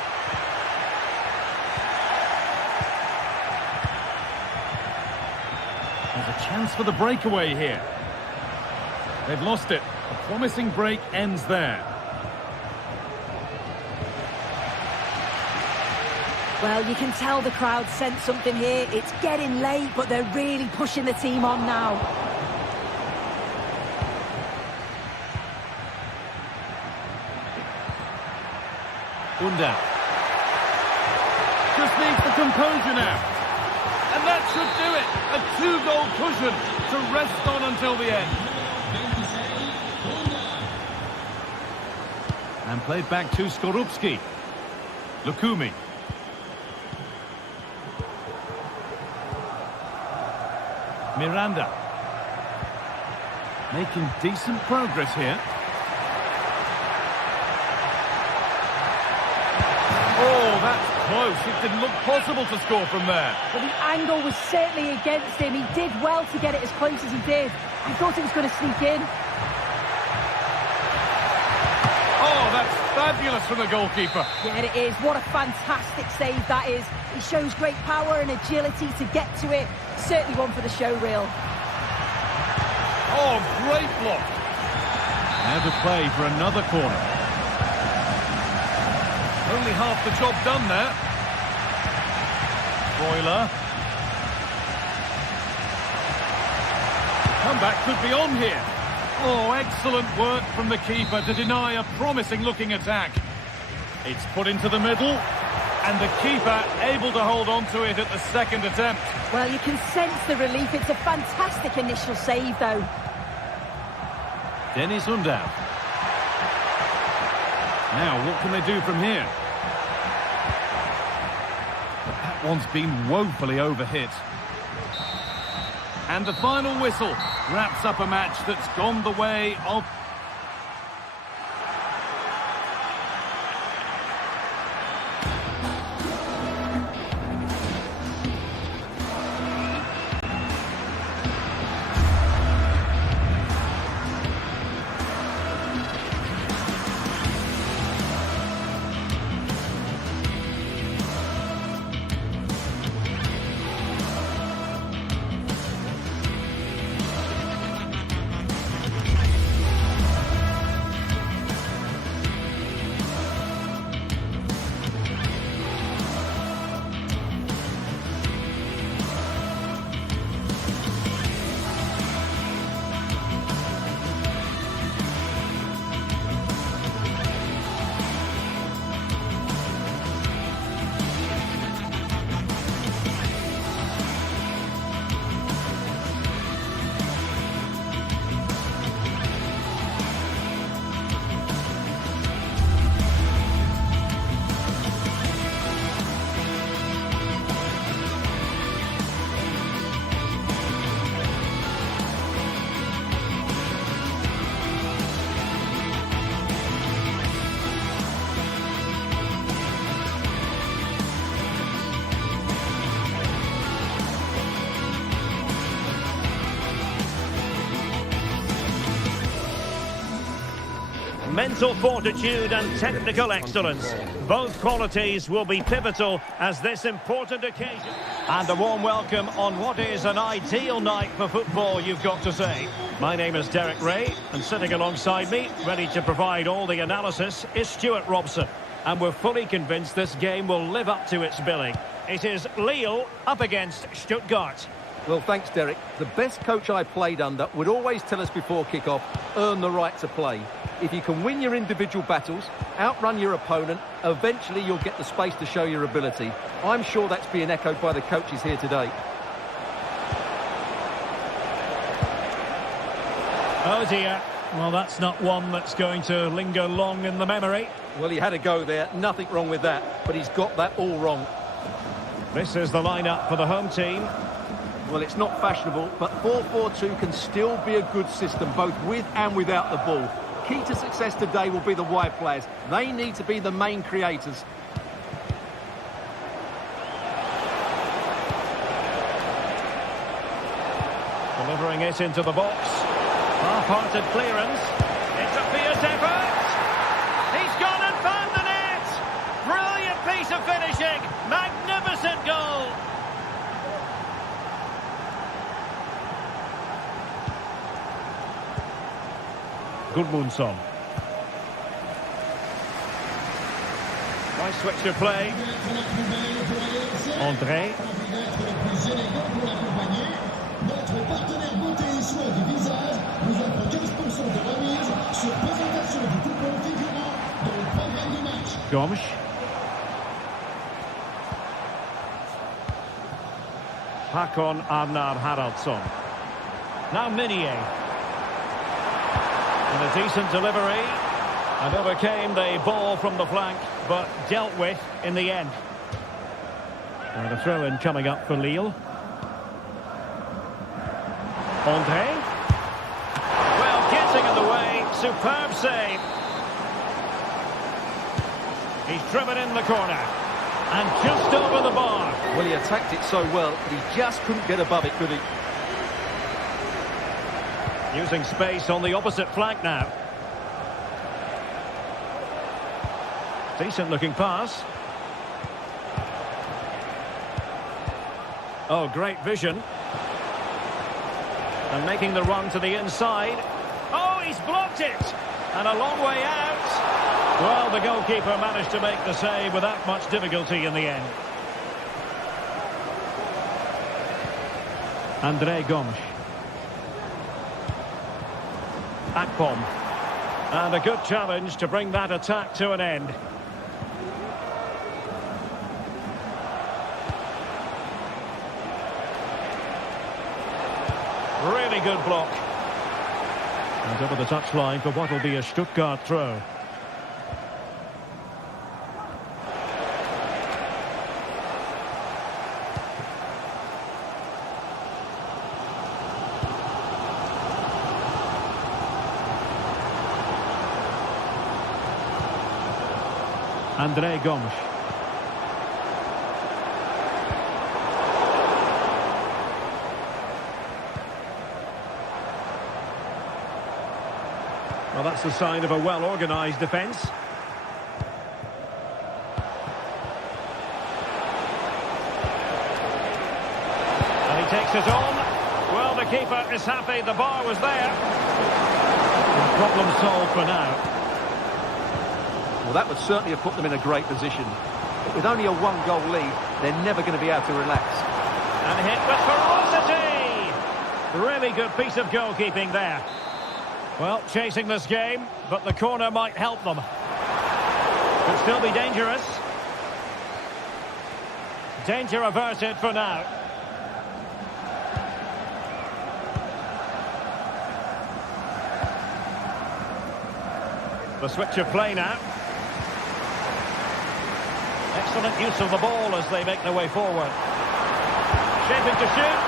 There's a chance for the breakaway here. They've lost it. A promising break ends there. Well, you can tell the crowd sense something here. It's getting late, but they're really pushing the team on now. Unda. Just needs the composure now. And that should do it. A 2-goal cushion to rest on until the end. And played back to Skorupski. Lukumi. Miranda. Making decent progress here. Oh, that's close. It didn't look possible to score from there. But the angle was certainly against him. He did well to get it as close as he did. I thought it was going to sneak in. Oh, that's fabulous from the goalkeeper. Yeah, it is. What a fantastic save that is. He shows great power and agility to get to it. Certainly one for the show reel. Oh, great block. Now to play for another corner. Only half the job done there. Broiler. Comeback could be on here. Oh, excellent work from the keeper to deny a promising-looking attack. It's put into the middle, and the keeper able to hold on to it at the second attempt. Well, you can sense the relief. It's a fantastic initial save, though. Dennis Unda. Now, what can they do from here? That one's been woefully overhit. And the final whistle wraps up a match that's gone the way of... mental fortitude and technical excellence. Both qualities will be pivotal as this important occasion. And a warm welcome on what is an ideal night for football, you've got to say. My name is Derek Ray, and sitting alongside me, ready to provide all the analysis, is Stuart Robson. And we're fully convinced this game will live up to its billing. It is Lille up against Stuttgart. Well, thanks, Derek. The best coach I played under would always tell us before kick-off, earn the right to play. If you can win your individual battles, outrun your opponent, eventually you'll get the space to show your ability. I'm sure that's being echoed by the coaches here today. Oh dear. Well, that's not one that's going to linger long in the memory. Well, he had a go there. Nothing wrong with that, but he's got that all wrong. This is the lineup for the home team. Well, it's not fashionable, but 4-4-2 can still be a good system, both with and without the ball. Key to success today will be the wide players. They need to be the main creators. Delivering it into the box. Half-hearted clearance. It's a fierce effort. He's gone and found the net. Brilliant piece of finishing. Magnificent goal. Gudmundsson. Nice switch of play. André. Notre partenaire beauté et soin du visage nous offre 15% de remise sur présentation du coupon figurant dans le programme du match. Gomes. Hakon Arnar Haraldsson. Now Minier. And a decent delivery. And overcame the ball from the flank, but dealt with in the end. And a throw-in coming up for Lille. André. Well, getting in the way. Superb save. He's driven in the corner. And just over the bar. Well, he attacked it so well, but he just couldn't get above it, could he? Using space on the opposite flank now. Decent looking pass. Oh, great vision. And making the run to the inside. Oh, he's blocked it. And a long way out. Well, the goalkeeper managed to make the save without much difficulty in the end. André Gomes. Akpom. And a good challenge to bring that attack to an end. Really good block. And over the touchline for what will be a Stuttgart throw. André Gomes. Well, that's the sign of a well-organised defence. And he takes it on. Well, the keeper is happy the bar was there. Problem solved for now. Well, that would certainly have put them in a great position. But with only a one-goal lead, they're never going to be able to relax. And hit with ferocity! Really good piece of goalkeeping there. Well, chasing this game, but the corner might help them. Could still be dangerous. Danger averted for now. The switch of play now. Excellent use of the ball as they make their way forward. Shaping to shoot.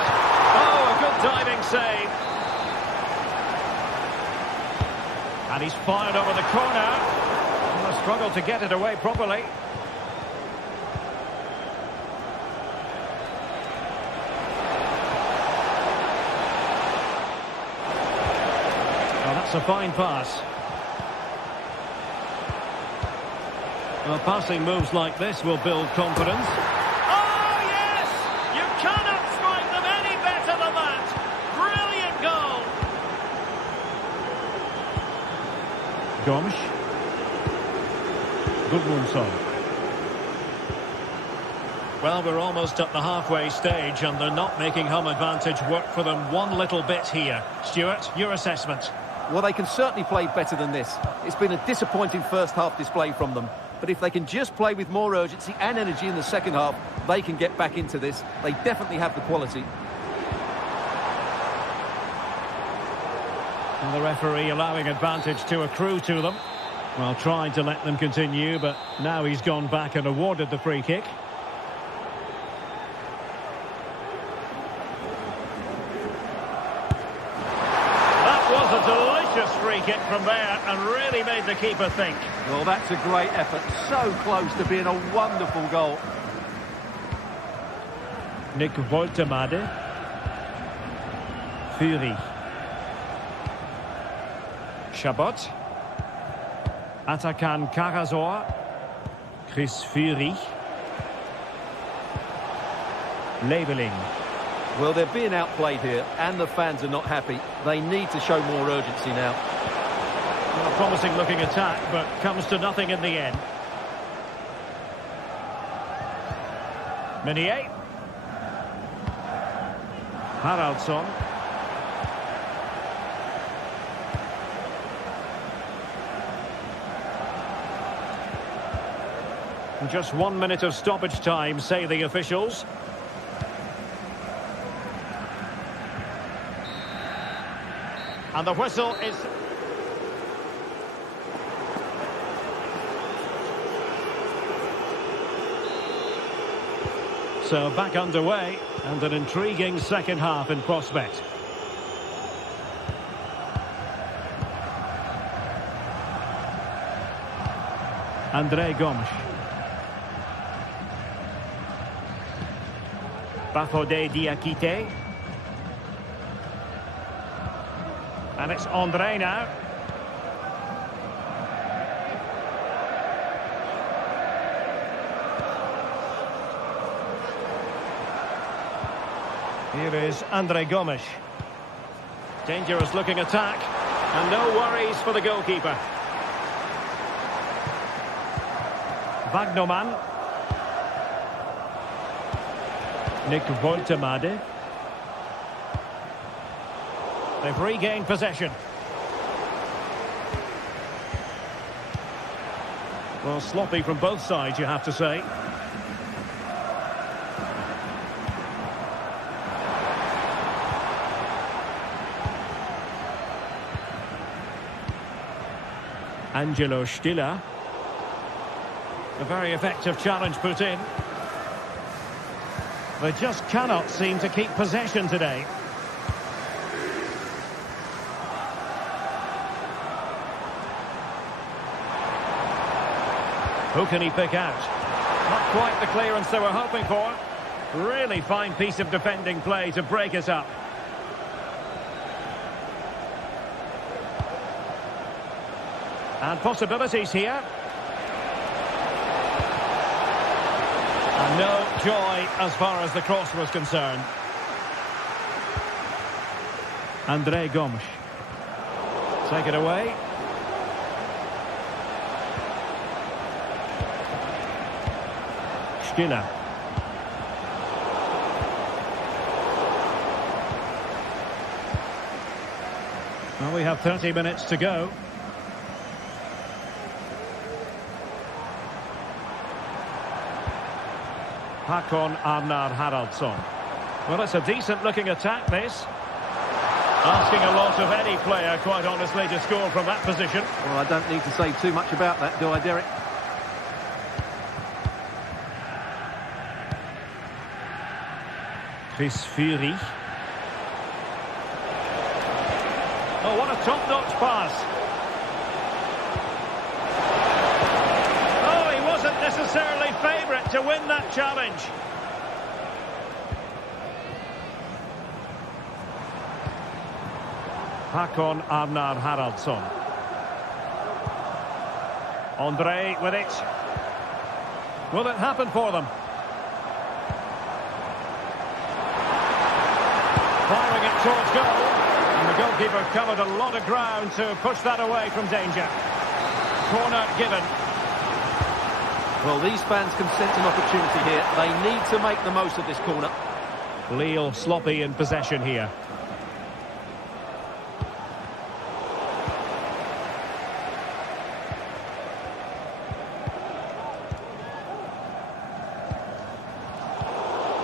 Oh, a good diving save. And he's fired over the corner. And a struggle to get it away properly. Oh, that's a fine pass. Well, passing moves like this will build confidence. Oh, yes! You cannot strike them any better than that. Brilliant goal. Gomes. Gudmundsson. Well, we're almost at the halfway stage and they're not making home advantage work for them one little bit here. Stuart, your assessment? Well, they can certainly play better than this. It's been a disappointing first half display from them. But if they can just play with more urgency and energy in the second half, they can get back into this. They definitely have the quality. And the referee allowing advantage to accrue to them. Well, trying to let them continue, but now he's gone back and awarded the free kick. Free kick from there and really made the keeper think. Well, that's a great effort. So close to being a wonderful goal. Nick Woltemade. Fury. Chabot. Atakan Karazor. Chris Fury. Labeling. Well, they're being outplayed here, and the fans are not happy. They need to show more urgency now. Well, a promising looking attack, but comes to nothing in the end. Meunier. Haraldsson. Just 1 minute of stoppage time, say the officials. And the whistle is... So back underway, and an intriguing second half in prospect. André Gomes. Bafodé Diakité. And it's André now. Here is André Gomes. Dangerous looking attack. And no worries for the goalkeeper. Wagnerman. Nick Woltemade. They've regained possession. Well, sloppy from both sides, you have to say. Angelo Stiller. A very effective challenge put in. They just cannot seem to keep possession today. Who can he pick out? Not quite the clearance they were hoping for. Really fine piece of defending play to break us up. And possibilities here. And no joy as far as the cross was concerned. André Gomes. Take it away. Stiller. Well, we have 30 minutes to go. Håkon Arnar Haraldsson. Well, it's a decent-looking attack, this. Asking a lot of any player, quite honestly, to score from that position. Well, I don't need to say too much about that, do I, Derek? Chris Fury. Oh, what a top-notch pass. Oh, he wasn't necessarily favourite to win that challenge. Håkon Arnar Haraldsson. André with it. Will it happen for them? Firing it towards goal. And the goalkeeper covered a lot of ground to push that away from danger. Corner given. Well, these fans can sense an opportunity here. They need to make the most of this corner. Lille sloppy in possession here.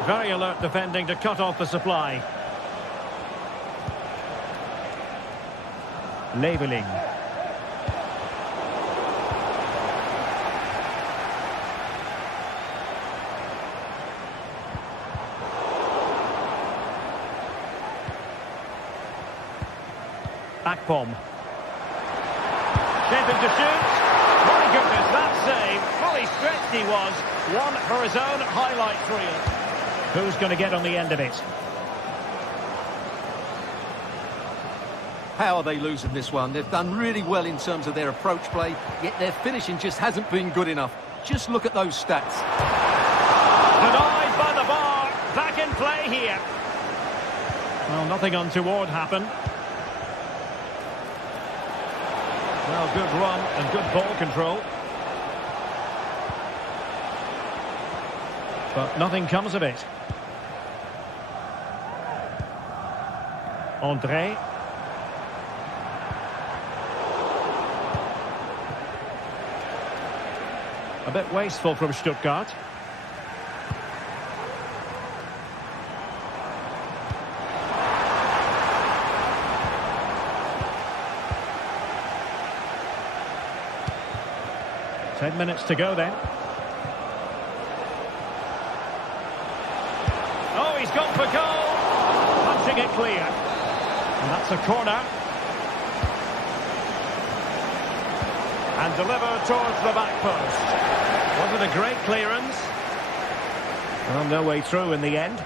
Very alert defending to cut off the supply. Leveling. Back bomb. Shaping to shoot. My goodness, that save. Fully stretched he was. One for his own highlights reel. Who's going to get on the end of it? How are they losing this one? They've done really well in terms of their approach play, yet their finishing just hasn't been good enough. Just look at those stats. Denied by the bar. Back in play here. Well, nothing untoward happened. Well, good run and good ball control. But nothing comes of it. André. A bit wasteful from Stuttgart. Ten minutes to go then. Oh, he's gone for goal. Punching it clear. And that's a corner. And delivered towards the back post. Wasn't a great clearance. Well, no way through in the end.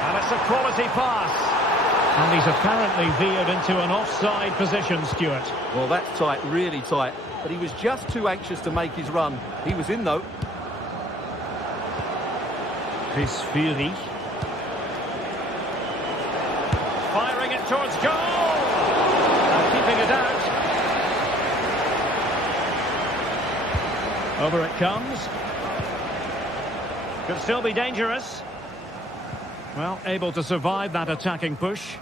And it's a quality pass. And he's apparently veered into an offside position, Stuart. Well, that's tight, really tight. But he was just too anxious to make his run. He was in, though. Chris Fury. Firing it towards goal. And keeping it out. Over it comes. Could still be dangerous. Well, able to survive that attacking push.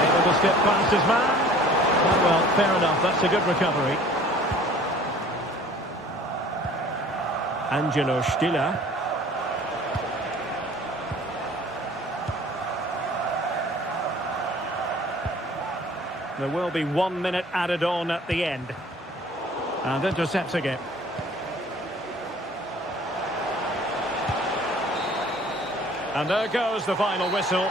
Able to skip past his man. Well, fair enough. That's a good recovery. Angelo Stiller. There will be 1 minute added on at the end. And intercepting it. And there goes the final whistle.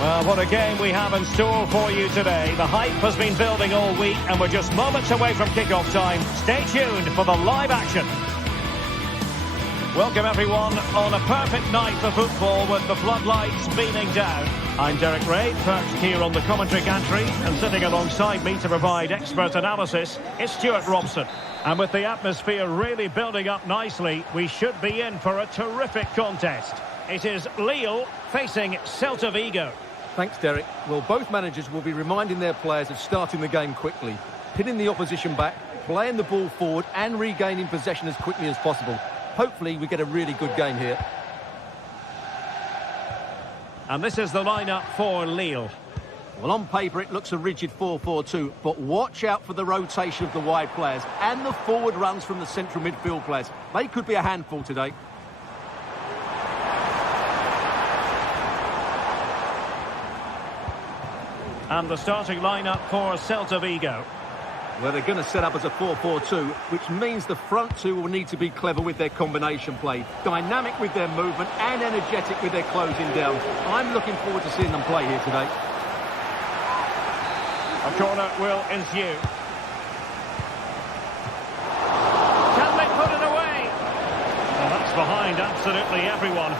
Well, what a game we have in store for you today. The hype has been building all week and we're just moments away from kick-off time. Stay tuned for the live action. Welcome everyone on a perfect night for football with the floodlights beaming down. I'm Derek Ray, perched here on the commentary gantry, and sitting alongside me to provide expert analysis is Stuart Robson. And with the atmosphere really building up nicely, we should be in for a terrific contest. It is Lille facing Celta Vigo. Thanks, Derek. Well, both managers will be reminding their players of starting the game quickly, pinning the opposition back, playing the ball forward and regaining possession as quickly as possible. Hopefully we get a really good game here. And this is the lineup for Lille. Well, on paper it looks a rigid 4-4-2, but watch out for the rotation of the wide players and the forward runs from the central midfield players. They could be a handful today. And the starting lineup for Celta Vigo. Well, they're going to set up as a 4-4-2, which means the front two will need to be clever with their combination play, dynamic with their movement and energetic with their closing down. I'm looking forward to seeing them play here today. A corner will ensue. Can they put it away? Well, that's behind absolutely everyone.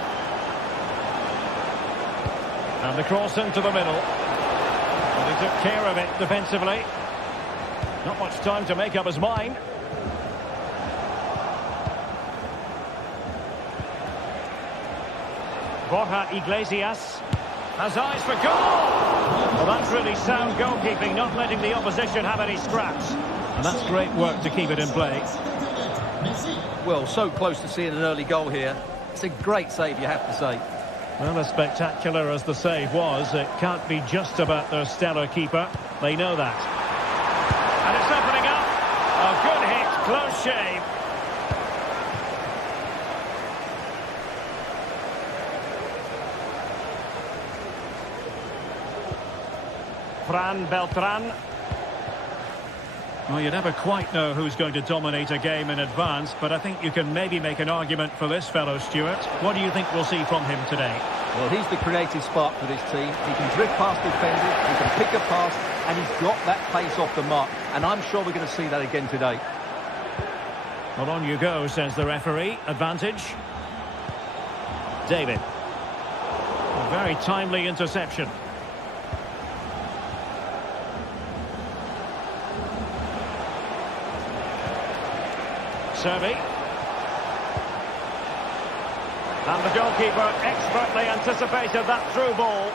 And the cross into the middle. And he took care of it defensively. Not much time to make up his mind. Borja Iglesias has eyes for goal. Well, that's really sound goalkeeping, not letting the opposition have any scraps. And that's great work to keep it in play. Well, so close to seeing an early goal here. It's a great save, you have to say. Well, as spectacular as the save was, it can't be just about their stellar keeper. They know that. And it's opening up. A good hit, close shave. Fran Beltran. Well, you never quite know who's going to dominate a game in advance, but I think you can maybe make an argument for this fellow, Stuart. What do you think we'll see from him today? Well, he's the creative spark for this team. He can drift past defenders, he can pick a pass, and he's got that pace off the mark. And I'm sure we're going to see that again today. Well, on you go, says the referee. Advantage. David. A very timely interception. Servi. And the goalkeeper expertly anticipated that through ball.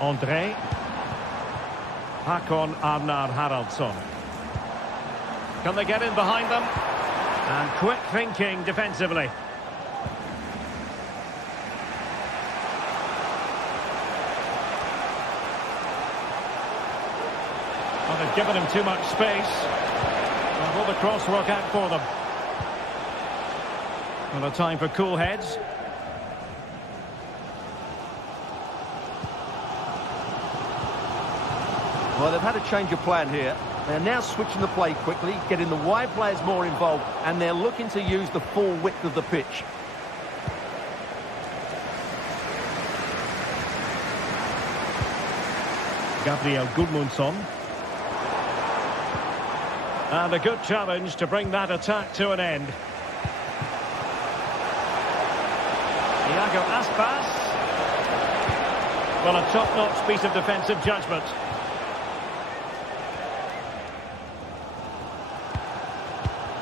André. Hakon Arnar Haraldsson. Can they get in behind them? And quick thinking defensively. Well, they've given him too much space. And will the cross work out for them? Well, a time for cool heads. Well, they've had a change of plan here. They're now switching the play quickly, getting the wide players more involved, and they're looking to use the full width of the pitch. Gabriel Gudmundsson. And a good challenge to bring that attack to an end. Iago Aspas. Well, a top-notch piece of defensive judgment.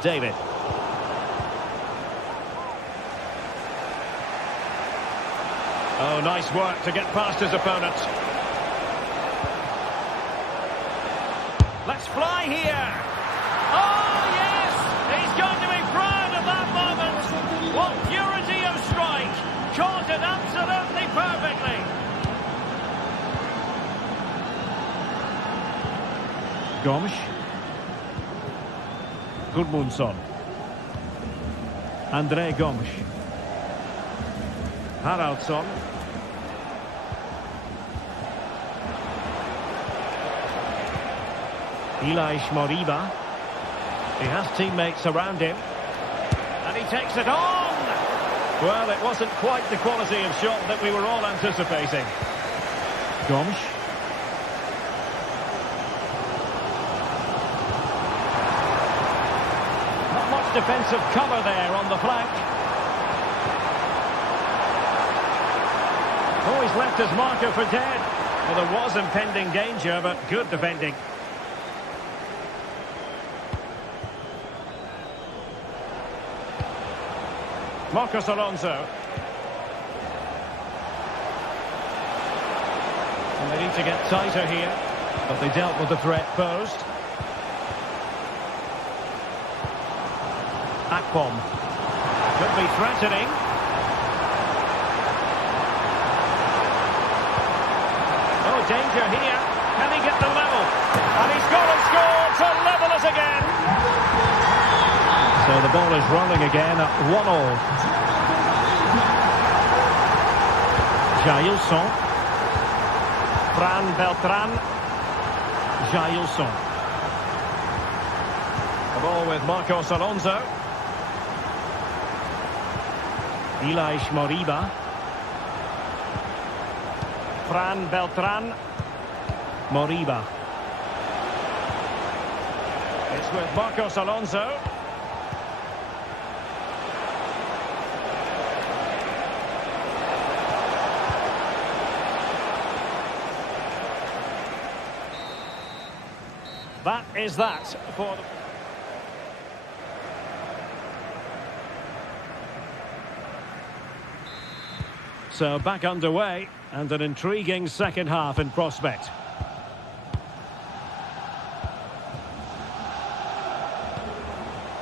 David. Oh, nice work to get past his opponent. Let's fly here. Oh, yes! He's going to be proud of that moment. What purity of strike. Caught it absolutely perfectly. Gomes. Gudmundsson. André Gomes. Haraldsson. Ilaish Moriba. He has teammates around him. And he takes it on! Well, it wasn't quite the quality of shot that we were all anticipating. Gomes. defensive cover there on the flank. Oh, he's left his marker for dead. Well, there was impending danger, but good defending. Marcos Alonso. And they need to get tighter here, but they dealt with the threat posed. Akpom. Could be threatening. Oh, danger here. Can he get the level? And he's got to score to level us again. So the ball is rolling again at 1-1. Jailson. Fran Beltran. Jailson. The ball with Marcos Alonso. Ilaix Moriba. Fran Beltran. Moriba. It's with Marcos Alonso. That is that for the... So back underway, and an intriguing second half in prospect.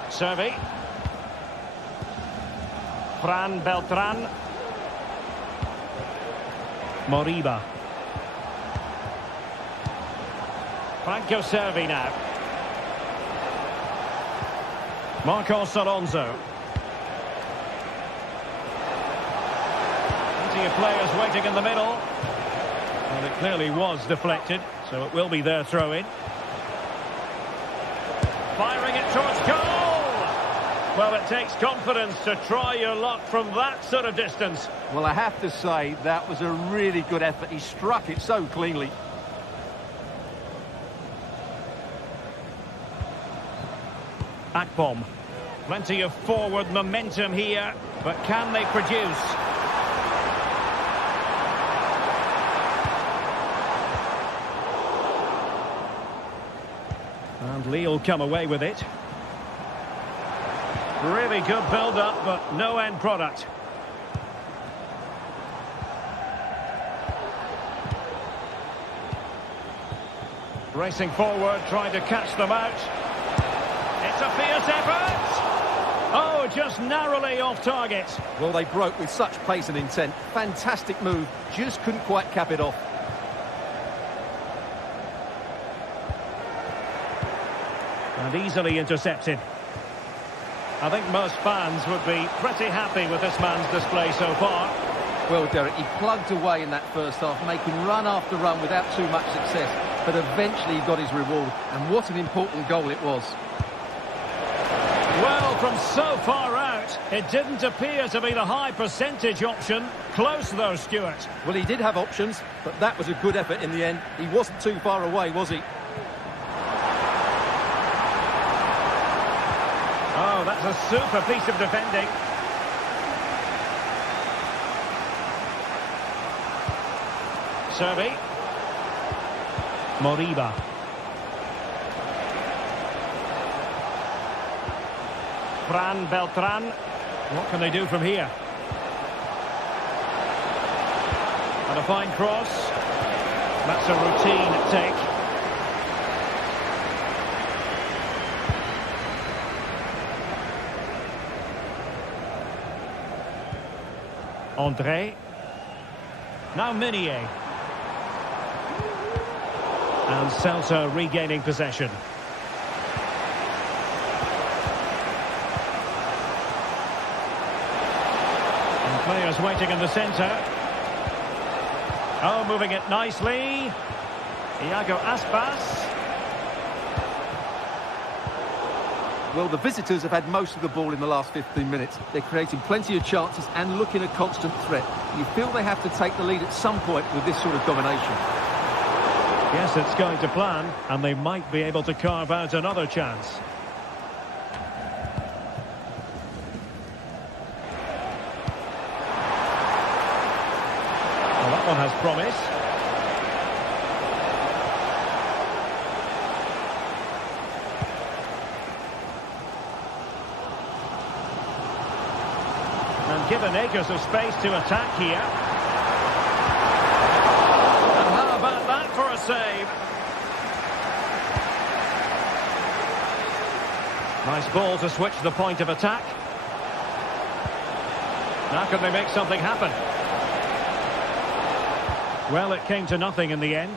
Servi. Fran Beltran. Moriba. Franco Servi now. Marcos Alonso. Plenty of players waiting in the middle. And it clearly was deflected, so it will be their throw-in. Firing it towards goal! Well, it takes confidence to try your luck from that sort of distance. Well, I have to say, that was a really good effort. He struck it so cleanly. Akpom. Plenty of forward momentum here, but can they produce? And Lille come away with it. Really good build-up, but no end product. Racing forward, trying to catch them out. It's a fierce effort. Oh, just narrowly off target. Well, they broke with such pace and intent. Fantastic move. Just couldn't quite cap it off. And easily intercepted. I think most fans would be pretty happy with this man's display so far. Well, Derek, he plugged away in that first half, making run after run without too much success. But eventually he got his reward. And what an important goal it was. Well, from so far out, it didn't appear to be the high percentage option. Close, though, Stuart. Well, he did have options, but that was a good effort in the end. He wasn't too far away, was he? Oh, that's a super piece of defending. Servi. Moriba. Fran Beltran. What can they do from here? And a fine cross. That's a routine take. André. Now Meunier. And Celta regaining possession. And players waiting in the centre. Oh, moving it nicely. Iago Aspas. Well, the visitors have had most of the ball in the last 15 minutes. They're creating plenty of chances and looking a constant threat. You feel they have to take the lead at some point with this sort of domination. Yes, it's going to plan, and they might be able to carve out another chance. given acres of space to attack here. And how about that for a save? Nice ball to switch the point of attack. Now can they make something happen? Well, it came to nothing in the end.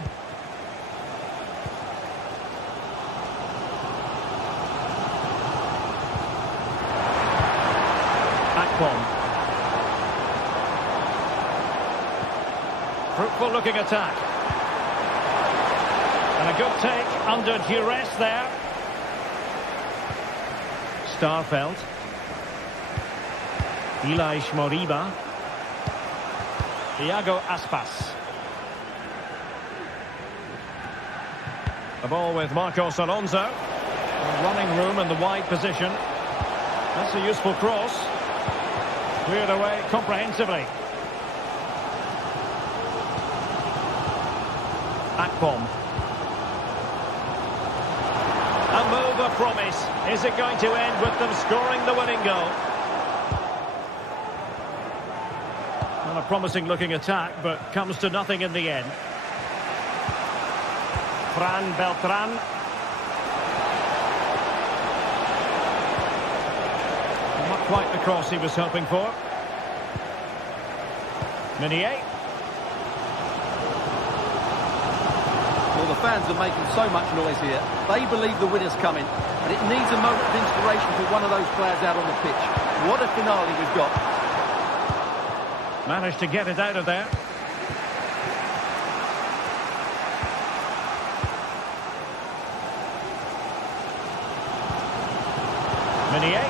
Fruitful looking attack. And a good take under duress there. Starfelt. Ilaish Moriba. Iago Aspas. The ball with Marcos Alonso. Running room in the wide position. That's a useful cross. Cleared away comprehensively. Akpom. A move of promise. Is it going to end with them scoring the winning goal? Well, a promising looking attack, but comes to nothing in the end. Fran Beltran. Not quite the cross he was hoping for. Meunier. Well, the fans are making so much noise here. They believe the winner's coming, and it needs a moment of inspiration for one of those players out on the pitch. What a finale we've got. Managed to get it out of there. Meunier.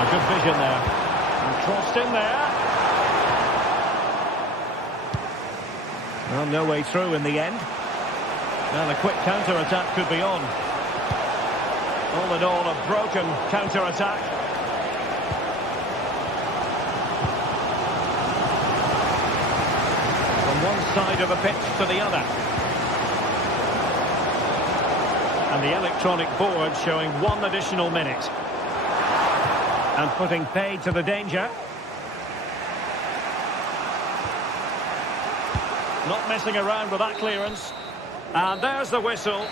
A good vision there. And crossed in there. Well, no way through in the end. And a quick counter-attack could be on. All in all, a broken counter-attack. From one side of the pitch to the other. And the electronic board showing 1 additional minute. And putting paid to the danger. Not messing around with that clearance. And there's the whistle.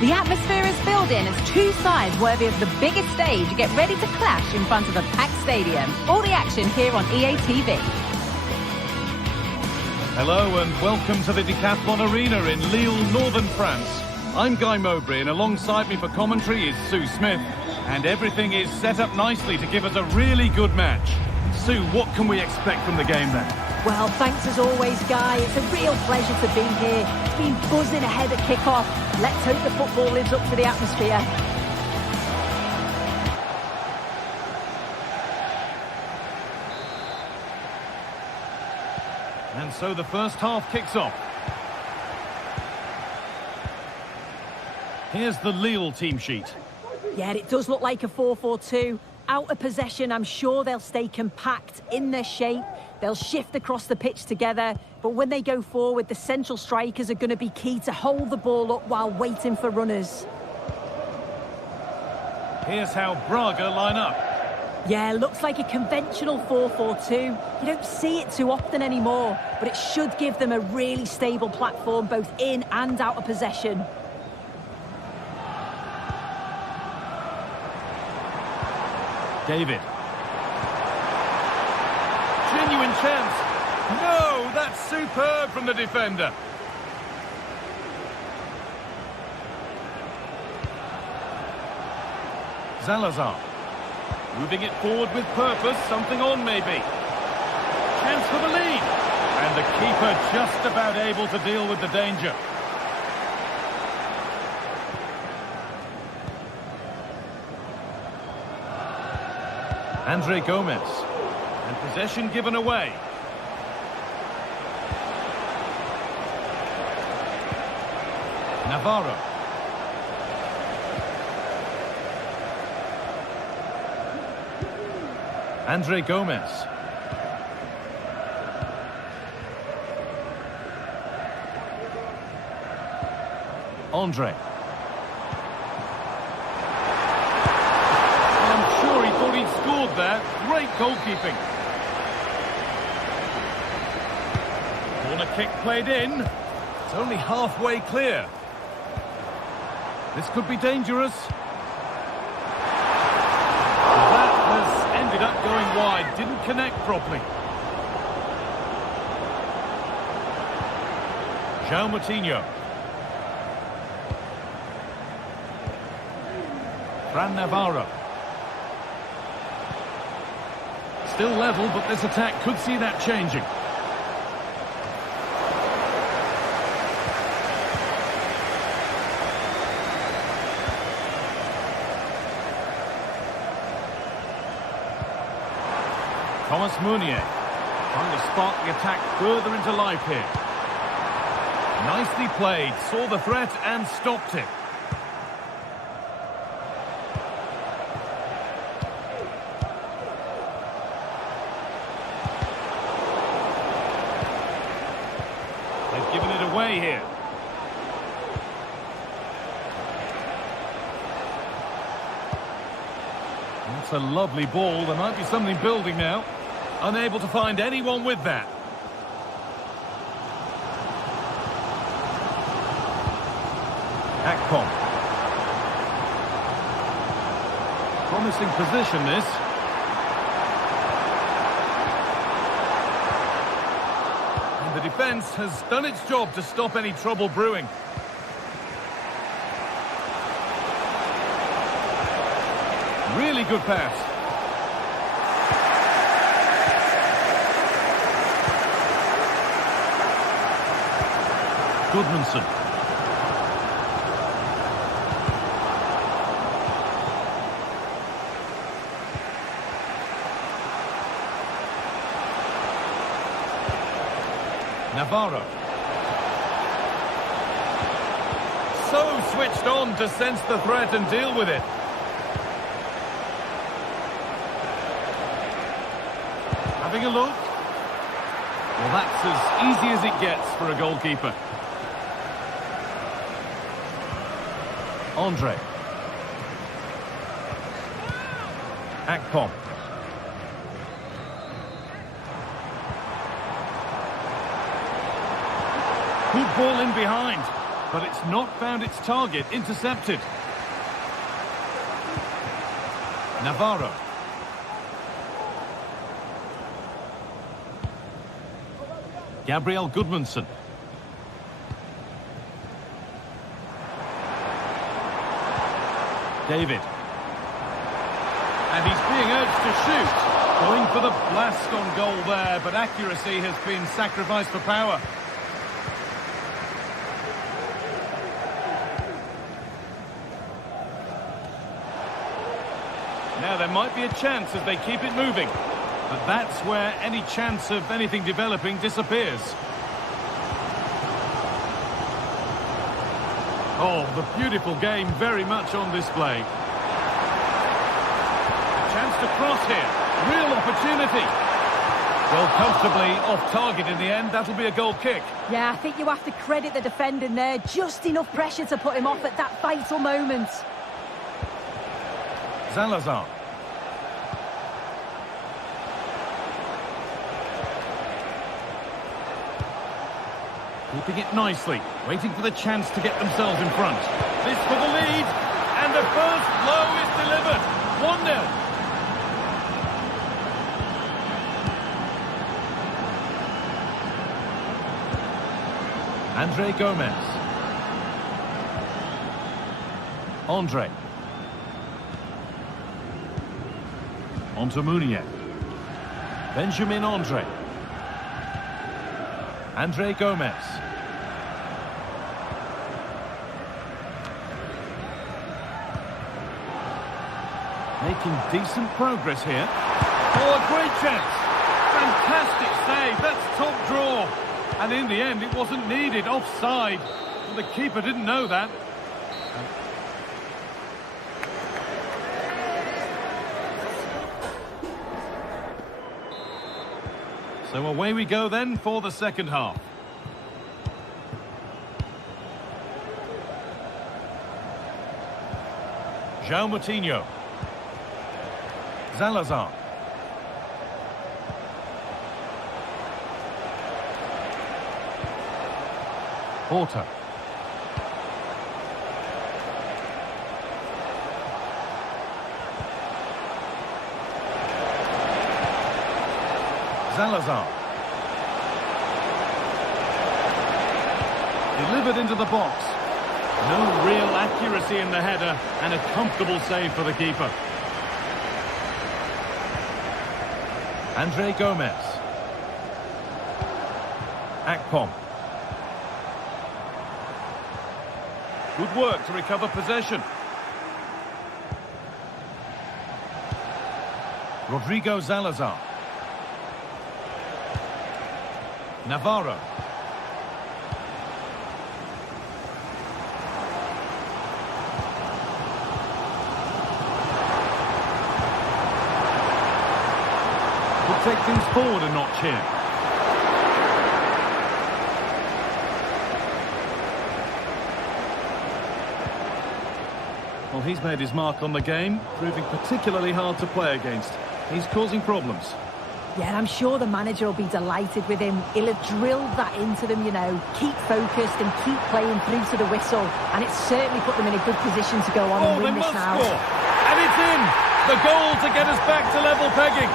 The atmosphere is building as two sides worthy of the biggest stage get ready to clash in front of a packed stadium. All the action here on EA TV. Hello and welcome to the Decathlon Arena in Lille, northern France. I'm Guy Mowbray and alongside me for commentary is Sue Smith. And everything is set up nicely to give us a really good match. Sue, what can we expect from the game then? Well, thanks as always, Guy. It's a real pleasure to be here. It's been buzzing ahead at kick-off. Let's hope the football lives up to the atmosphere. And so the first half kicks off. Here's the Lille team sheet. Yeah, it does look like a 4-4-2. Out of possession, I'm sure they'll stay compact in their shape. They'll shift across the pitch together. But when they go forward, the central strikers are going to be key to hold the ball up while waiting for runners. Here's how Braga line up. Yeah, looks like a conventional 4-4-2. You don't see it too often anymore, but it should give them a really stable platform both in and out of possession. David. Genuine chance. No, that's superb from the defender. Salazar. Moving it forward with purpose, something on maybe. Chance for the lead. And the keeper just about able to deal with the danger. Andre Gomez. And possession given away. Navarro. Andre Gomez. Andre. I'm sure he thought he'd scored there. Great goalkeeping. Corner kick played in. It's only halfway clear. This could be dangerous. That has ended up going wide. Didn't connect properly. João Moutinho. Fran Navarro. Still level, but this attack could see that changing. Thomas Meunier trying to spark the attack further into life here. Nicely played, saw the threat and stopped it. They've given it away here. That's a lovely ball. There might be something building now. Unable to find anyone with that. Akpom. Promising position, this. And the defence has done its job to stop any trouble brewing. Really good pass. Goodmanson. Navarro. So switched on to sense the threat and deal with it. Having a look. Well, that's as easy as it gets for a goalkeeper. Andre. Akpom. Good ball in behind, but it's not found its target. Intercepted. Navarro. Gabriel Goodmanson. David. And he's being urged to shoot. Going for the blast on goal there, but accuracy has been sacrificed for power. Now there might be a chance as they keep it moving. But that's where any chance of anything developing disappears. Oh, the beautiful game very much on display. A chance to cross here. Real opportunity. Well, comfortably off target in the end. That'll be a goal kick. Yeah, I think you have to credit the defending there. Just enough pressure to put him off at that vital moment. Salazar. Keeping it nicely, waiting for the chance to get themselves in front. This for the lead, and the first blow is delivered. 1-0. Andre Gomez. Andre. Onto Munier. Benjamin Andre. Andre Gomez. Making decent progress here. Oh, a great chance. Fantastic save. That's top draw. And in the end, it wasn't needed. Offside. Well, the keeper didn't know that. So away we go then for the second half. João Moutinho. Salazar. Porter. Salazar. Delivered into the box. No real accuracy in the header, and a comfortable save for the keeper. Andre Gomez. Akpom. Good work to recover possession. Rodrigo Salazar. Navarro. Could take things forward a notch here. Well, he's made his mark on the game, proving particularly hard to play against. He's causing problems. Yeah, I'm sure the manager will be delighted with him. He'll have drilled that into them, you know. Keep focused and keep playing through to the whistle. And it's certainly put them in a good position to go on and win this now. Score. And it's in! The goal to get us back to level pegging.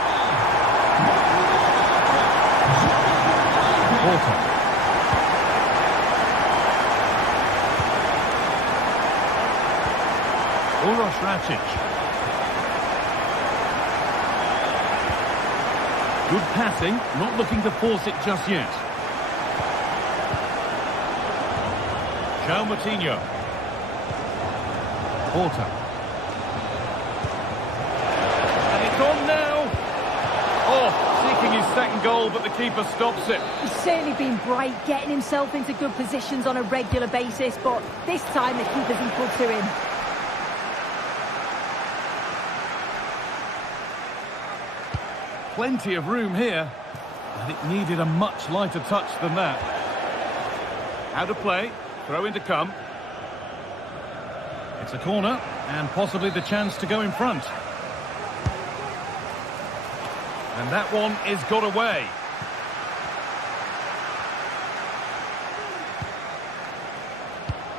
Porter. Uroš Račić. Good passing, not looking to force it just yet. João Moutinho. Porter. And it's on now. Oh, seeking his second goal, but the keeper stops it. He's certainly been bright, getting himself into good positions on a regular basis, but this time the keeper's equal to him. Plenty of room here, but it needed a much lighter touch than that. Out of play, throw in to come. It's a corner, and possibly the chance to go in front. And that one is got away.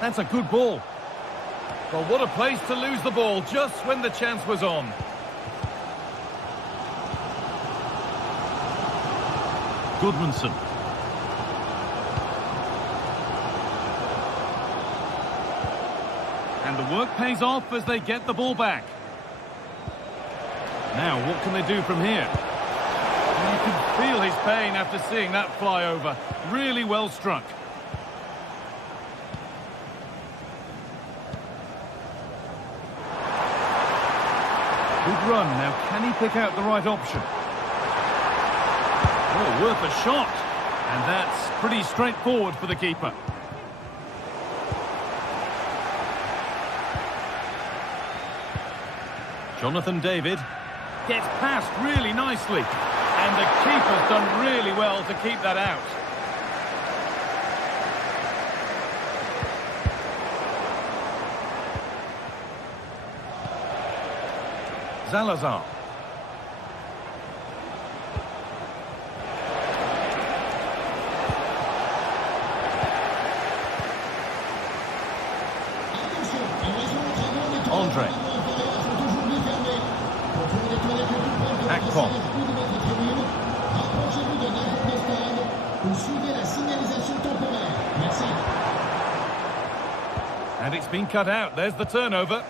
That's a good ball. Well, what a place to lose the ball just when the chance was on. Goodmanson. And the work pays off as they get the ball back. Now, what can they do from here? You can feel his pain after seeing that flyover. Really well struck. Good run. Now, can he pick out the right option? Oh, worth a shot. And that's pretty straightforward for the keeper. Jonathan David. Gets past really nicely. And the keeper's done really well to keep that out. Salazar. Andre. Akpom. And it's been cut out. There's the turnover.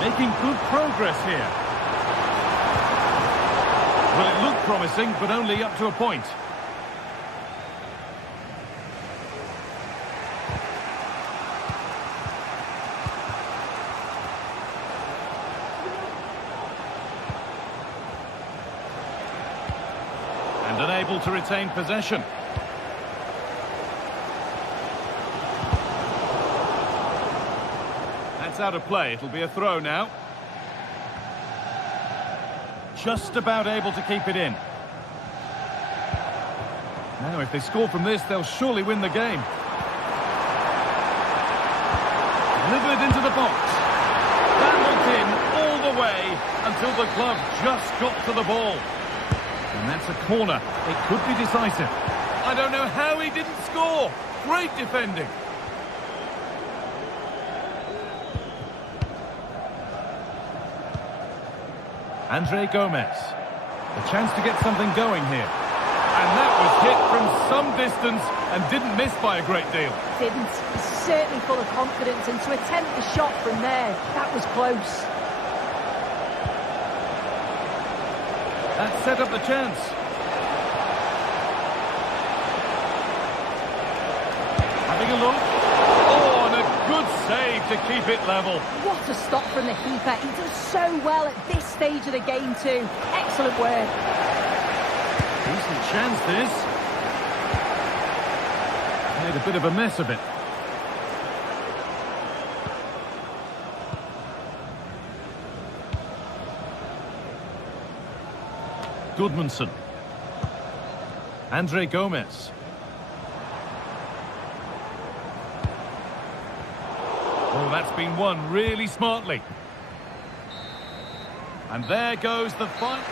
Making good progress here. Well, it looked promising, but only up to a point. And unable to retain possession. That's out of play. It'll be a throw now. Just about able to keep it in. Now, if they score from this, they'll surely win the game. Delivered into the box. Handled in all the way until the glove just got to the ball. And that's a corner. It could be decisive. I don't know how he didn't score. Great defending. Andre Gomez. A chance to get something going here. And that was hit from some distance and didn't miss by a great deal. Didn't. He's certainly full of confidence, and to attempt the shot from there, that was close. That set up the chance. Having a look. Oh, and a good save to keep it level. What a stop from the keeper. He does so well at this stage of the game too. Excellent work. Decent chance this. Made a bit of a mess of it. Gudmundsson. Andre Gomez. Oh, that's been won really smartly. And there goes the fight.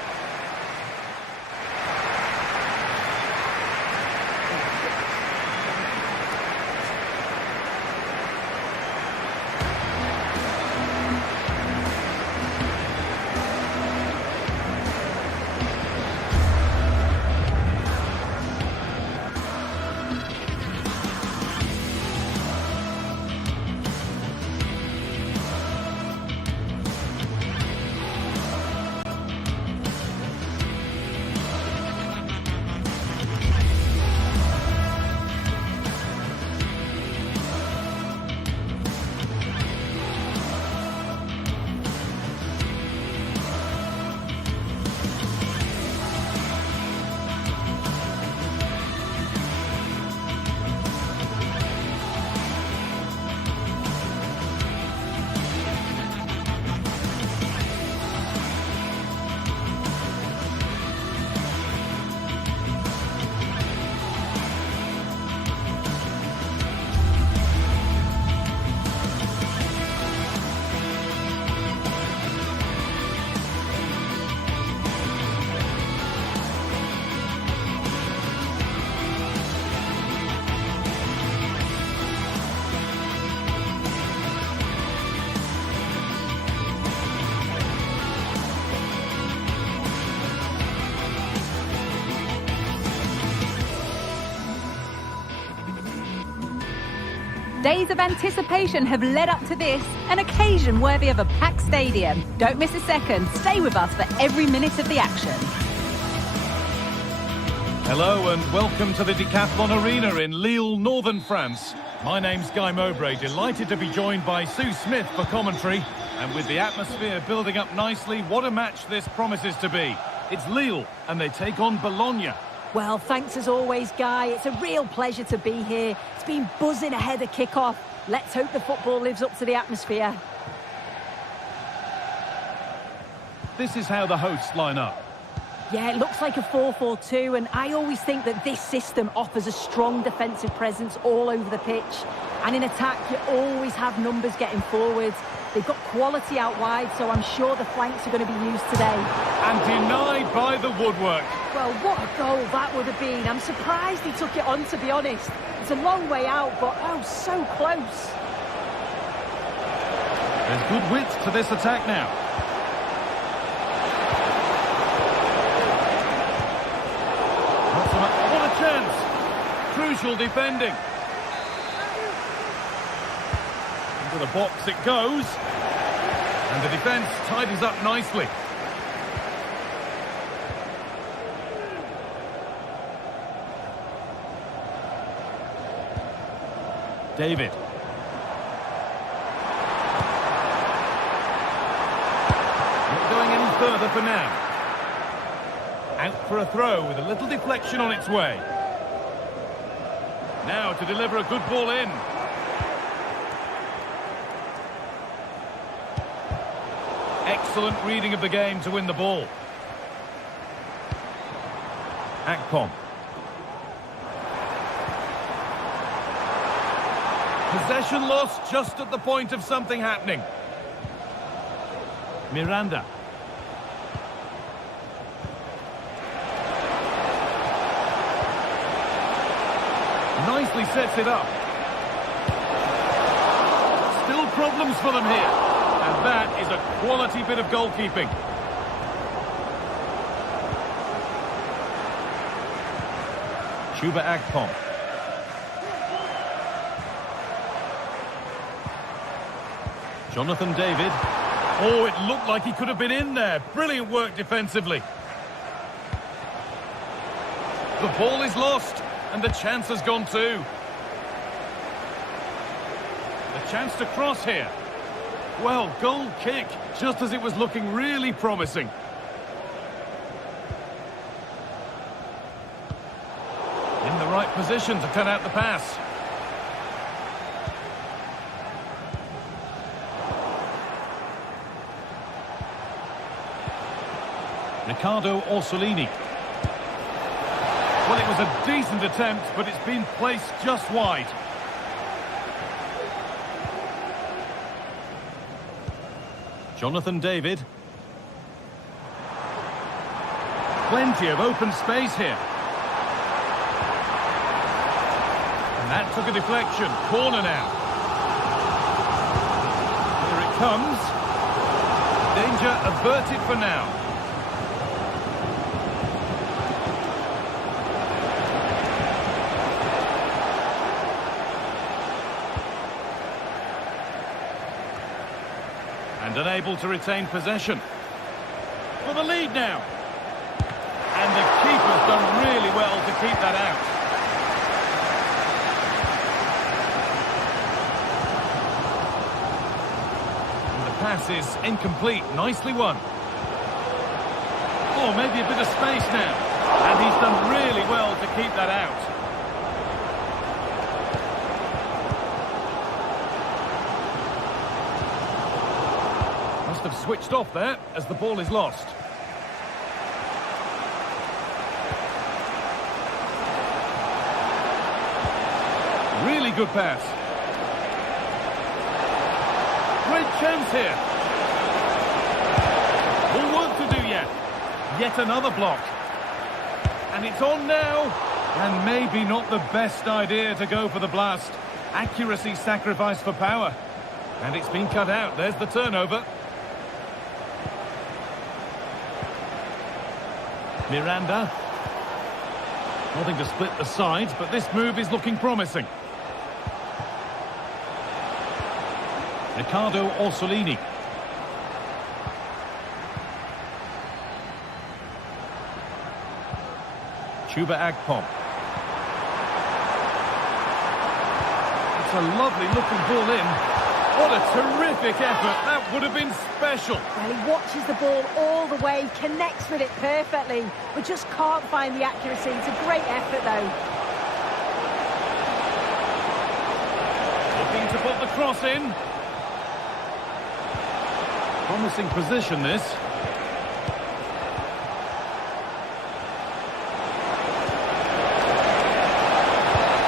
Days of anticipation have led up to this, an occasion worthy of a packed stadium. Don't miss a second. Stay with us for every minute of the action. Hello and welcome to the Decathlon Arena in Lille, northern France. My name's Guy Mowbray, delighted to be joined by Sue Smith for commentary. And with the atmosphere building up nicely, what a match this promises to be. It's Lille and they take on Bologna. Well, thanks as always, Guy. It's a real pleasure to be here. It's been buzzing ahead of kick-off. Let's hope the football lives up to the atmosphere. This is how the hosts line up. Yeah, it looks like a 4-4-2, and I always think that this system offers a strong defensive presence all over the pitch. And in attack, you always have numbers getting forwards. They've got quality out wide, so I'm sure the flanks are going to be used today. And denied by the woodwork. Well, what a goal that would have been. I'm surprised he took it on, to be honest. It's a long way out, but oh, so close. There's good width to this attack now. What a chance. Crucial defending. Into the box it goes. And the defence tidies up nicely. David. Not going any further for now. Out for a throw with a little deflection on its way. Now to deliver a good ball in. Excellent reading of the game to win the ball. Akpom. Possession lost just at the point of something happening. Miranda. Nicely sets it up. Still problems for them here. And that is a quality bit of goalkeeping. Chuba Akpom. Jonathan David. Oh, it looked like he could have been in there. Brilliant work defensively. The ball is lost, and the chance has gone too. The chance to cross here. Well, goal kick, just as it was looking really promising. In the right position to cut out the pass. Riccardo Orsolini. Well, it was a decent attempt, but it's been placed just wide. Jonathan David. Plenty of open space here. And that took a deflection. Corner now. Here it comes. Danger averted for now. And unable to retain possession. For the lead now. And the keeper's done really well to keep that out. And the pass is incomplete. Nicely won. Oh, maybe a bit of space now. And he's done really well to keep that out. Have switched off there as the ball is lost. Really good pass. Great chance here. More work to do yet. Yet another block. And it's on now. And maybe not the best idea to go for the blast. Accuracy sacrificed for power. And it's been cut out. There's the turnover. Miranda. Nothing to split the sides, but this move is looking promising. Riccardo Orsolini. Chuba Akpom. It's a lovely looking ball in. What a terrific effort. That would have been special. Well, he watches the ball all the way, connects with it perfectly, but just can't find the accuracy. It's a great effort, though. Looking to put the cross in. Promising position, this.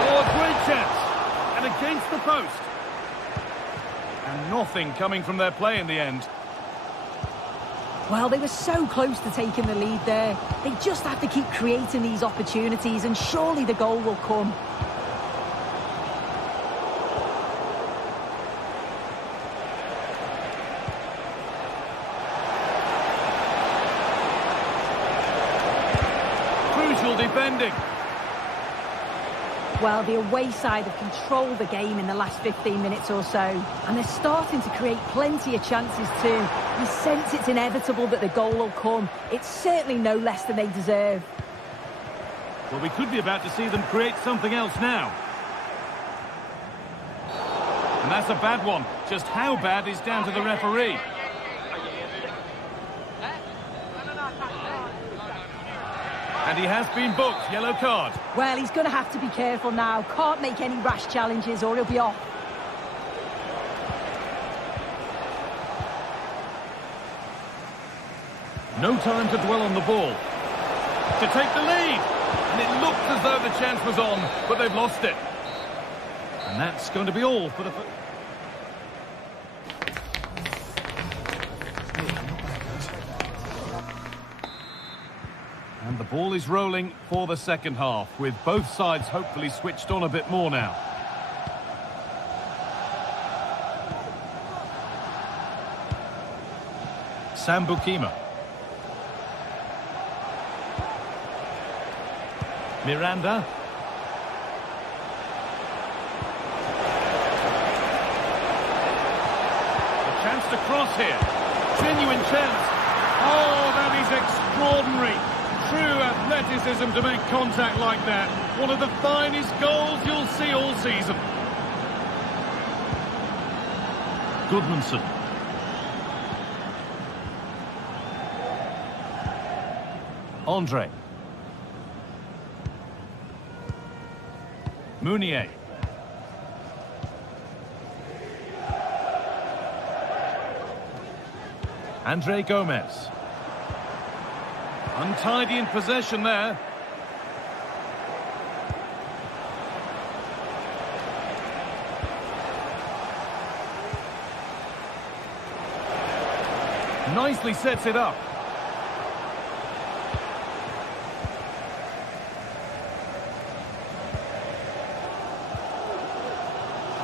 Oh, great chance. And against the post. And nothing coming from their play in the end. Well, they were so close to taking the lead there. They just have to keep creating these opportunities, and surely the goal will come. Crucial defending. Well, the away side have controlled the game in the last 15 minutes or so, and they're starting to create plenty of chances too. You sense it's inevitable that the goal will come. It's certainly no less than they deserve. Well, we could be about to see them create something else now. And that's a bad one. Just how bad is down to the referee. And he has been booked, yellow card. Well, he's going to have to be careful now. Can't make any rash challenges or he'll be off. No time to dwell on the ball. To take the lead. And it looked as though the chance was on, but they've lost it. And that's going to be all for the... And the ball is rolling for the second half, with both sides hopefully switched on a bit more now. Sambukima. Miranda. A chance to cross here. Genuine chance. Oh, that is extraordinary. True athleticism to make contact like that. One of the finest goals you'll see all season. Goodmanson. Andre. Mounier. Andre Gomez. Untidy in possession there. Nicely sets it up.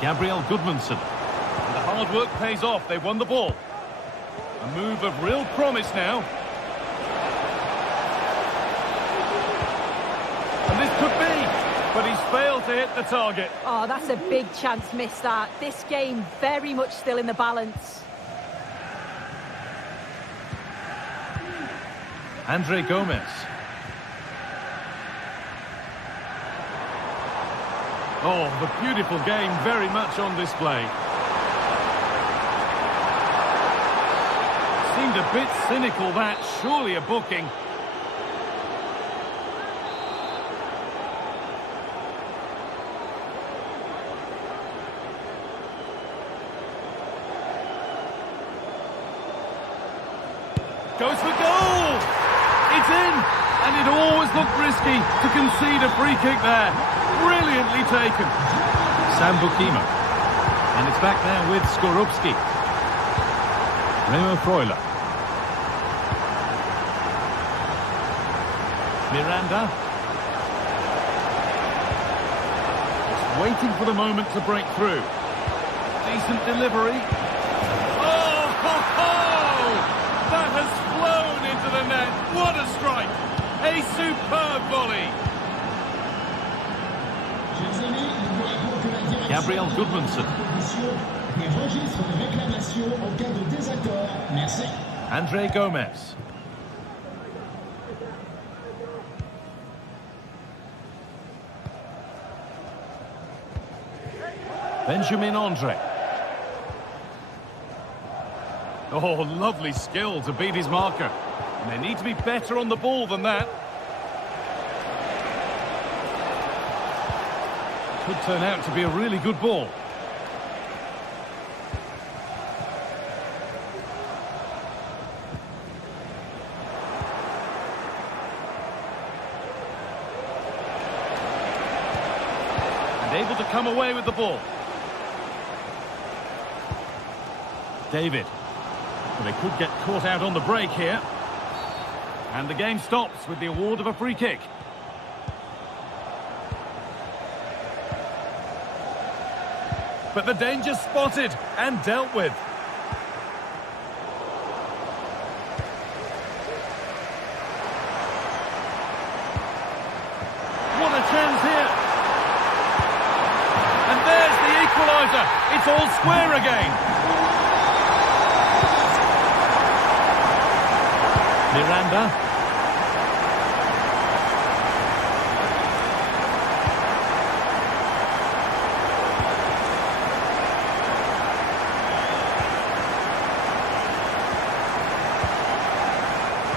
Gabriel Goodmanson. And the hard work pays off. They won the ball. A move of real promise now. And this could be, but he's failed to hit the target. Oh, that's a big chance missed that. This game very much still in the balance. Andre Gomez. Oh, the beautiful game very much on display. Seemed a bit cynical, that. Surely a booking. Goes for goal! It's in! And it always looked risky to concede a free kick there. Brilliantly taken. Sambukima. And it's back there with Skorupski. Remo Freuler. Miranda. Just waiting for the moment to break through. Decent delivery. Oh, ho, ho! That has flown into the net. What a strike! A superb volley. Gabriel Goodmanson. Andre Gomez. Benjamin Andre. Oh, lovely skill to beat his marker. And they need to be better on the ball than that. Could turn out to be a really good ball. And able to come away with the ball. David. Well, they could get caught out on the break here. And the game stops with the award of a free kick. But the danger spotted and dealt with. What a chance here. And there's the equaliser. It's all square again. Miranda.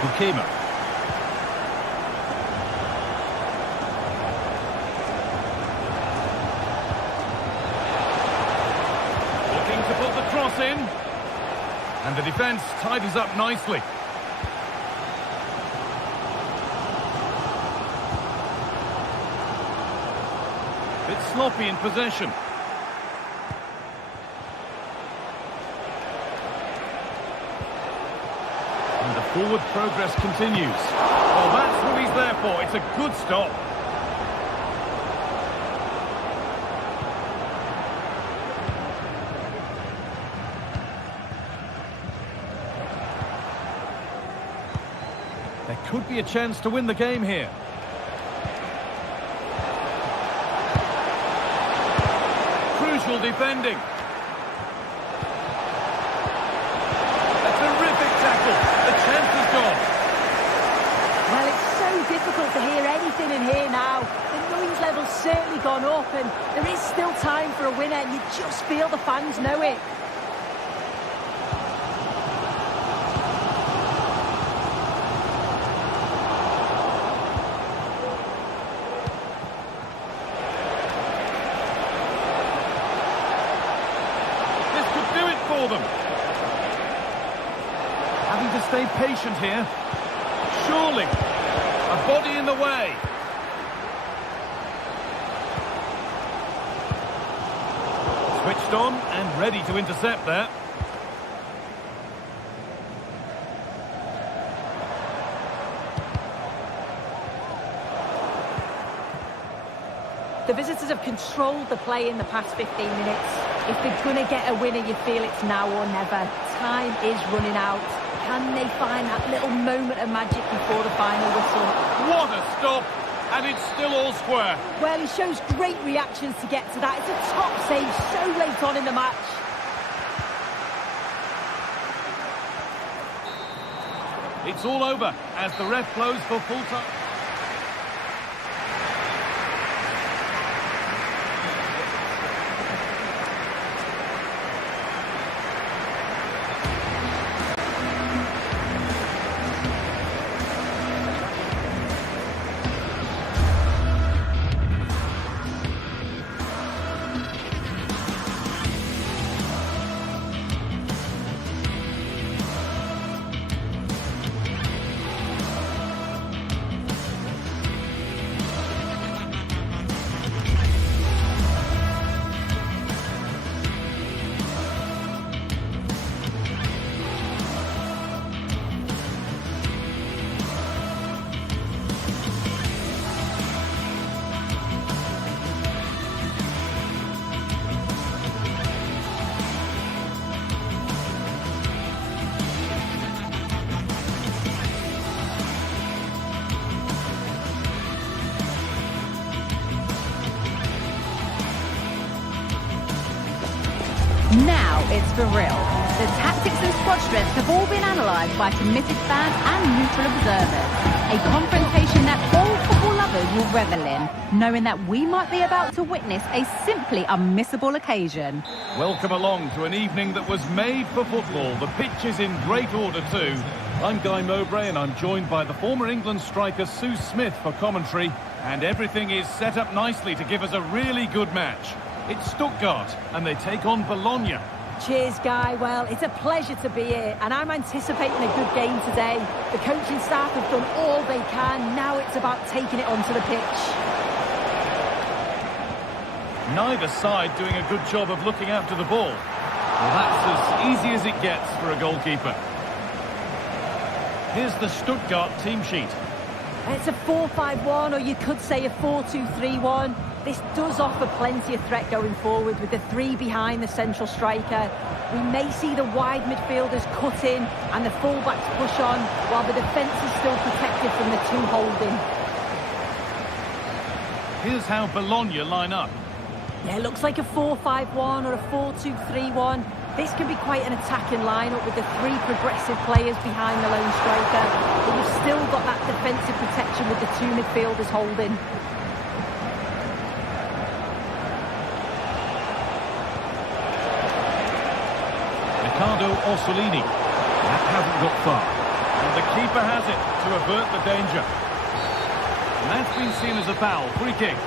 Bukema. Looking to put the cross in. And the defence tidies up nicely. Bit sloppy in possession. And the forward progress continues. Well, that's what he's there for. It's a good stop. There could be a chance to win the game here. Crucial defending. A terrific tackle. The chance is gone. Well, it's so difficult to hear anything in here now. The noise level's certainly gone up, and there is still time for a winner, and you just feel the fans know it. Them. Having to stay patient here. Surely. A body in the way. Switched on and ready to intercept there. The visitors have controlled the play in the past 15 minutes. If they're going to get a winner, you feel it's now or never. Time is running out. Can they find that little moment of magic before the final whistle? What a stop! And it's still all square. Well, he shows great reactions to get to that. It's a top save so late on in the match. It's all over as the ref blows for full time. Now it's for real. The tactics and squad strengths have all been analysed by committed fans and neutral observers. A confrontation that all football lovers will revel in, knowing that we might be about to witness a simply unmissable occasion. Welcome along to an evening that was made for football. The pitch is in great order too. I'm Guy Mowbray and I'm joined by the former England striker Sue Smith for commentary. And everything is set up nicely to give us a really good match. It's Stuttgart and they take on Bologna. Cheers, Guy. Well, it's a pleasure to be here, and I'm anticipating a good game today. The coaching staff have done all they can. Now it's about taking it onto the pitch. Neither side doing a good job of looking after the ball. Well, that's as easy as it gets for a goalkeeper. Here's the Stuttgart team sheet. It's a 4-5-1, or you could say a 4-2-3-1. This does offer plenty of threat going forward with the three behind the central striker. We may see the wide midfielders cut in and the fullbacks push on, while the defence is still protected from the two holding. Here's how Bologna line up. Yeah, it looks like a 4-5-1 or a 4-2-3-1. This can be quite an attacking lineup with the three progressive players behind the lone striker. But you've still got that defensive protection with the two midfielders holding. Riccardo Orsolini. That hasn't got far. And the keeper has it to avert the danger. And that's been seen as a foul. Free kick.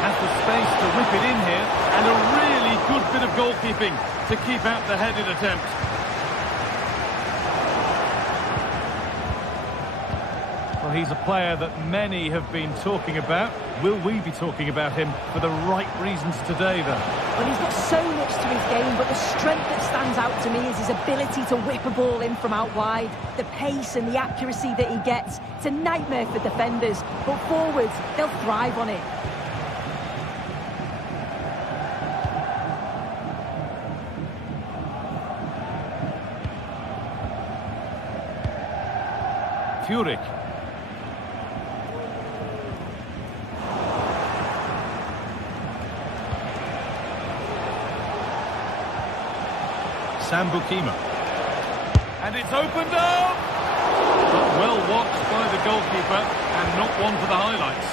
Has the space to whip it in here. And a really good bit of goalkeeping to keep out the headed attempt. Well, he's a player that many have been talking about. Will we be talking about him for the right reasons today, though? Well, he's got so much to his game, but the strength that stands out to me is his ability to whip a ball in from out wide. The pace and the accuracy that he gets. It's a nightmare for defenders, but forwards, they'll thrive on it. Furyk. Sambukima. And it's opened up! But well watched by the goalkeeper and not one for the highlights.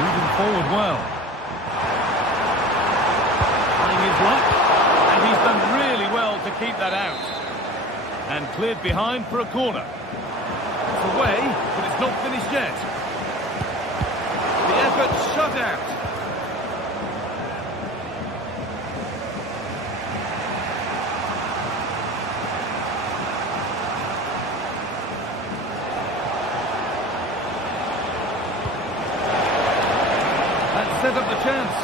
Moving forward well. Trying his luck. And he's done really well to keep that out. And cleared behind for a corner. It's away, but it's not finished yet. The effort shut out. That set up the chance.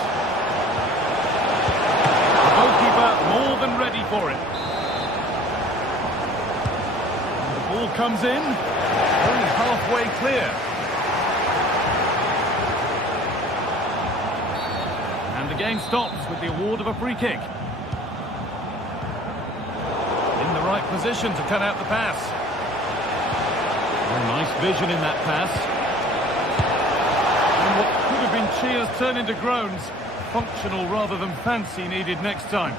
The goalkeeper more than ready for it. And the ball comes in, only halfway clear. The game stops with the award of a free kick. In the right position to cut out the pass. Oh, nice vision in that pass. And what could have been cheers turn into groans. Functional rather than fancy needed next time.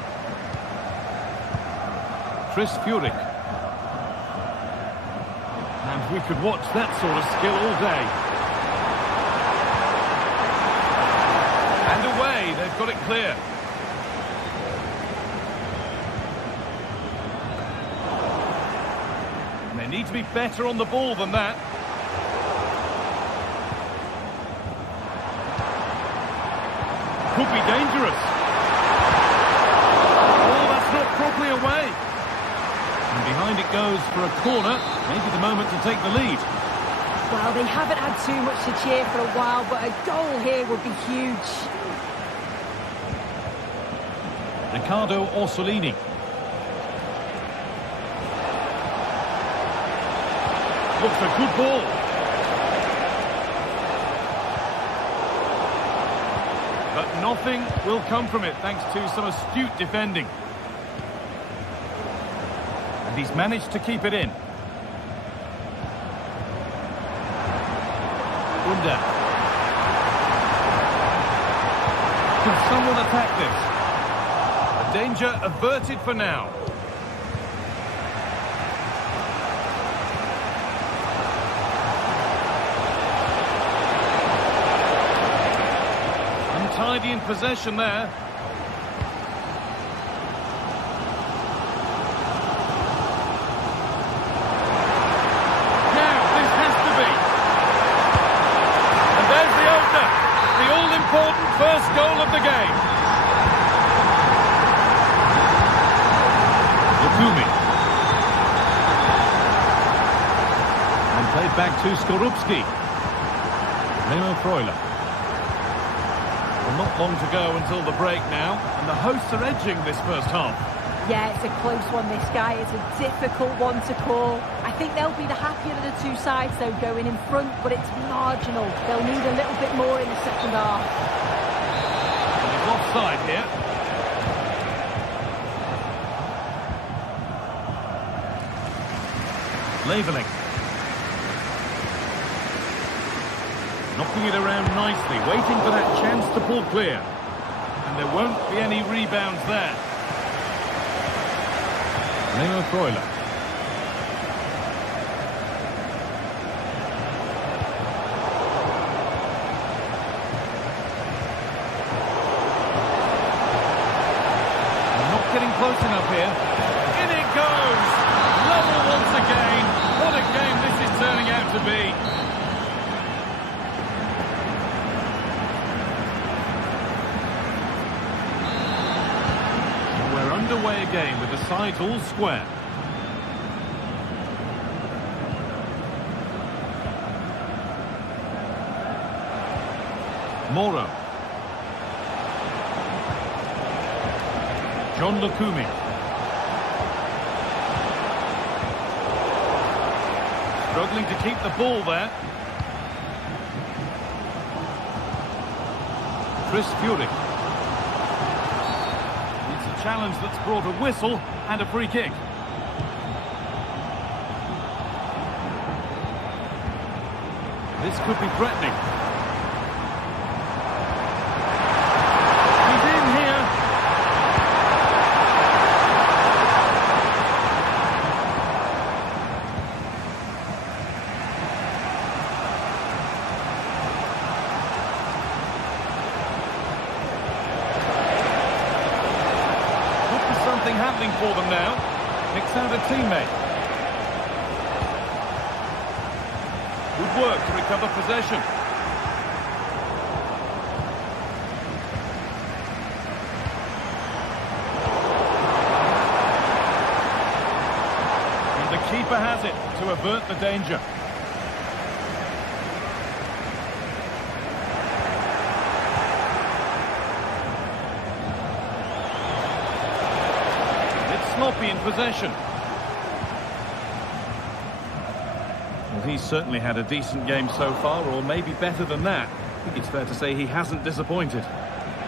Chris Furyk. And we could watch that sort of skill all day. And away, they've got it clear. And they need to be better on the ball than that. Could be dangerous. Oh, that's not properly away. And behind it goes for a corner. Maybe the moment to take the lead. Well, they haven't had too much to cheer for a while, but a goal here would be huge. Riccardo Orsolini. Looks a good ball. But nothing will come from it thanks to some astute defending. And he's managed to keep it in. Under. Can someone attack this? The danger averted for now. Untidy in possession there. Now, this has to be. And there's the opener. The all-important first goal of the game. Lukumi. And played back to Skorupski. Remo Freuler. Well, not long to go until the break now, and the hosts are edging this first half. Yeah, it's a close one, this guy. It's a difficult one to call. I think they'll be the happier of the two sides, though, going in front, but it's marginal. They'll need a little bit more in the second half. And he's offside here. Leveling. Knocking it around nicely, waiting for that chance to pull clear. And there won't be any rebounds there. Remo Freuler. Not getting close enough here. In it goes! Level once again. What a game this is turning out to be. Underway again with the sides all square. Moro. John Lukumi. Struggling to keep the ball there. Chris Furyk. Challenge that's brought a whistle and a free kick. This could be threatening. He's in here. Happening for them now. Picks out a teammate. Good work to recover possession. And the keeper has it to avert the danger. Sloppy in possession. Well, he's certainly had a decent game so far, or maybe better than that. I think it's fair to say he hasn't disappointed.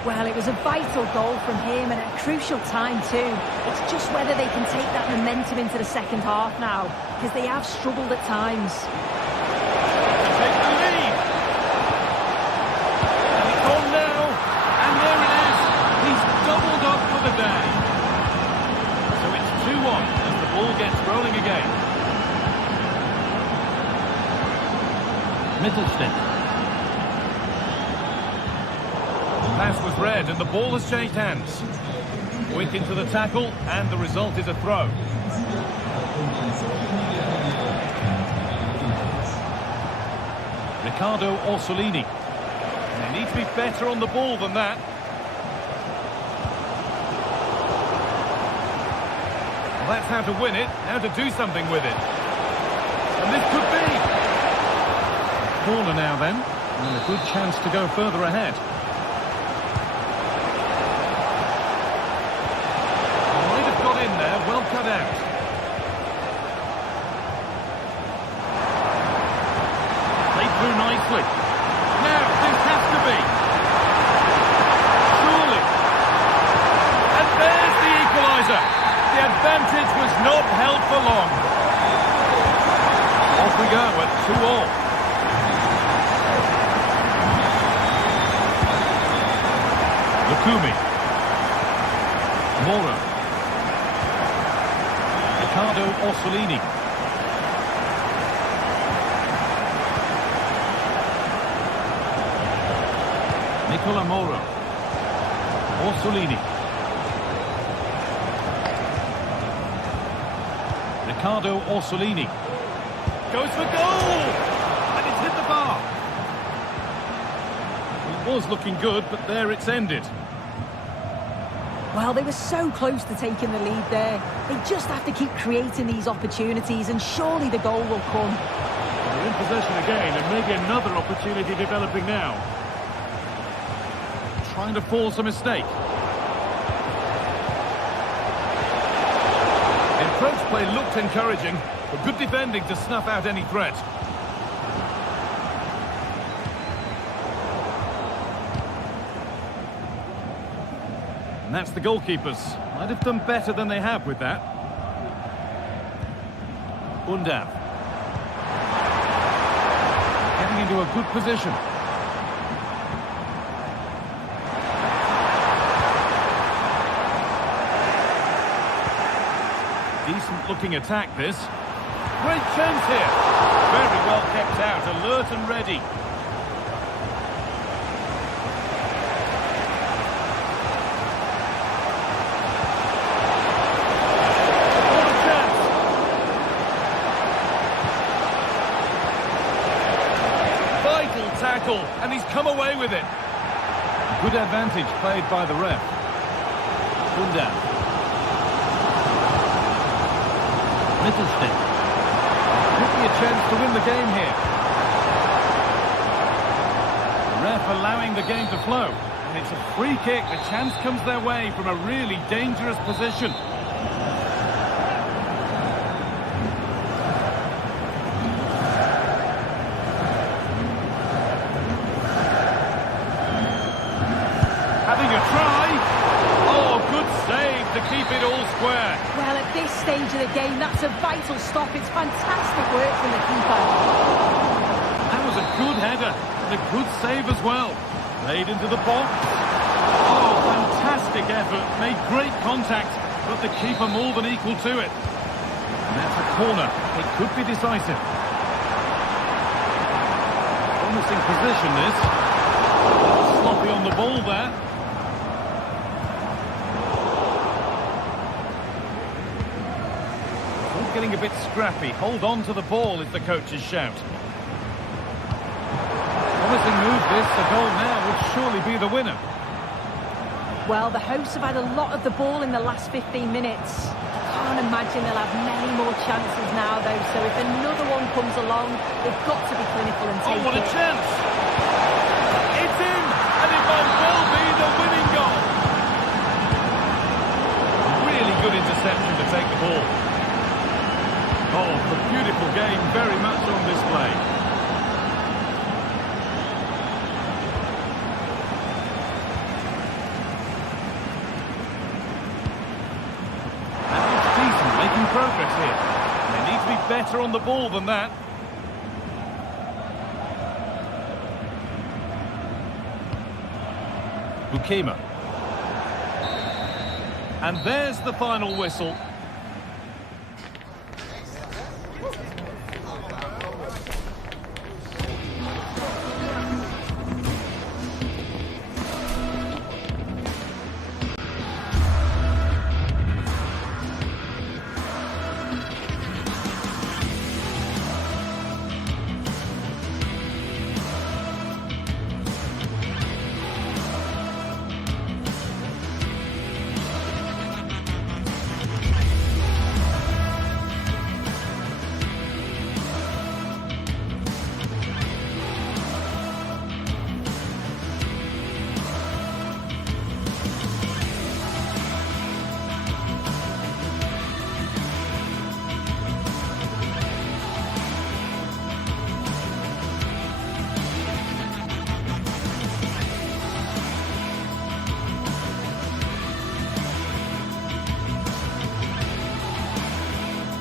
Well, it was a vital goal from him and at a crucial time too. It's just whether they can take that momentum into the second half now, because they have struggled at times. To take the lead. And it's on now. And there it is. He's doubled up for the day. 2-1 as the ball gets rolling again. Mittelstedt. The pass was read and the ball has changed hands. Quick into the tackle and the result is a throw. Riccardo Orsolini. And they need to be better on the ball than that. That's how to win it, how to do something with it. And this could be. Corner now then, and a good chance to go further ahead. Might have got in there, well cut out. Played through nicely. Now, this has to be. Surely. And there's the equaliser. The advantage was not held for long. Off we go at 2-2. Kumi. Mora. Ricardo Orsolini. Nicola Mora. Orsolini. Ricardo Orsolini. Goes for goal! And it's hit the bar. It was looking good, but there it's ended. Well, they were so close to taking the lead there. They just have to keep creating these opportunities, and surely the goal will come. They're in possession again, and maybe another opportunity developing now. Trying to force a mistake. The approach play looked encouraging, but good defending to snuff out any threat. And that's the goalkeepers. Might have done better than they have with that. Undav. Getting into a good position. Decent looking attack this. Great chance here. Very well kept out, alert and ready. What a chance. Vital tackle, and he's come away with it. Good advantage played by the ref. Undav. Mittelstedt. Could be a chance to win the game here. The ref allowing the game to flow. And it's a free kick. The chance comes their way from a really dangerous position. Having a try. Oh, good save to keep it all square. Well, at this stage of the game, that's a vital stop. It's fantastic work from the keeper. That was a good header and a good save as well. Played into the box. Oh, fantastic effort. Made great contact, but the keeper more than equal to it. And that's a corner. It could be decisive. Promising position, this. Sloppy on the ball there. Getting a bit scrappy. Hold on to the ball is the coach's shout. Promising move this. A goal now would surely be the winner. Well, the hosts have had a lot of the ball in the last 15 minutes. I can't imagine they'll have many more chances now, though. So if another one comes along, they've got to be clinical and take it. Oh, what a chance! It's in! And it might well be the winning goal. Really good interception to take the ball. Oh, a beautiful game, very much on display. That looks decent, making progress here. They need to be better on the ball than that. Bukema. And there's the final whistle.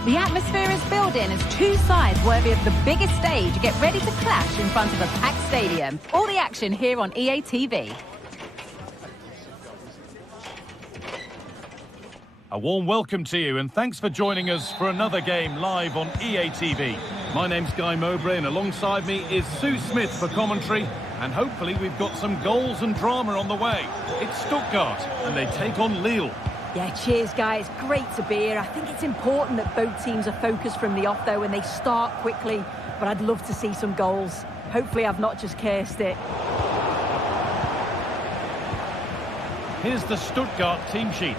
The atmosphere is building as two sides worthy of the biggest stage get ready to clash in front of a packed stadium. All the action here on EA TV. A warm welcome to you and thanks for joining us for another game live on EA TV. My name's Guy Mowbray and alongside me is Sue Smith for commentary, and hopefully we've got some goals and drama on the way. It's Stuttgart and they take on Lille. Yeah, cheers, Guy. It's great to be here. I think it's important that both teams are focused from the off, though, and they start quickly. But I'd love to see some goals. Hopefully I've not just cursed it. Here's the Stuttgart team sheet.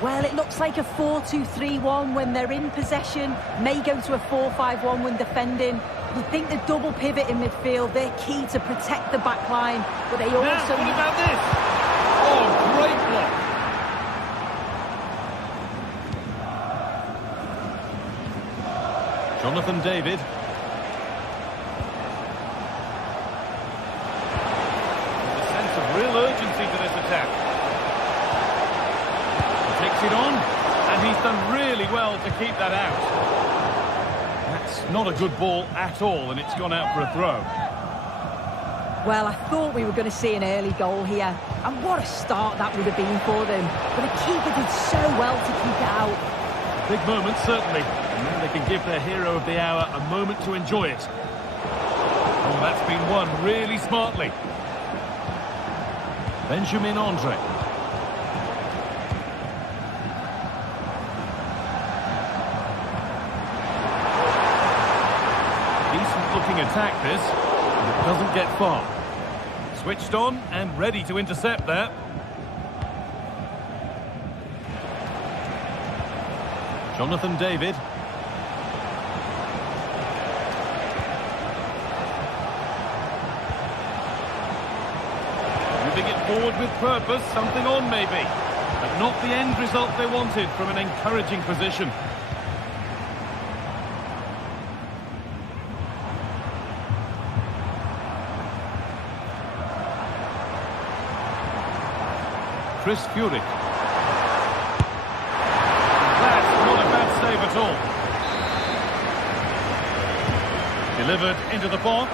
Well, it looks like a 4-2-3-1 when they're in possession. May go to a 4-5-1 when defending. You think the double pivot in midfield, they're key to protect the back line. But they also... Now, what about this? Oh, great block. Jonathan David. There's a sense of real urgency to this attack. Takes it on, and he's done really well to keep that out. That's not a good ball at all, and it's gone out for a throw. Well, I thought we were going to see an early goal here. And what a start that would have been for them. But the keeper did so well to keep it out. Big moment, certainly. And now they can give their hero of the hour a moment to enjoy it. Oh, that's been won really smartly. Benjamin Andre. Decent-looking attack, this. But it doesn't get far. Switched on and ready to intercept there. Jonathan David. Moving it forward with purpose, something on maybe. But not the end result they wanted from an encouraging position. Chris Furyk. That's not a bad save at all. Delivered into the box.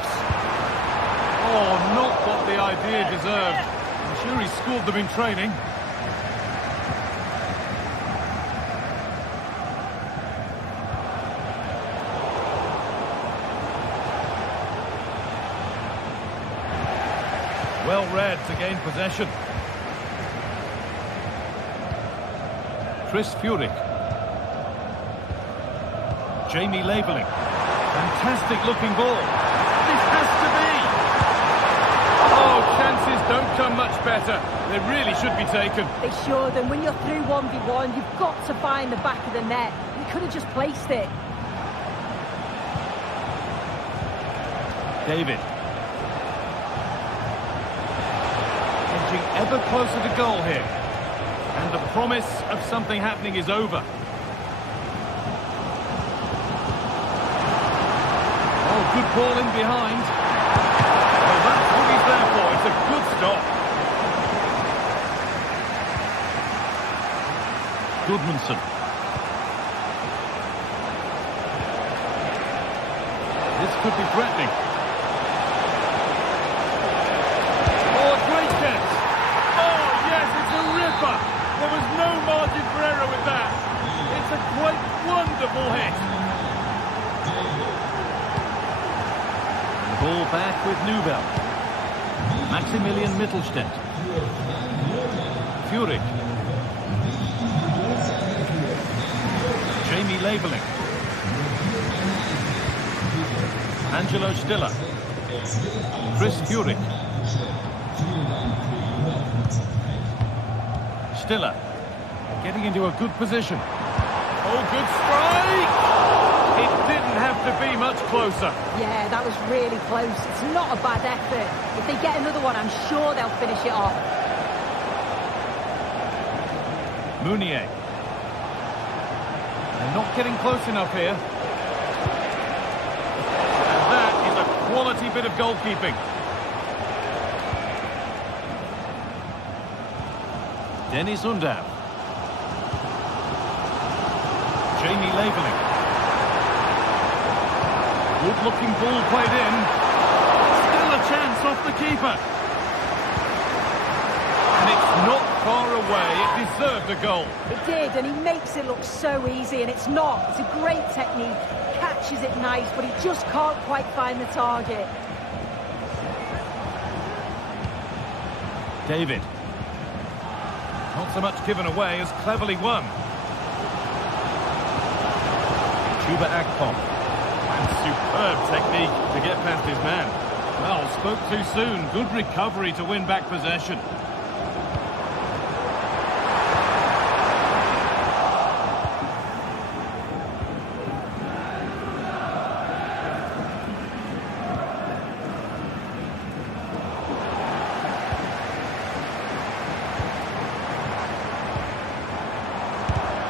Oh, not what the idea deserved. I'm sure he scored them in training. Well read to gain possession. Chris Furyk. Jamie Labeling. Fantastic looking ball. This has to be. Oh, chances don't come much better. They really should be taken. They should, and when you're through 1v1, you've got to find the back of the net. You could have just placed it. David. Edging ever closer to goal here. And the promise of something happening is over. Oh, good ball in behind. Well, that's what he's there for. It's a good stop. Goodmanson. This could be threatening. Oh, great chance. Oh, yes, it's a ripper. There was no margin for error with that. It's a quite wonderful hit. The ball back with Newell. Maximilian Mittelstädt. Furyk. Jamie Labeling. Angelo Stiller. Chris Furyk. Stiller. Getting into a good position. Oh, good strike! It didn't have to be much closer. Yeah, that was really close. It's not a bad effort. If they get another one, I'm sure they'll finish it off. Mounier. They're not getting close enough here. And that is a quality bit of goalkeeping. Dennis Undav. Jamie Labeling. Good-looking ball played in. Still a chance off the keeper. And it's not far away. It deserved a goal. It did, and he makes it look so easy, and it's not. It's a great technique. Catches it nice, but he just can't quite find the target. David. Not so much given away as cleverly won. Chuba Akpom. And superb technique to get past his man. Well, spoke too soon. Good recovery to win back possession.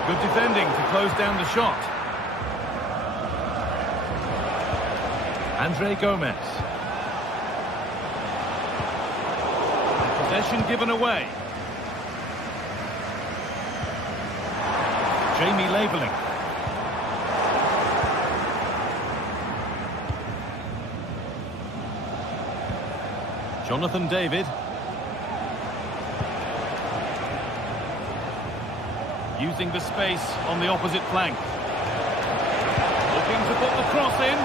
Good defending to close down the shot. Andre Gomez. Possession given away. Jamie Labeling. Jonathan David. Using the space on the opposite flank. Looking to put the cross in.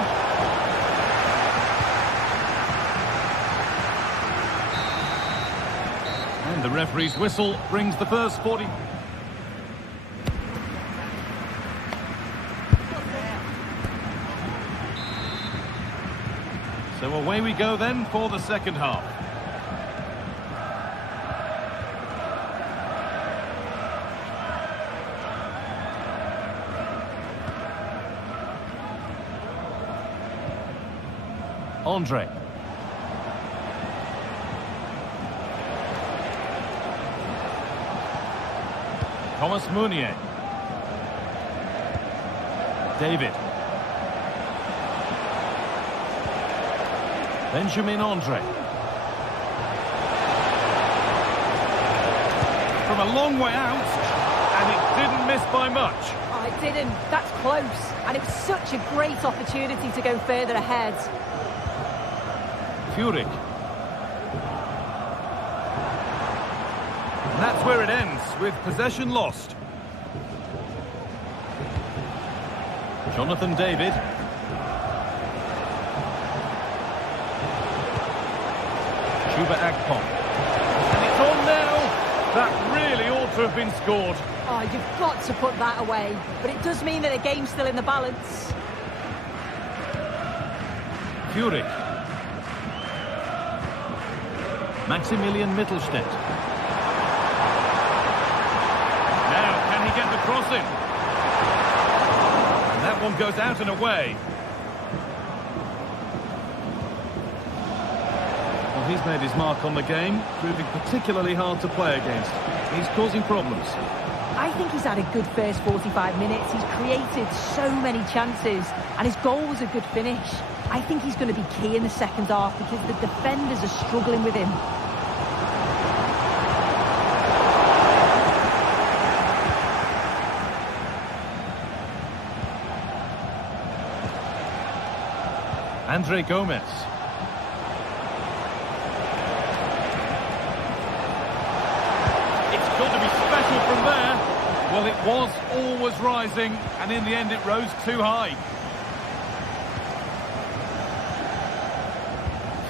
And the referee's whistle brings the first 40. So away we go then for the second half. Andre. Thomas Meunier. David. Benjamin Andre. From a long way out, and it didn't miss by much. Oh, it didn't. That's close. And it was such a great opportunity to go further ahead. Furyk. And that's where it ends, with possession lost. Jonathan David. Chuba Akpom. And it's on now. That really ought to have been scored. Oh, you've got to put that away. But it does mean that the game's still in the balance. Furyk. Maximilian Mittelstädt. Now, can he get the cross in? And that one goes out and away. Well, he's made his mark on the game, proving particularly hard to play against. He's causing problems. I think he's had a good first 45 minutes. He's created so many chances, and his goal was a good finish. I think he's going to be key in the second half because the defenders are struggling with him. Andre Gomez. It's got to be special from there. Well, it was always rising, and in the end it rose too high.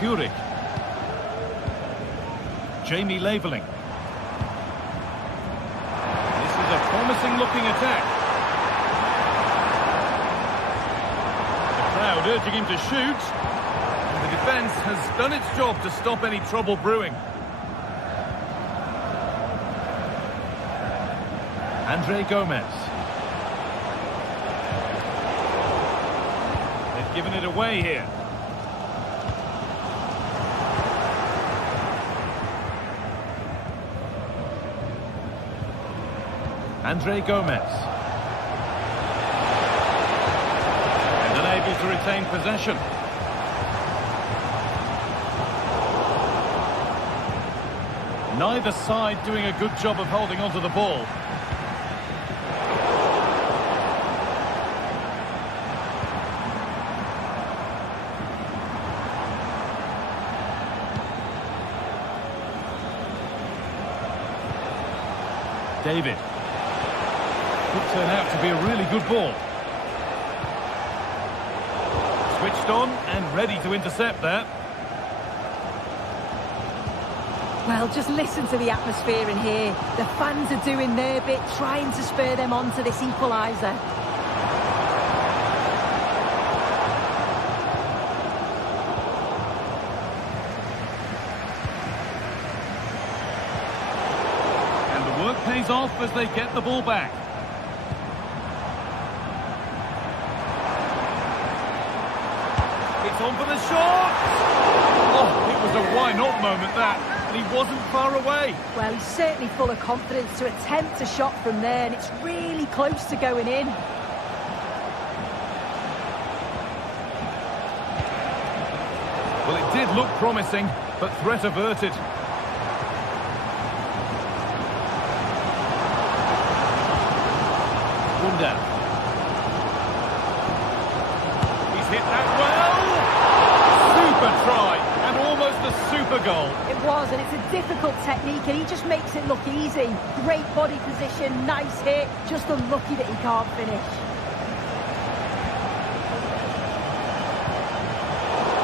Furyk. Jamie Labeling. This is a promising looking attack. Crowd urging him to shoot. And the defence has done its job to stop any trouble brewing. Andre Gomez. They've given it away here. Andre Gomez. Able to retain possession. Neither side doing a good job of holding onto the ball. David. Could turn out to be a really good ball. Switched on and ready to intercept there. Well, just listen to the atmosphere in here. The fans are doing their bit, trying to spur them on to this equaliser. And the work pays off as they get the ball back. It's on for the shot! Oh, it was a why-not moment, that. And he wasn't far away. Well, he's certainly full of confidence to attempt a shot from there, and it's really close to going in. Well, it did look promising, but threat averted. Wunda. He's hit that well. Super try, and almost a super goal. It was, and it's a difficult technique, and he just makes it look easy. Great body position, nice hit, just unlucky that he can't finish.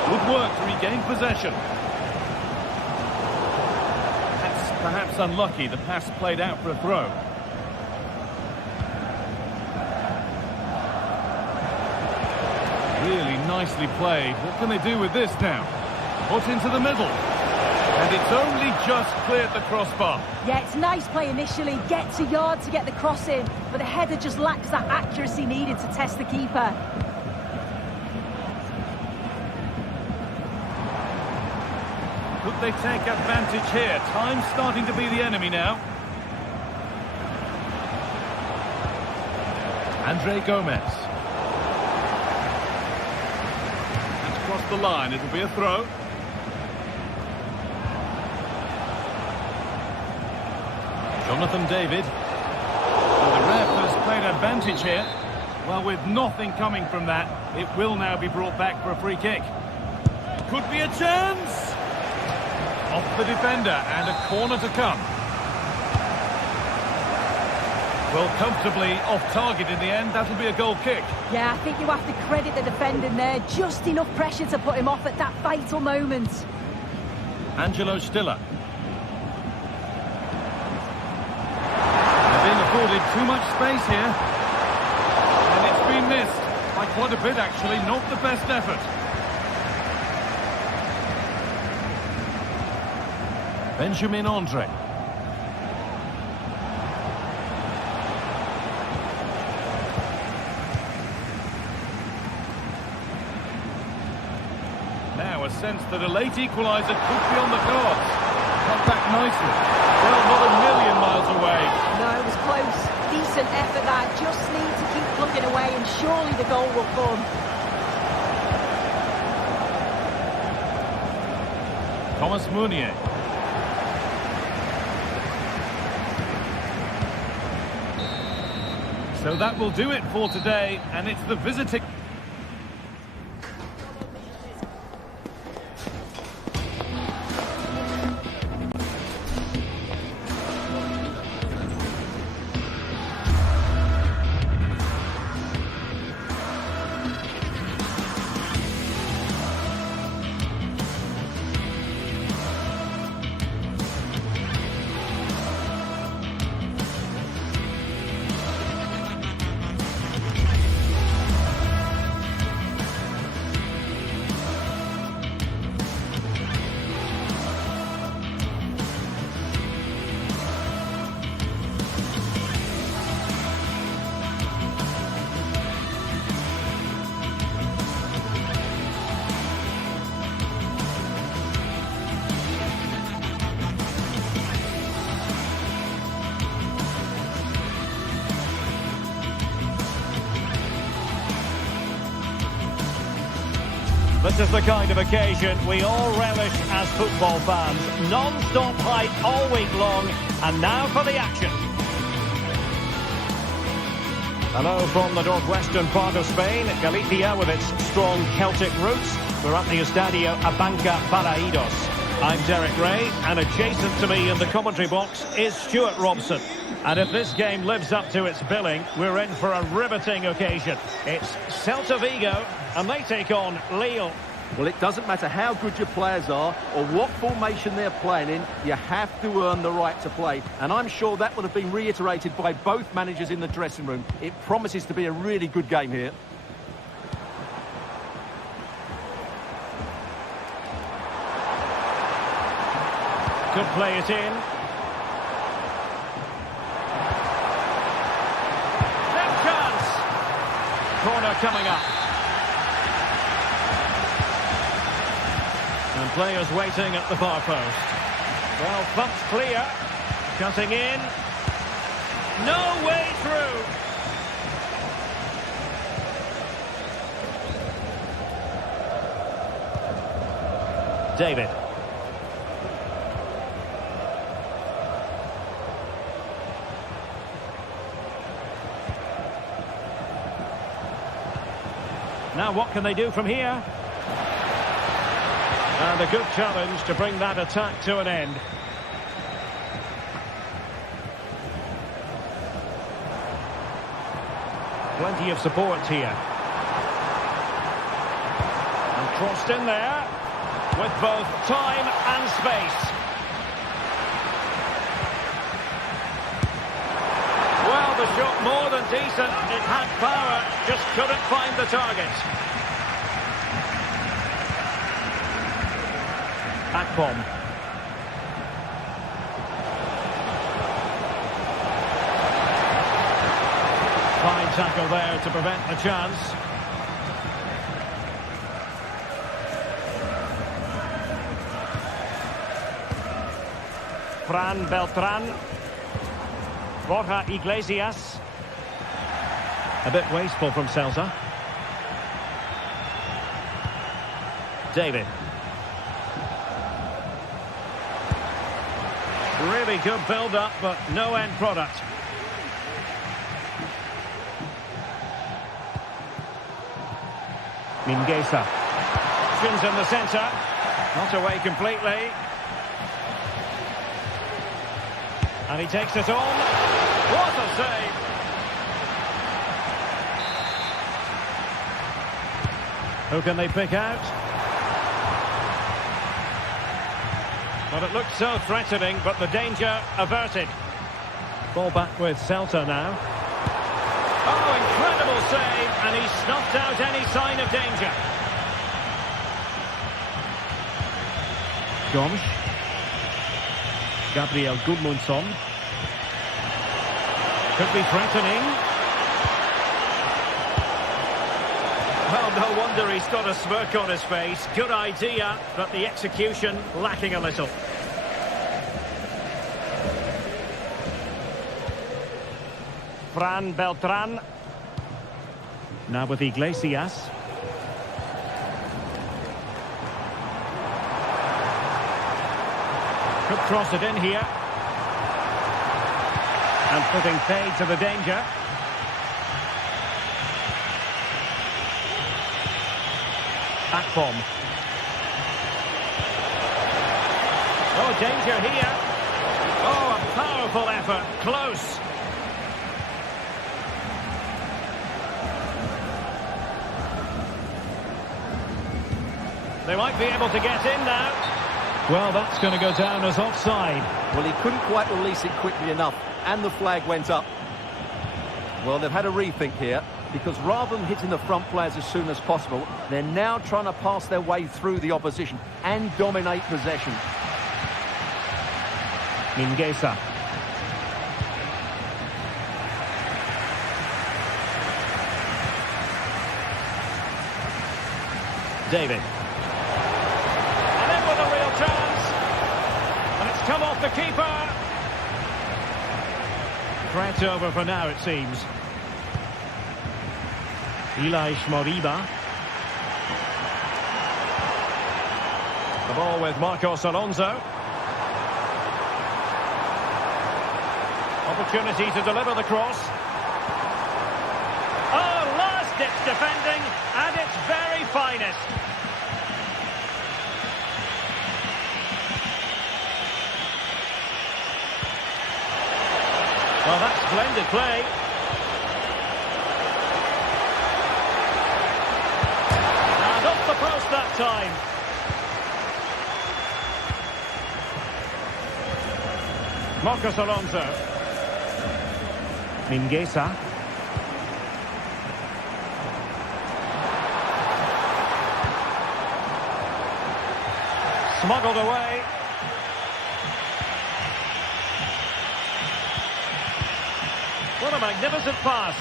Good work to regain possession. That's perhaps unlucky, the pass played out for a throw. Really nicely played. What can they do with this now? Put into the middle. And it's only just cleared the crossbar. Yeah, it's nice play initially, gets a yard to get the cross in, but the header just lacks that accuracy needed to test the keeper. Could they take advantage here? Time's starting to be the enemy now. Andre Gomez. That's crossed the line. It'll be a throw. Jonathan David. Well, the ref has played advantage here. Well, with nothing coming from that, it will now be brought back for a free kick. Could be a chance! Off the defender, and a corner to come. Well, comfortably off target in the end. That'll be a goal kick. Yeah, I think you have to credit the defending there. Just enough pressure to put him off at that vital moment. Angelo Stiller. They've been afforded too much space here. And it's been missed. By quite a bit, actually. Not the best effort. Benjamin Andre. Now a sense that a late equaliser could be on the cards. Cut back nicely. Well, not a million miles away. No, it was close. Decent effort that. Just need to keep plugging away and surely the goal will come. Thomas Meunier. So that will do it for today, and it's the visiting... This is the kind of occasion we all relish as football fans. Non-stop hype all week long, and now for the action. Hello from the northwestern part of Spain, Galicia with its strong Celtic roots. We're at the Estadio Abanca Balaidos. I'm Derek Ray, and adjacent to me in the commentary box is Stuart Robson. And if this game lives up to its billing, we're in for a riveting occasion. It's Celta Vigo, and they take on Lille. Well, it doesn't matter how good your players are or what formation they're playing in, you have to earn the right to play. And I'm sure that would have been reiterated by both managers in the dressing room. It promises to be a really good game here. Could play it in. Big chance! Corner coming up. And players waiting at the far post. Well, thumped clear. Cutting in. No way through. David. Now what can they do from here? And a good challenge to bring that attack to an end. Plenty of support here. And crossed in there with both time and space. Well, the shot more than decent. It had power, just couldn't find the target. Akpom. Fine tackle there to prevent the chance. Fran Beltran. Borja Iglesias. A bit wasteful from Celta. David. Really good build-up, but no end product. Mingueza. Shins in the centre. Not away completely. And he takes it on. What a save! Who can they pick out? Well, it looked so threatening, but the danger averted. Ball back with Celta now. Oh, incredible save, and he snuffed out any sign of danger. Gomes. Gabriel Gudmundsson. Could be threatening. Well, no wonder he's got a smirk on his face. Good idea, but the execution lacking a little. Fran Beltran. Now with Iglesias. Could cross it in here. And putting paid to the danger. Akpom. Oh, danger here. Oh, a powerful effort. Close. They might be able to get in now. Well, that's going to go down as offside. Well, he couldn't quite release it quickly enough, and the flag went up. Well, they've had a rethink here, because rather than hitting the front players as soon as possible, they're now trying to pass their way through the opposition and dominate possession. Mingueza. David. And in with a real chance. And it's come off the keeper. Threat over for now, it seems. Ilaix Moriba. The ball with Marcos Alonso. Opportunity to deliver the cross. Oh, last-ditch defending at its very finest. Well, that's splendid play. And off the post that time. Marcos Alonso. Mingueza. Smuggled away. What a magnificent pass.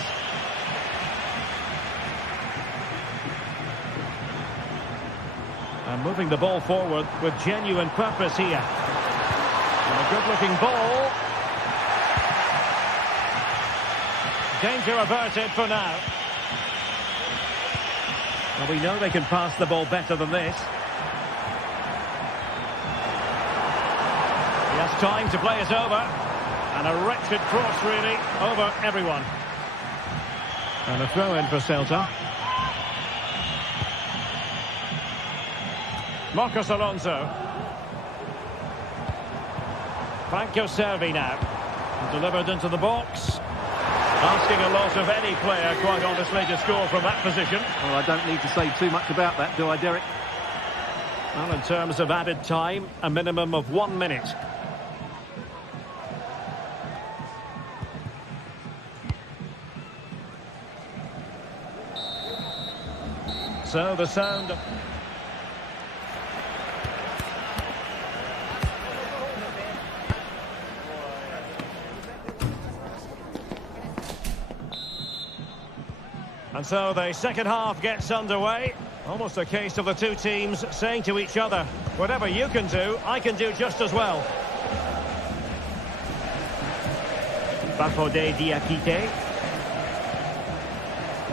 And moving the ball forward with genuine purpose here. And a good-looking ball. Danger averted for now. Well, we know they can pass the ball better than this. He has time to play it over. And a wretched cross, really, over everyone. And a throw-in for Celta. Marcos Alonso. Franco Servi now. Delivered into the box. Asking a lot of any player, quite honestly, to score from that position. Well, I don't need to say too much about that, do I, Derek? Well, in terms of added time, a minimum of 1 minute. So the sound. And so the second half gets underway. Almost a case of the two teams saying to each other, whatever you can do, I can do just as well. Bafodé Diakité.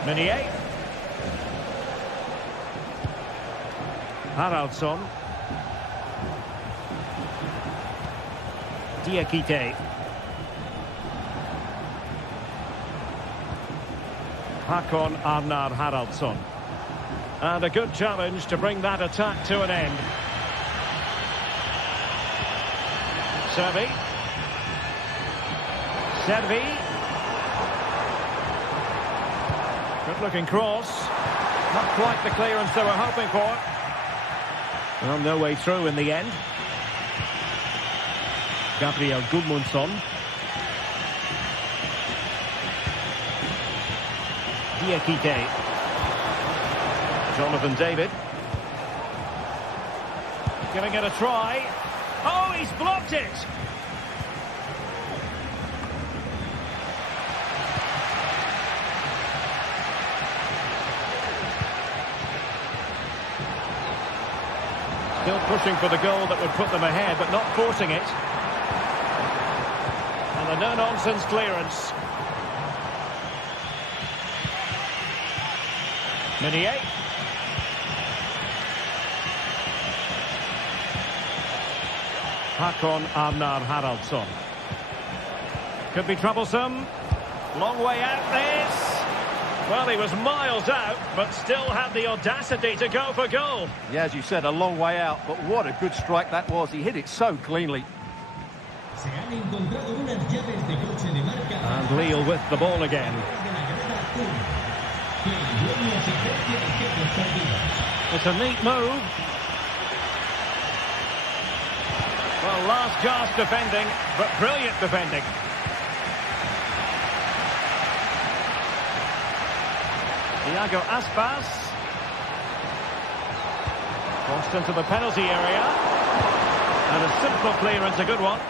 Meunier. Haraldsson. Diakité. Hakon Arnar Haraldsson. And a good challenge to bring that attack to an end. Servi. Servi. Good looking cross. Not quite the clearance they were hoping for. Well, no way through in the end. Gabriel Gudmundsson. Diakité. Jonathan David. Giving it a try. Oh, he's blocked it! Still pushing for the goal that would put them ahead, but not forcing it. And a no-nonsense clearance. Meunier. Hakon Arnar Haraldsson. Could be troublesome. Long way out this. Well, he was miles out, but still had the audacity to go for goal. Yeah, as you said, a long way out, but what a good strike that was. He hit it so cleanly. And Lille with the ball again. It's a neat move. Well, last gasp defending, but brilliant defending. Iago Aspas. Crossed into the penalty area. And a simple clearance, a good one.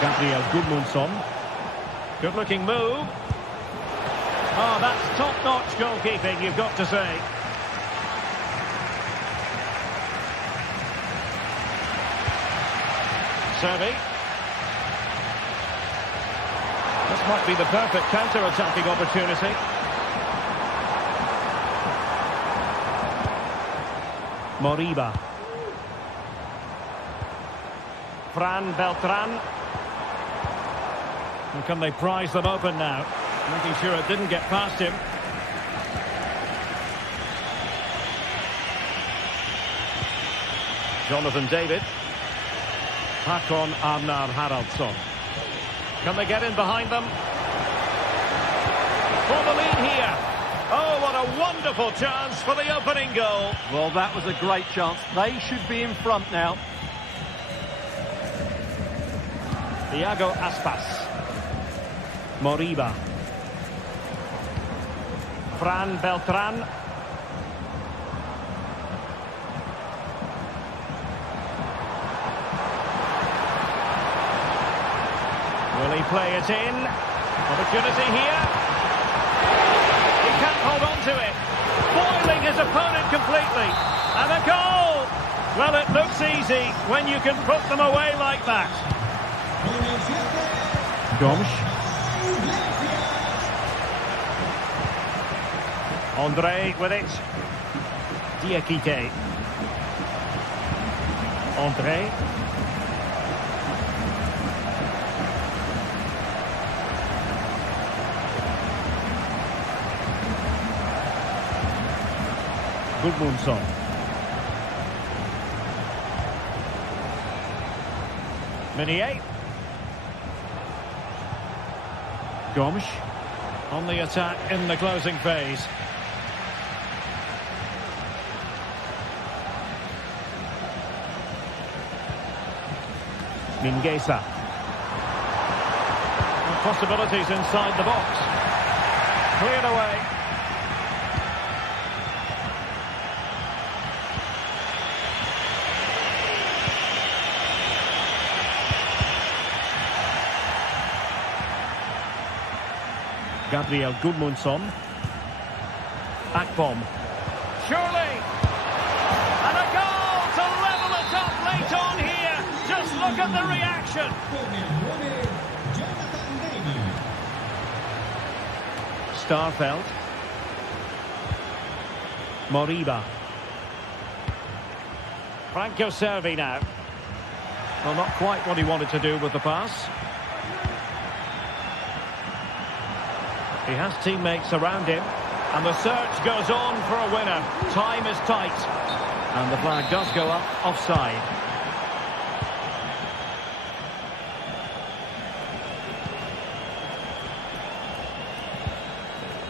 Gabriel Gudmundsson. Good-looking move. Oh, that's top-notch goalkeeping, you've got to say. Servi. This might be the perfect counter-attacking opportunity. Moriba. Fran Beltran. And can they prise them open now? Making sure it didn't get past him. Jonathan David. Hakon Arnar Haraldsson. Can they get in behind them? For the lead here. Oh, what a wonderful chance for the opening goal. Well, that was a great chance. They should be in front now. Iago Aspas. Moriba. Fran Beltran. Will he play it in? Opportunity here. He can't hold on to it. Foiling his opponent completely. And a goal! Well, it looks easy when you can put them away like that. Gomes. Andre with it. Diakite. Andre. Gudmundsson. Meunier. Gomes on the attack in the closing phase. Mingueza. Possibilities inside the box. Cleared away. Gabriel Gudmundsson. Akbom. Surely! And a goal to level it up late on here. Just look at the reaction. Starfelt. Moriba. Franco Servi now. Well, not quite what he wanted to do with the pass. He has teammates around him, and the search goes on for a winner. Time is tight, and the flag does go up offside.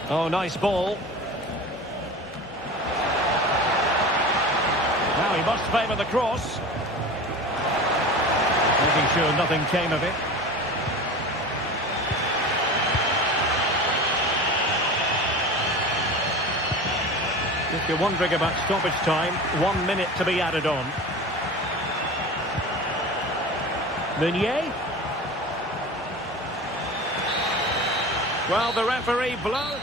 Oh, nice ball. Now he must favour the cross. Making sure nothing came of it. If you're wondering about stoppage time, 1 minute to be added on. Meunier. Well, the referee blows.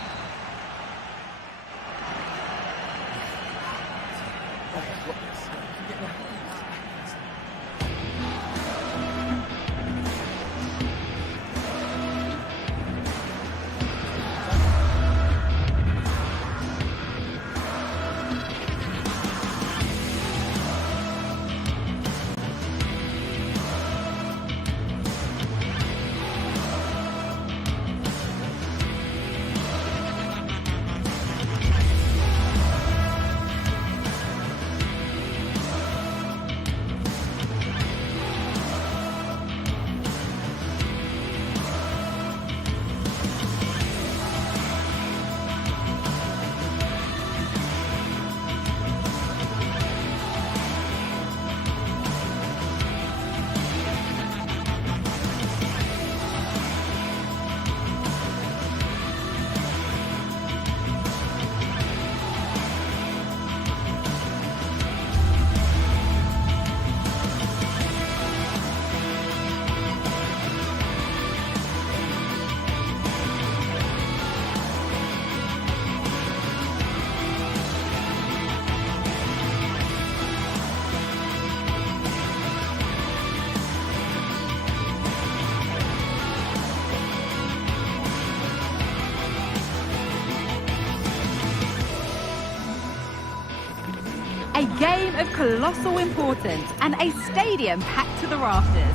A game of colossal importance and a stadium packed to the rafters.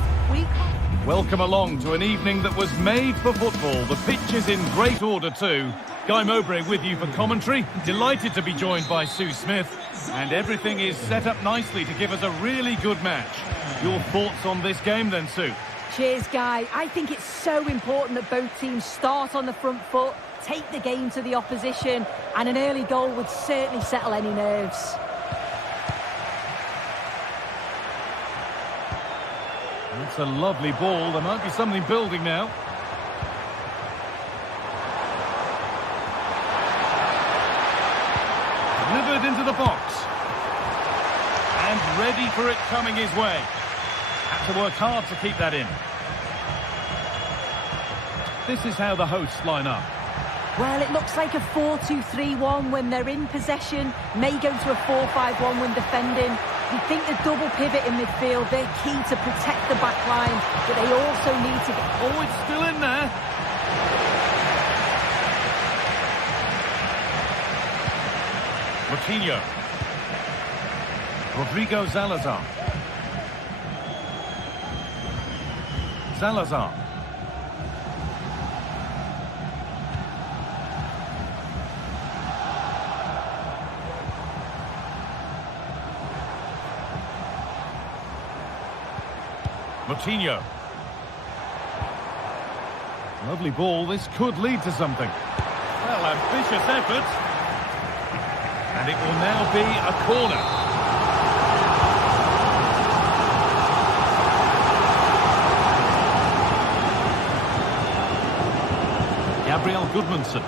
Welcome along to an evening that was made for football. The pitch is in great order too. Guy Mowbray with you for commentary. Delighted to be joined by Sue Smith. And everything is set up nicely to give us a really good match. Your thoughts on this game then, Sue? Cheers, Guy. I think it's so important that both teams start on the front foot, take the game to the opposition, and an early goal would certainly settle any nerves. It's a lovely ball. There might be something building now. Delivered into the box. And ready for it coming his way. Had to work hard to keep that in. This is how the hosts line up. Well, it looks like a 4-2-3-1 when they're in possession. May go to a 4-5-1 when defending. You think the double pivot in midfield, they're key to protect the back line, but they also need to get... Oh, it's still in there. Coutinho. Rodrigo Salazar. Salazar. Coutinho. Lovely ball. This could lead to something. Well, ambitious effort. And it will now be a corner. Gabriel Goodmanson.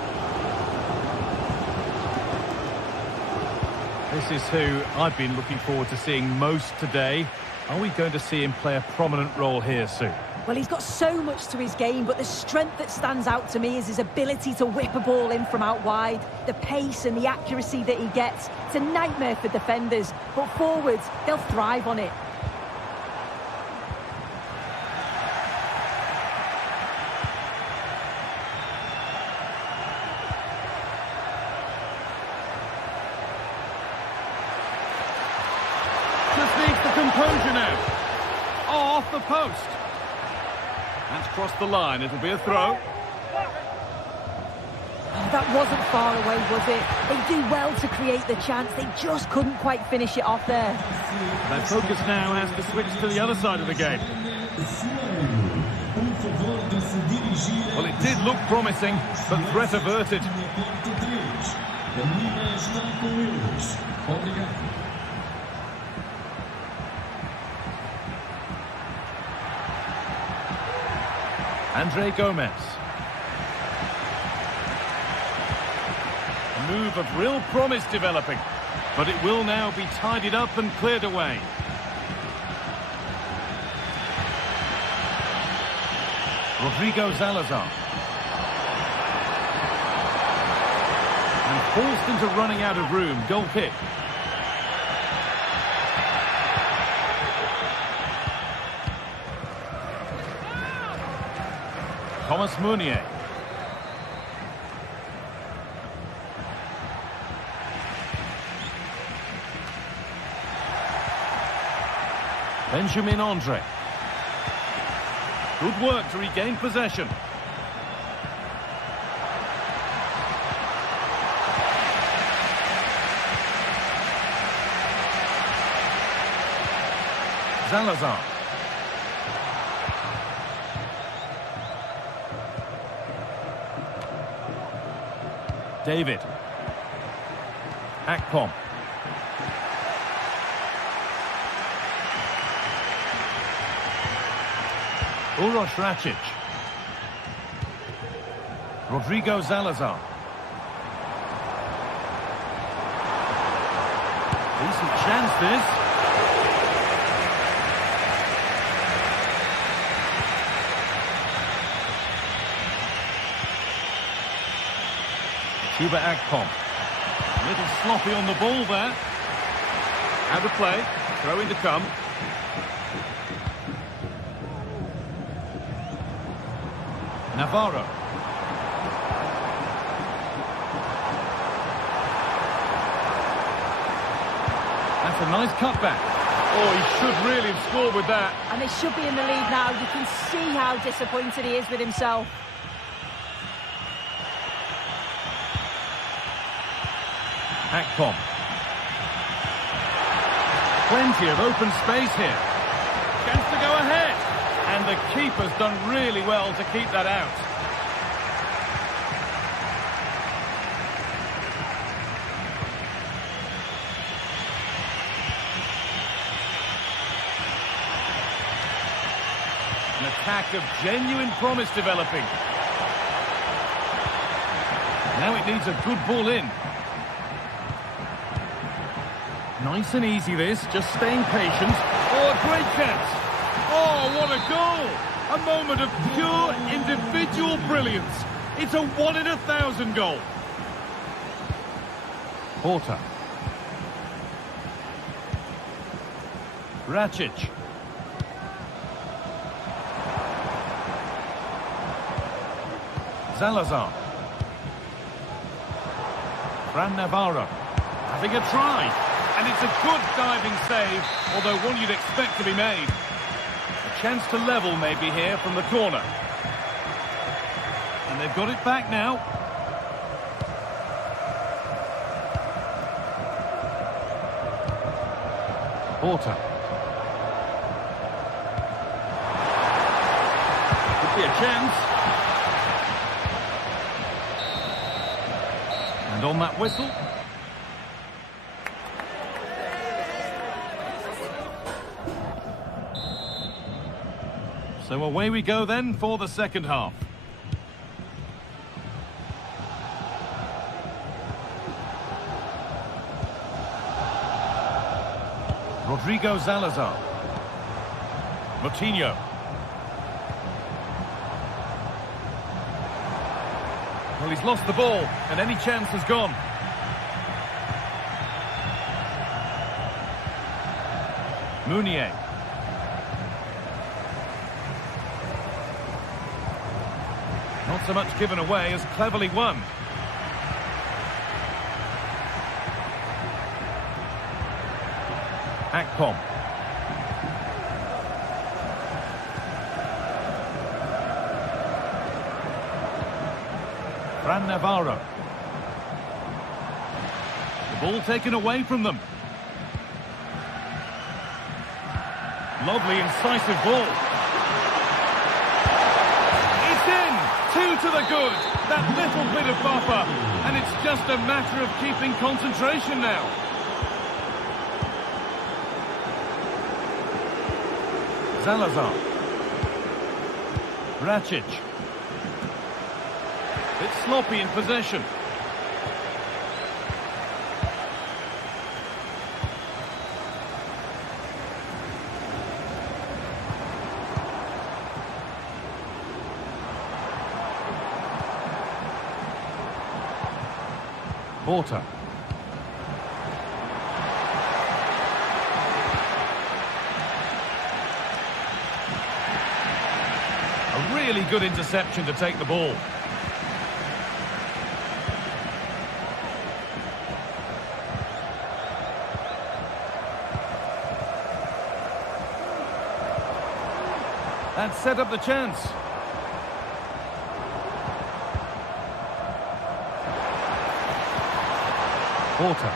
This is who I've been looking forward to seeing most today. Are we going to see him play a prominent role here, Sue? Well, he's got so much to his game, but the strength that stands out to me is his ability to whip a ball in from out wide. The pace and the accuracy that he gets. It's a nightmare for defenders, but forwards, they'll thrive on it. Just needs the composure now. Oh, off the post. That's crossed the line. It'll be a throw. Oh, that wasn't far away, was it? They do well to create the chance. They just couldn't quite finish it off there. Their focus now has to switch to the other side of the game. Well, it did look promising, but threat averted. Andre Gomez. A move of real promise developing, but it will now be tidied up and cleared away. Rodrigo Salazar. And forced into running out of room. Goal kick. Thomas Meunier. Benjamin Andre. Good work to regain possession. Salazar. David. Akpom. Uroš Rakic. Rodrigo Salazar. Decent chance this. Chuba Akpom. A little sloppy on the ball there. Out of play. Throw in to come. Navarro. That's a nice cutback. Oh, he should really have scored with that. And they should be in the lead now. You can see how disappointed he is with himself. Akpom. Plenty of open space here. Chance to go ahead. And the keeper's done really well to keep that out. An attack of genuine promise developing. Now it needs a good ball in. Nice and easy this, just staying patient. Oh, a great chance. Oh, what a goal! A moment of pure individual brilliance. It's a 1 in 1,000 goal. Porter. Racic. Salazar. Fran Navarro. Having a try. And it's a good diving save, although one you'd expect to be made. A chance to level maybe here from the corner. And they've got it back now. Porter. Could be a chance. And on that whistle. So away we go then for the second half. Rodrigo Salazar. Moutinho. Well, he's lost the ball, and any chance has gone. Mounier. Not so much given away as cleverly won. Akpom. Fran Navarro. The ball taken away from them. Lovely, incisive ball. It's in! 2 to the good. That little bit of buffer. And it's just a matter of keeping concentration now. Salazar. Racic. Bit sloppy in possession. Porter. A really good interception to take the ball. That set up the chance. Porter.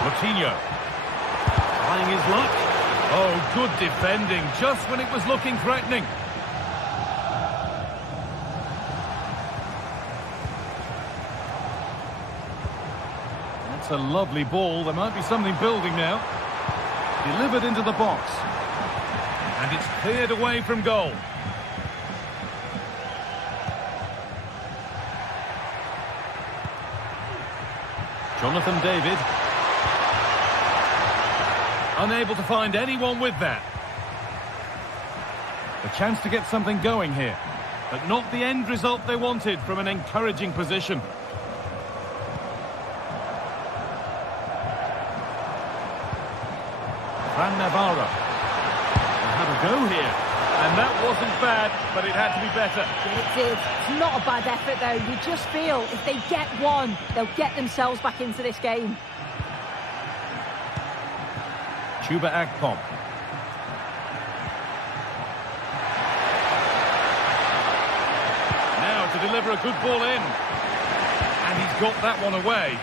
Moutinho. Trying his luck. Oh, good defending, just when it was looking threatening. That's a lovely ball. There might be something building now. Delivered into the box. And it's cleared away from goal. Jonathan David. Unable to find anyone with that. A chance to get something going here, but not the end result they wanted from an encouraging position. Fran Navarro. They had a go here, and that wasn't bad, but it had to be better. It did. It's not a bad effort, though. You just feel if they get one, they'll get themselves back into this game. Chuba Akpom. for a good ball in. And he's got that one away.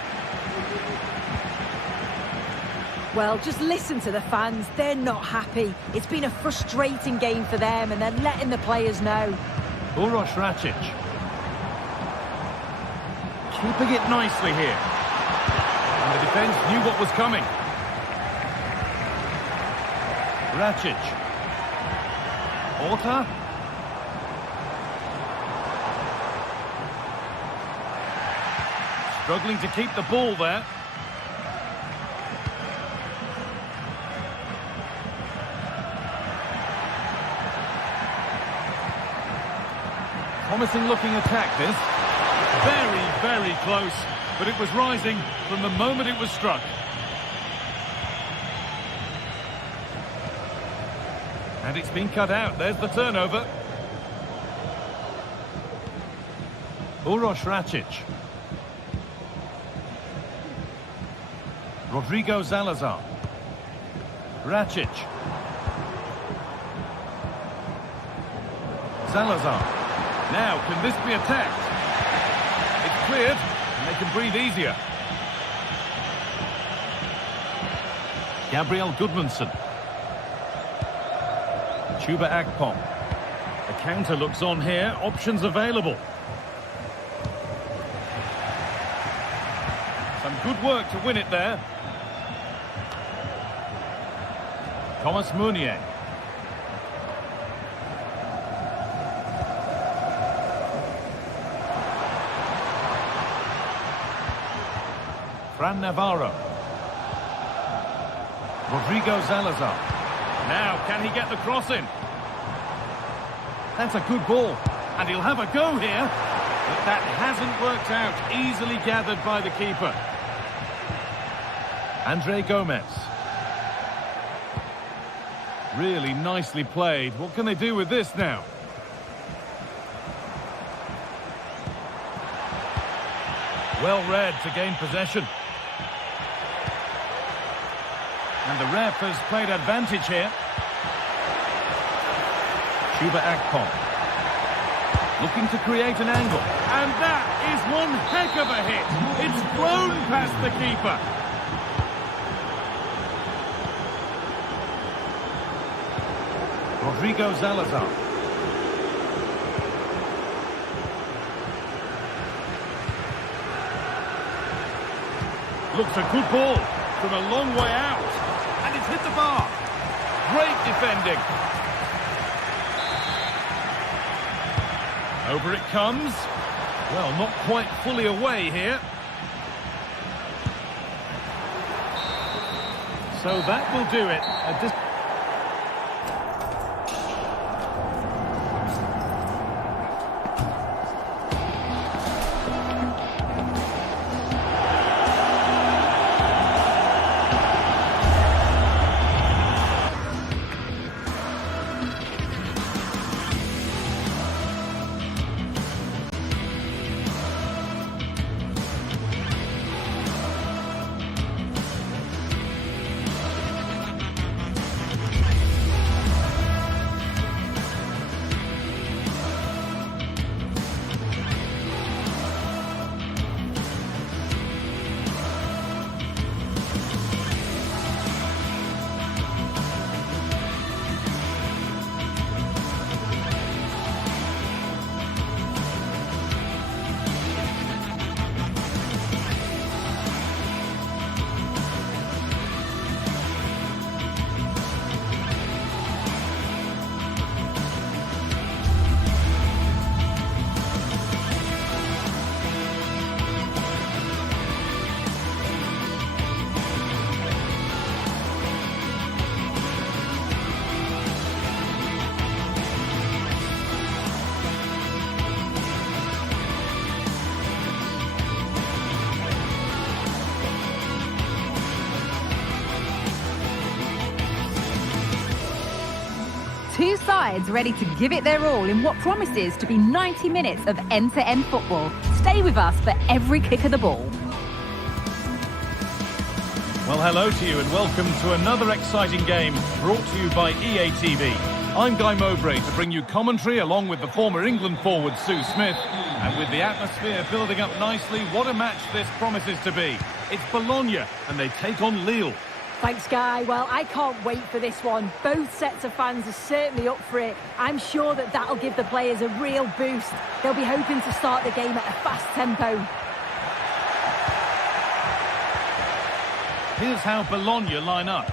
Well, just listen to the fans. They're not happy. It's been a frustrating game for them, and they're letting the players know. Uroš Račić. Keeping it nicely here. And the defence knew what was coming. Račić. Orta. Struggling to keep the ball there. Promising looking attack this. Very, very close. But it was rising from the moment it was struck. And it's been cut out. There's the turnover. Uroš Račić. Rodrigo Salazar. Račić. Salazar. Now, can this be attacked? It's cleared, and they can breathe easier. Gabriel Gudmundsson. Chuba Akpom. The counter looks on here. Options available. Some good work to win it there. Thomas Meunier. Fran Navarro. Rodrigo Salazar. Now, can he get the cross in? That's a good ball. And he'll have a go here. But that hasn't worked out. Easily gathered by the keeper. Andre Gomez. Really nicely played. What can they do with this now? Well read to gain possession. And the ref has played advantage here. Chuba Akpom. Looking to create an angle. And that is one heck of a hit. It's flown past the keeper. Rodrigo Salazar. Looks a good ball from a long way out. And it's hit the bar. Great defending. Over it comes. Well, not quite fully away here. So that will do it. Two sides ready to give it their all in what promises to be 90 minutes of end-to-end football. Stay with us for every kick of the ball. Well, hello to you and welcome to another exciting game brought to you by EA TV. I'm Guy Mowbray to bring you commentary along with the former England forward Sue Smith. And with the atmosphere building up nicely, what a match this promises to be. It's Bologna, and they take on Lille. Thanks, Guy. Well, I can't wait for this one. Both sets of fans are certainly up for it. I'm sure that that'll give the players a real boost. They'll be hoping to start the game at a fast tempo. Here's how Bologna line up.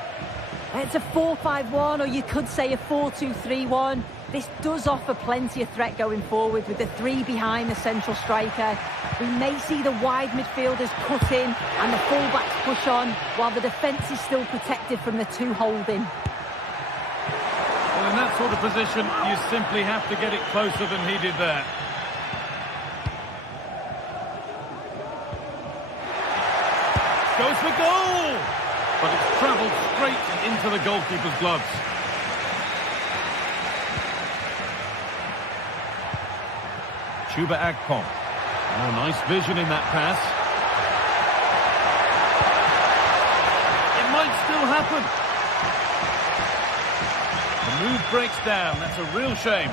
It's a 4-5-1, or you could say a 4-2-3-1. This does offer plenty of threat going forward with the three behind the central striker. We may see the wide midfielders cut in and the full-backs push on, while the defence is still protected from the two holding. Well, in that sort of position, you simply have to get it closer than he did there. Goes for goal! But it's travelled straight into the goalkeeper's gloves. Chuba Akpom. Oh, nice vision in that pass. It might still happen. The move breaks down. That's a real shame.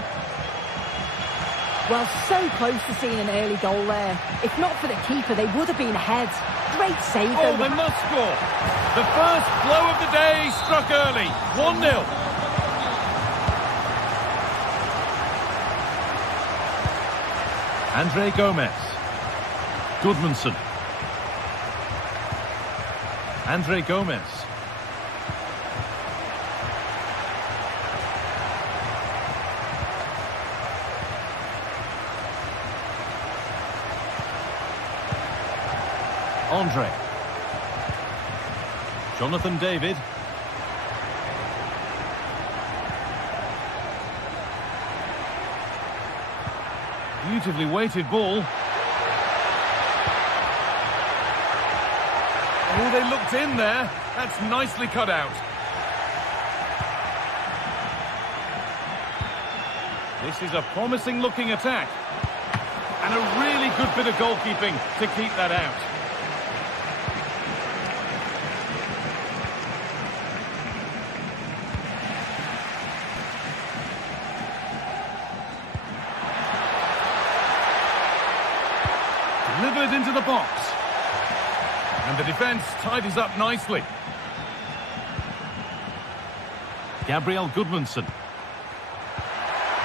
Well, so close to seeing an early goal there. If not for the keeper, they would have been ahead. Great save. Oh, they must score. The first blow of the day struck early. 1-0. Andre Gomez. Goodmanson. Andre Gomez. Andre. Jonathan David. Beautifully weighted ball. Oh, they looked in there. That's nicely cut out. This is a promising looking attack. And a really good bit of goalkeeping to keep that out. Delivered into the box. And the defence tidies up nicely. Gabriel Goodmanson.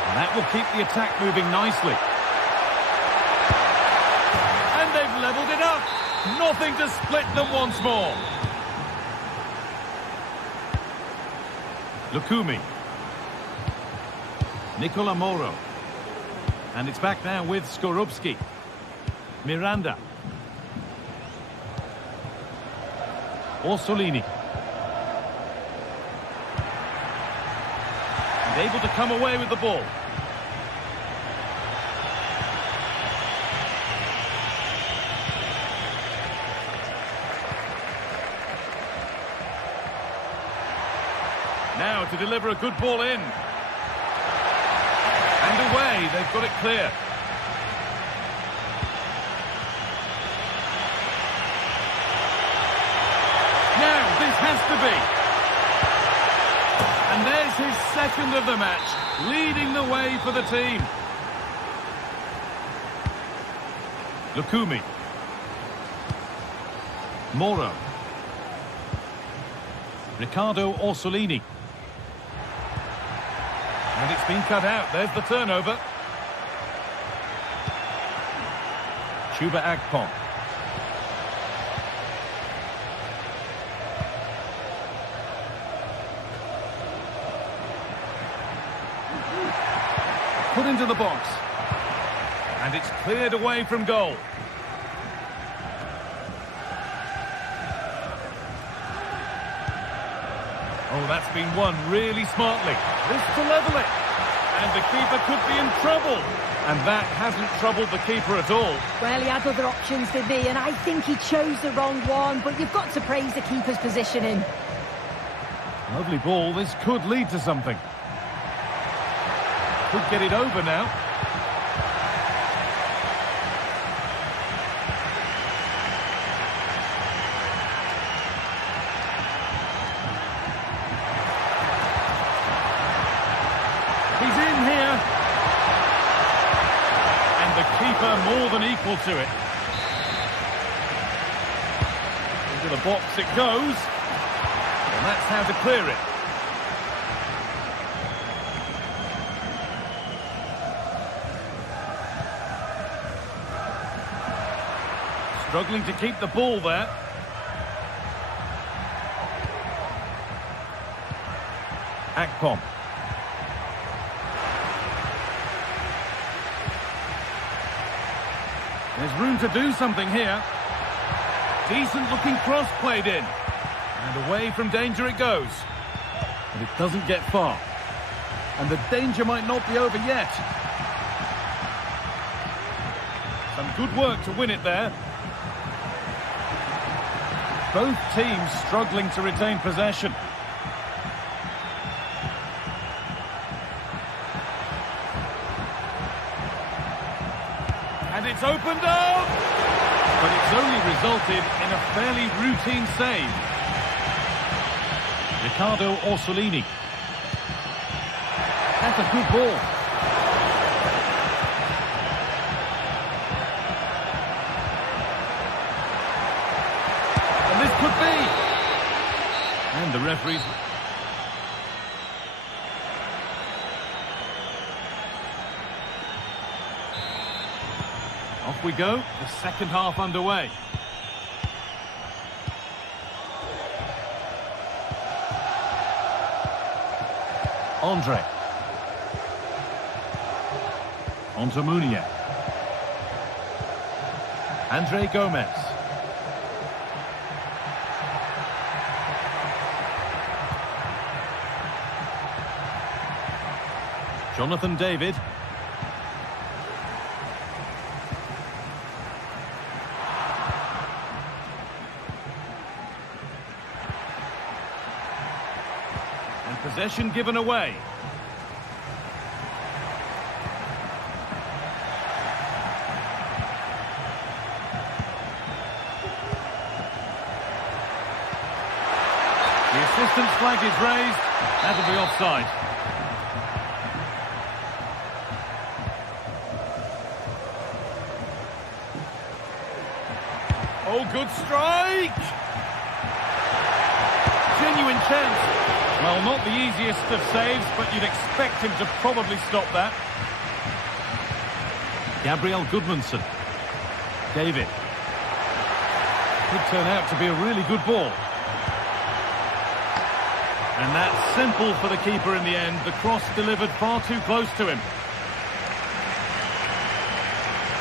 And that will keep the attack moving nicely. And they've levelled it up. Nothing to split them once more. Lukumi. Nicola Moro. And it's back now with Skorupski. Miranda. Orsolini. And able to come away with the ball. Now to deliver a good ball in. And away, they've got it clear. Has to be. And there's his second of the match, leading the way for the team. Lukumi. Moro. Riccardo Orsolini. And it's been cut out. There's the turnover. Chuba Akpom. Put into the box. And it's cleared away from goal. Oh, that's been won really smartly. This to level it. And the keeper could be in trouble. And that hasn't troubled the keeper at all. Well, he had other options, didn't he? And I think he chose the wrong one. But you've got to praise the keeper's positioning. Lovely ball. This could lead to something. Could get it over now. He's in here. And the keeper more than equal to it. Into the box it goes. And that's how to clear it. Struggling to keep the ball there. Akpom. There's room to do something here. Decent looking cross played in. And away from danger it goes. But it doesn't get far. And the danger might not be over yet. Some good work to win it there. Both teams struggling to retain possession. And it's opened up! But it's only resulted in a fairly routine save. Riccardo Orsolini. That's a good ball. And this could be. And the referee's... Off we go, the second half underway. Andre. Onto Munier. Andre Gomez. Jonathan David. Possession given away. The assistant's flag is raised. That'll be offside. Oh, good strike! Genuine chance. Well, not the easiest of saves, but you'd expect him to probably stop that. Gabriel Goodmanson. David. Could turn out to be a really good ball. And that's simple for the keeper in the end. The cross delivered far too close to him.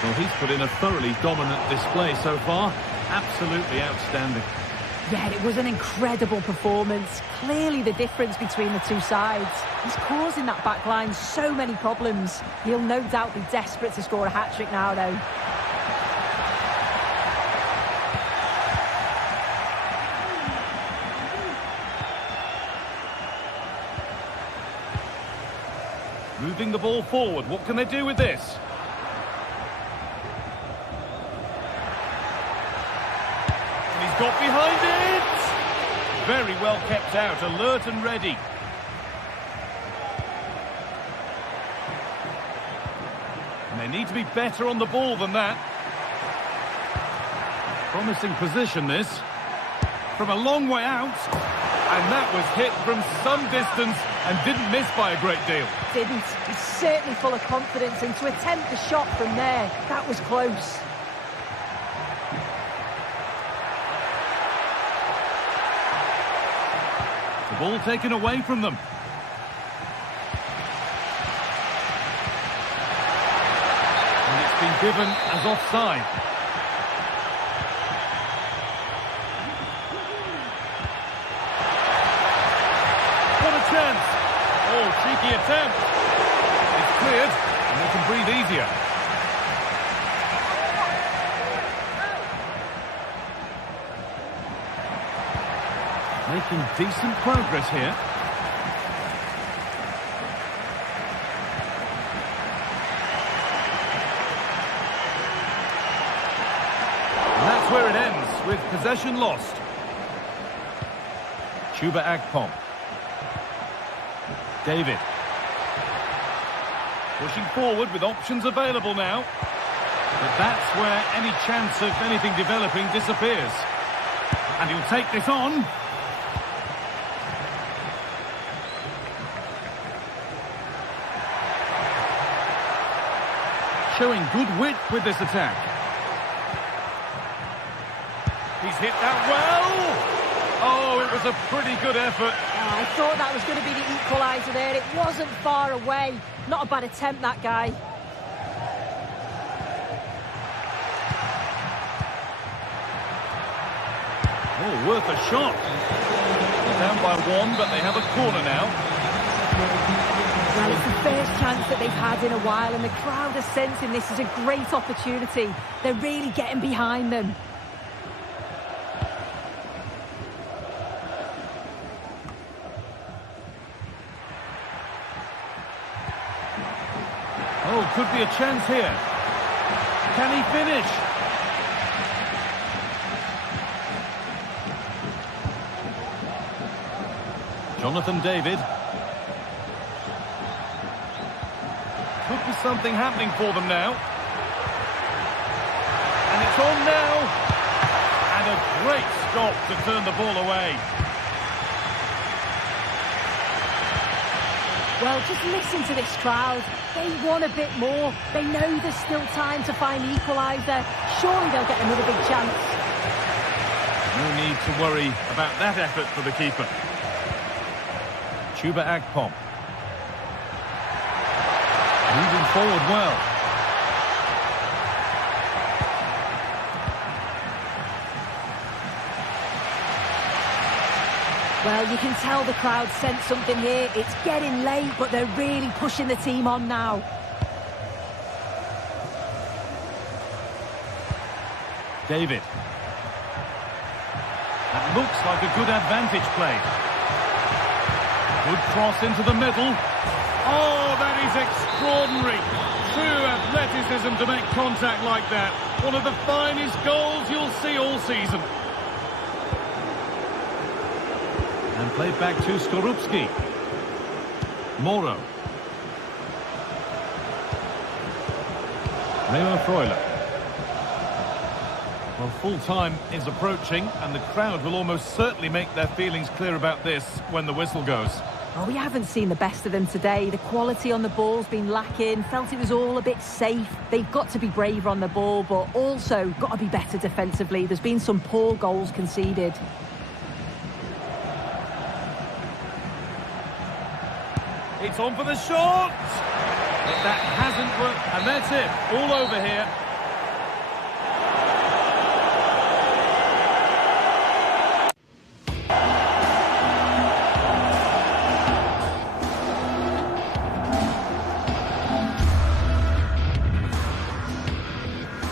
Well, he's put in a thoroughly dominant display so far. Absolutely outstanding. Yeah, it was an incredible performance. Clearly the difference between the two sides. He's causing that back line so many problems. He'll no doubt be desperate to score a hat-trick now, though. Moving the ball forward. What can they do with this? He's got behind it! Very well kept out, alert and ready. And they need to be better on the ball than that. Promising position, this. From a long way out. And that was hit from some distance and didn't miss by a great deal. Didn't. He's certainly full of confidence, and to attempt the shot from there, that was close. Ball taken away from them. And it's been given as offside. What a chance! Oh, cheeky attempt. It's cleared, and they can breathe easier. Making decent progress here. And that's where it ends, with possession lost. Chuba Akpom. David. Pushing forward with options available now. But that's where any chance of anything developing disappears. And he'll take this on. Showing good width with this attack. He's hit that well. Oh, it was a pretty good effort. Oh, I thought that was going to be the equaliser there. It wasn't far away. Not a bad attempt, that guy. Oh, worth a shot. Down by one, but they have a corner now. Well, it's the first chance that they've had in a while, and the crowd are sensing this is a great opportunity. They're really getting behind them. Oh, could be a chance here. Can he finish? Jonathan David. Could be something happening for them now. And it's on now. And a great stop to turn the ball away. Well, just listen to this crowd. They want a bit more. They know there's still time to find the equaliser. Surely they'll get another big chance. No need to worry about that effort for the keeper. Chuba Akpom. Moving forward well. Well, you can tell the crowd sense something here. It's getting late, but they're really pushing the team on now. David. That looks like a good advantage play. Good cross into the middle. Oh, that is extraordinary. True athleticism to make contact like that. One of the finest goals you'll see all season. And played back to Skorupski. Moro. Remo Freuler. Well, full-time is approaching, and the crowd will almost certainly make their feelings clear about this when the whistle goes. Well, we haven't seen the best of them today. The quality on the ball's been lacking. Felt it was all a bit safe. They've got to be braver on the ball, but also got to be better defensively. There's been some poor goals conceded. It's on for the shot! But that hasn't worked, and that's it. All over here.